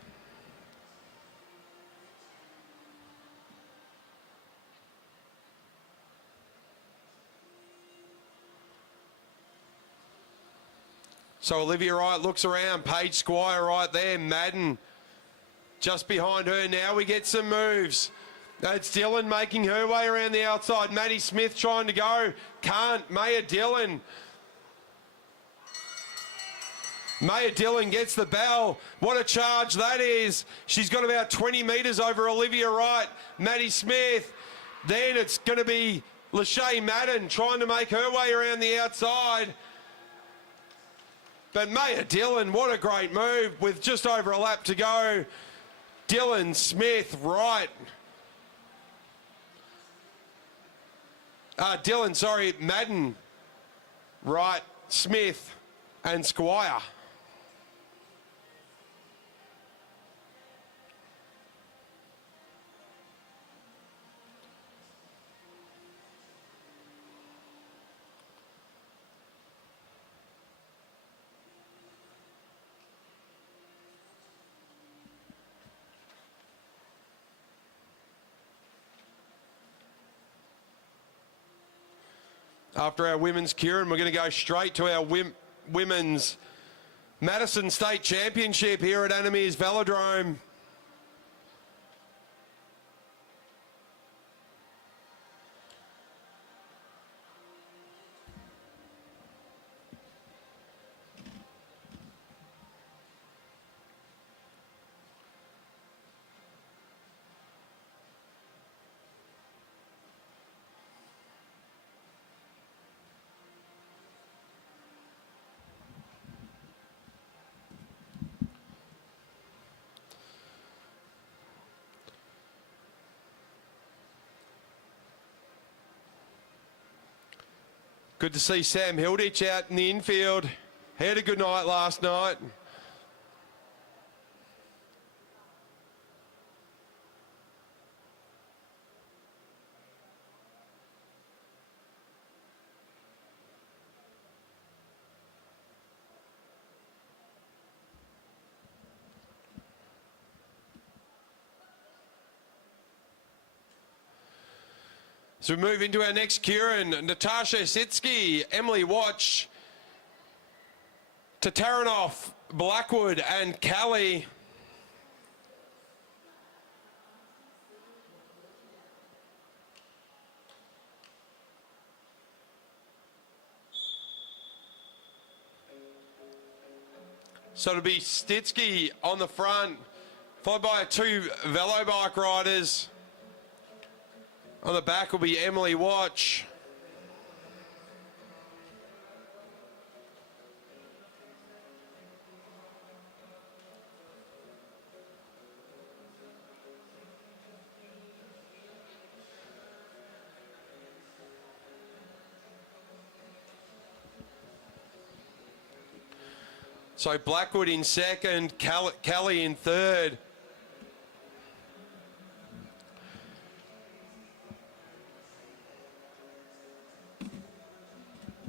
So Olivia Wright looks around, Paige Squire right there, Madden just behind her. Now we get some moves. It's Dillon making her way around the outside. Maddie Smith trying to go, can't. Maya Dillon. Maya Dillon gets the bell. What a charge that is. She's got about 20 metres over Olivia Wright. Maddie Smith. Then it's going to be Lachey Madden trying to make her way around the outside. But Maya Dillon, what a great move with just over a lap to go. Dillon, Smith, Wright. Dillon, sorry, Madden, Wright, Smith and Squire. After our women's Kierin, we're going to go straight to our women's Madison State Championship here at Meares Velodrome. Good to see Sam Hilditch out in the infield. He had a good night last night. So we move into our next Kierin, Natasha Sitsky, Emily Watch, Tataranoff, Blackwood and Callie. So it'll be Stitsky on the front, followed by two velo bike riders. On the back will be Emily Watch. So Blackwood in second, Kelly in third.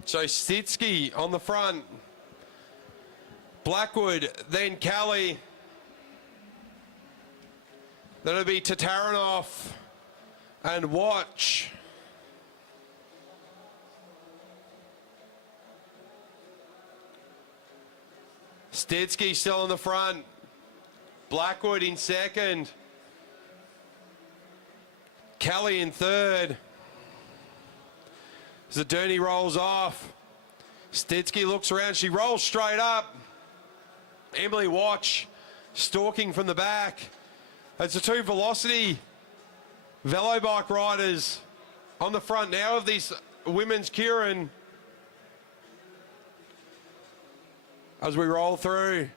So Stitsky on the front, Blackwood, then Kelly. Then it'll be Tataranoff and Watch. Stitsky still in the front, Blackwood in second, Kelly in third. As Zadurny rolls off, Stitsky looks around, she rolls straight up. Emily Watch stalking from the back. It's the two velocity velo bike riders on the front now of this women's Kierin. As we roll through,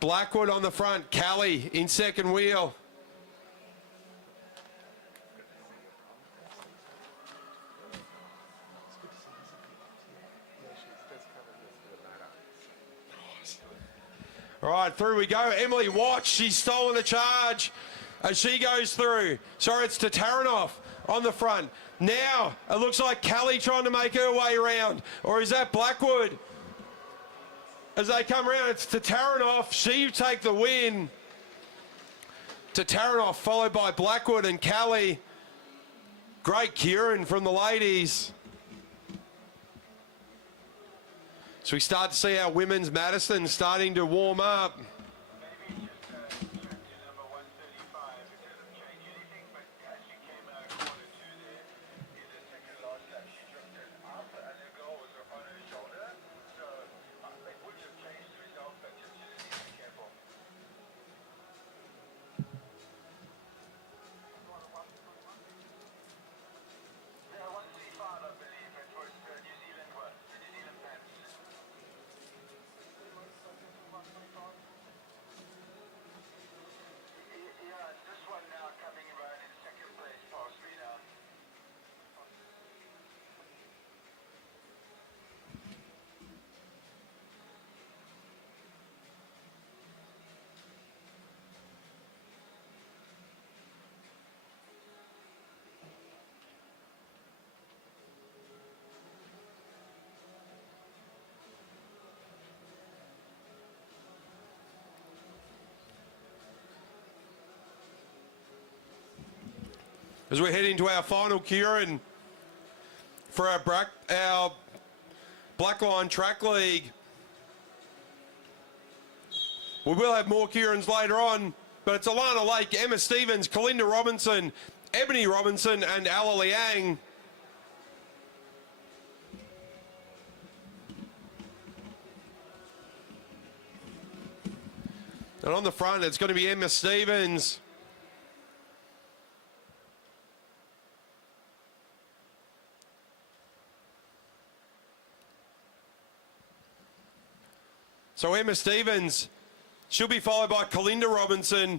Blackwood on the front, Callie in second wheel. All right, through we go. Emily Watch, she's stolen a charge as she goes through. Sorry, it's Tataranoff on the front. Now, it looks like Callie trying to make her way around. Or is that Blackwood? as they come around. It's to Taranoff. She take the win. To Taranoff, followed by Blackwood and Callie. Great Kierin from the ladies. So we start to see our women's Madison starting to warm up. Maybe just check your number 135. It doesn't change anything, but as she came out of quarter two there, in the second last lap, she drifted up and the goal was on her shoulder. So it would have changed the result, but just need to be careful. Yeah, 135, I believe. It was the New Zealand one, the New Zealand fans. Yeah, this one now coming around in second place past me now. As we head into our final Kierin for our Blackline Track League. We will have more Kierins later on, but it's Alana Lake, Emma Stevens, Kalinda Robinson, Ebony Robinson and Ella Liang. And on the front, it's going to be Emma Stevens. So Emma Stevens, she'll be followed by Kalinda Robinson,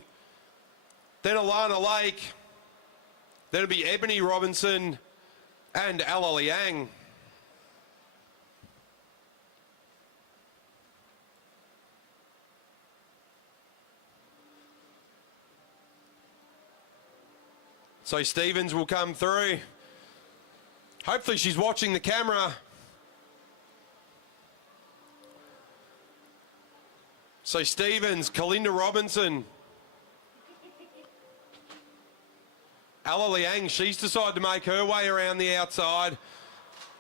then Alana Lake, then it'll be Ebony Robinson and Ella Liang. So Stevens will come through. Hopefully she's watching the camera. So Stevens, Kalinda Robinson. Ella Liang, she's decided to make her way around the outside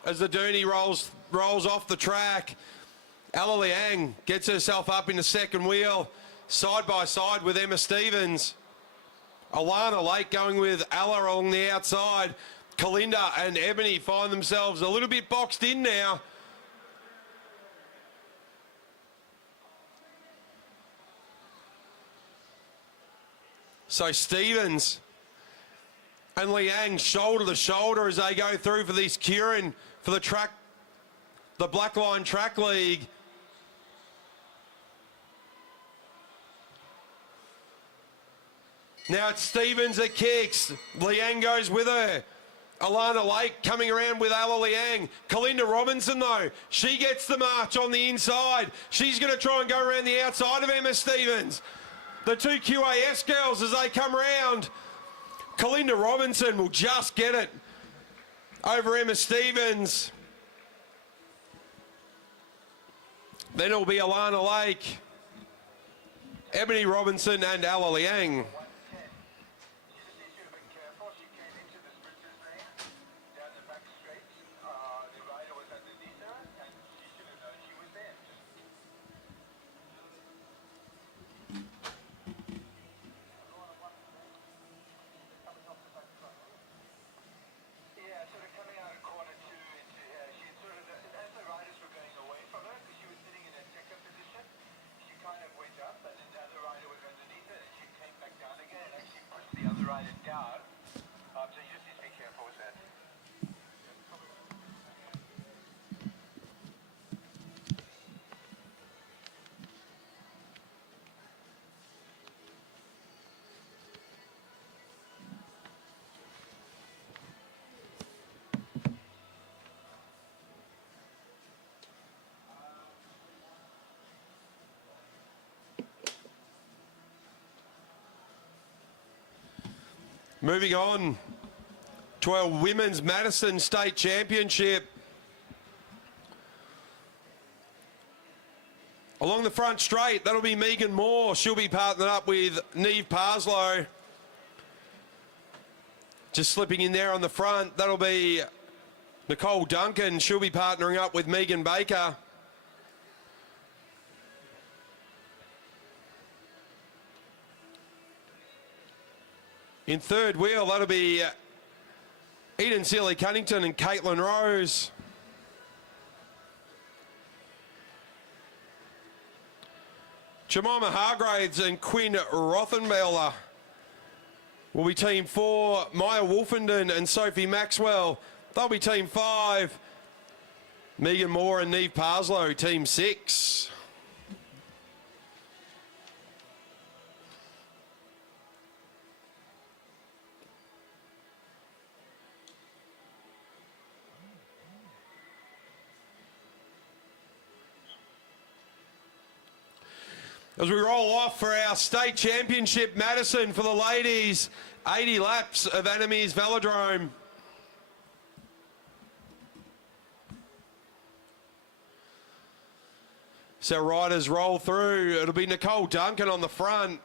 as the Dooney rolls off the track. Ella Liang gets herself up in the second wheel, side by side with Emma Stevens. Alana Lake going with Ella along the outside. Kalinda and Ebony find themselves a little bit boxed in now. So Stevens and Liang shoulder to shoulder as they go through for this Kierin for the Blackline Track League. Now it's Stevens that kicks. Liang goes with her. Alana Lake coming around with Ella Liang. Kalinda Robinson though, she gets the march on the inside. She's going to try and go around the outside of Emma Stevens. The two QAS girls as they come round. Kalinda Robinson will just get it over Emma Stevens. Then it'll be Alana Lake, Ebony Robinson and Ella Liang. Moving on to our Women's Madison State Championship. Along the front straight, that'll be Megan Moore. She'll be partnered up with Neve Parslow. Just slipping in there on the front, that'll be Nicole Duncan. She'll be partnering up with Megan Baker. In third wheel, that'll be Eden Sealy-Cunnington and Caitlin Rose. Jemima Hargraves and Quinn Rothenbauer will be team 4. Maya Wolfenden and Sophie Maxwell, they'll be team 5. Megan Moore and Neve Parslow, team 6. As we roll off for our state championship, Madison for the ladies, 80 laps of Meares Velodrome. So riders roll through. It'll be Nicole Duncan on the front.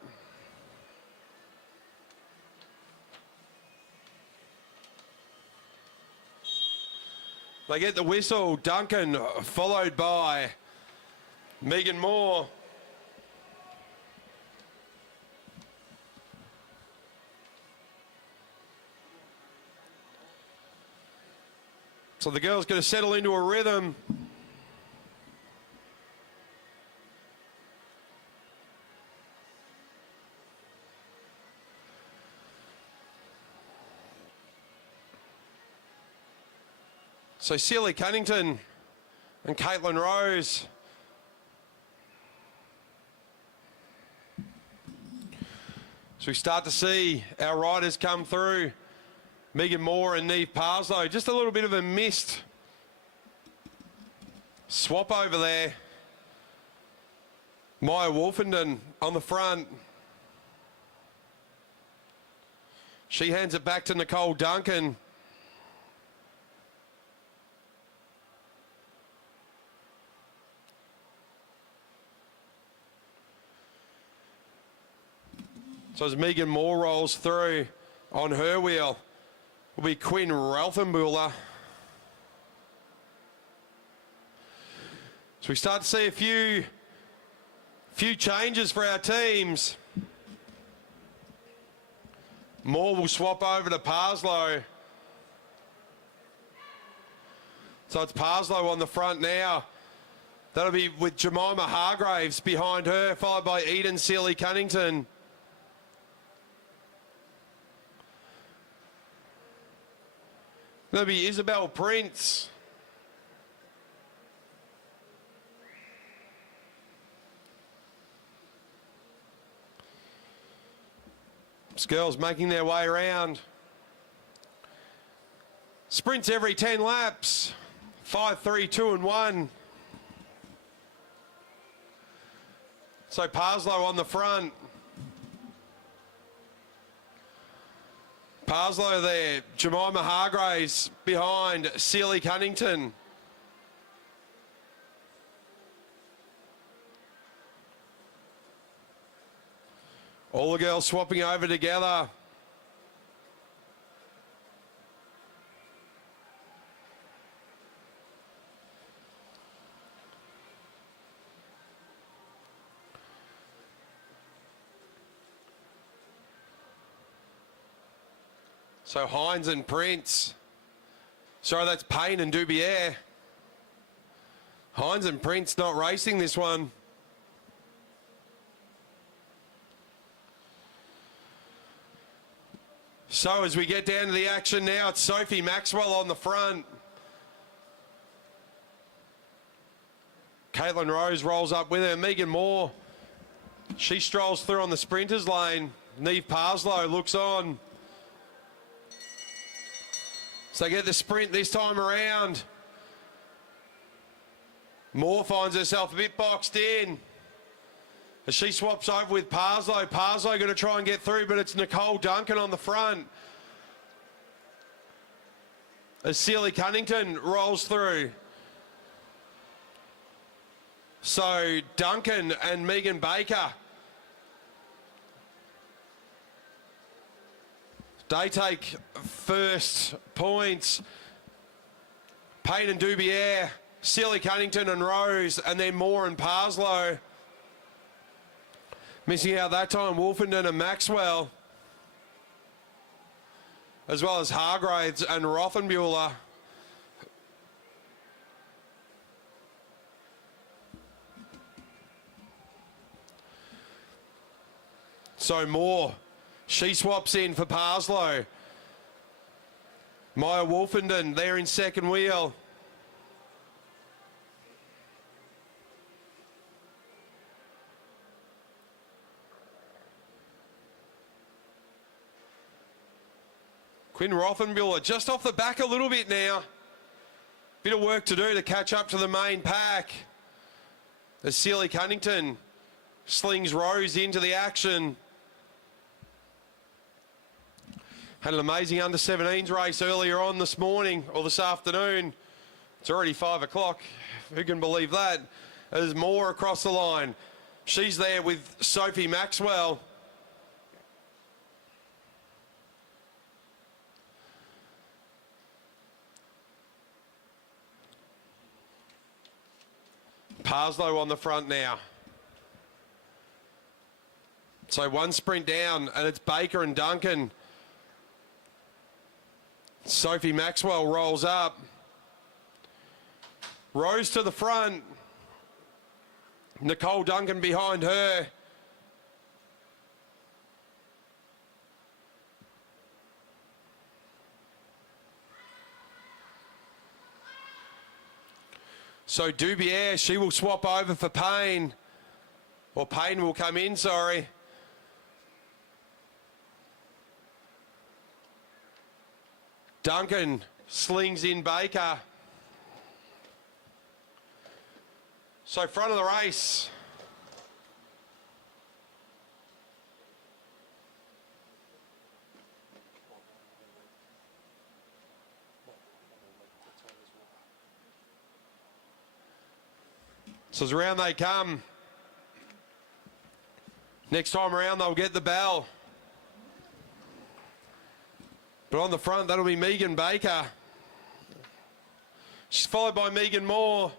They get the whistle. Duncan followed by Megan Moore. So the girl's going to settle into a rhythm. So Sealy-Cunnington and Caitlin Rose. So we start to see our riders come through. Megan Moore and Neve Parslow. Just a little bit of a missed swap over there. Maya Wolfenden on the front. She hands it back to Nicole Duncan. So as Megan Moore rolls through on her wheel, will be Quinn Rothenbauer. So we start to see a few changes for our teams. Moore will swap over to Parslow. So it's Parslow on the front now. That'll be with Jemima Hargraves behind her, followed by Eden Sealy-Cunnington. That'll be Isabel Prince. These girls making their way around. Sprints every 10 laps. 5, 3, 2 and 1. So Parslow on the front. Parslow there, Jemima Hargraves behind Sealy-Cunnington. All the girls swapping over together. So Hines and Prince. Sorry, that's Payne and Dubier. Hines and Prince not racing this one. So as we get down to the action now, it's Sophie Maxwell on the front. Caitlin Rose rolls up with her. Megan Moore, she strolls through on the sprinters lane. Neve Parslow looks on. So they get the sprint this time around. Moore finds herself a bit boxed in as she swaps over with Parslow. Parslow going to try and get through, but it's Nicole Duncan on the front. As Sealy-Cunnington rolls through. So Duncan and Megan Baker, they take first points. Payne and Dubier, Sealy Cunnington and Rose, and then Moore and Parslow. Missing out that time, Wolfenden and Maxwell, as well as Hargraves and Rothenbuehler. So Moore, she swaps in for Parslow. Maya Wolfenden, there in second wheel. Quinn Rothenbuehler just off the back a little bit now. Bit of work to do to catch up to the main pack. As Sealy Cunnington slings Rose into the action. Had an amazing under-17s race earlier on this morning, or this afternoon. It's already 5 o'clock. Who can believe that? There's Moore across the line. She's there with Sophie Maxwell. Parslow on the front now. So one sprint down, and it's Baker and Duncan. Sophie Maxwell rolls up. Rose to the front. Nicole Duncan behind her. So Dubier, she will swap over for Payne. Or Payne will come in, sorry. Duncan slings in Baker. So front of the race. So as around they come. Next time around they'll get the bell. But on the front, that'll be Megan Baker. She's followed by Megan Moore.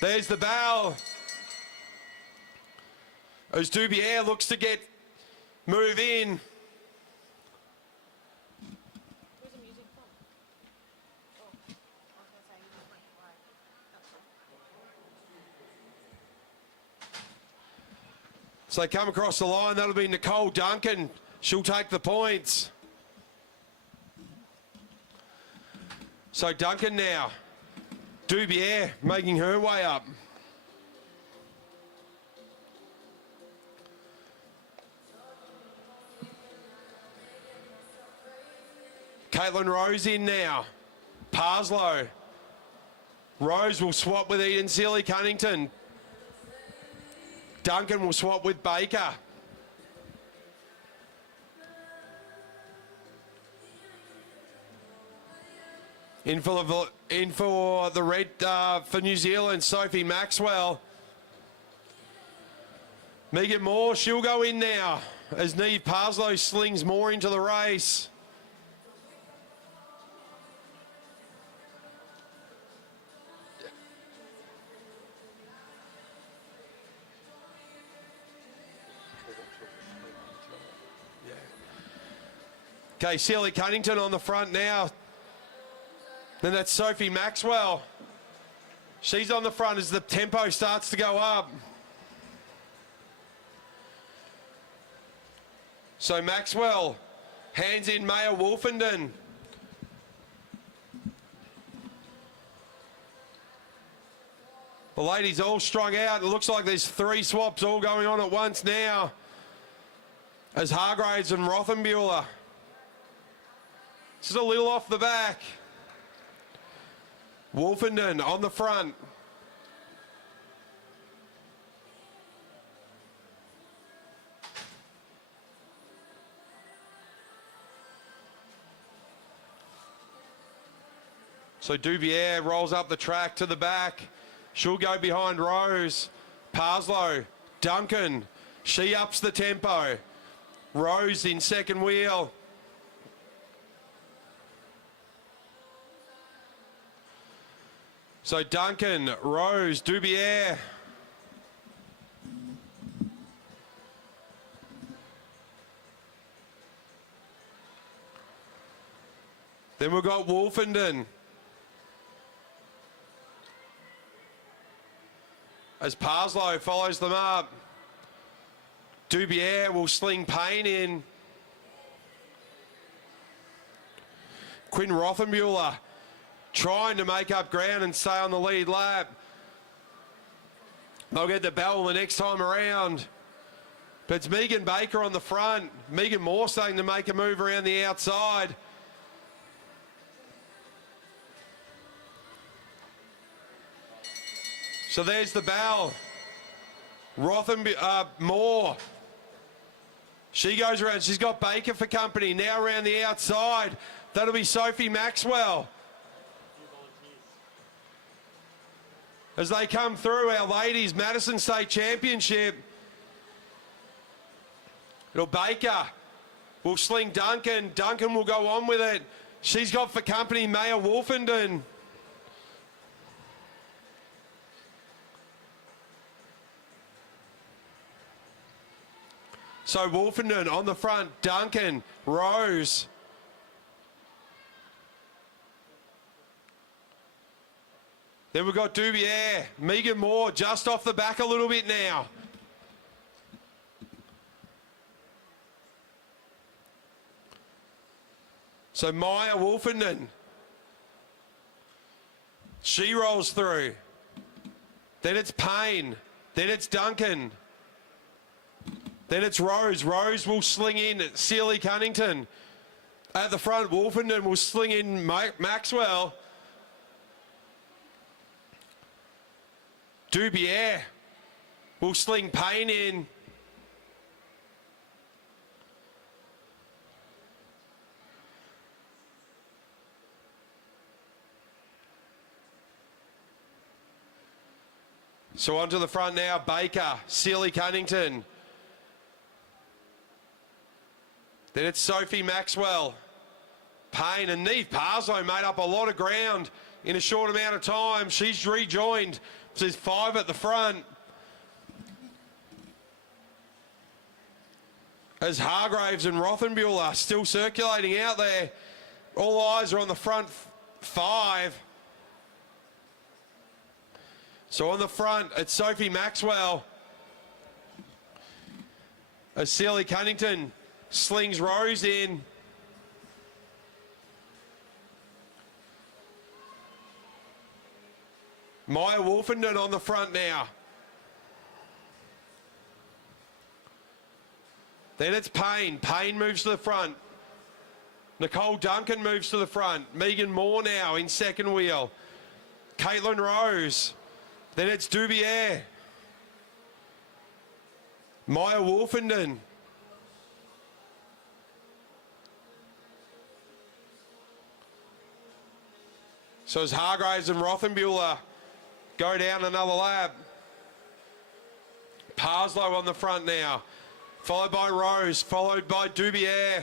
There's the bell. As Dubier looks to move in. So they come across the line. That'll be Nicole Duncan. She'll take the points. So Duncan now. Dubier making her way up. Caitlin Rose in now. Parslow. Rose will swap with Eden Sealy Cunnington. Duncan will swap with Baker. In for the red for New Zealand, Sophie Maxwell. Megan Moore, she'll go in now as Niamh Parslow slings more into the race. Okay, Sealy Cunnington on the front now. Then that's Sophie Maxwell. She's on the front as the tempo starts to go up. So Maxwell hands in Maya Wolfenden. The ladies all strung out. It looks like there's 3 swaps all going on at once now. As Hargraves and Rothenbuehler. Just a little off the back. Wolfenden on the front. So Dubier rolls up the track to the back. She'll go behind Rose. Parslow, Duncan, she ups the tempo. Rose in second wheel. So Duncan, Rose, Dubier. Then we've got Wolfenden. As Parslow follows them up. Dubier will sling Payne in. Quinn Rothenbuehler trying to make up ground and stay on the lead lap. They'll get the bell the next time around. But it's Megan Baker on the front. Megan Moore starting to make a move around the outside. So there's the bell. Moore. She goes around. She's got Baker for company. Now around the outside. That'll be Sophie Maxwell. As they come through, our ladies Madison State Championship. It'll Baker. Will sling Duncan. Duncan will go on with it. She's got for company Maya Wolfenden. So Wolfenden on the front, Duncan, Rose. Then we've got Dubier, Megan Moore just off the back a little bit now. So Maya Wolfenden. She rolls through. Then it's Payne. Then it's Duncan. Then it's Rose. Rose will sling in Sealy Cunnington. At the front, Wolfenden will sling in Maxwell. Dubier will sling Payne in. So onto the front now, Baker, Sealy Cunnington. Then it's Sophie Maxwell, Payne, and Neve Parslow made up a lot of ground in a short amount of time. She's rejoined. There's 5 at the front. As Hargraves and Rothenbuehler are still circulating out there. All eyes are on the front 5. So on the front, it's Sophie Maxwell. As Sealy Cunnington slings Rose in. Maya Wolfenden on the front now. Then it's Payne. Payne moves to the front. Nicole Duncan moves to the front. Megan Moore now in second wheel. Caitlin Rose. Then it's Dubier. Maya Wolfenden. So as Hargraves and Rothenbuehler go down another lap. Parslow on the front now. Followed by Rose. Followed by Dubier.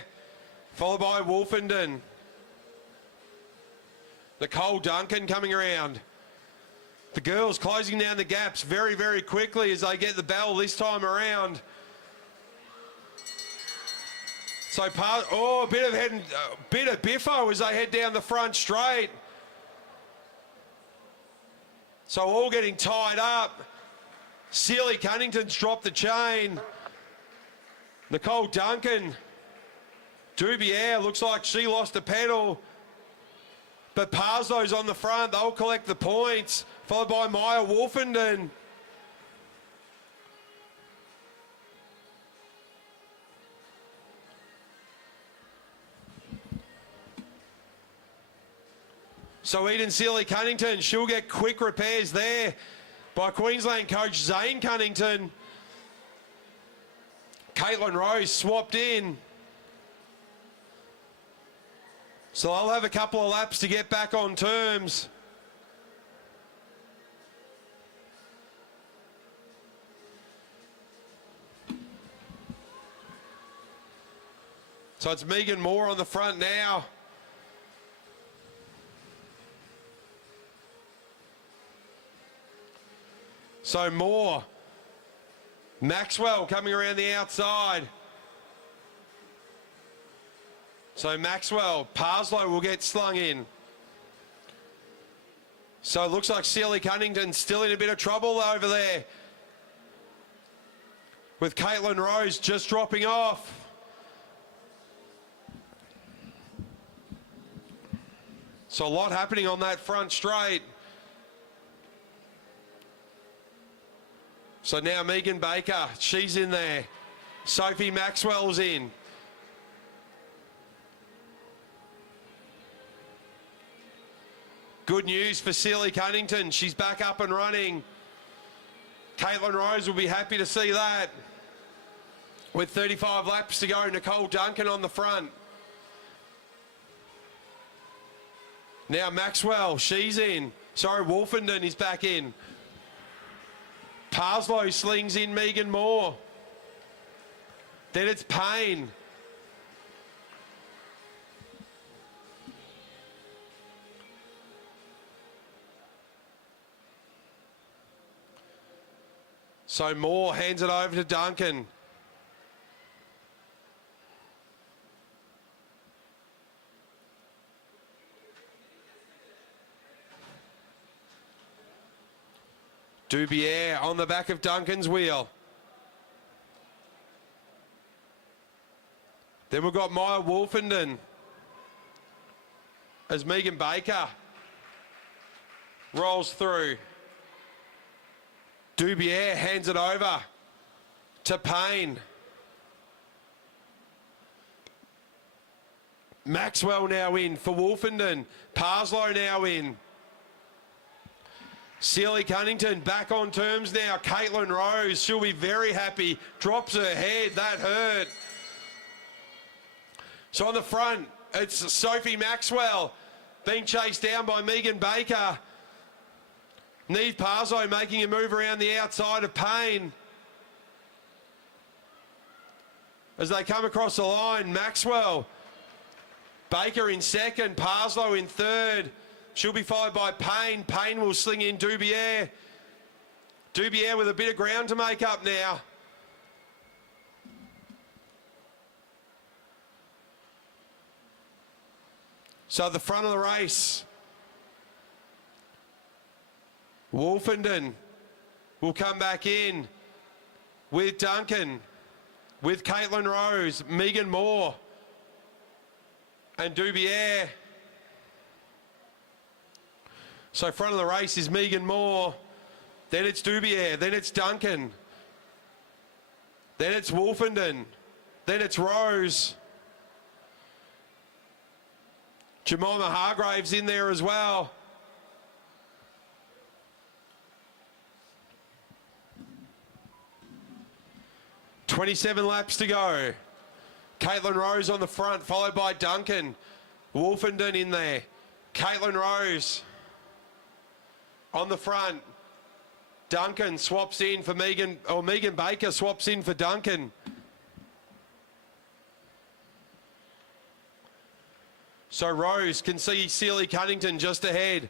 Followed by Wolfenden. Nicole Duncan coming around. The girls closing down the gaps very, very quickly as they get the bell this time around. So, a bit of biffo as they head down the front straight. So all getting tied up. Sealy Cunnington's dropped the chain. Nicole Duncan. Dubier looks like she lost a pedal. But Parslow's on the front. They'll collect the points. Followed by Maya Wolfenden. So Eden Sealy Cunnington, she'll get quick repairs there by Queensland coach Zane Cunnington. Caitlin Rose swapped in. So I'll have a couple of laps to get back on terms. So it's Megan Moore on the front now. So Moore, Maxwell coming around the outside. So Maxwell, Parslow will get slung in. So it looks like Sealy Cunnington's still in a bit of trouble over there, with Caitlin Rose just dropping off. So a lot happening on that front straight. So now Megan Baker, she's in there. Sophie Maxwell's in. Good news for Sealy Cunnington. She's back up and running. Caitlin Rose will be happy to see that. With 35 laps to go, Nicole Duncan on the front. Now Maxwell, she's in. Sorry, Wolfenden is back in. Parslow slings in Megan Moore. Then it's Payne. So Moore hands it over to Duncan. Dubier on the back of Duncan's wheel. Then we've got Maya Wolfenden as Megan Baker rolls through. Dubier hands it over to Payne. Maxwell now in for Wolfenden. Parslow now in. Sealy Cunnington back on terms now. Caitlin Rose, she'll be very happy. Drops her head, that hurt. So on the front, it's Sophie Maxwell being chased down by Megan Baker. Neve Parslow making a move around the outside of Payne. As they come across the line, Maxwell. Baker in second, Parslow in third. She'll be followed by Payne. Payne will sling in Dubier. Dubier with a bit of ground to make up now. So at the front of the race, Wolfenden will come back in with Duncan, with Caitlin Rose, Megan Moore, and Dubier. So front of the race is Megan Moore, then it's Dubier, then it's Duncan, then it's Wolfenden, then it's Rose. Jemima Hargraves in there as well. .27 laps to go. Caitlin Rose on the front, followed by Duncan. Wolfenden in there. Caitlin Rose on the front. Duncan swaps in for Megan Baker swaps in for Duncan. So Rose can see Sealy Cunnington just ahead.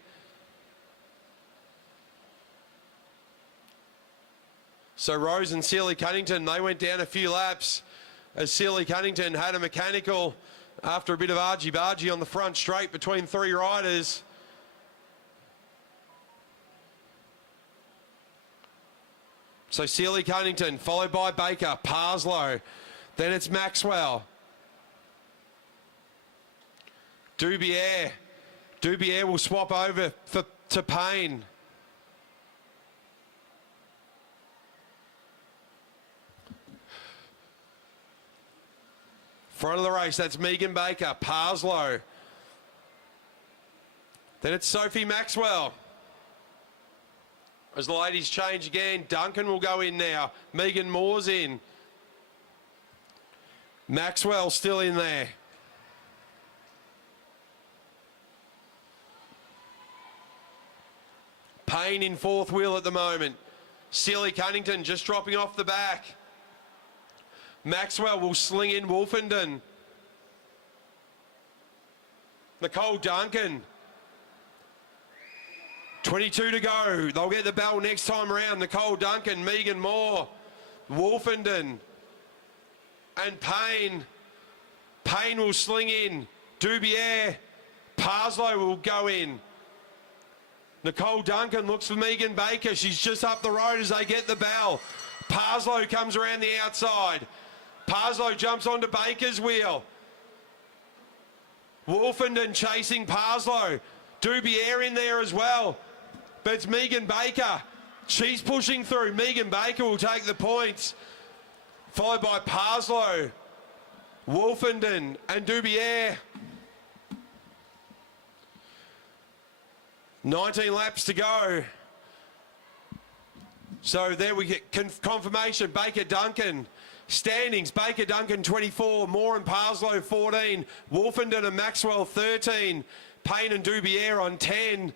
So Rose and Sealy Cunnington, they went down a few laps as Sealy Cunnington had a mechanical after a bit of argy-bargy on the front straight between three riders. So Sealy Cunnington, followed by Baker, Parslow. Then it's Maxwell. Dubier. Dubier will swap over to Payne. Front of the race, that's Megan Baker, Parslow. Then it's Sophie Maxwell. As the ladies change again, Duncan will go in now. Megan Moore's in. Maxwell still in there. Payne in fourth wheel at the moment. Sealy Cunnington just dropping off the back. Maxwell will sling in Wolfenden. Nicole Duncan. 22 to go. They'll get the bell next time around. Nicole Duncan, Megan Moore, Wolfenden, and Payne. Payne will sling in. Dubier. Parslow will go in. Nicole Duncan looks for Megan Baker. She's just up the road as they get the bell. Parslow comes around the outside. Parslow jumps onto Baker's wheel. Wolfenden chasing Parslow. Dubier in there as well. But it's Megan Baker. She's pushing through. Megan Baker will take the points. Followed by Parslow, Wolfenden and Dubier. 19 laps to go. So there we get confirmation. Baker Duncan. Standings, Baker Duncan 24, Moore and Parslow 14, Wolfenden and Maxwell 13, Payne and Dubier on 10,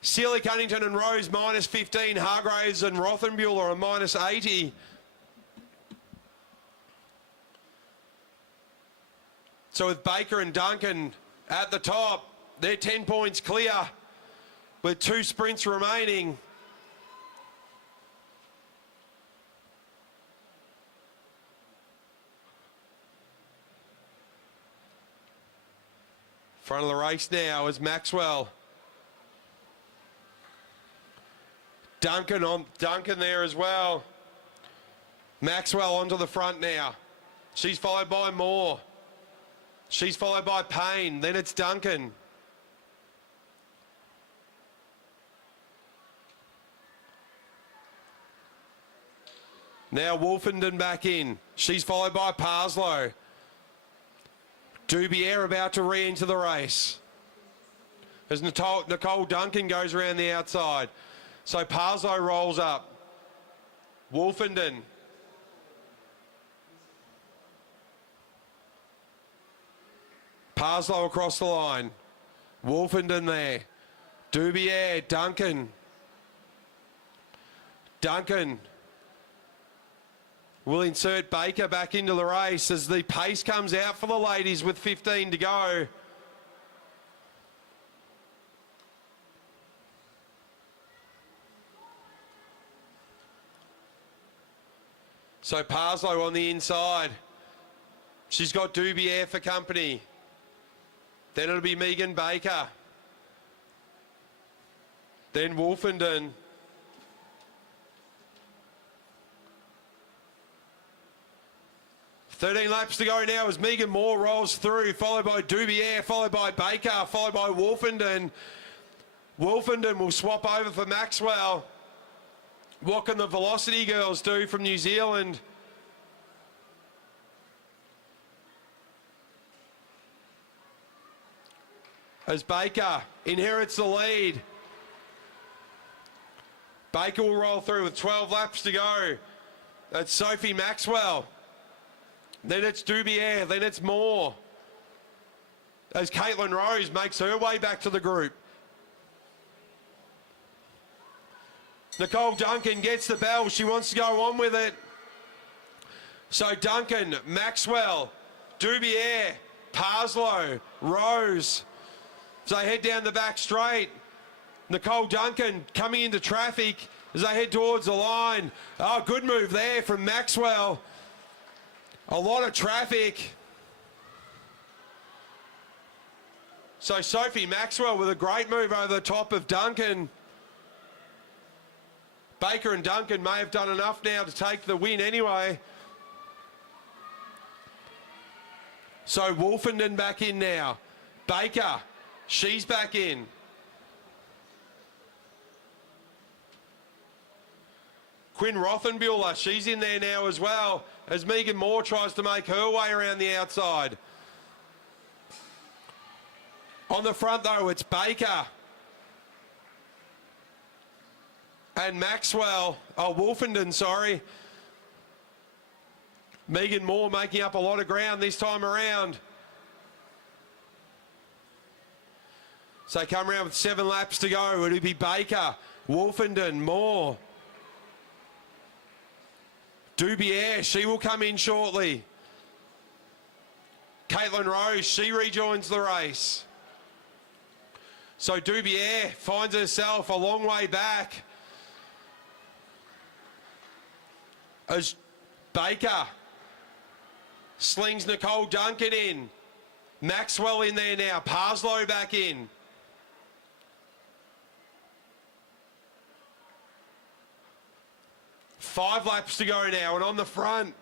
Sealy Cunnington and Rose minus 15, Hargraves and Rothenbuehler are minus 80. So with Baker and Duncan at the top, they're 10 points clear with 2 sprints remaining. Front of the race now is Maxwell. Duncan there as well. Maxwell onto the front now. She's followed by Moore. She's followed by Payne. Then it's Duncan. Now Wolfenden back in. She's followed by Parslow. Dubier about to re-enter the race. As Nicole Duncan goes around the outside. So Parslow rolls up. Wolfenden. Parslow across the line. Wolfenden there. Dubier, Duncan. Duncan will insert Baker back into the race as the pace comes out for the ladies with 15 to go. So Parslow on the inside. She's got Dubier for company. Then it'll be Megan Baker. Then Wolfenden. "13 laps to go now as Megan Moore rolls through, followed by Dubier, followed by Baker, followed by Wolfenden. Wolfenden will swap over for Maxwell. What can the Velocity girls do from New Zealand? As Baker inherits the lead. Baker will roll through with 12 laps to go. That's Sophie Maxwell. Then it's Dubier, then it's Moore. As Caitlin Rose makes her way back to the group. Nicole Duncan gets the bell. She wants to go on with it. So Duncan, Maxwell, Dubier, Parslow, Rose. So they head down the back straight. Nicole Duncan coming into traffic as they head towards the line. Oh, good move there from Maxwell. A lot of traffic. So Sophie Maxwell with a great move over the top of Duncan. Baker and Duncan may have done enough now to take the win anyway. So Wolfenden back in now. Baker, she's back in. Quinn Rothenbuehler, she's in there now as well, as Megan Moore tries to make her way around the outside. On the front though, it's Baker and Maxwell, Wolfenden, sorry. Megan Moore making up a lot of ground this time around. So come around with 7 laps to go. It'll be Baker Wolfenden, Moore. Dubier, she will come in shortly. Caitlin Rose, she rejoins the race. So Dubier finds herself a long way back as Baker slings Nicole Duncan in. Maxwell in there now, Parslow back in. Five laps to go now, and on the front,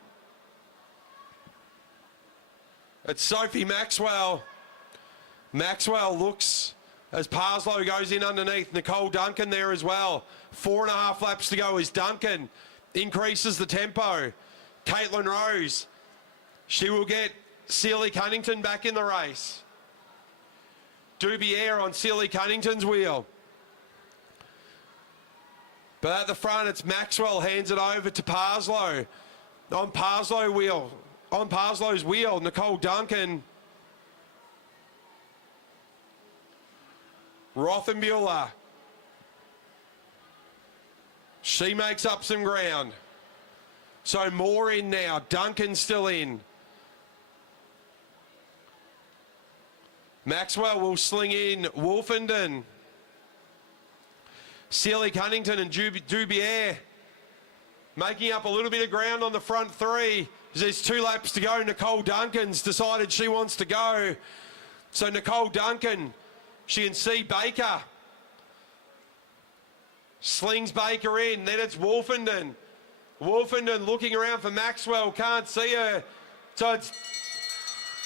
it's Sophie Maxwell. Maxwell looks as Parslow goes in underneath. Nicole Duncan there as well. 4.5 laps to go as Duncan increases the tempo. Caitlin Rose, she will get Sealy Cunnington back in the race. Dubier on Sealy Cunnington's wheel. But at the front, it's Maxwell hands it over to Parslow. On Parslow's wheel, Nicole Duncan. Rothenbuehler. She makes up some ground. So Moore in now, Duncan still in. Maxwell will sling in Wolfenden. Sealy Cunnington and Dubier making up a little bit of ground on the front three. There's 2 laps to go. Nicole Duncan's decided she wants to go. So Nicole Duncan, she can see Baker. Slings Baker in. Then it's Wolfenden. Wolfenden looking around for Maxwell. Can't see her. So it's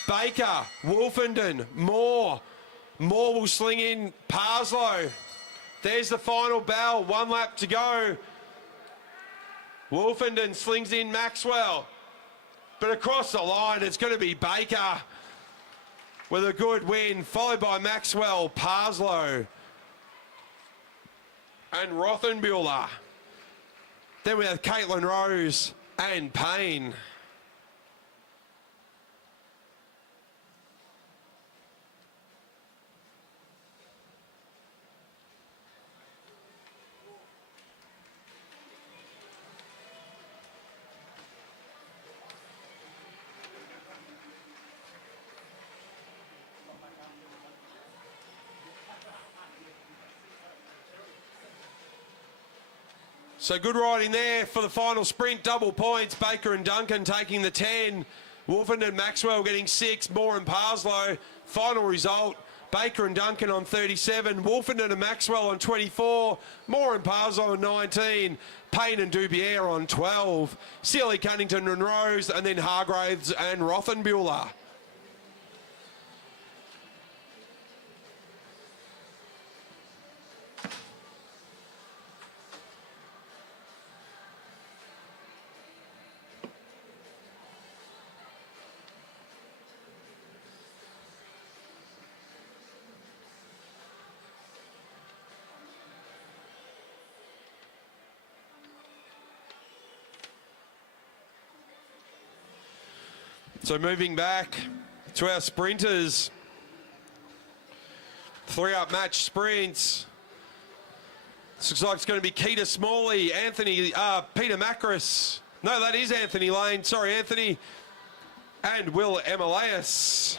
Baker, Wolfenden, Moore. Moore will sling in Parslow. There's the final bell. 1 lap to go. Wolfenden slings in Maxwell. But across the line, it's going to be Baker with a good win, followed by Maxwell, Parslow, and Rothenbuehler. Then we have Caitlin Rose and Payne. So good riding there for the final sprint, double points. Baker and Duncan taking the 10. Wolfen and Maxwell getting 6, Moore and Parslow. Final result, Baker and Duncan on 37, Wolfenden and Maxwell on 24, Moore and Parslow on 19, Payne and Dubier on 12, Sealy, Cunnington and Rose, and then Hargraves and Rothenbuehler. So moving back to our sprinters, 3-up match sprints. This looks like it's going to be Keita Smalley, Peter Macris. No, that is Anthony Lane. Sorry, Anthony. And Will Emilius.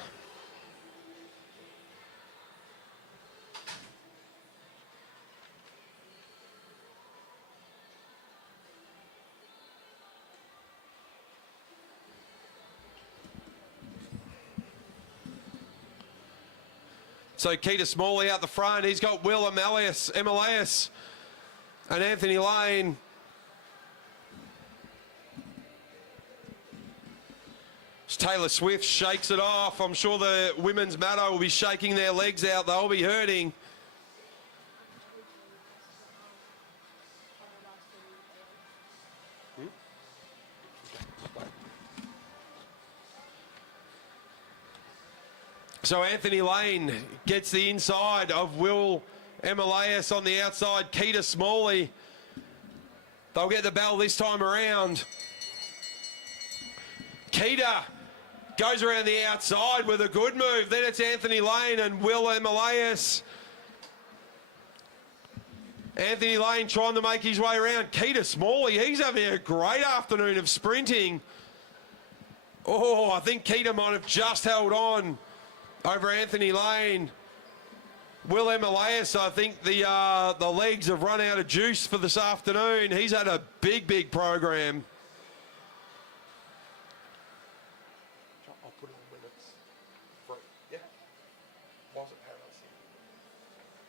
So Keita Smalley out the front. He's got Will Emilius and Anthony Lane. As Taylor Swift shakes it off. I'm sure the women's Maddo will be shaking their legs out. They'll be hurting. So Anthony Lane gets the inside of Will Emilius on the outside. Keita Smalley. They'll get the bell this time around. Keita goes around the outside with a good move. Then it's Anthony Lane and Will Emilius. Anthony Lane trying to make his way around. Keita Smalley, he's having a great afternoon of sprinting. Oh, I think Keita might have just held on over Anthony Lane. Will Elimination, I think the legs have run out of juice for this afternoon. He's had a big, big program. I'll put it on when it's free. Yeah. Why is it paradise?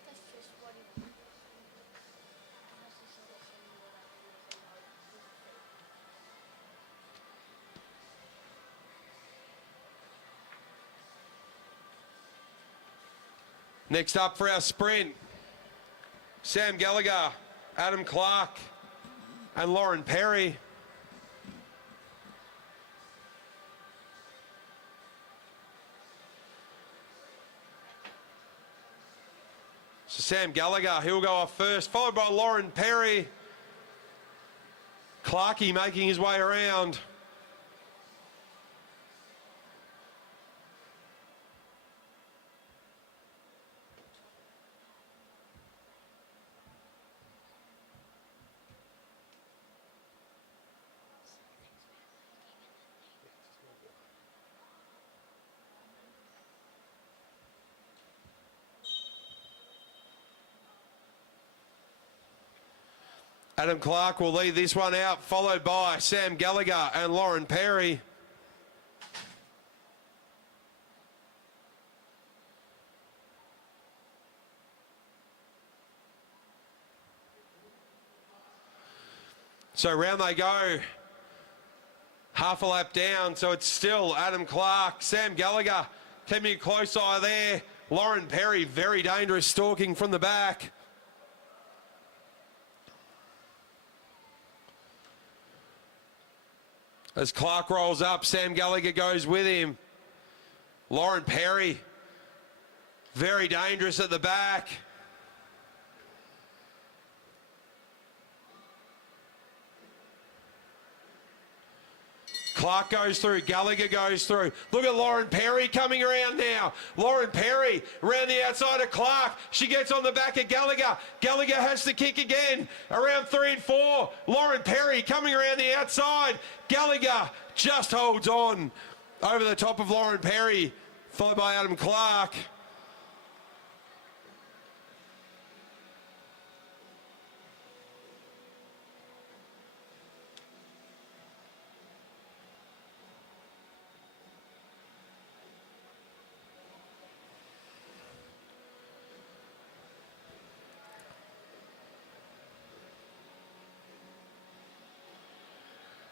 That's just what it Next up for our sprint, Sam Gallagher, Adam Clark, and Lauren Perry. So Sam Gallagher, he'll go off first, followed by Lauren Perry. Clarkey making his way around. Adam Clark will lead this one out, followed by Sam Gallagher and Lauren Perry. So round they go, half a lap down, so it's still Adam Clark, Sam Gallagher keeping a close eye there. Lauren Perry, very dangerous, stalking from the back. As Clark rolls up, Sam Gallagher goes with him. Lauren Perry, very dangerous at the back. Clark goes through, Gallagher goes through. Look at Lauren Perry coming around now. Lauren Perry around the outside of Clark. She gets on the back of Gallagher. Gallagher has to kick again. Around 3 and 4. Lauren Perry coming around the outside. Gallagher just holds on over the top of Lauren Perry, followed by Adam Clark.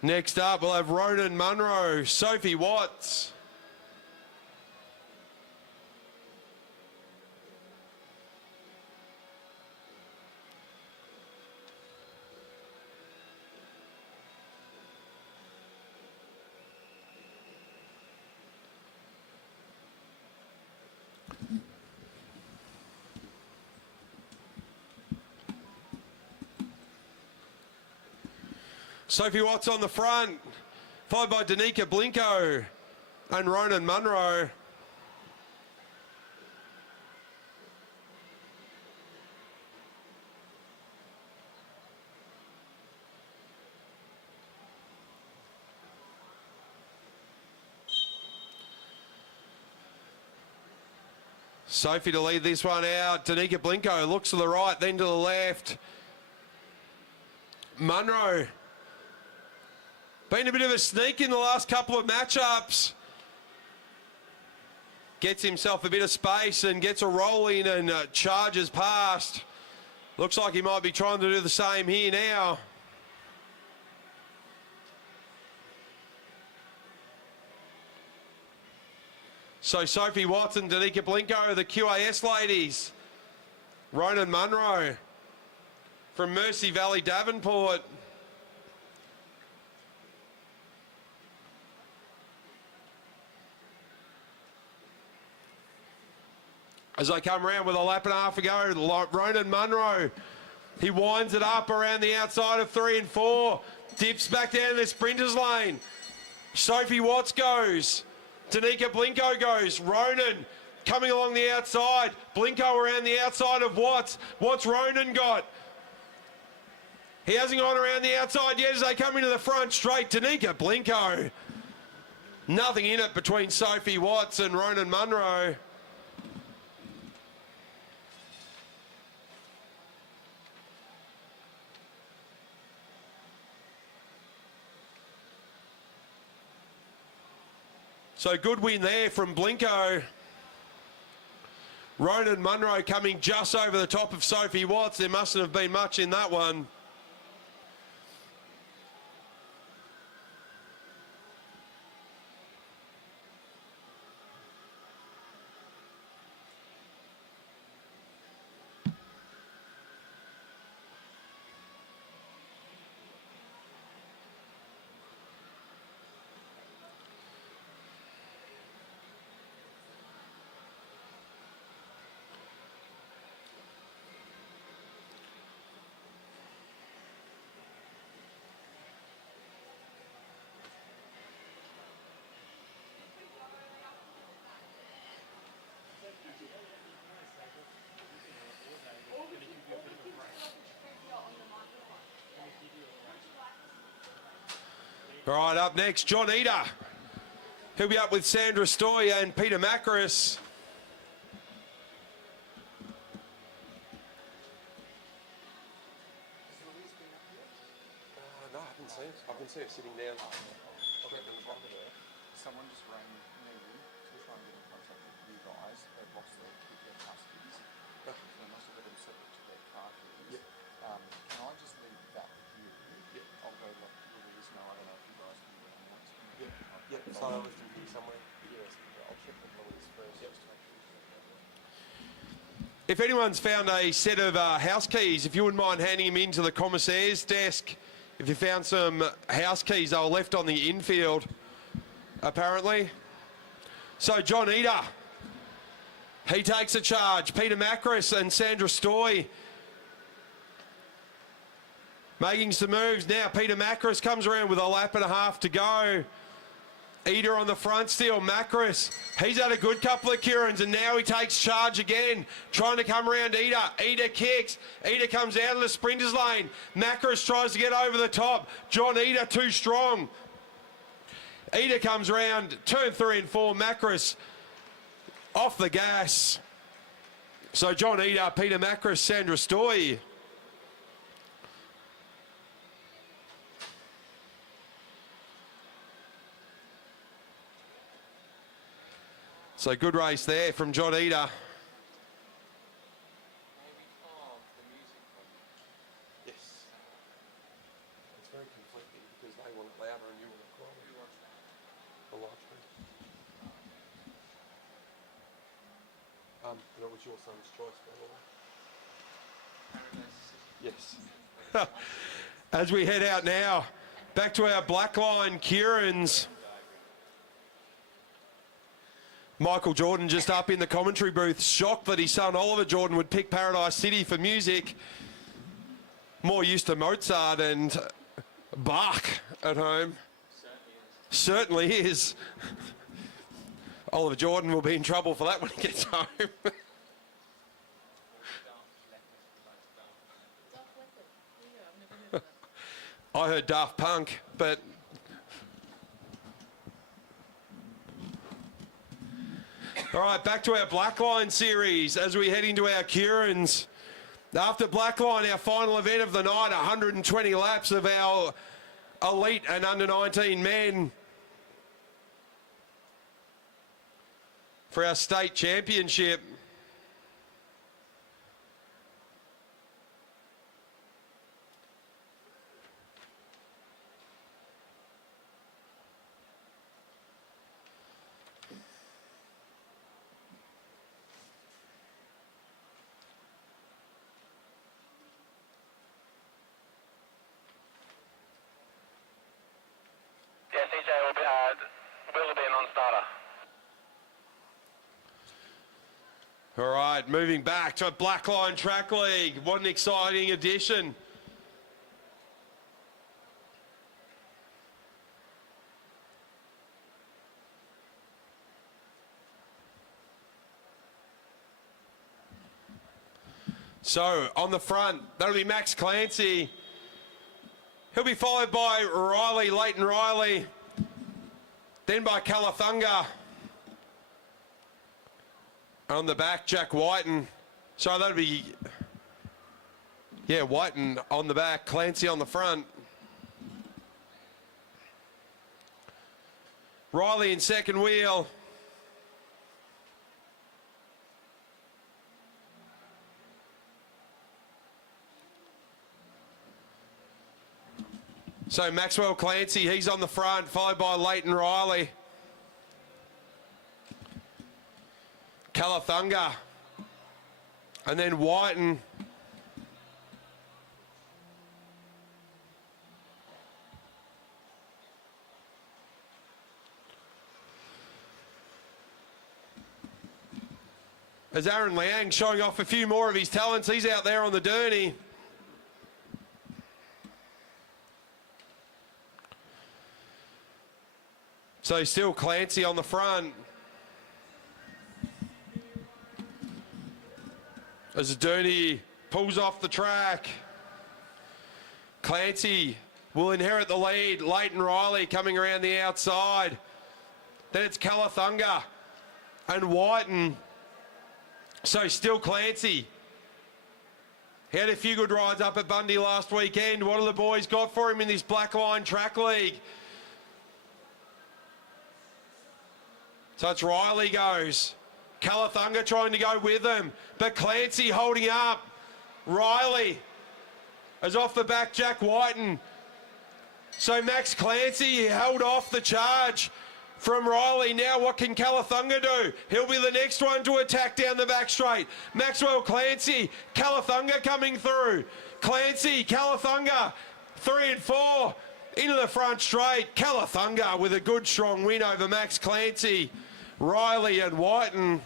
Next up, we'll have Ronan Munro, Sophie Watts. Sophie Watts on the front, followed by Danica Blinko and Ronan Munro. Sophie to lead this one out. Danica Blinko looks to the right, then to the left. Munro been a bit of a sneak in the last couple of matchups. Gets himself a bit of space and gets a roll in and charges past. Looks like he might be trying to do the same here now. So Sophie Watts and Danica Blinko, the QAS ladies. Ronan Munro from Mercy Valley, Davenport. As they come around with a lap and a half to go, Ronan Munro, he winds it up around the outside of 3 and 4. Dips back down the sprinters lane. Sophie Watts goes. Danica Blinko goes. Ronan coming along the outside. Blinko around the outside of Watts. What's Ronan got? He hasn't gone around the outside yet as they come into the front straight. Danica Blinko. Nothing in it between Sophie Watts and Ronan Munro. So good win there from Blinko. Ronan Munro coming just over the top of Sophie Watts. There mustn't have been much in that one. All right, up next, John Eder. He'll be up with Sandra Stoy and Peter Meares. No, I haven't seen it. I can see it sitting down. Someone just rang me to try and get in contact with you guys. They've lost their huskies. They must have got them set to their car keys. Yep. Can I just leave that with you? Yep. I'll go look with this now. I don't know if you guys can do it. Yep. Yep. So I was in here somewhere. Yes. I'll check with Louise first. Yep. If anyone's found a set of house keys, if you wouldn't mind handing them into the commissaire's desk. If you found some house keys, they were left on the infield, apparently. So John Eder, he takes a charge. Peter Meares and Sandra Stoy making some moves now. Peter Meares comes around with a lap and a half to go. Eder on the front still. Meares, he's had a good couple of Kiirins and now he takes charge again. Trying to come around Eder. Eder kicks. Eder comes out of the sprinters lane. Meares tries to get over the top. John Eder too strong. Eder comes around. Turn 3 and 4. Meares off the gas. So John Eder, Peter Meares, Sandra Stoy. So good race there from John Eder. Yes. It's very conflicting because they want it louder and you want it quieter. Who wants that? The live stream. That was your son's choice, by the way. Yes. As we head out now, back to our Blackline Kiirins. Michael Jordan just up in the commentary booth, shocked that his son Oliver Jordan would pick Paradise City for music. More used to Mozart and Bach at home. Certainly is. Oliver Jordan will be in trouble for that when he gets home. I heard Daft Punk, but... All right, back to our Blackline series as we head into our Kiirins. After Blackline, our final event of the night, 120 laps of our elite and under-19 men for our state championship. Yeah, CJ will be a non-starter. All right, moving back to Blackline Track League. What an exciting edition. So, on the front, that'll be Max Clancy. He'll be followed by Riley, Leighton Riley, then by Calathunga. On the back, Jack Whiten. So that'd be, yeah, Whiten on the back, Clancy on the front. Riley in second wheel. So Maxwell Clancy, he's on the front, followed by Leighton Riley. Calathunga. And then Whiten. As Aaron Liang showing off a few more of his talents. He's out there on the Derny. So still Clancy on the front. As Derny pulls off the track. Clancy will inherit the lead. Leighton Riley coming around the outside. Then it's Calathunga and Whiten. So still Clancy. He had a few good rides up at Bundy last weekend. What have the boys got for him in this Blackline Track League? So it's Riley goes. Calathunga trying to go with him. But Clancy holding up. Riley is off the back, Jack Whiten. So Max Clancy held off the charge from Riley. Now what can Calathunga do? He'll be the next one to attack down the back straight. Maxwell Clancy, Calathunga coming through. Clancy, Calathunga, 3 and 4 into the front straight. Calathunga with a good strong win over Max Clancy, Riley and Whiten.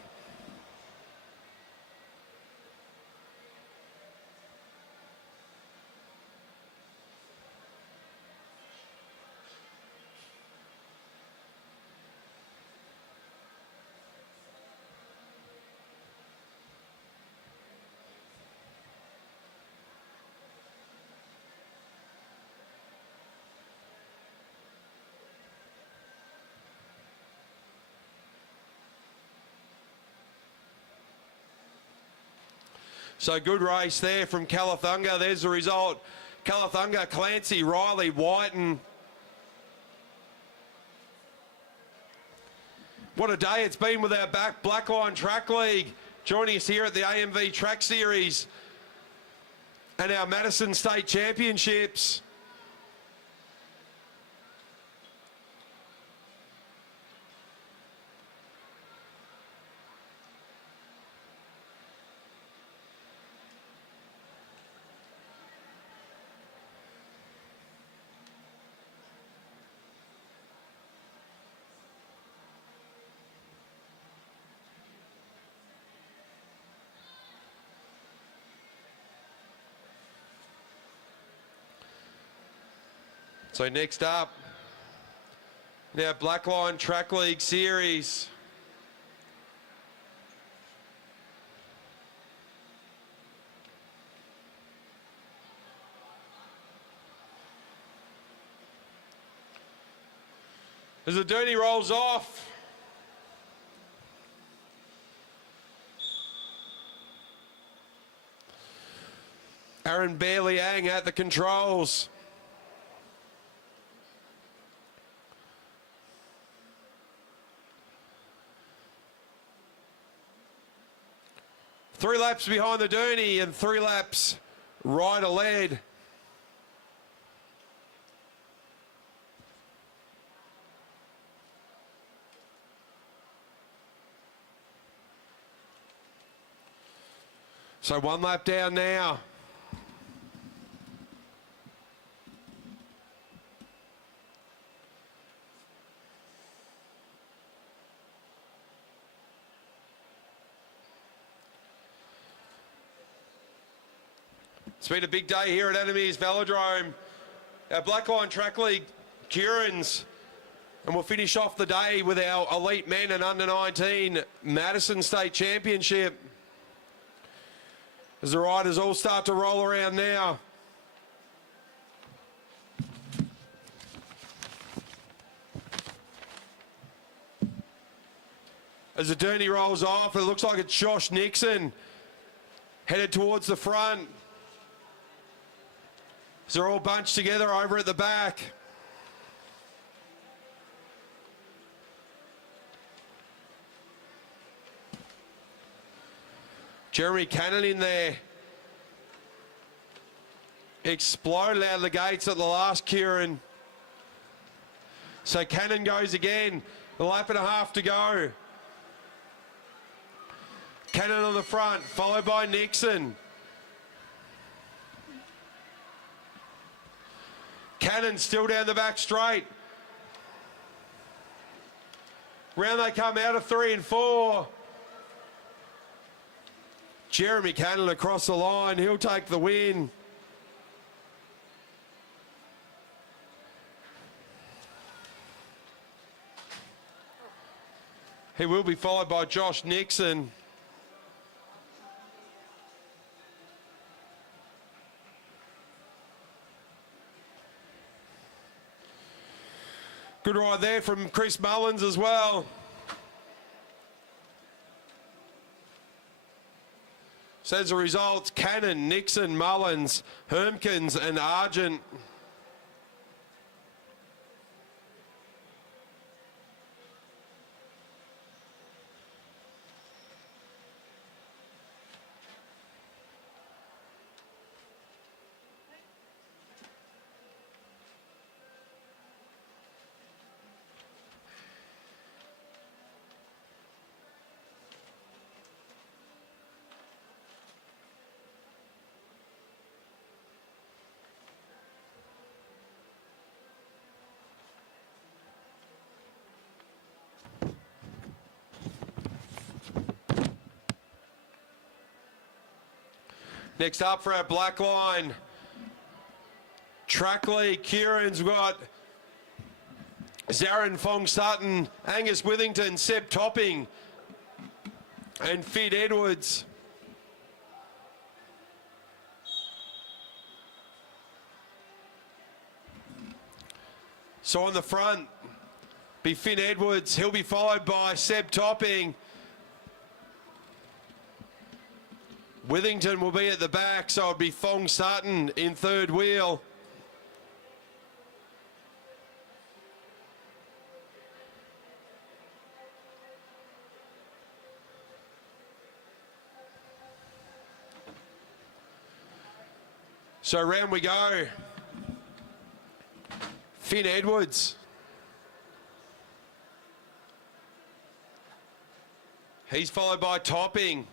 So good race there from Calathunga. There's the result. Calathunga, Clancy, Riley, Whiten. What a day it's been with our back Blackline Track League. Joining us here at the AMV Track Series and our Madison State Championships. So next up, now Blackline Track League Series. As the Derny rolls off. Aaron Liang at the controls. Three laps behind the Derny and 3 laps rider led. So 1 lap down now. It's been a big day here at Meares Velodrome. Our Blackline Track League Kierin's. And we'll finish off the day with our elite men and under-19 Madison State Championship. As the riders all start to roll around now. As the Derny rolls off, it looks like it's Josh Nixon headed towards the front. So they're all bunched together over at the back. Jeremy Cannon in there. Exploded out of the gates at the last, Kierin. So Cannon goes again. A lap and a half to go. Cannon on the front, followed by Nixon. Cannon still down the back straight. Round they come out of 3 and 4. Jeremy Cannon across the line. He'll take the win. He will be followed by Josh Nixon. Good ride there from Chris Mullins as well. So as a result, Cannon, Nixon, Mullins, Hermkins and Argent. Next up for our Blackline Track League, Kieran's got Zarin Fong Sutton, Angus Withington, Seb Topping, and Fid Edwards. So on the front, be Finn Edwards. He'll be followed by Seb Topping. Withington will be at the back, so it'll be Fong Sutton in third wheel. So round we go. Finn Edwards. He's followed by Topping,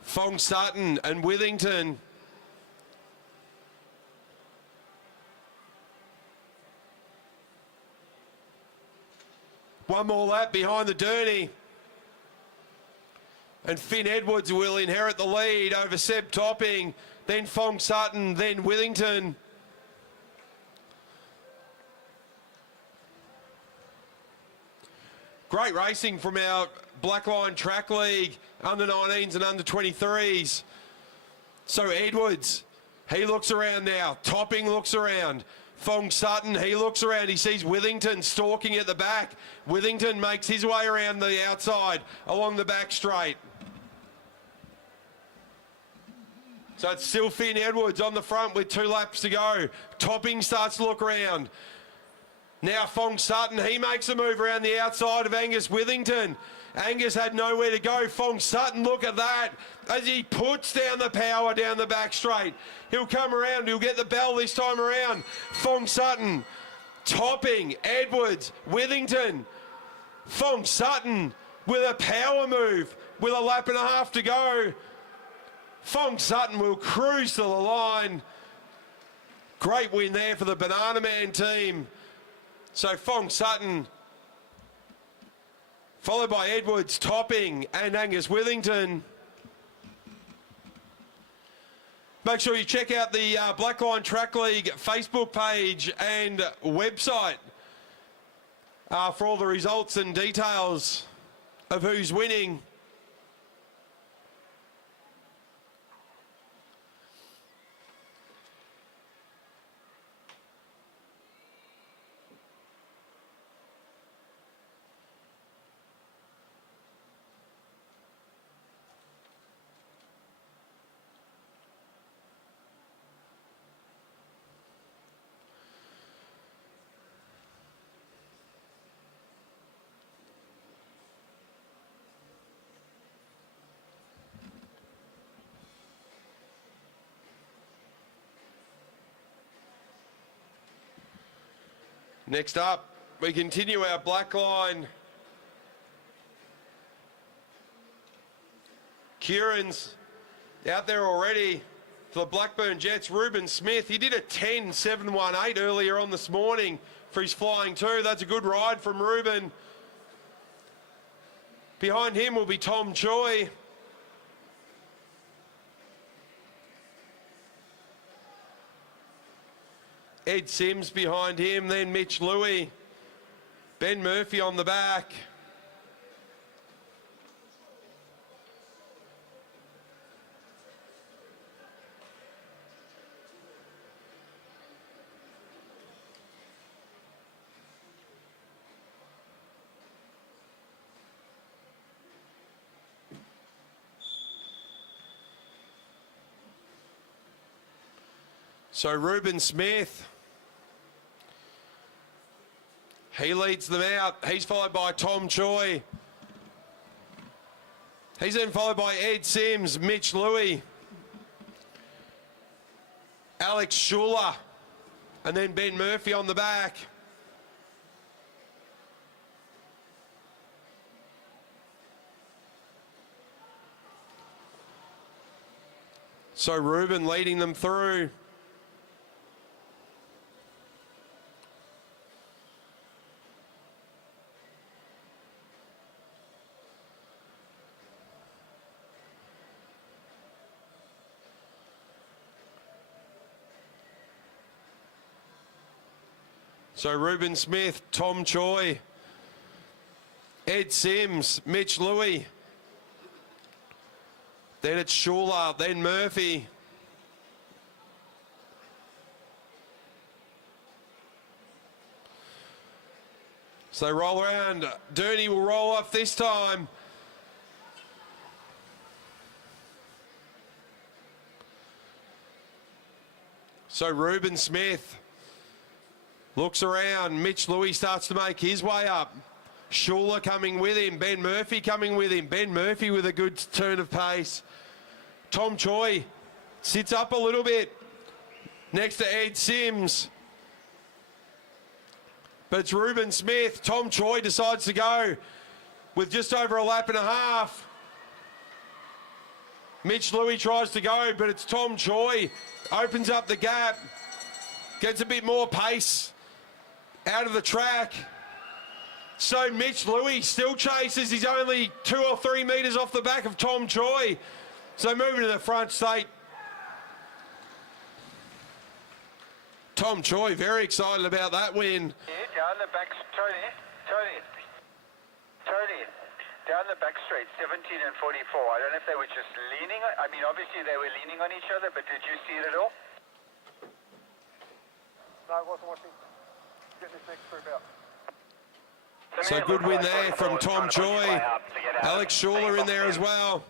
Fong Sutton and Withington. One more lap behind the Derny. And Finn Edwards will inherit the lead over Seb Topping, then Fong Sutton, then Withington. Great racing from our Blackline Track League, under 19s and under 23s. So Edwards, he looks around now. Topping looks around. Fong Sutton, he looks around. He sees Withington stalking at the back. Withington makes his way around the outside along the back straight. So it's still Finn Edwards on the front with 2 laps to go. Topping starts to look around. Now Fong Sutton, he makes a move around the outside of Angus Withington. Angus had nowhere to go. Fong Sutton, look at that, as he puts down the power down the back straight. He'll come around, he'll get the bell this time around. Fong Sutton, Topping, Edwards, Withington. Fong Sutton with a power move with a lap and a half to go. Fong Sutton will cruise to the line. Great win there for the Banana Man team. So Fong Sutton, followed by Edwards, Topping and Angus Withington. Make sure you check out the Blackline Track League Facebook page and website for all the results and details of who's winning. Next up, we continue our Blackline. Kieran's out there already for the Blackburn Jets. Ruben Smith, he did a 10.718 earlier on this morning for his flying two. That's a good ride from Ruben. Behind him will be Tom Choi. Ed Sims behind him, then Mitch Louis. Ben Murphy on the back. So Ruben Smith, he leads them out. He's followed by Tom Choi. He's then followed by Ed Sims, Mitch Louis, Alex Schuler, and then Ben Murphy on the back. So Ruben leading them through. So Ruben Smith, Tom Choi, Ed Sims, Mitch Louis. Then it's Schuler, then Murphy. So they roll around. Durney will roll off this time. So Ruben Smith looks around. Mitch Louis starts to make his way up. Schuler coming with him. Ben Murphy coming with him. Ben Murphy with a good turn of pace. Tom Choi sits up a little bit next to Ed Sims. But it's Ruben Smith. Tom Choi decides to go with just over a lap and a half. Mitch Louis tries to go, but it's Tom Choi. Opens up the gap. Gets a bit more pace out of the track. So Mitch Louis still chases. He's only 2 or 3 metres off the back of Tom Choi. So moving to the front straight. Tom Choi very excited about that win. Down the back, Tony, down the back straight, 17 and 44. I don't know if they were just leaning. I mean, obviously they were leaning on each other, but did you see it at all? No, I wasn't watching. Getting this next group out. So good win there from Tom Choi. Alex Schuler in there as well.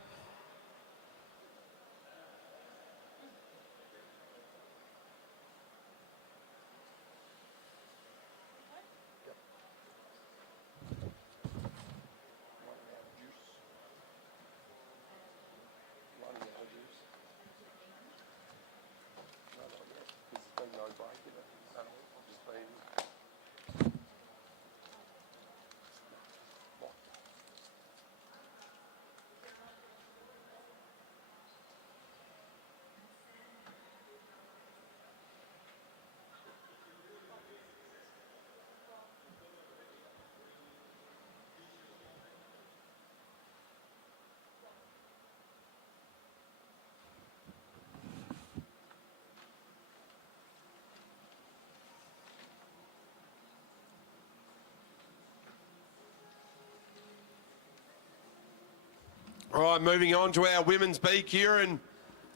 All right, moving on to our women's B, Kierin.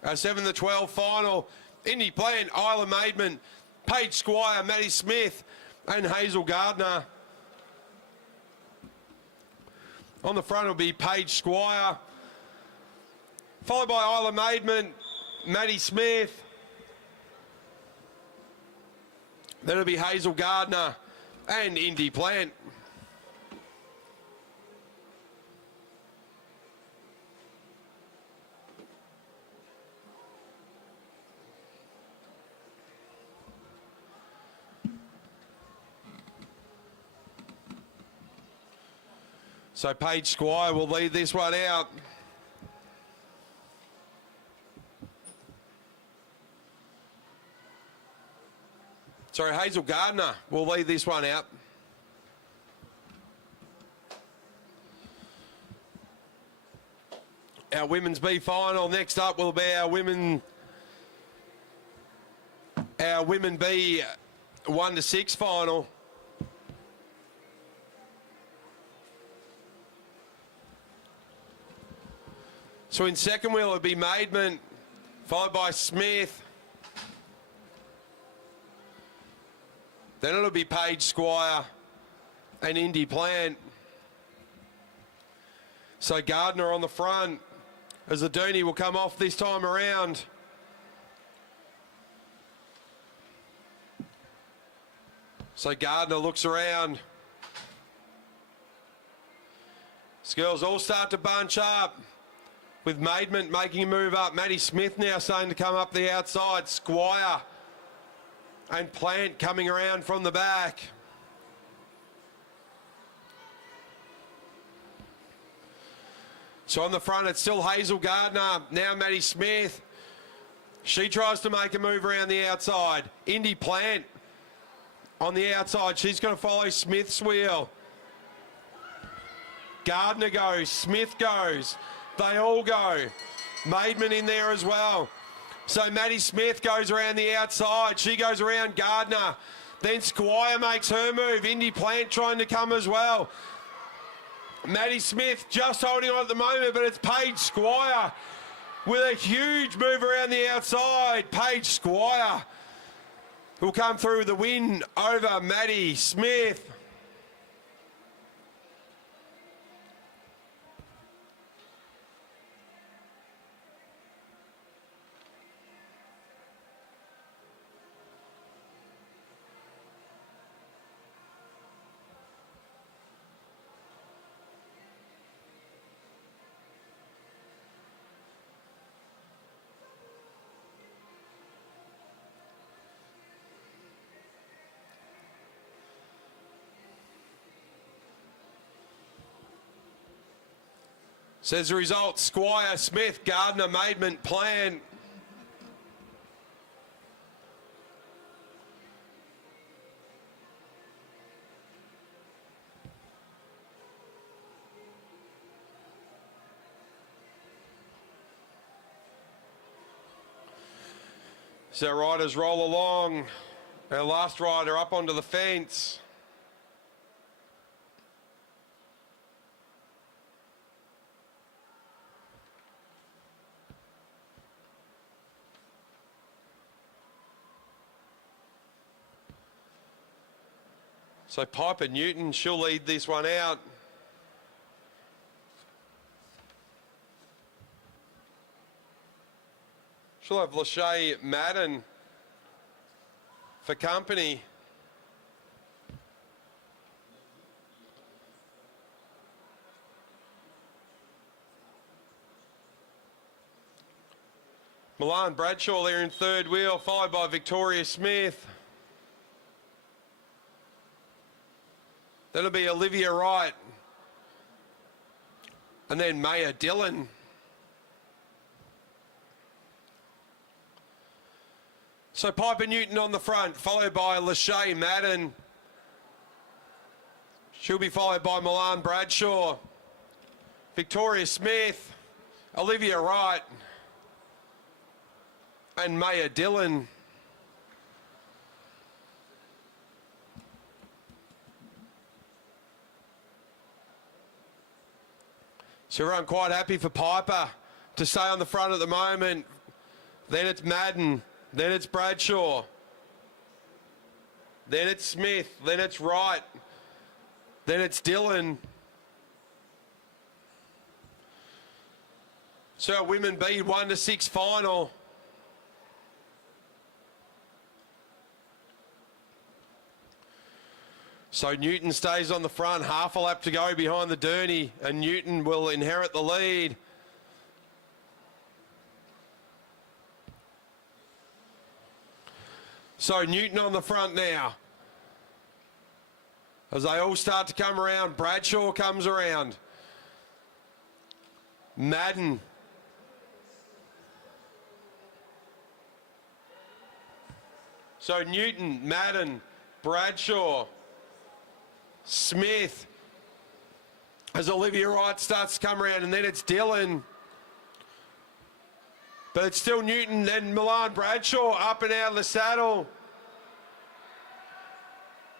Our 7-12 final. Indy Plant, Isla Maidman, Paige Squire, Maddie Smith, and Hazel Gardner. On the front will be Paige Squire, followed by Isla Maidman, Maddie Smith. Then it'll be Hazel Gardner and Indy Plant. So Paige Squire will lead this one out. Sorry, Hazel Gardner will lead this one out. Our women's B final. Next up will be our women B 1 to 6 final. So in second wheel it'll be Maidman, followed by Smith. Then it'll be Paige Squire and Indy Plant. So Gardner on the front as the Dooney will come off this time around. So Gardner looks around. These girls all start to bunch up with Maidman making a move up. Maddie Smith now starting to come up the outside. Squire and Plant coming around from the back. So on the front, it's still Hazel Gardner. Now Maddie Smith. She tries to make a move around the outside. Indy Plant on the outside. She's going to follow Smith's wheel. Gardner goes. Smith goes. They all go. Maidman in there as well. So Maddie Smith goes around the outside. She goes around Gardner. Then Squire makes her move. Indy Plant trying to come as well. Maddie Smith just holding on at the moment, but it's Paige Squire with a huge move around the outside. Paige Squire will come through the win over Maddie Smith. Says the result, Squire, Smith, Gardner, Maidman, Plant. So riders roll along. Our last rider up onto the fence. So Piper Newton, she'll lead this one out. She'll have Lachey Madden for company. Milan Bradshaw there in third wheel, followed by Victoria Smith. That'll be Olivia Wright. And then Maya Dillon. So Piper Newton on the front, followed by Lachey Madden. She'll be followed by Milan Bradshaw, Victoria Smith, Olivia Wright, and Maya Dillon. So everyone quite happy for Piper to stay on the front at the moment. Then it's Madden. Then it's Bradshaw. Then it's Smith. Then it's Wright. Then it's Dillon. So women B 1 to 6 final. So Newton stays on the front, half a lap to go behind the Dooney, and Newton will inherit the lead. So Newton on the front now. As they all start to come around, Bradshaw comes around. Madden. So Newton, Madden, Bradshaw, Smith. As Olivia Wright starts to come around, and then it's Dylan. But it's still Newton, then Milan Bradshaw up and out of the saddle.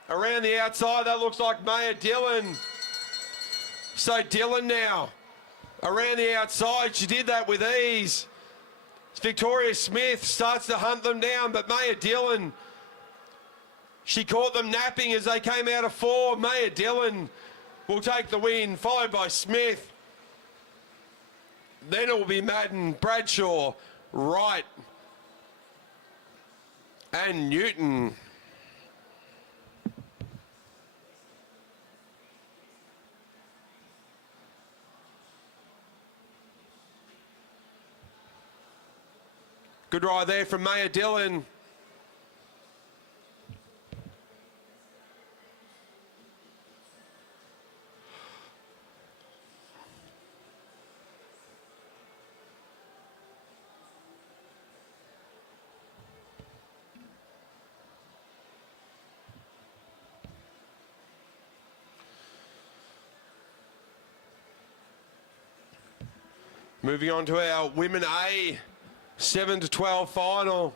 Around the outside, that looks like Maya Dillon. So Dillon now, around the outside, she did that with ease. Victoria Smith starts to hunt them down, but Maya Dillon, she caught them napping as they came out of 4. Maya Dillon will take the win, followed by Smith. Then it will be Madden, Bradshaw, Wright, and Newton. Good ride there from Maya Dillon. Moving on to our Women A 7 to 12 final.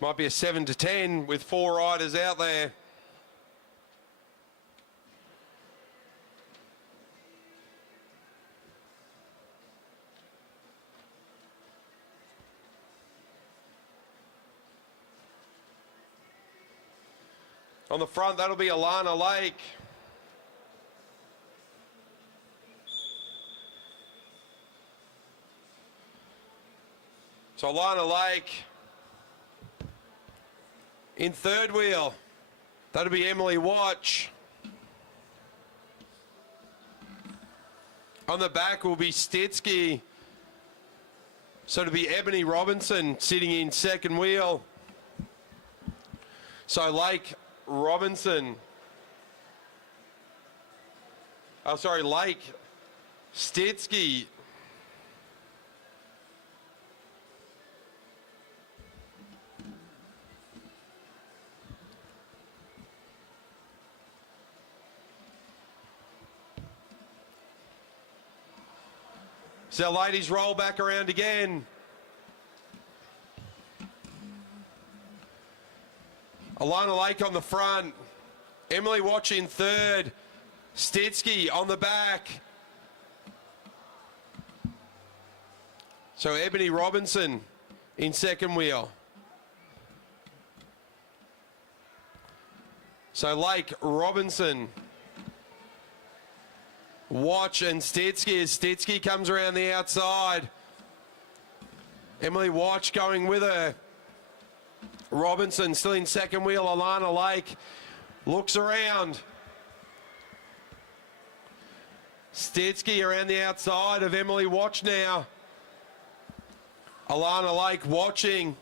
Might be a 7 to 10 with 4 riders out there. On the front, that'll be Alana Lake. So Alana Lake in third wheel. That'll be Emily Watch. On the back will be Stitsky. So it'll be Ebony Robinson sitting in second wheel. So Lake Robinson. Oh, sorry, Lake Stitsky. So ladies roll back around again. Alana Lake on the front. Emily Watch in third. Stitsky on the back. So Ebony Robinson in second wheel. So Lake Robinson. Watch and Stitsky as Stitsky comes around the outside. Emily Watch going with her. Robinson still in second wheel. Alana Lake looks around. Stitsky around the outside of Emily Watch now. Alana Lake watching.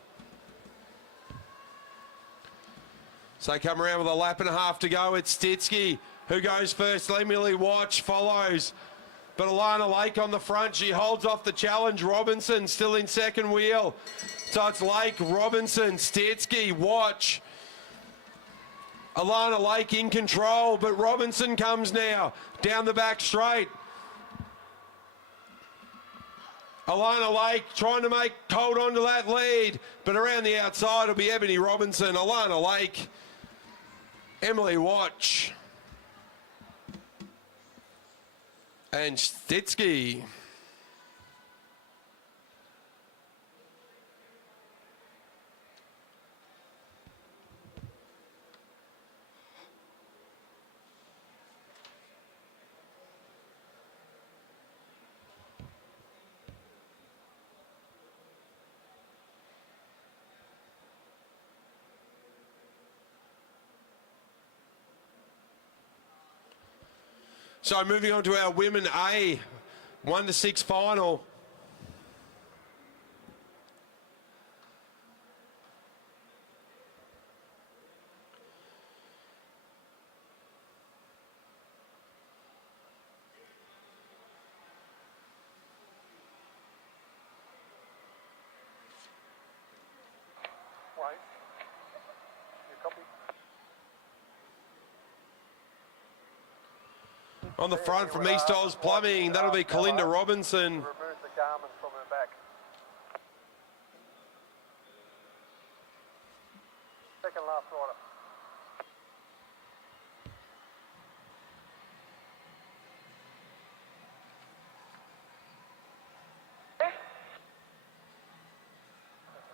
So they come around with a lap and a half to go. It's Stitsky who goes first. Emily Watch follows. But Alana Lake on the front. She holds off the challenge. Robinson still in second wheel. So it's Lake, Robinson, Stitsky, Watch. Alana Lake in control, but Robinson comes now down the back straight. Alana Lake trying to hold on to that lead, but around the outside will be Ebony Robinson, Alana Lake, Emily Watch, and Stitsky. So moving on to our Women A 1 to 6 final. On the front from East Oz Plumbing, that'll be Kalinda Robinson. Remove the garment from her back. Second last rider.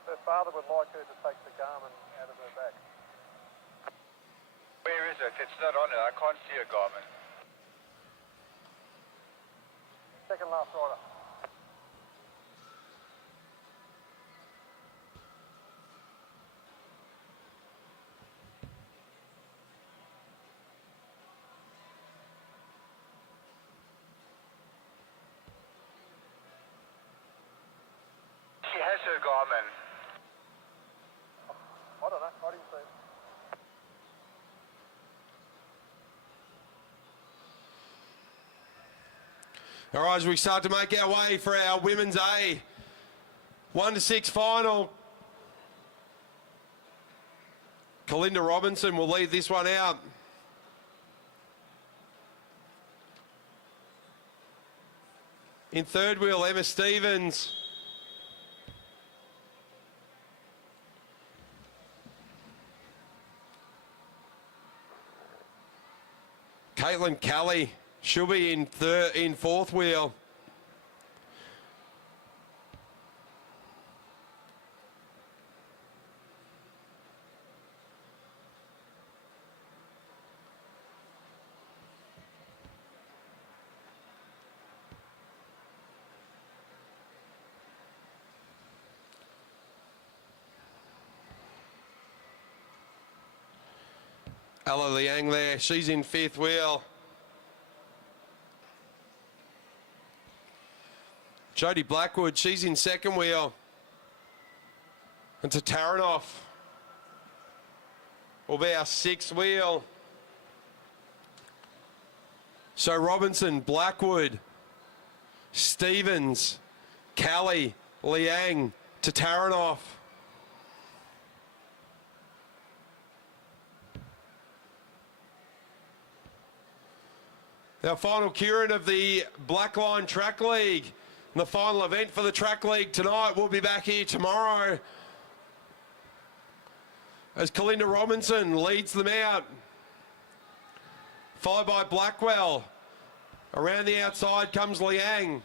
Her father would like her to take the garment out of her back. Where is it? It's not on it. I can't see a garment. Second last rider. She has her garment. I don't know. I didn't see it. All right, as we start to make our way for our women's A 1-6 final. Kalinda Robinson will lead this one out. In third wheel, Emma Stevens. Caitlin Kelly, she'll be in fourth wheel. Ella Liang there, she's in fifth wheel. Jodie Blackwood, she's in second wheel. And Tataranoff will be our sixth wheel. So Robinson, Blackwood, Stevens, Kelly, Liang, Tataranoff. Our final Kierin of the Blackline Track League. And the final event for the Track League tonight. We'll be back here tomorrow as Kalinda Robinson leads them out. Followed by Blackwell. Around the outside comes Liang.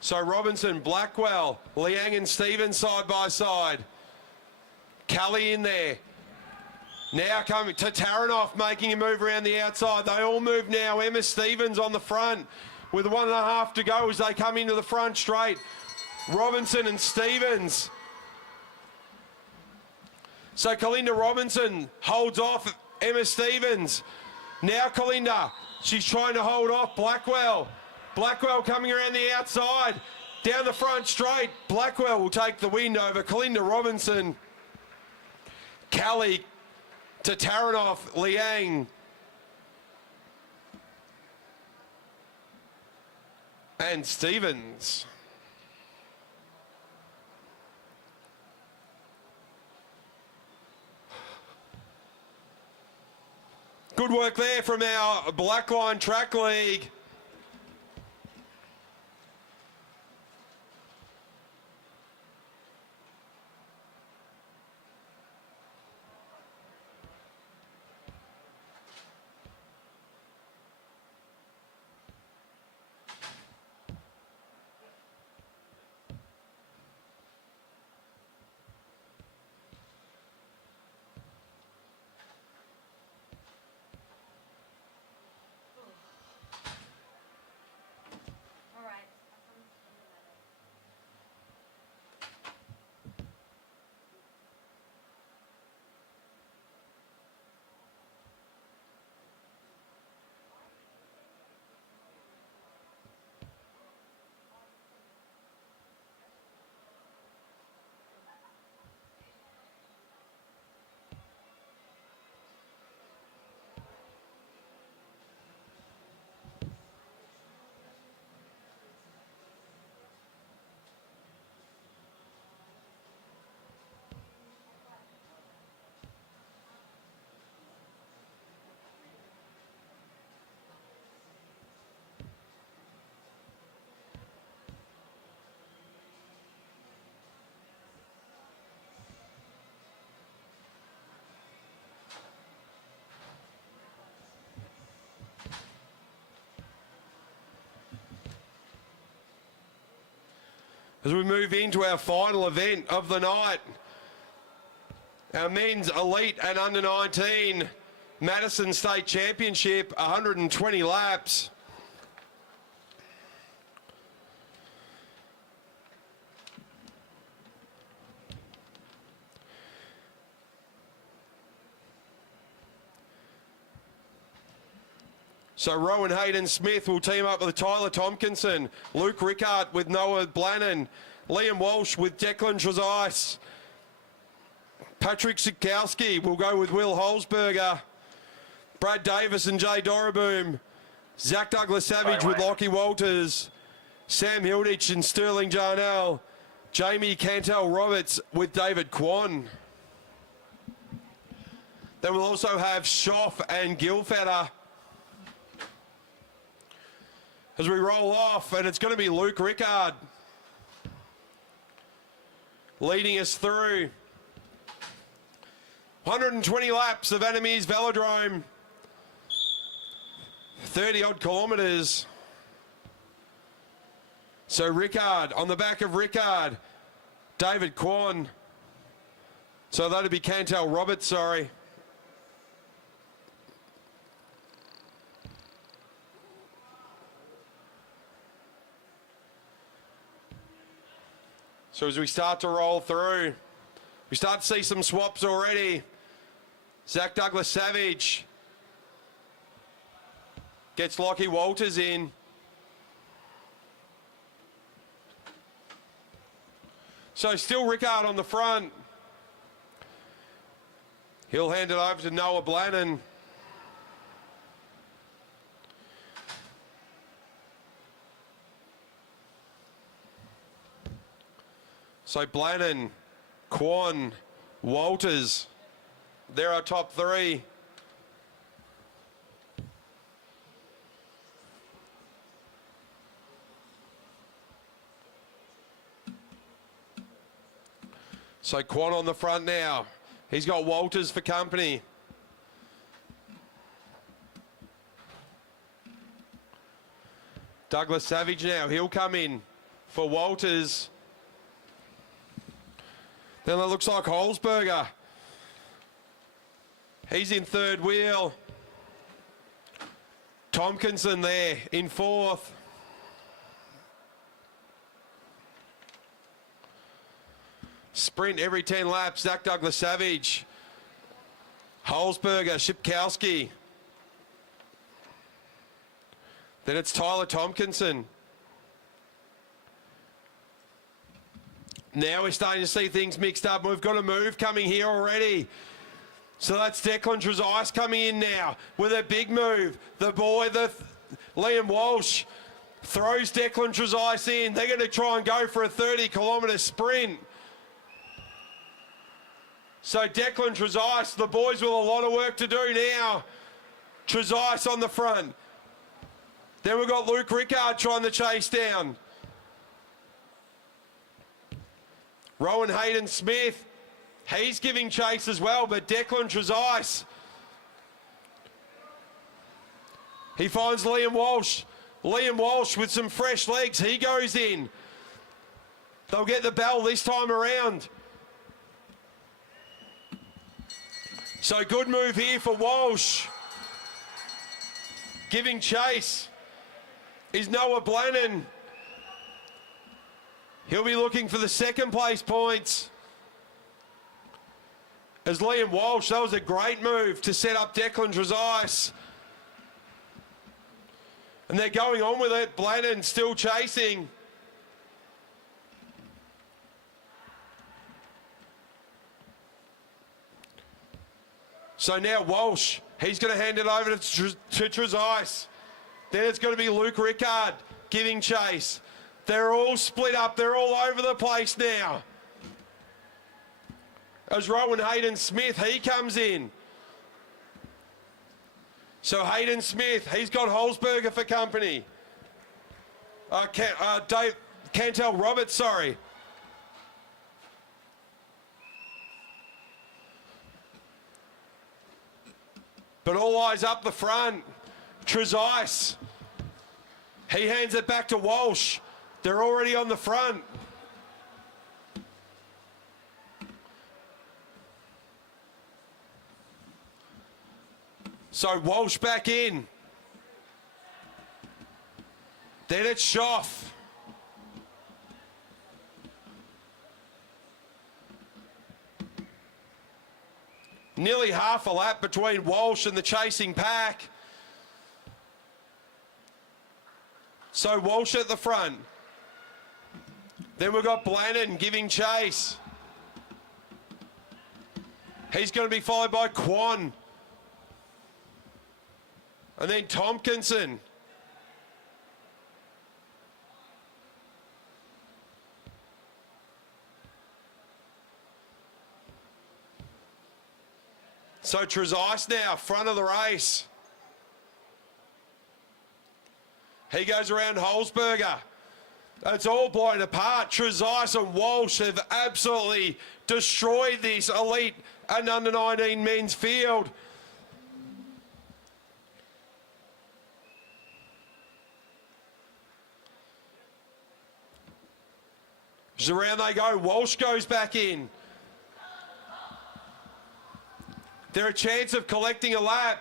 So Robinson, Blackwell, Liang and Stevens side by side. Kelly in there. Now coming to Tataranoff, making a move around the outside. They all move now. Emma Stevens on the front with 1.5 to go as they come into the front straight. Robinson and Stevens. So Kalinda Robinson holds off Emma Stevens. Now Kalinda, she's trying to hold off Blackwell. Blackwell coming around the outside. Down the front straight. Blackwell will take the win over Kalinda Robinson. Kelly, Tataranoff, Liang. And Stevens. Good work there from our Blackline Track League. as we move into our final event of the night. Our men's elite and under 19 Madison State Championship, 120 laps. So Rowan Hayden-Smith will team up with Tyler Tompkinson, Luke Rickard with Noah Blannon, Liam Walsh with Declan Trezise, Patrick Sikowski will go with Will Holzberger, Brad Davis and Jay Doraboom, Zach Douglas-Savage with Lockie Walters, Sam Hilditch and Sterling Jarnell, Jamie Cantel-Roberts with David Kwan. Then we'll also have Schoff and Gilfetter as we roll off, and it's going to be Luke Rickard leading us through 120 laps of Meares Velodrome, 30 odd kilometres. So Rickard, on the back of Rickard, David Kwan. So that'd be Cantel-Roberts, sorry. So as we start to roll through, we start to see some swaps already. Zach Douglas-Savage gets Lockie Walters in. So still Rickard on the front. He'll hand it over to Noah Blannon. So Blannon, Kwan, Walters, they're our top three. So Kwan on the front now. He's got Walters for company. Douglas-Savage now, he'll come in for Walters. Then it looks like Holzberger. He's in third wheel. Tompkinson there in fourth. Sprint every 10 laps, Zach Douglas-Savage. Holzberger, Shipkowski. Then it's Tyler Tompkinson. Now we're starting to see things mixed up. We've got a move coming here already. So that's Declan Trezise coming in now with a big move. The boy, Liam Walsh, throws Declan Trezise in. They're going to try and go for a 30-kilometre sprint. So Declan Trezise, the boys with a lot of work to do now. Trezise on the front. Then we've got Luke Rickard trying to chase down. Rowan Hayden-Smith, he's giving chase as well, but Declan Trezise, he finds Liam Walsh. Liam Walsh with some fresh legs, he goes in. They'll get the bell this time around. So good move here for Walsh. Giving chase is Noah Blannon. He'll be looking for the second place points. As Liam Walsh, that was a great move to set up Declan Trezise. And they're going on with it. Blannon still chasing. So now Walsh, he's going to hand it over to Trezise. Then it's going to be Luke Rickard giving chase. They're all split up. They're all over the place now. As Rowan Hayden-Smith, he comes in. So Hayden-Smith, he's got Holzberger for company. Cantel-Roberts, sorry. But all eyes up the front. Trezise, he hands it back to Walsh. They're already on the front. So Walsh back in. Then it's Schoff. Nearly half a lap between Walsh and the chasing pack. So Walsh at the front. Then we've got Blannon giving chase. He's going to be followed by Quan. And then Tompkinson. So Trezise now, front of the race. He goes around Holzberger. It's all blown apart. Trezise and Walsh have absolutely destroyed this elite and under 19 men's field. Just around they go. Walsh goes back in. They're a chance of collecting a lap.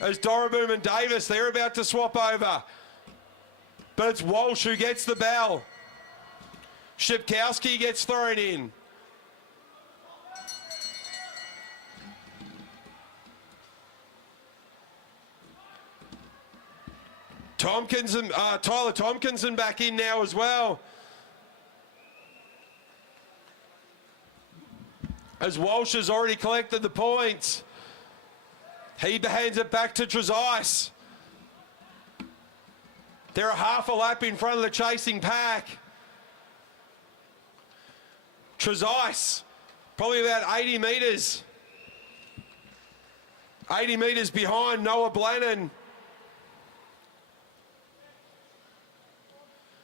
As Doraboom and Davis, they're about to swap over. But it's Walsh who gets the bell. Shipkowski gets thrown in. Tyler Tompkinson back in now as well. As Walsh has already collected the points. He hands it back to Trezise. They're a half a lap in front of the chasing pack. Trezise, probably about 80 metres. 80 metres behind Noah Blannon.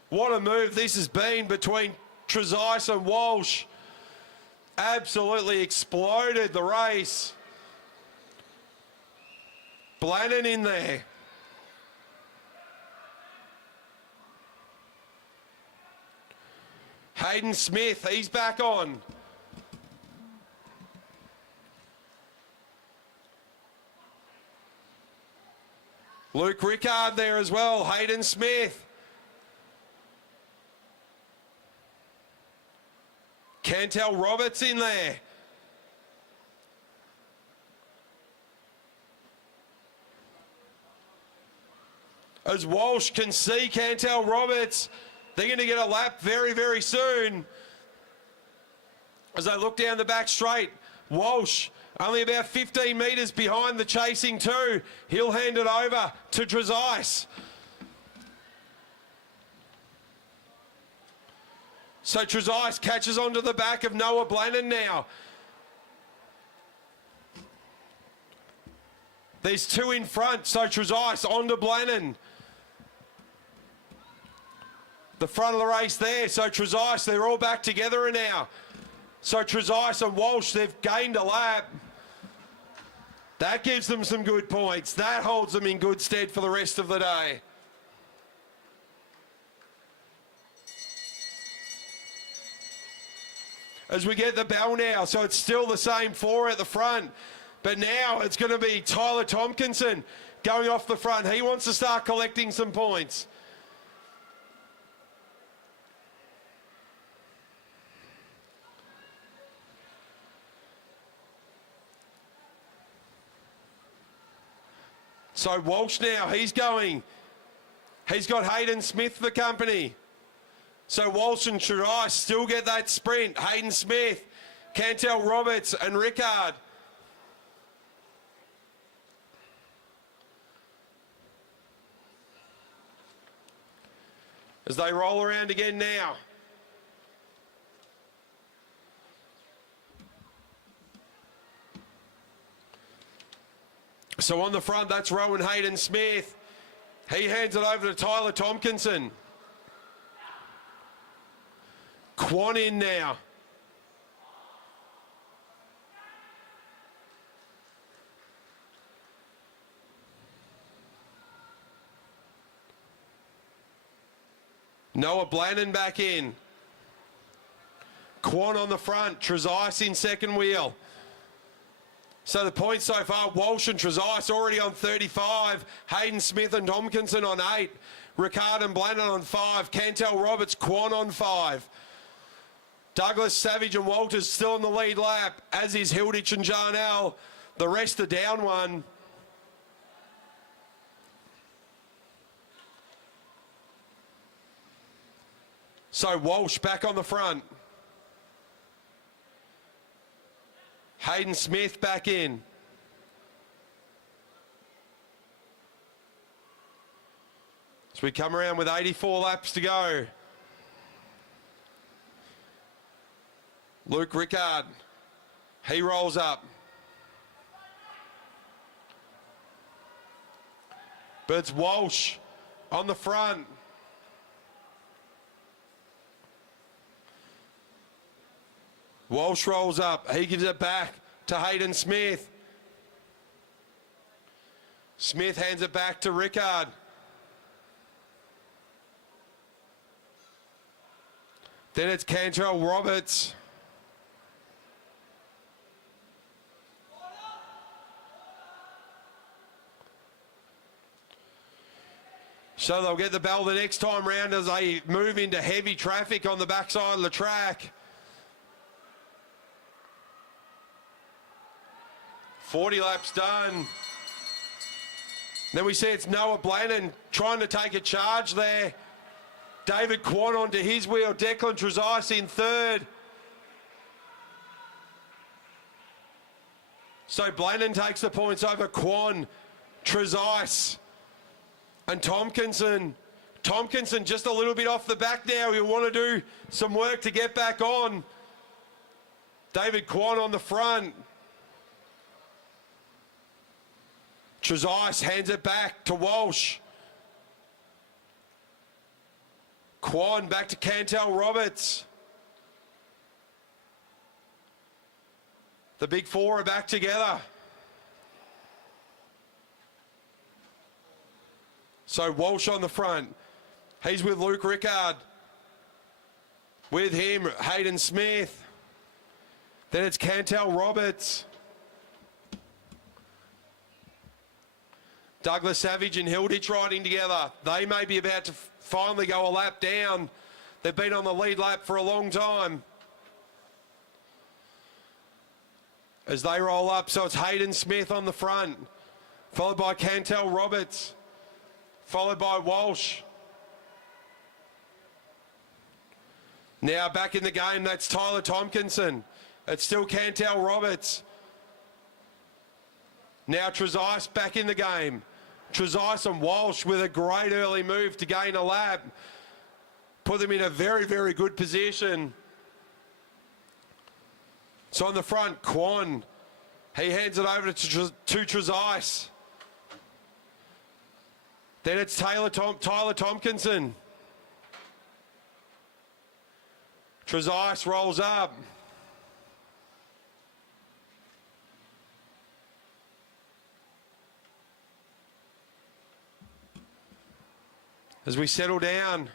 What a move this has been between Trezise and Walsh. Absolutely exploded the race. Blannon in there. Hayden Smith, he's back on. Luke Rickard there as well. Hayden Smith. Cantel Roberts in there. As Walsh can see Cantel Roberts, they're going to get a lap very, very soon. As they look down the back straight, Walsh only about 15 metres behind the chasing two. He'll hand it over to Trezise. So Trezise catches onto the back of Noah Blannon now. There's two in front, so Trezise onto Blannon. The front of the race there, so Trezise, they're all back together now. So Trezise and Walsh, they've gained a lap. That gives them some good points. That holds them in good stead for the rest of the day. As we get the bell now, so it's still the same four at the front. But now it's going to be Tyler Tompkinson going off the front. He wants to start collecting some points. So Walsh now, he's going. He's got Hayden Smith for company. So Walsh and Trezise still get that sprint. Hayden Smith, Cantel Roberts and Rickard. As they roll around again now. So on the front, that's Rowan Hayden Smith. He hands it over to Tyler Tompkinson. Quan in now. Noah Blannon back in. Quan on the front. Trezise in second wheel. So the points so far, Walsh and Trezise already on 35. Hayden Smith and Tompkinson on 8. Ricard and Blanton on 5. Cantel Roberts, Quan on 5. Douglas, Savage and Walters still in the lead lap, as is Hilditch and Jarnell. The rest are down one. So Walsh back on the front. Hayden Smith back in. So we come around with 84 laps to go. Luke Rickard, he rolls up. But it's Walsh on the front. Walsh rolls up. He gives it back to Hayden Smith. Smith hands it back to Rickard. Then it's Cantrell Roberts. So they'll get the bell the next time round as they move into heavy traffic on the backside of the track. 40 laps done. Then we see it's Noah Blanton trying to take a charge there. David Quan onto his wheel. Declan Trezise in third. So Blanton takes the points over Quan, Trezise and Tompkinson. Tompkinson just a little bit off the back now. He'll want to do some work to get back on. David Quan on the front. Trezise hands it back to Walsh. Quan back to Cantel Roberts. The big four are back together. So Walsh on the front. He's with Luke Rickard. With him, Hayden Smith. Then it's Cantel Roberts. Douglas Savage and Hilditch riding together. They may be about to finally go a lap down. They've been on the lead lap for a long time. As they roll up, so it's Hayden Smith on the front, followed by Cantel Roberts, followed by Walsh. Now back in the game, that's Tyler Tompkinson. It's still Cantel Roberts. Now Trezise back in the game. Trezise and Walsh with a great early move to gain a lap. Put them in a very, very good position. So on the front, Quan. He hands it over to Trezise. Then it's Tyler Tompkinson. Trezise rolls up. As we settle down.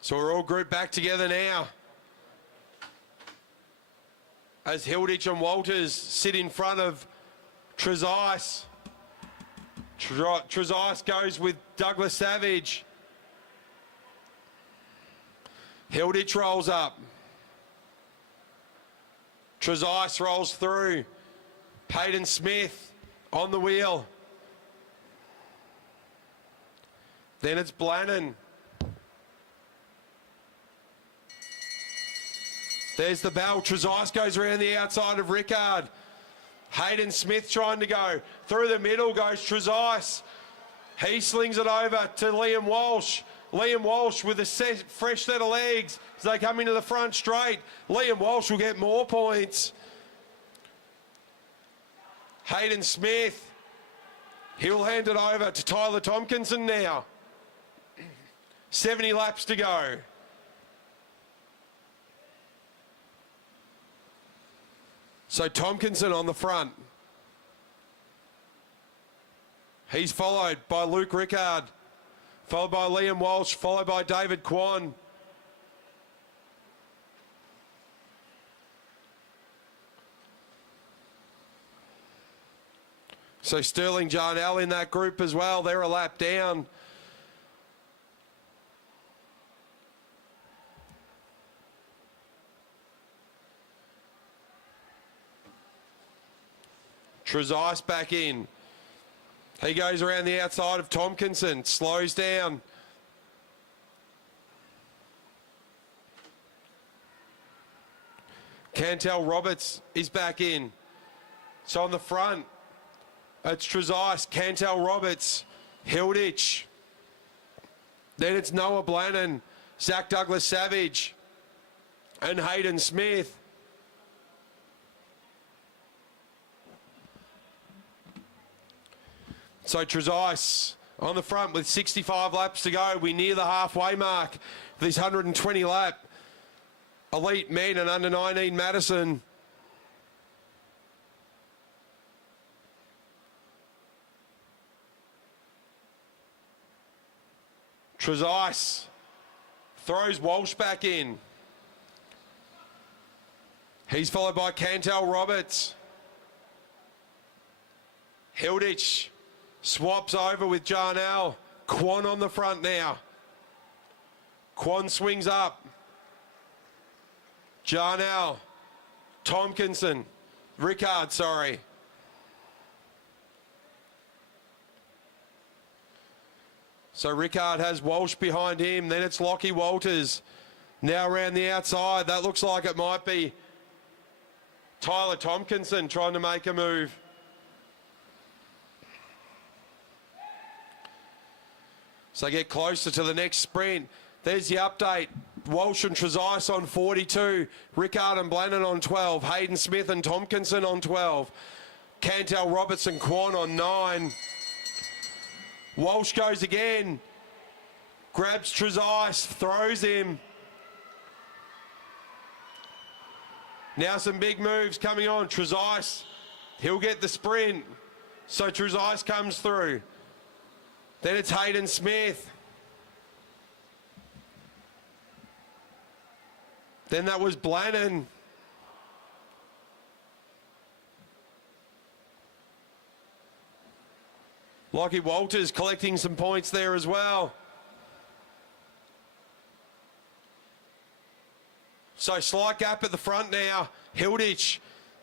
So we're all grouped back together now. As Hilditch and Walters sit in front of Trezise. Trezise goes with Douglas Savage. Hilditch rolls up. Trezise rolls through. Hayden Smith on the wheel. Then it's Blanton. There's the bell. Trezise goes around the outside of Rickard. Hayden Smith trying to go. Through the middle goes Trezise. He slings it over to Liam Walsh. Liam Walsh with a fresh set of legs as they come into the front straight. Liam Walsh will get more points. Hayden Smith. He'll hand it over to Tyler Tompkinson now. 70 laps to go. So Tompkinson on the front. He's followed by Luke Rickard, followed by Liam Walsh, followed by David Kwan. So Sterling Jarnell in that group as well. They're a lap down. Trezise back in. He goes around the outside of Tompkinson, slows down. Cantel Roberts is back in. So on the front, it's Trezise, Cantel Roberts, Hilditch. Then it's Noah Blannon, Zach Douglas Savage, and Hayden Smith. So Trezise on the front with 65 laps to go. We near the halfway mark. This 120 lap elite men and under 19 Madison. Trezise throws Walsh back in. He's followed by Cantel Roberts. Hilditch swaps over with Jarnell. Kwan on the front now. Kwan swings up. Jarnell. Tompkinson. Rickard, sorry. So Rickard has Walsh behind him. Then it's Lockie Walters. Now around the outside. That looks like it might be Tyler Tompkinson trying to make a move. So they get closer to the next sprint. There's the update. Walsh and Trezise on 42. Rickard and Blannon on 12. Hayden Smith and Tompkinson on 12. Cantel Robertson Kwan on 9. Walsh goes again. Grabs Trezise, throws him. Now some big moves coming on. Trezise, he'll get the sprint. So Trezise comes through. Then it's Hayden Smith. Then that was Blannon. Lockie Walters collecting some points there as well. So slight gap at the front now. Hilditch,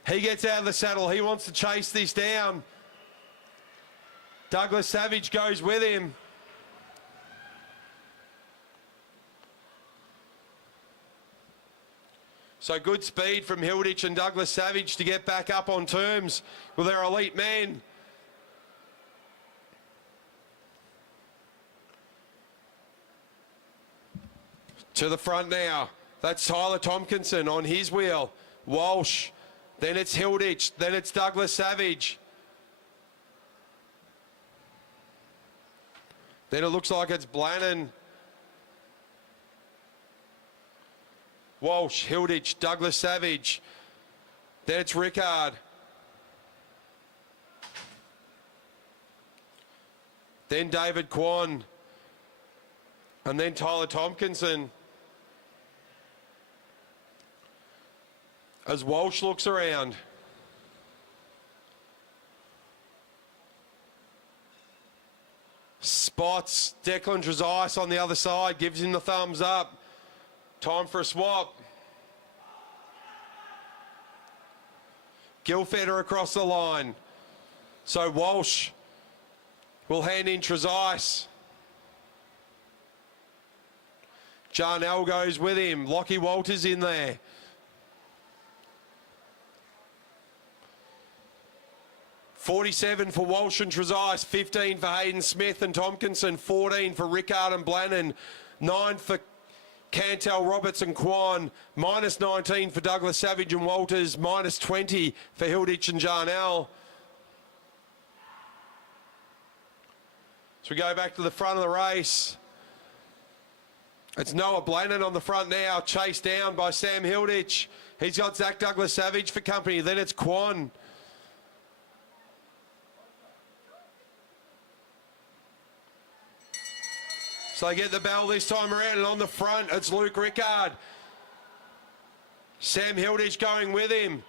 he gets out of the saddle. He wants to chase this down. Douglas Savage goes with him. So good speed from Hilditch and Douglas Savage to get back up on terms with their elite men. To the front now. That's Tyler Tompkinson on his wheel. Walsh. Then it's Hilditch. Then it's Douglas Savage. Then it looks like it's Blannon. Walsh, Hilditch, Douglas Savage. Then it's Rickard. Then David Kwan. And then Tyler Tompkinson. As Walsh looks around. Spots Declan Trezise on the other side, gives him the thumbs up. Time for a swap. Gilfetter across the line. So Walsh will hand in Trezise. Jarnell goes with him. Lockie Walters in there. $47 for Walsh and Trezise, 15 for Hayden Smith and Tompkinson, 14 for Rickard and Blannon, 9 for Cantel Roberts and Kwan, minus 19 for Douglas Savage and Walters, minus 20 for Hilditch and Jarnell. So we go back to the front of the race. It's Noah Blannon on the front now, chased down by Sam Hilditch. He's got Zach Douglas Savage for company. Then it's Kwan. So they get the bell this time around, and on the front, it's Luke Rickard. Sam Hilditch going with him.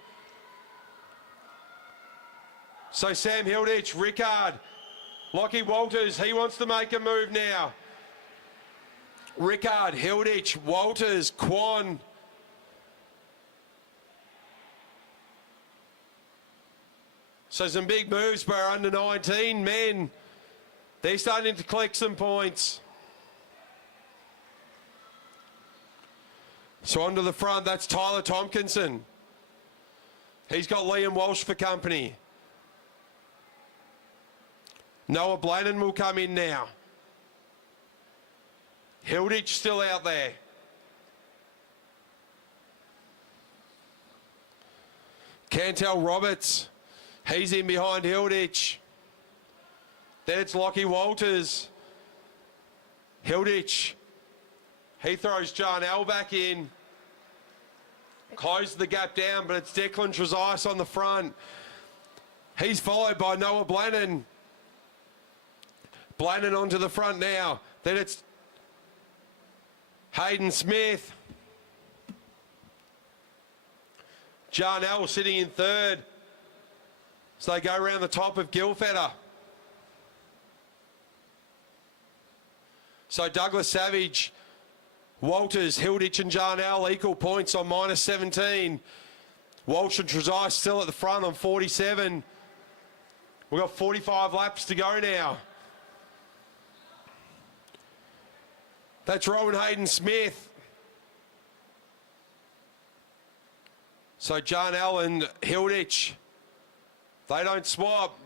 So Sam Hilditch, Rickard, Lockie Walters, he wants to make a move now. Rickard, Hilditch, Walters, Quan. So some big moves by our under 19 men. They're starting to collect some points. So onto the front, that's Tyler Tompkinson. He's got Liam Walsh for company. Noah Blannon will come in now. Hilditch still out there. Cantel Roberts, he's in behind Hilditch. Then it's Lockie Walters. Hilditch, he throws John L back in. Closed the gap down, but it's Declan Trezise on the front. He's followed by Noah Blannon. Blannon onto the front now. Then it's Hayden Smith. John L sitting in third. So they go around the top of Gilfetter. So Douglas Savage, Walters, Hilditch and Jarnell equal points on -17. Walsh and Trezise still at the front on 47. We've got 45 laps to go now. That's Rowan Hayden Smith. So Jarnell and Hilditch, they don't swap.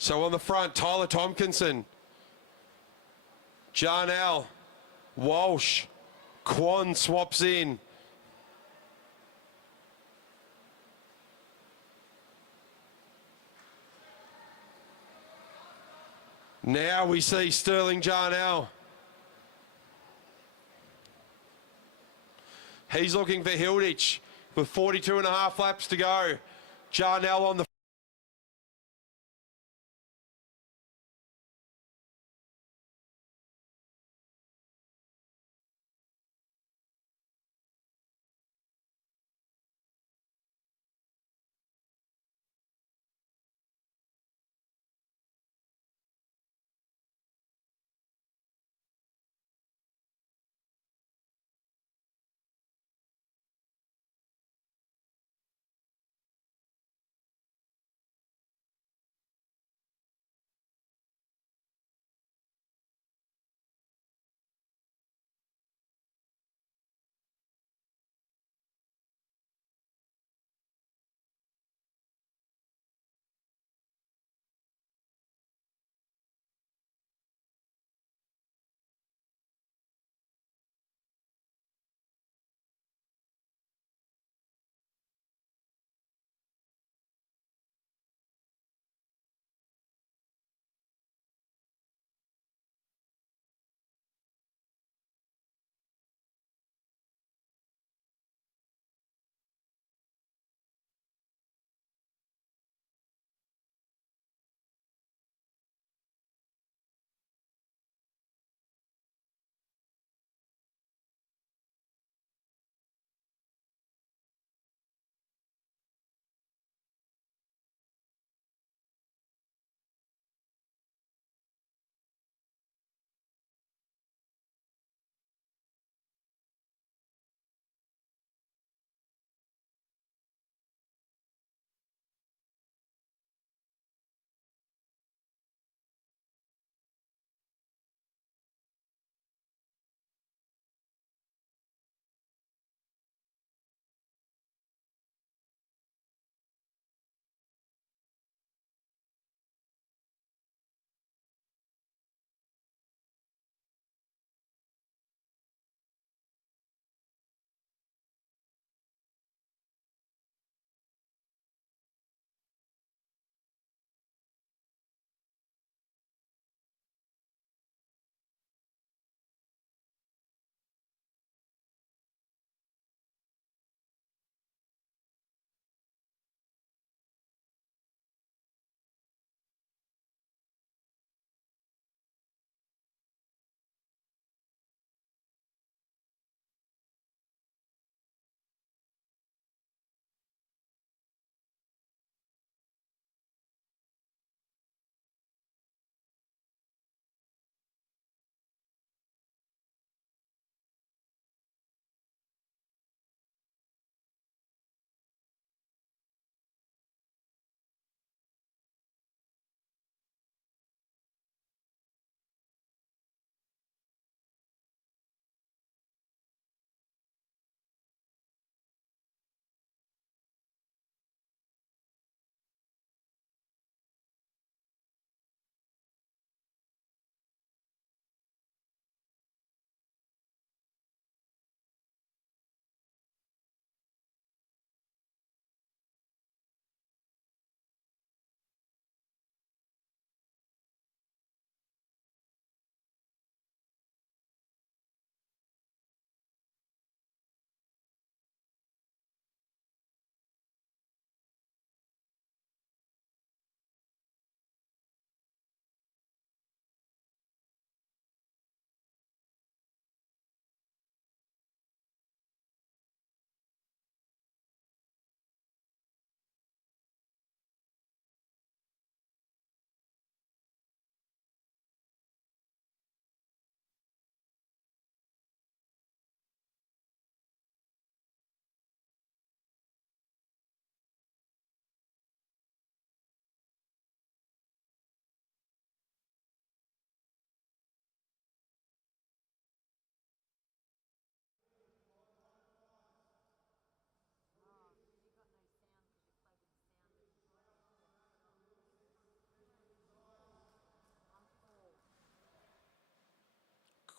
So on the front, Tyler Tompkinson, Jarnell, Walsh, Quan swaps in. Now we see Sterling Jarnell. He's looking for Hilditch with 42.5 laps to go. Jarnell on the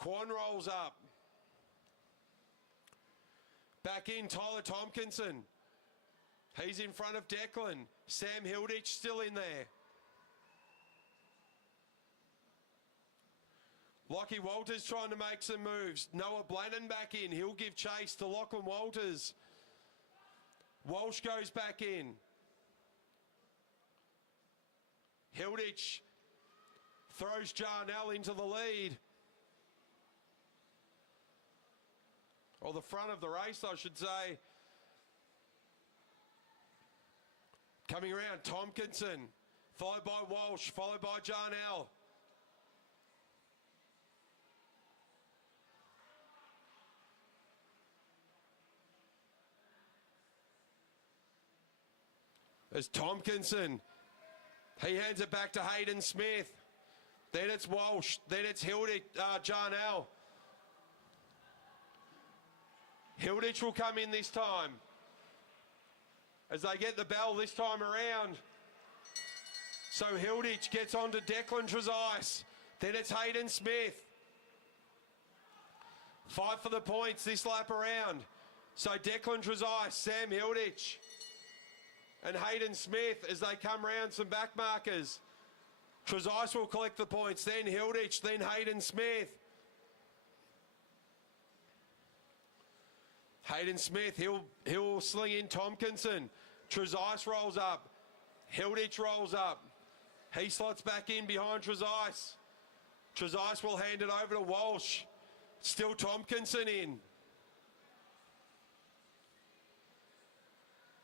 Quan rolls up. Back in, Tyler Tompkinson. He's in front of Declan. Sam Hilditch still in there. Lockie Walters trying to make some moves. Noah Blannon back in. He'll give chase to Lachlan Walters. Walsh goes back in. Hilditch throws Jarnell into the lead. Or the front of the race, I should say. Coming around, Tompkinson, followed by Walsh, followed by Jarnell. There's Tompkinson. He hands it back to Hayden Smith. Then it's Walsh. Then it's Hilditch, Jarnell. Hilditch will come in this time. As they get the bell this time around. So Hilditch gets onto Declan Trezise. Then it's Hayden Smith. Fight for the points this lap around. So Declan Trezise, Sam Hilditch, and Hayden Smith as they come round some back markers. Trezise will collect the points, then Hilditch, then Hayden Smith. Hayden Smith, he'll sling in Tompkinson. Trezise rolls up. Hilditch rolls up. He slots back in behind Trezise. Trezise will hand it over to Walsh. Still Tompkinson in.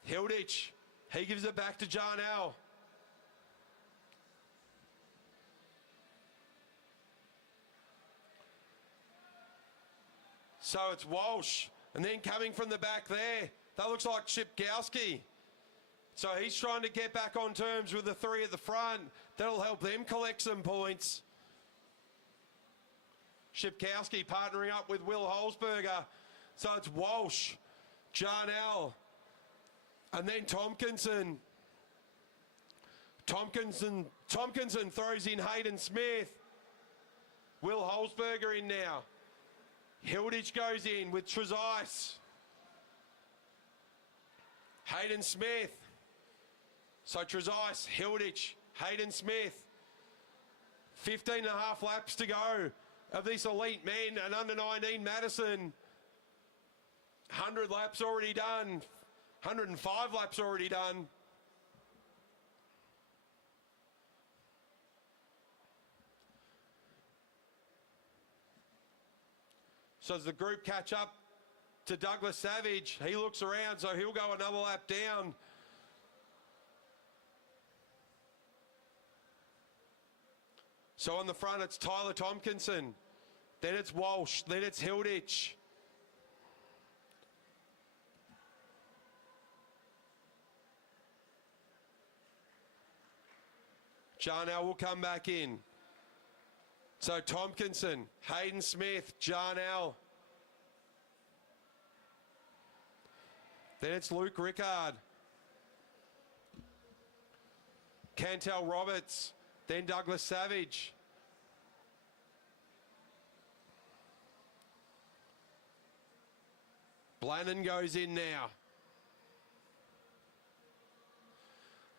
Hilditch, he gives it back to Jarnell. So it's Walsh. And then coming from the back there, that looks like Shipkowski. So he's trying to get back on terms with the three at the front. That'll help them collect some points. Shipkowski partnering up with Will Holzberger. So it's Walsh, Jarnell, and then Tompkinson. Tompkinson throws in Hayden Smith. Will Holzberger in now. Hilditch goes in with Trezise. Hayden Smith. So Trezise, Hilditch, Hayden Smith. 15 and a half laps to go of this elite men and under 19 Madison. 100 laps already done. 105 laps already done. So as the group catch up to Douglas Savage, he looks around, so he'll go another lap down. So on the front, it's Tyler Tompkinson. Then it's Walsh. Then it's Hilditch. Jarnell will come back in. So Tompkinson, Hayden Smith, Jarnell. Then it's Luke Rickard. Cantel Roberts. Then Douglas Savage. Blannon goes in now.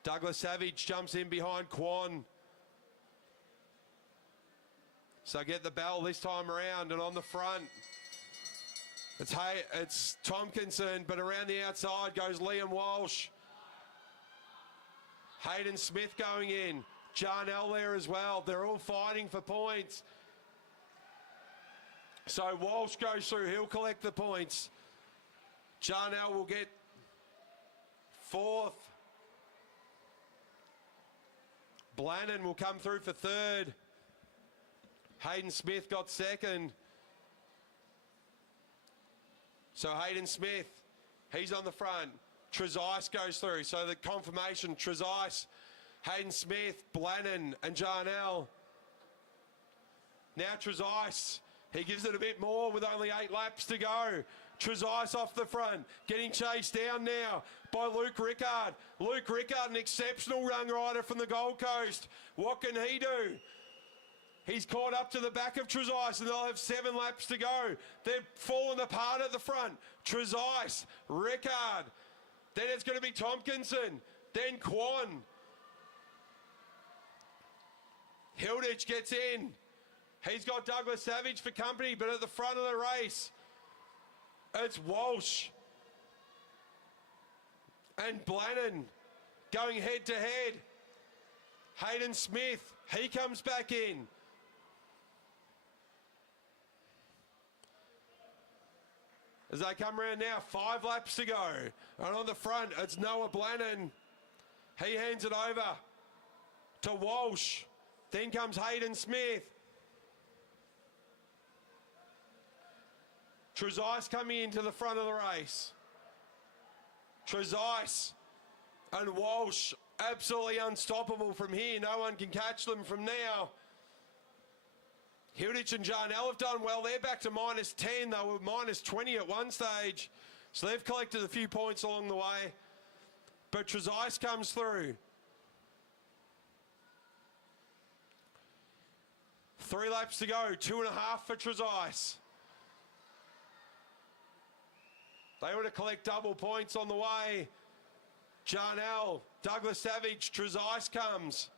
Douglas Savage jumps in behind Quan. So get the bell this time around, and on the front, it's Tompkinson, but around the outside goes Liam Walsh. Hayden Smith going in. Jarnell there as well. They're all fighting for points. So Walsh goes through. He'll collect the points. Jarnell will get fourth. Blannon will come through for third. Hayden Smith got second. So Hayden Smith, he's on the front. Trezise goes through. So the confirmation, Trezise, Hayden Smith, Blannon and Jarnell. Now Trezise, he gives it a bit more with only 8 laps to go. Trezise off the front, getting chased down now by Luke Rickard. Luke Rickard, an exceptional young rider from the Gold Coast. What can he do? He's caught up to the back of Trezise and they'll have 7 laps to go. They're falling apart at the front. Trezise, Rickard. Then it's going to be Tompkinson. Then Quan. Hilditch gets in. He's got Douglas Savage for company, but at the front of the race, it's Walsh and Blannon going head to head. Hayden Smith, he comes back in. As they come around now, 5 laps to go. And on the front, it's Noah Blannon. He hands it over to Walsh. Then comes Hayden Smith. Trezise coming into the front of the race. Trezise and Walsh absolutely unstoppable from here. No one can catch them from now. Hilditch and Jarnell have done well. They're back to -10. They were -20 at one stage. So they've collected a few points along the way. But Trezise comes through. 3 laps to go. 2.5 for Trezise. They want to collect double points on the way. Jarnell, Douglas Savage, Trezise comes.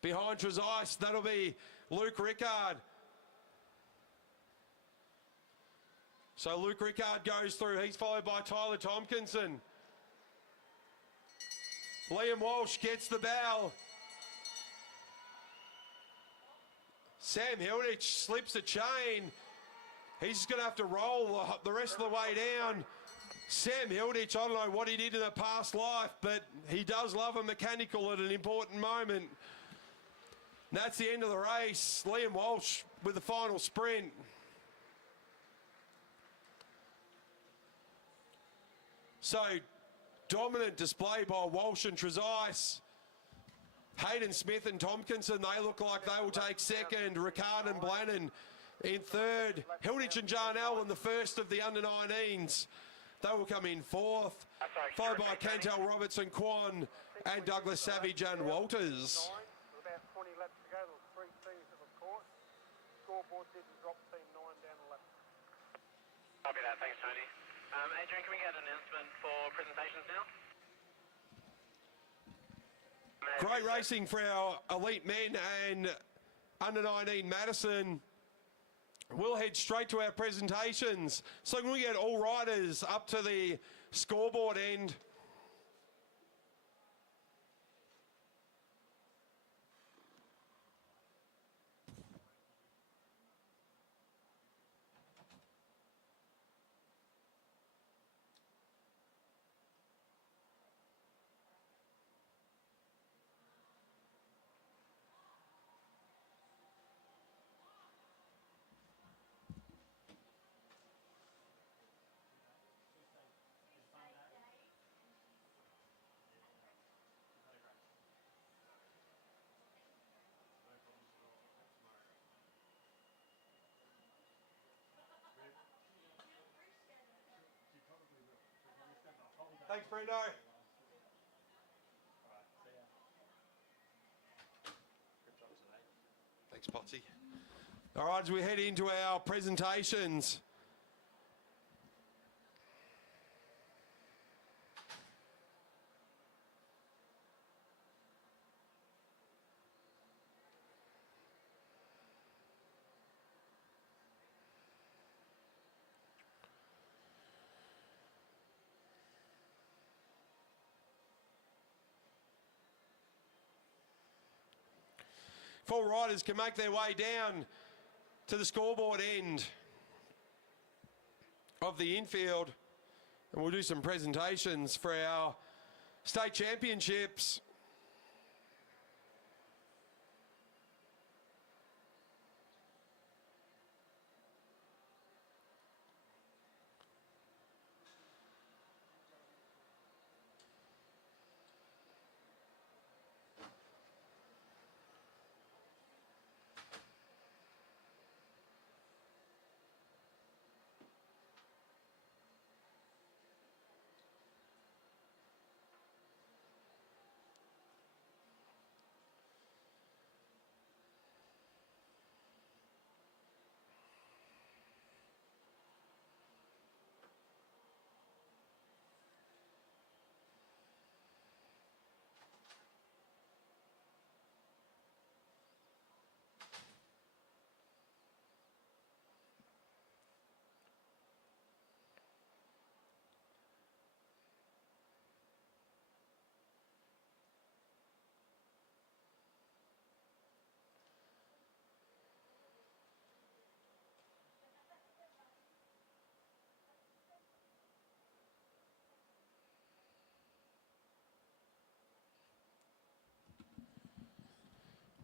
Behind Trezise, that'll be Luke Rickard. So Luke Rickard goes through. He's followed by Tyler Tompkinson. Liam Walsh gets the bow. Sam Hilditch slips a chain. He's just going to have to roll the rest of the way down. Sam Hilditch, I don't know what he did in a past life, but he does love a mechanical at an important moment. And that's the end of the race. Liam Walsh with the final sprint. So, dominant display by Walsh and Trezise. Hayden Smith and Tompkinson, they look like they will take second. Ricard and Blannon in third. Hilditch and Jarnell in the first of the under-19s. They will come in fourth, followed by Cantel Robertson, Quan, and Douglas Savage and Walters. With about 20 laps to go, there were 3 teams that were caught. Scoreboard didn't drop team 9 down the lap. Copy that, thanks Tony. Adrian, can we get an announcement for presentations now? Great racing for our elite men and under-19 Madison. We'll head straight to our presentations. So can we get all riders up to the scoreboard end? Thanks, Brendo. Thanks, Potsy. All right, as we head into our presentations. Four riders can make their way down to the scoreboard end of the infield, and we'll do some presentations for our state championships.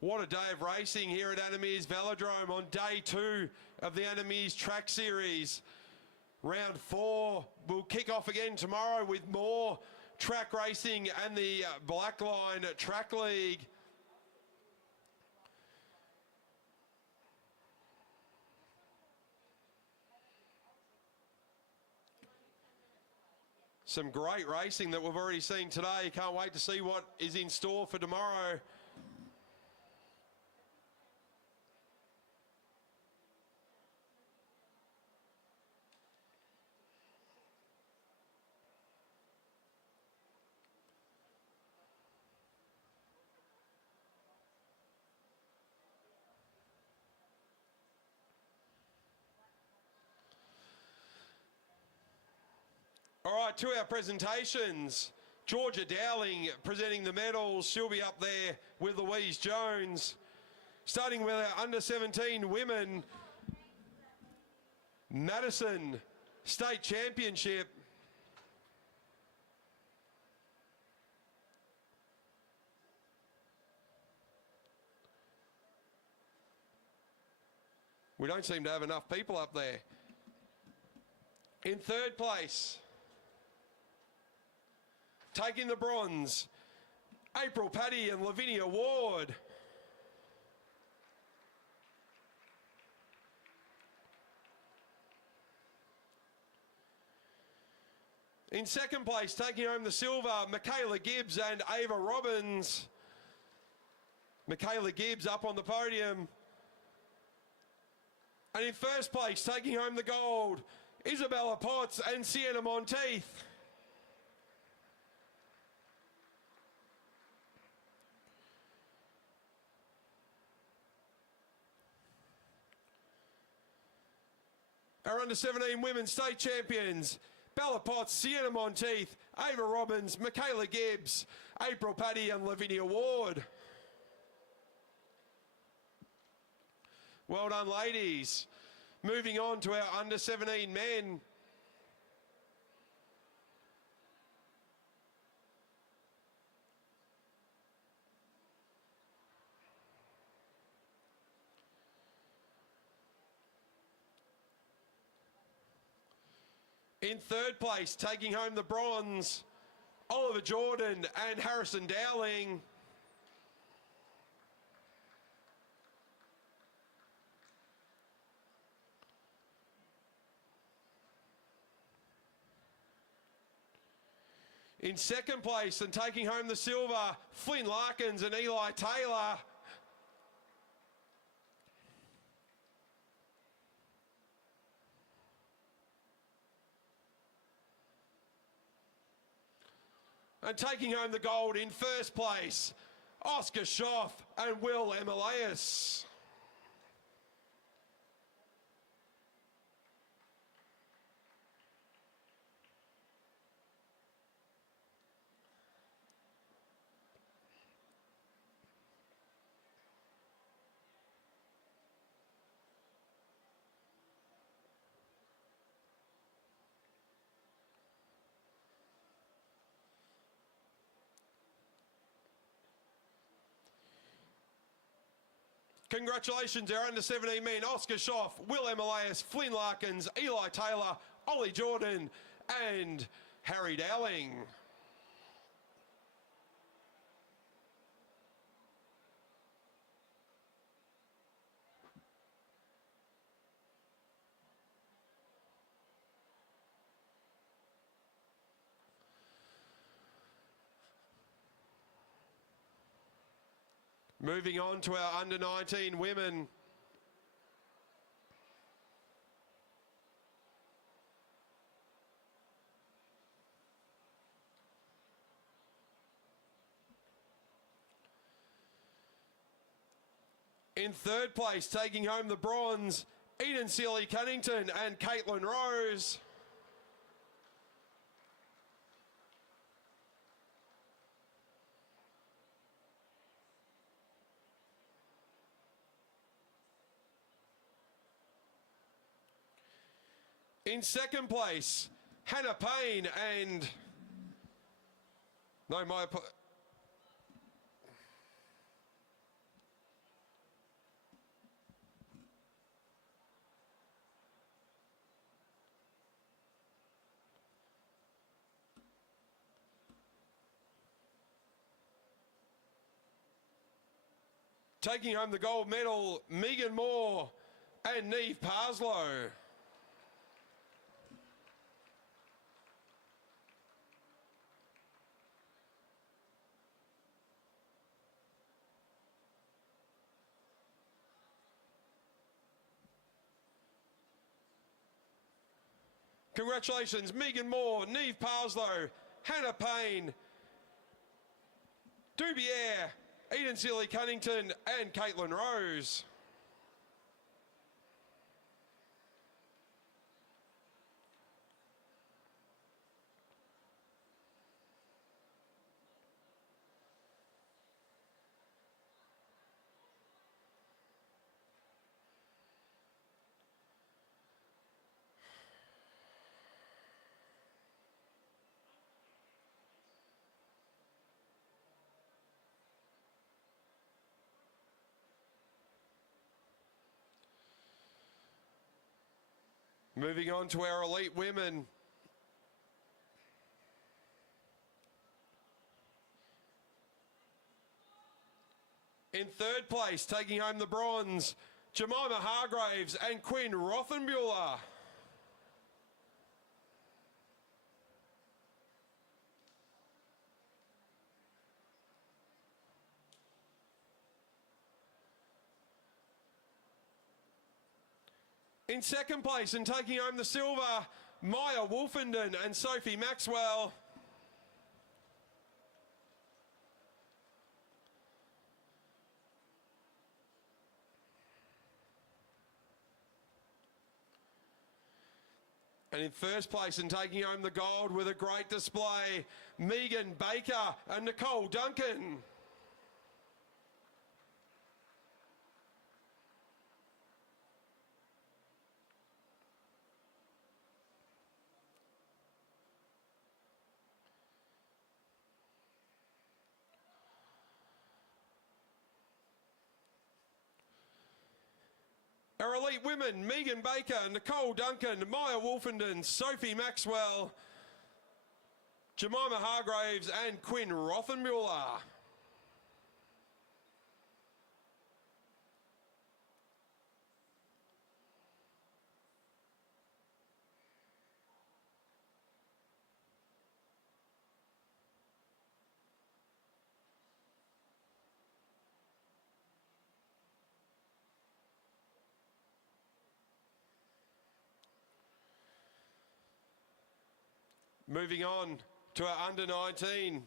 What a day of racing here at Meares Velodrome on day 2 of the Meares Track Series. Round 4 will kick off again tomorrow with more track racing and the Blackline Track League. Some great racing that we've already seen today. Can't wait to see what is in store for tomorrow. All right, to our presentations. Georgia Dowling presenting the medals. She'll be up there with Louise Jones. Starting with our under-17 women Madison State Championship. We don't seem to have enough people up there. In third place, taking the bronze, April Paddy and Lavinia Ward. In second place, taking home the silver, Michaela Gibbs and Ava Robbins. Michaela Gibbs up on the podium. And in first place, taking home the gold, Isabella Potts and Sienna Monteith. Our under-17 women's state champions, Bella Potts, Sienna Monteith, Ava Robbins, Michaela Gibbs, April Paddy and Lavinia Ward. Well done, ladies. Moving on to our under-17 men. In third place, taking home the bronze, Oliver Jordan and Harrison Dowling. In second place and taking home the silver, Flynn Larkins and Eli Taylor. And taking home the gold in first place, Oscar Schoff and Will Emilius. Congratulations, our under-17 men, Oscar Schoff, Will Emilius, Flynn Larkins, Eli Taylor, Ollie Jordan and Harry Dowling. Moving on to our under-19 women. In third place, taking home the bronze, Eden Sealy Cunnington and Caitlin Rose. In second place, Hannah Payne and... No, taking home the gold medal, Megan Moore and Neve Parslow. Congratulations, Megan Moore, Neve Parslow, Hannah Payne, Dubier, Eden Sealy Cunnington, and Caitlin Rose. Moving on to our elite women. In third place, taking home the bronze, Jemima Hargraves and Quinn Rothenbuehler. In second place and taking home the silver, Maya Wolfenden and Sophie Maxwell. And in first place and taking home the gold with a great display, Megan Baker and Nicole Duncan. Our elite women, Megan Baker, Nicole Duncan, Maya Wolfenden, Sophie Maxwell, Jemima Hargraves and Quinn Rothenbuehler. Moving on to our under 19.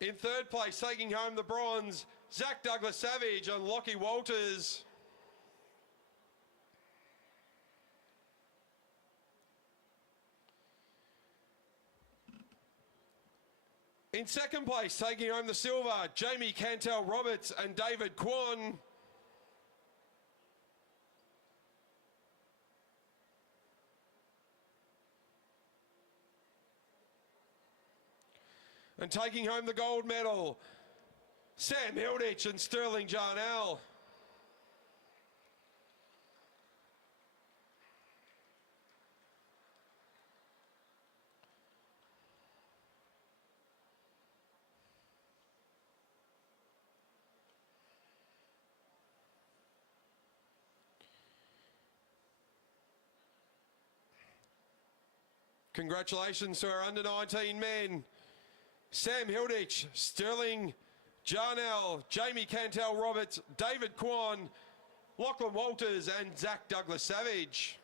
In third place, taking home the bronze, Zach Douglas Savage and Lockie Walters. In second place, taking home the silver, Jamie Cantel Roberts and David Kwon. And taking home the gold medal, Sam Hilditch and Sterling Jarnell. Congratulations to our under 19 men. Sam Hilditch, Sterling Jarnell, Jamie Cantel Roberts, David Kwon, Lachlan Walters and Zach Douglas Savage.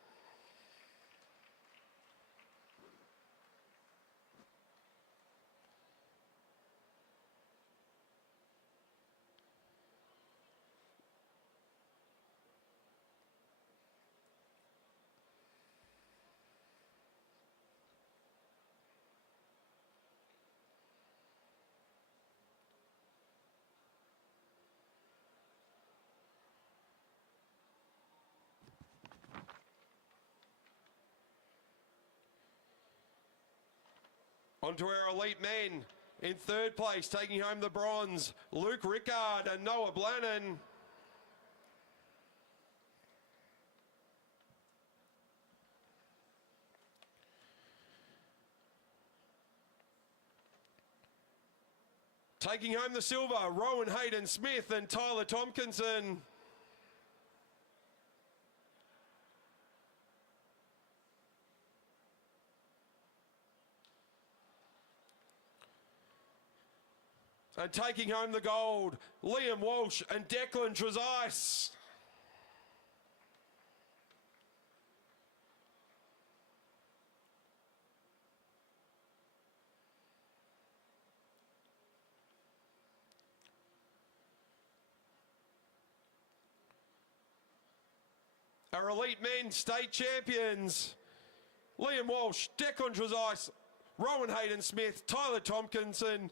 On to our elite men. In third place, taking home the bronze, Luke Rickard and Noah Blannon. Taking home the silver, Rowan Hayden Smith and Tyler Tompkinson. And taking home the gold, Liam Walsh and Declan Trezise. Our elite men state champions, Liam Walsh, Declan Trezise, Rowan Hayden Smith, Tyler Tompkinson,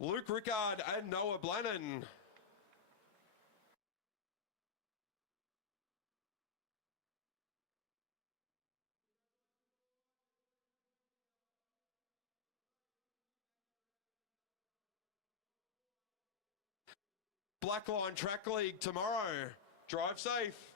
Luke Rickard and Noah Blannon. Blackline Track League tomorrow. Drive safe.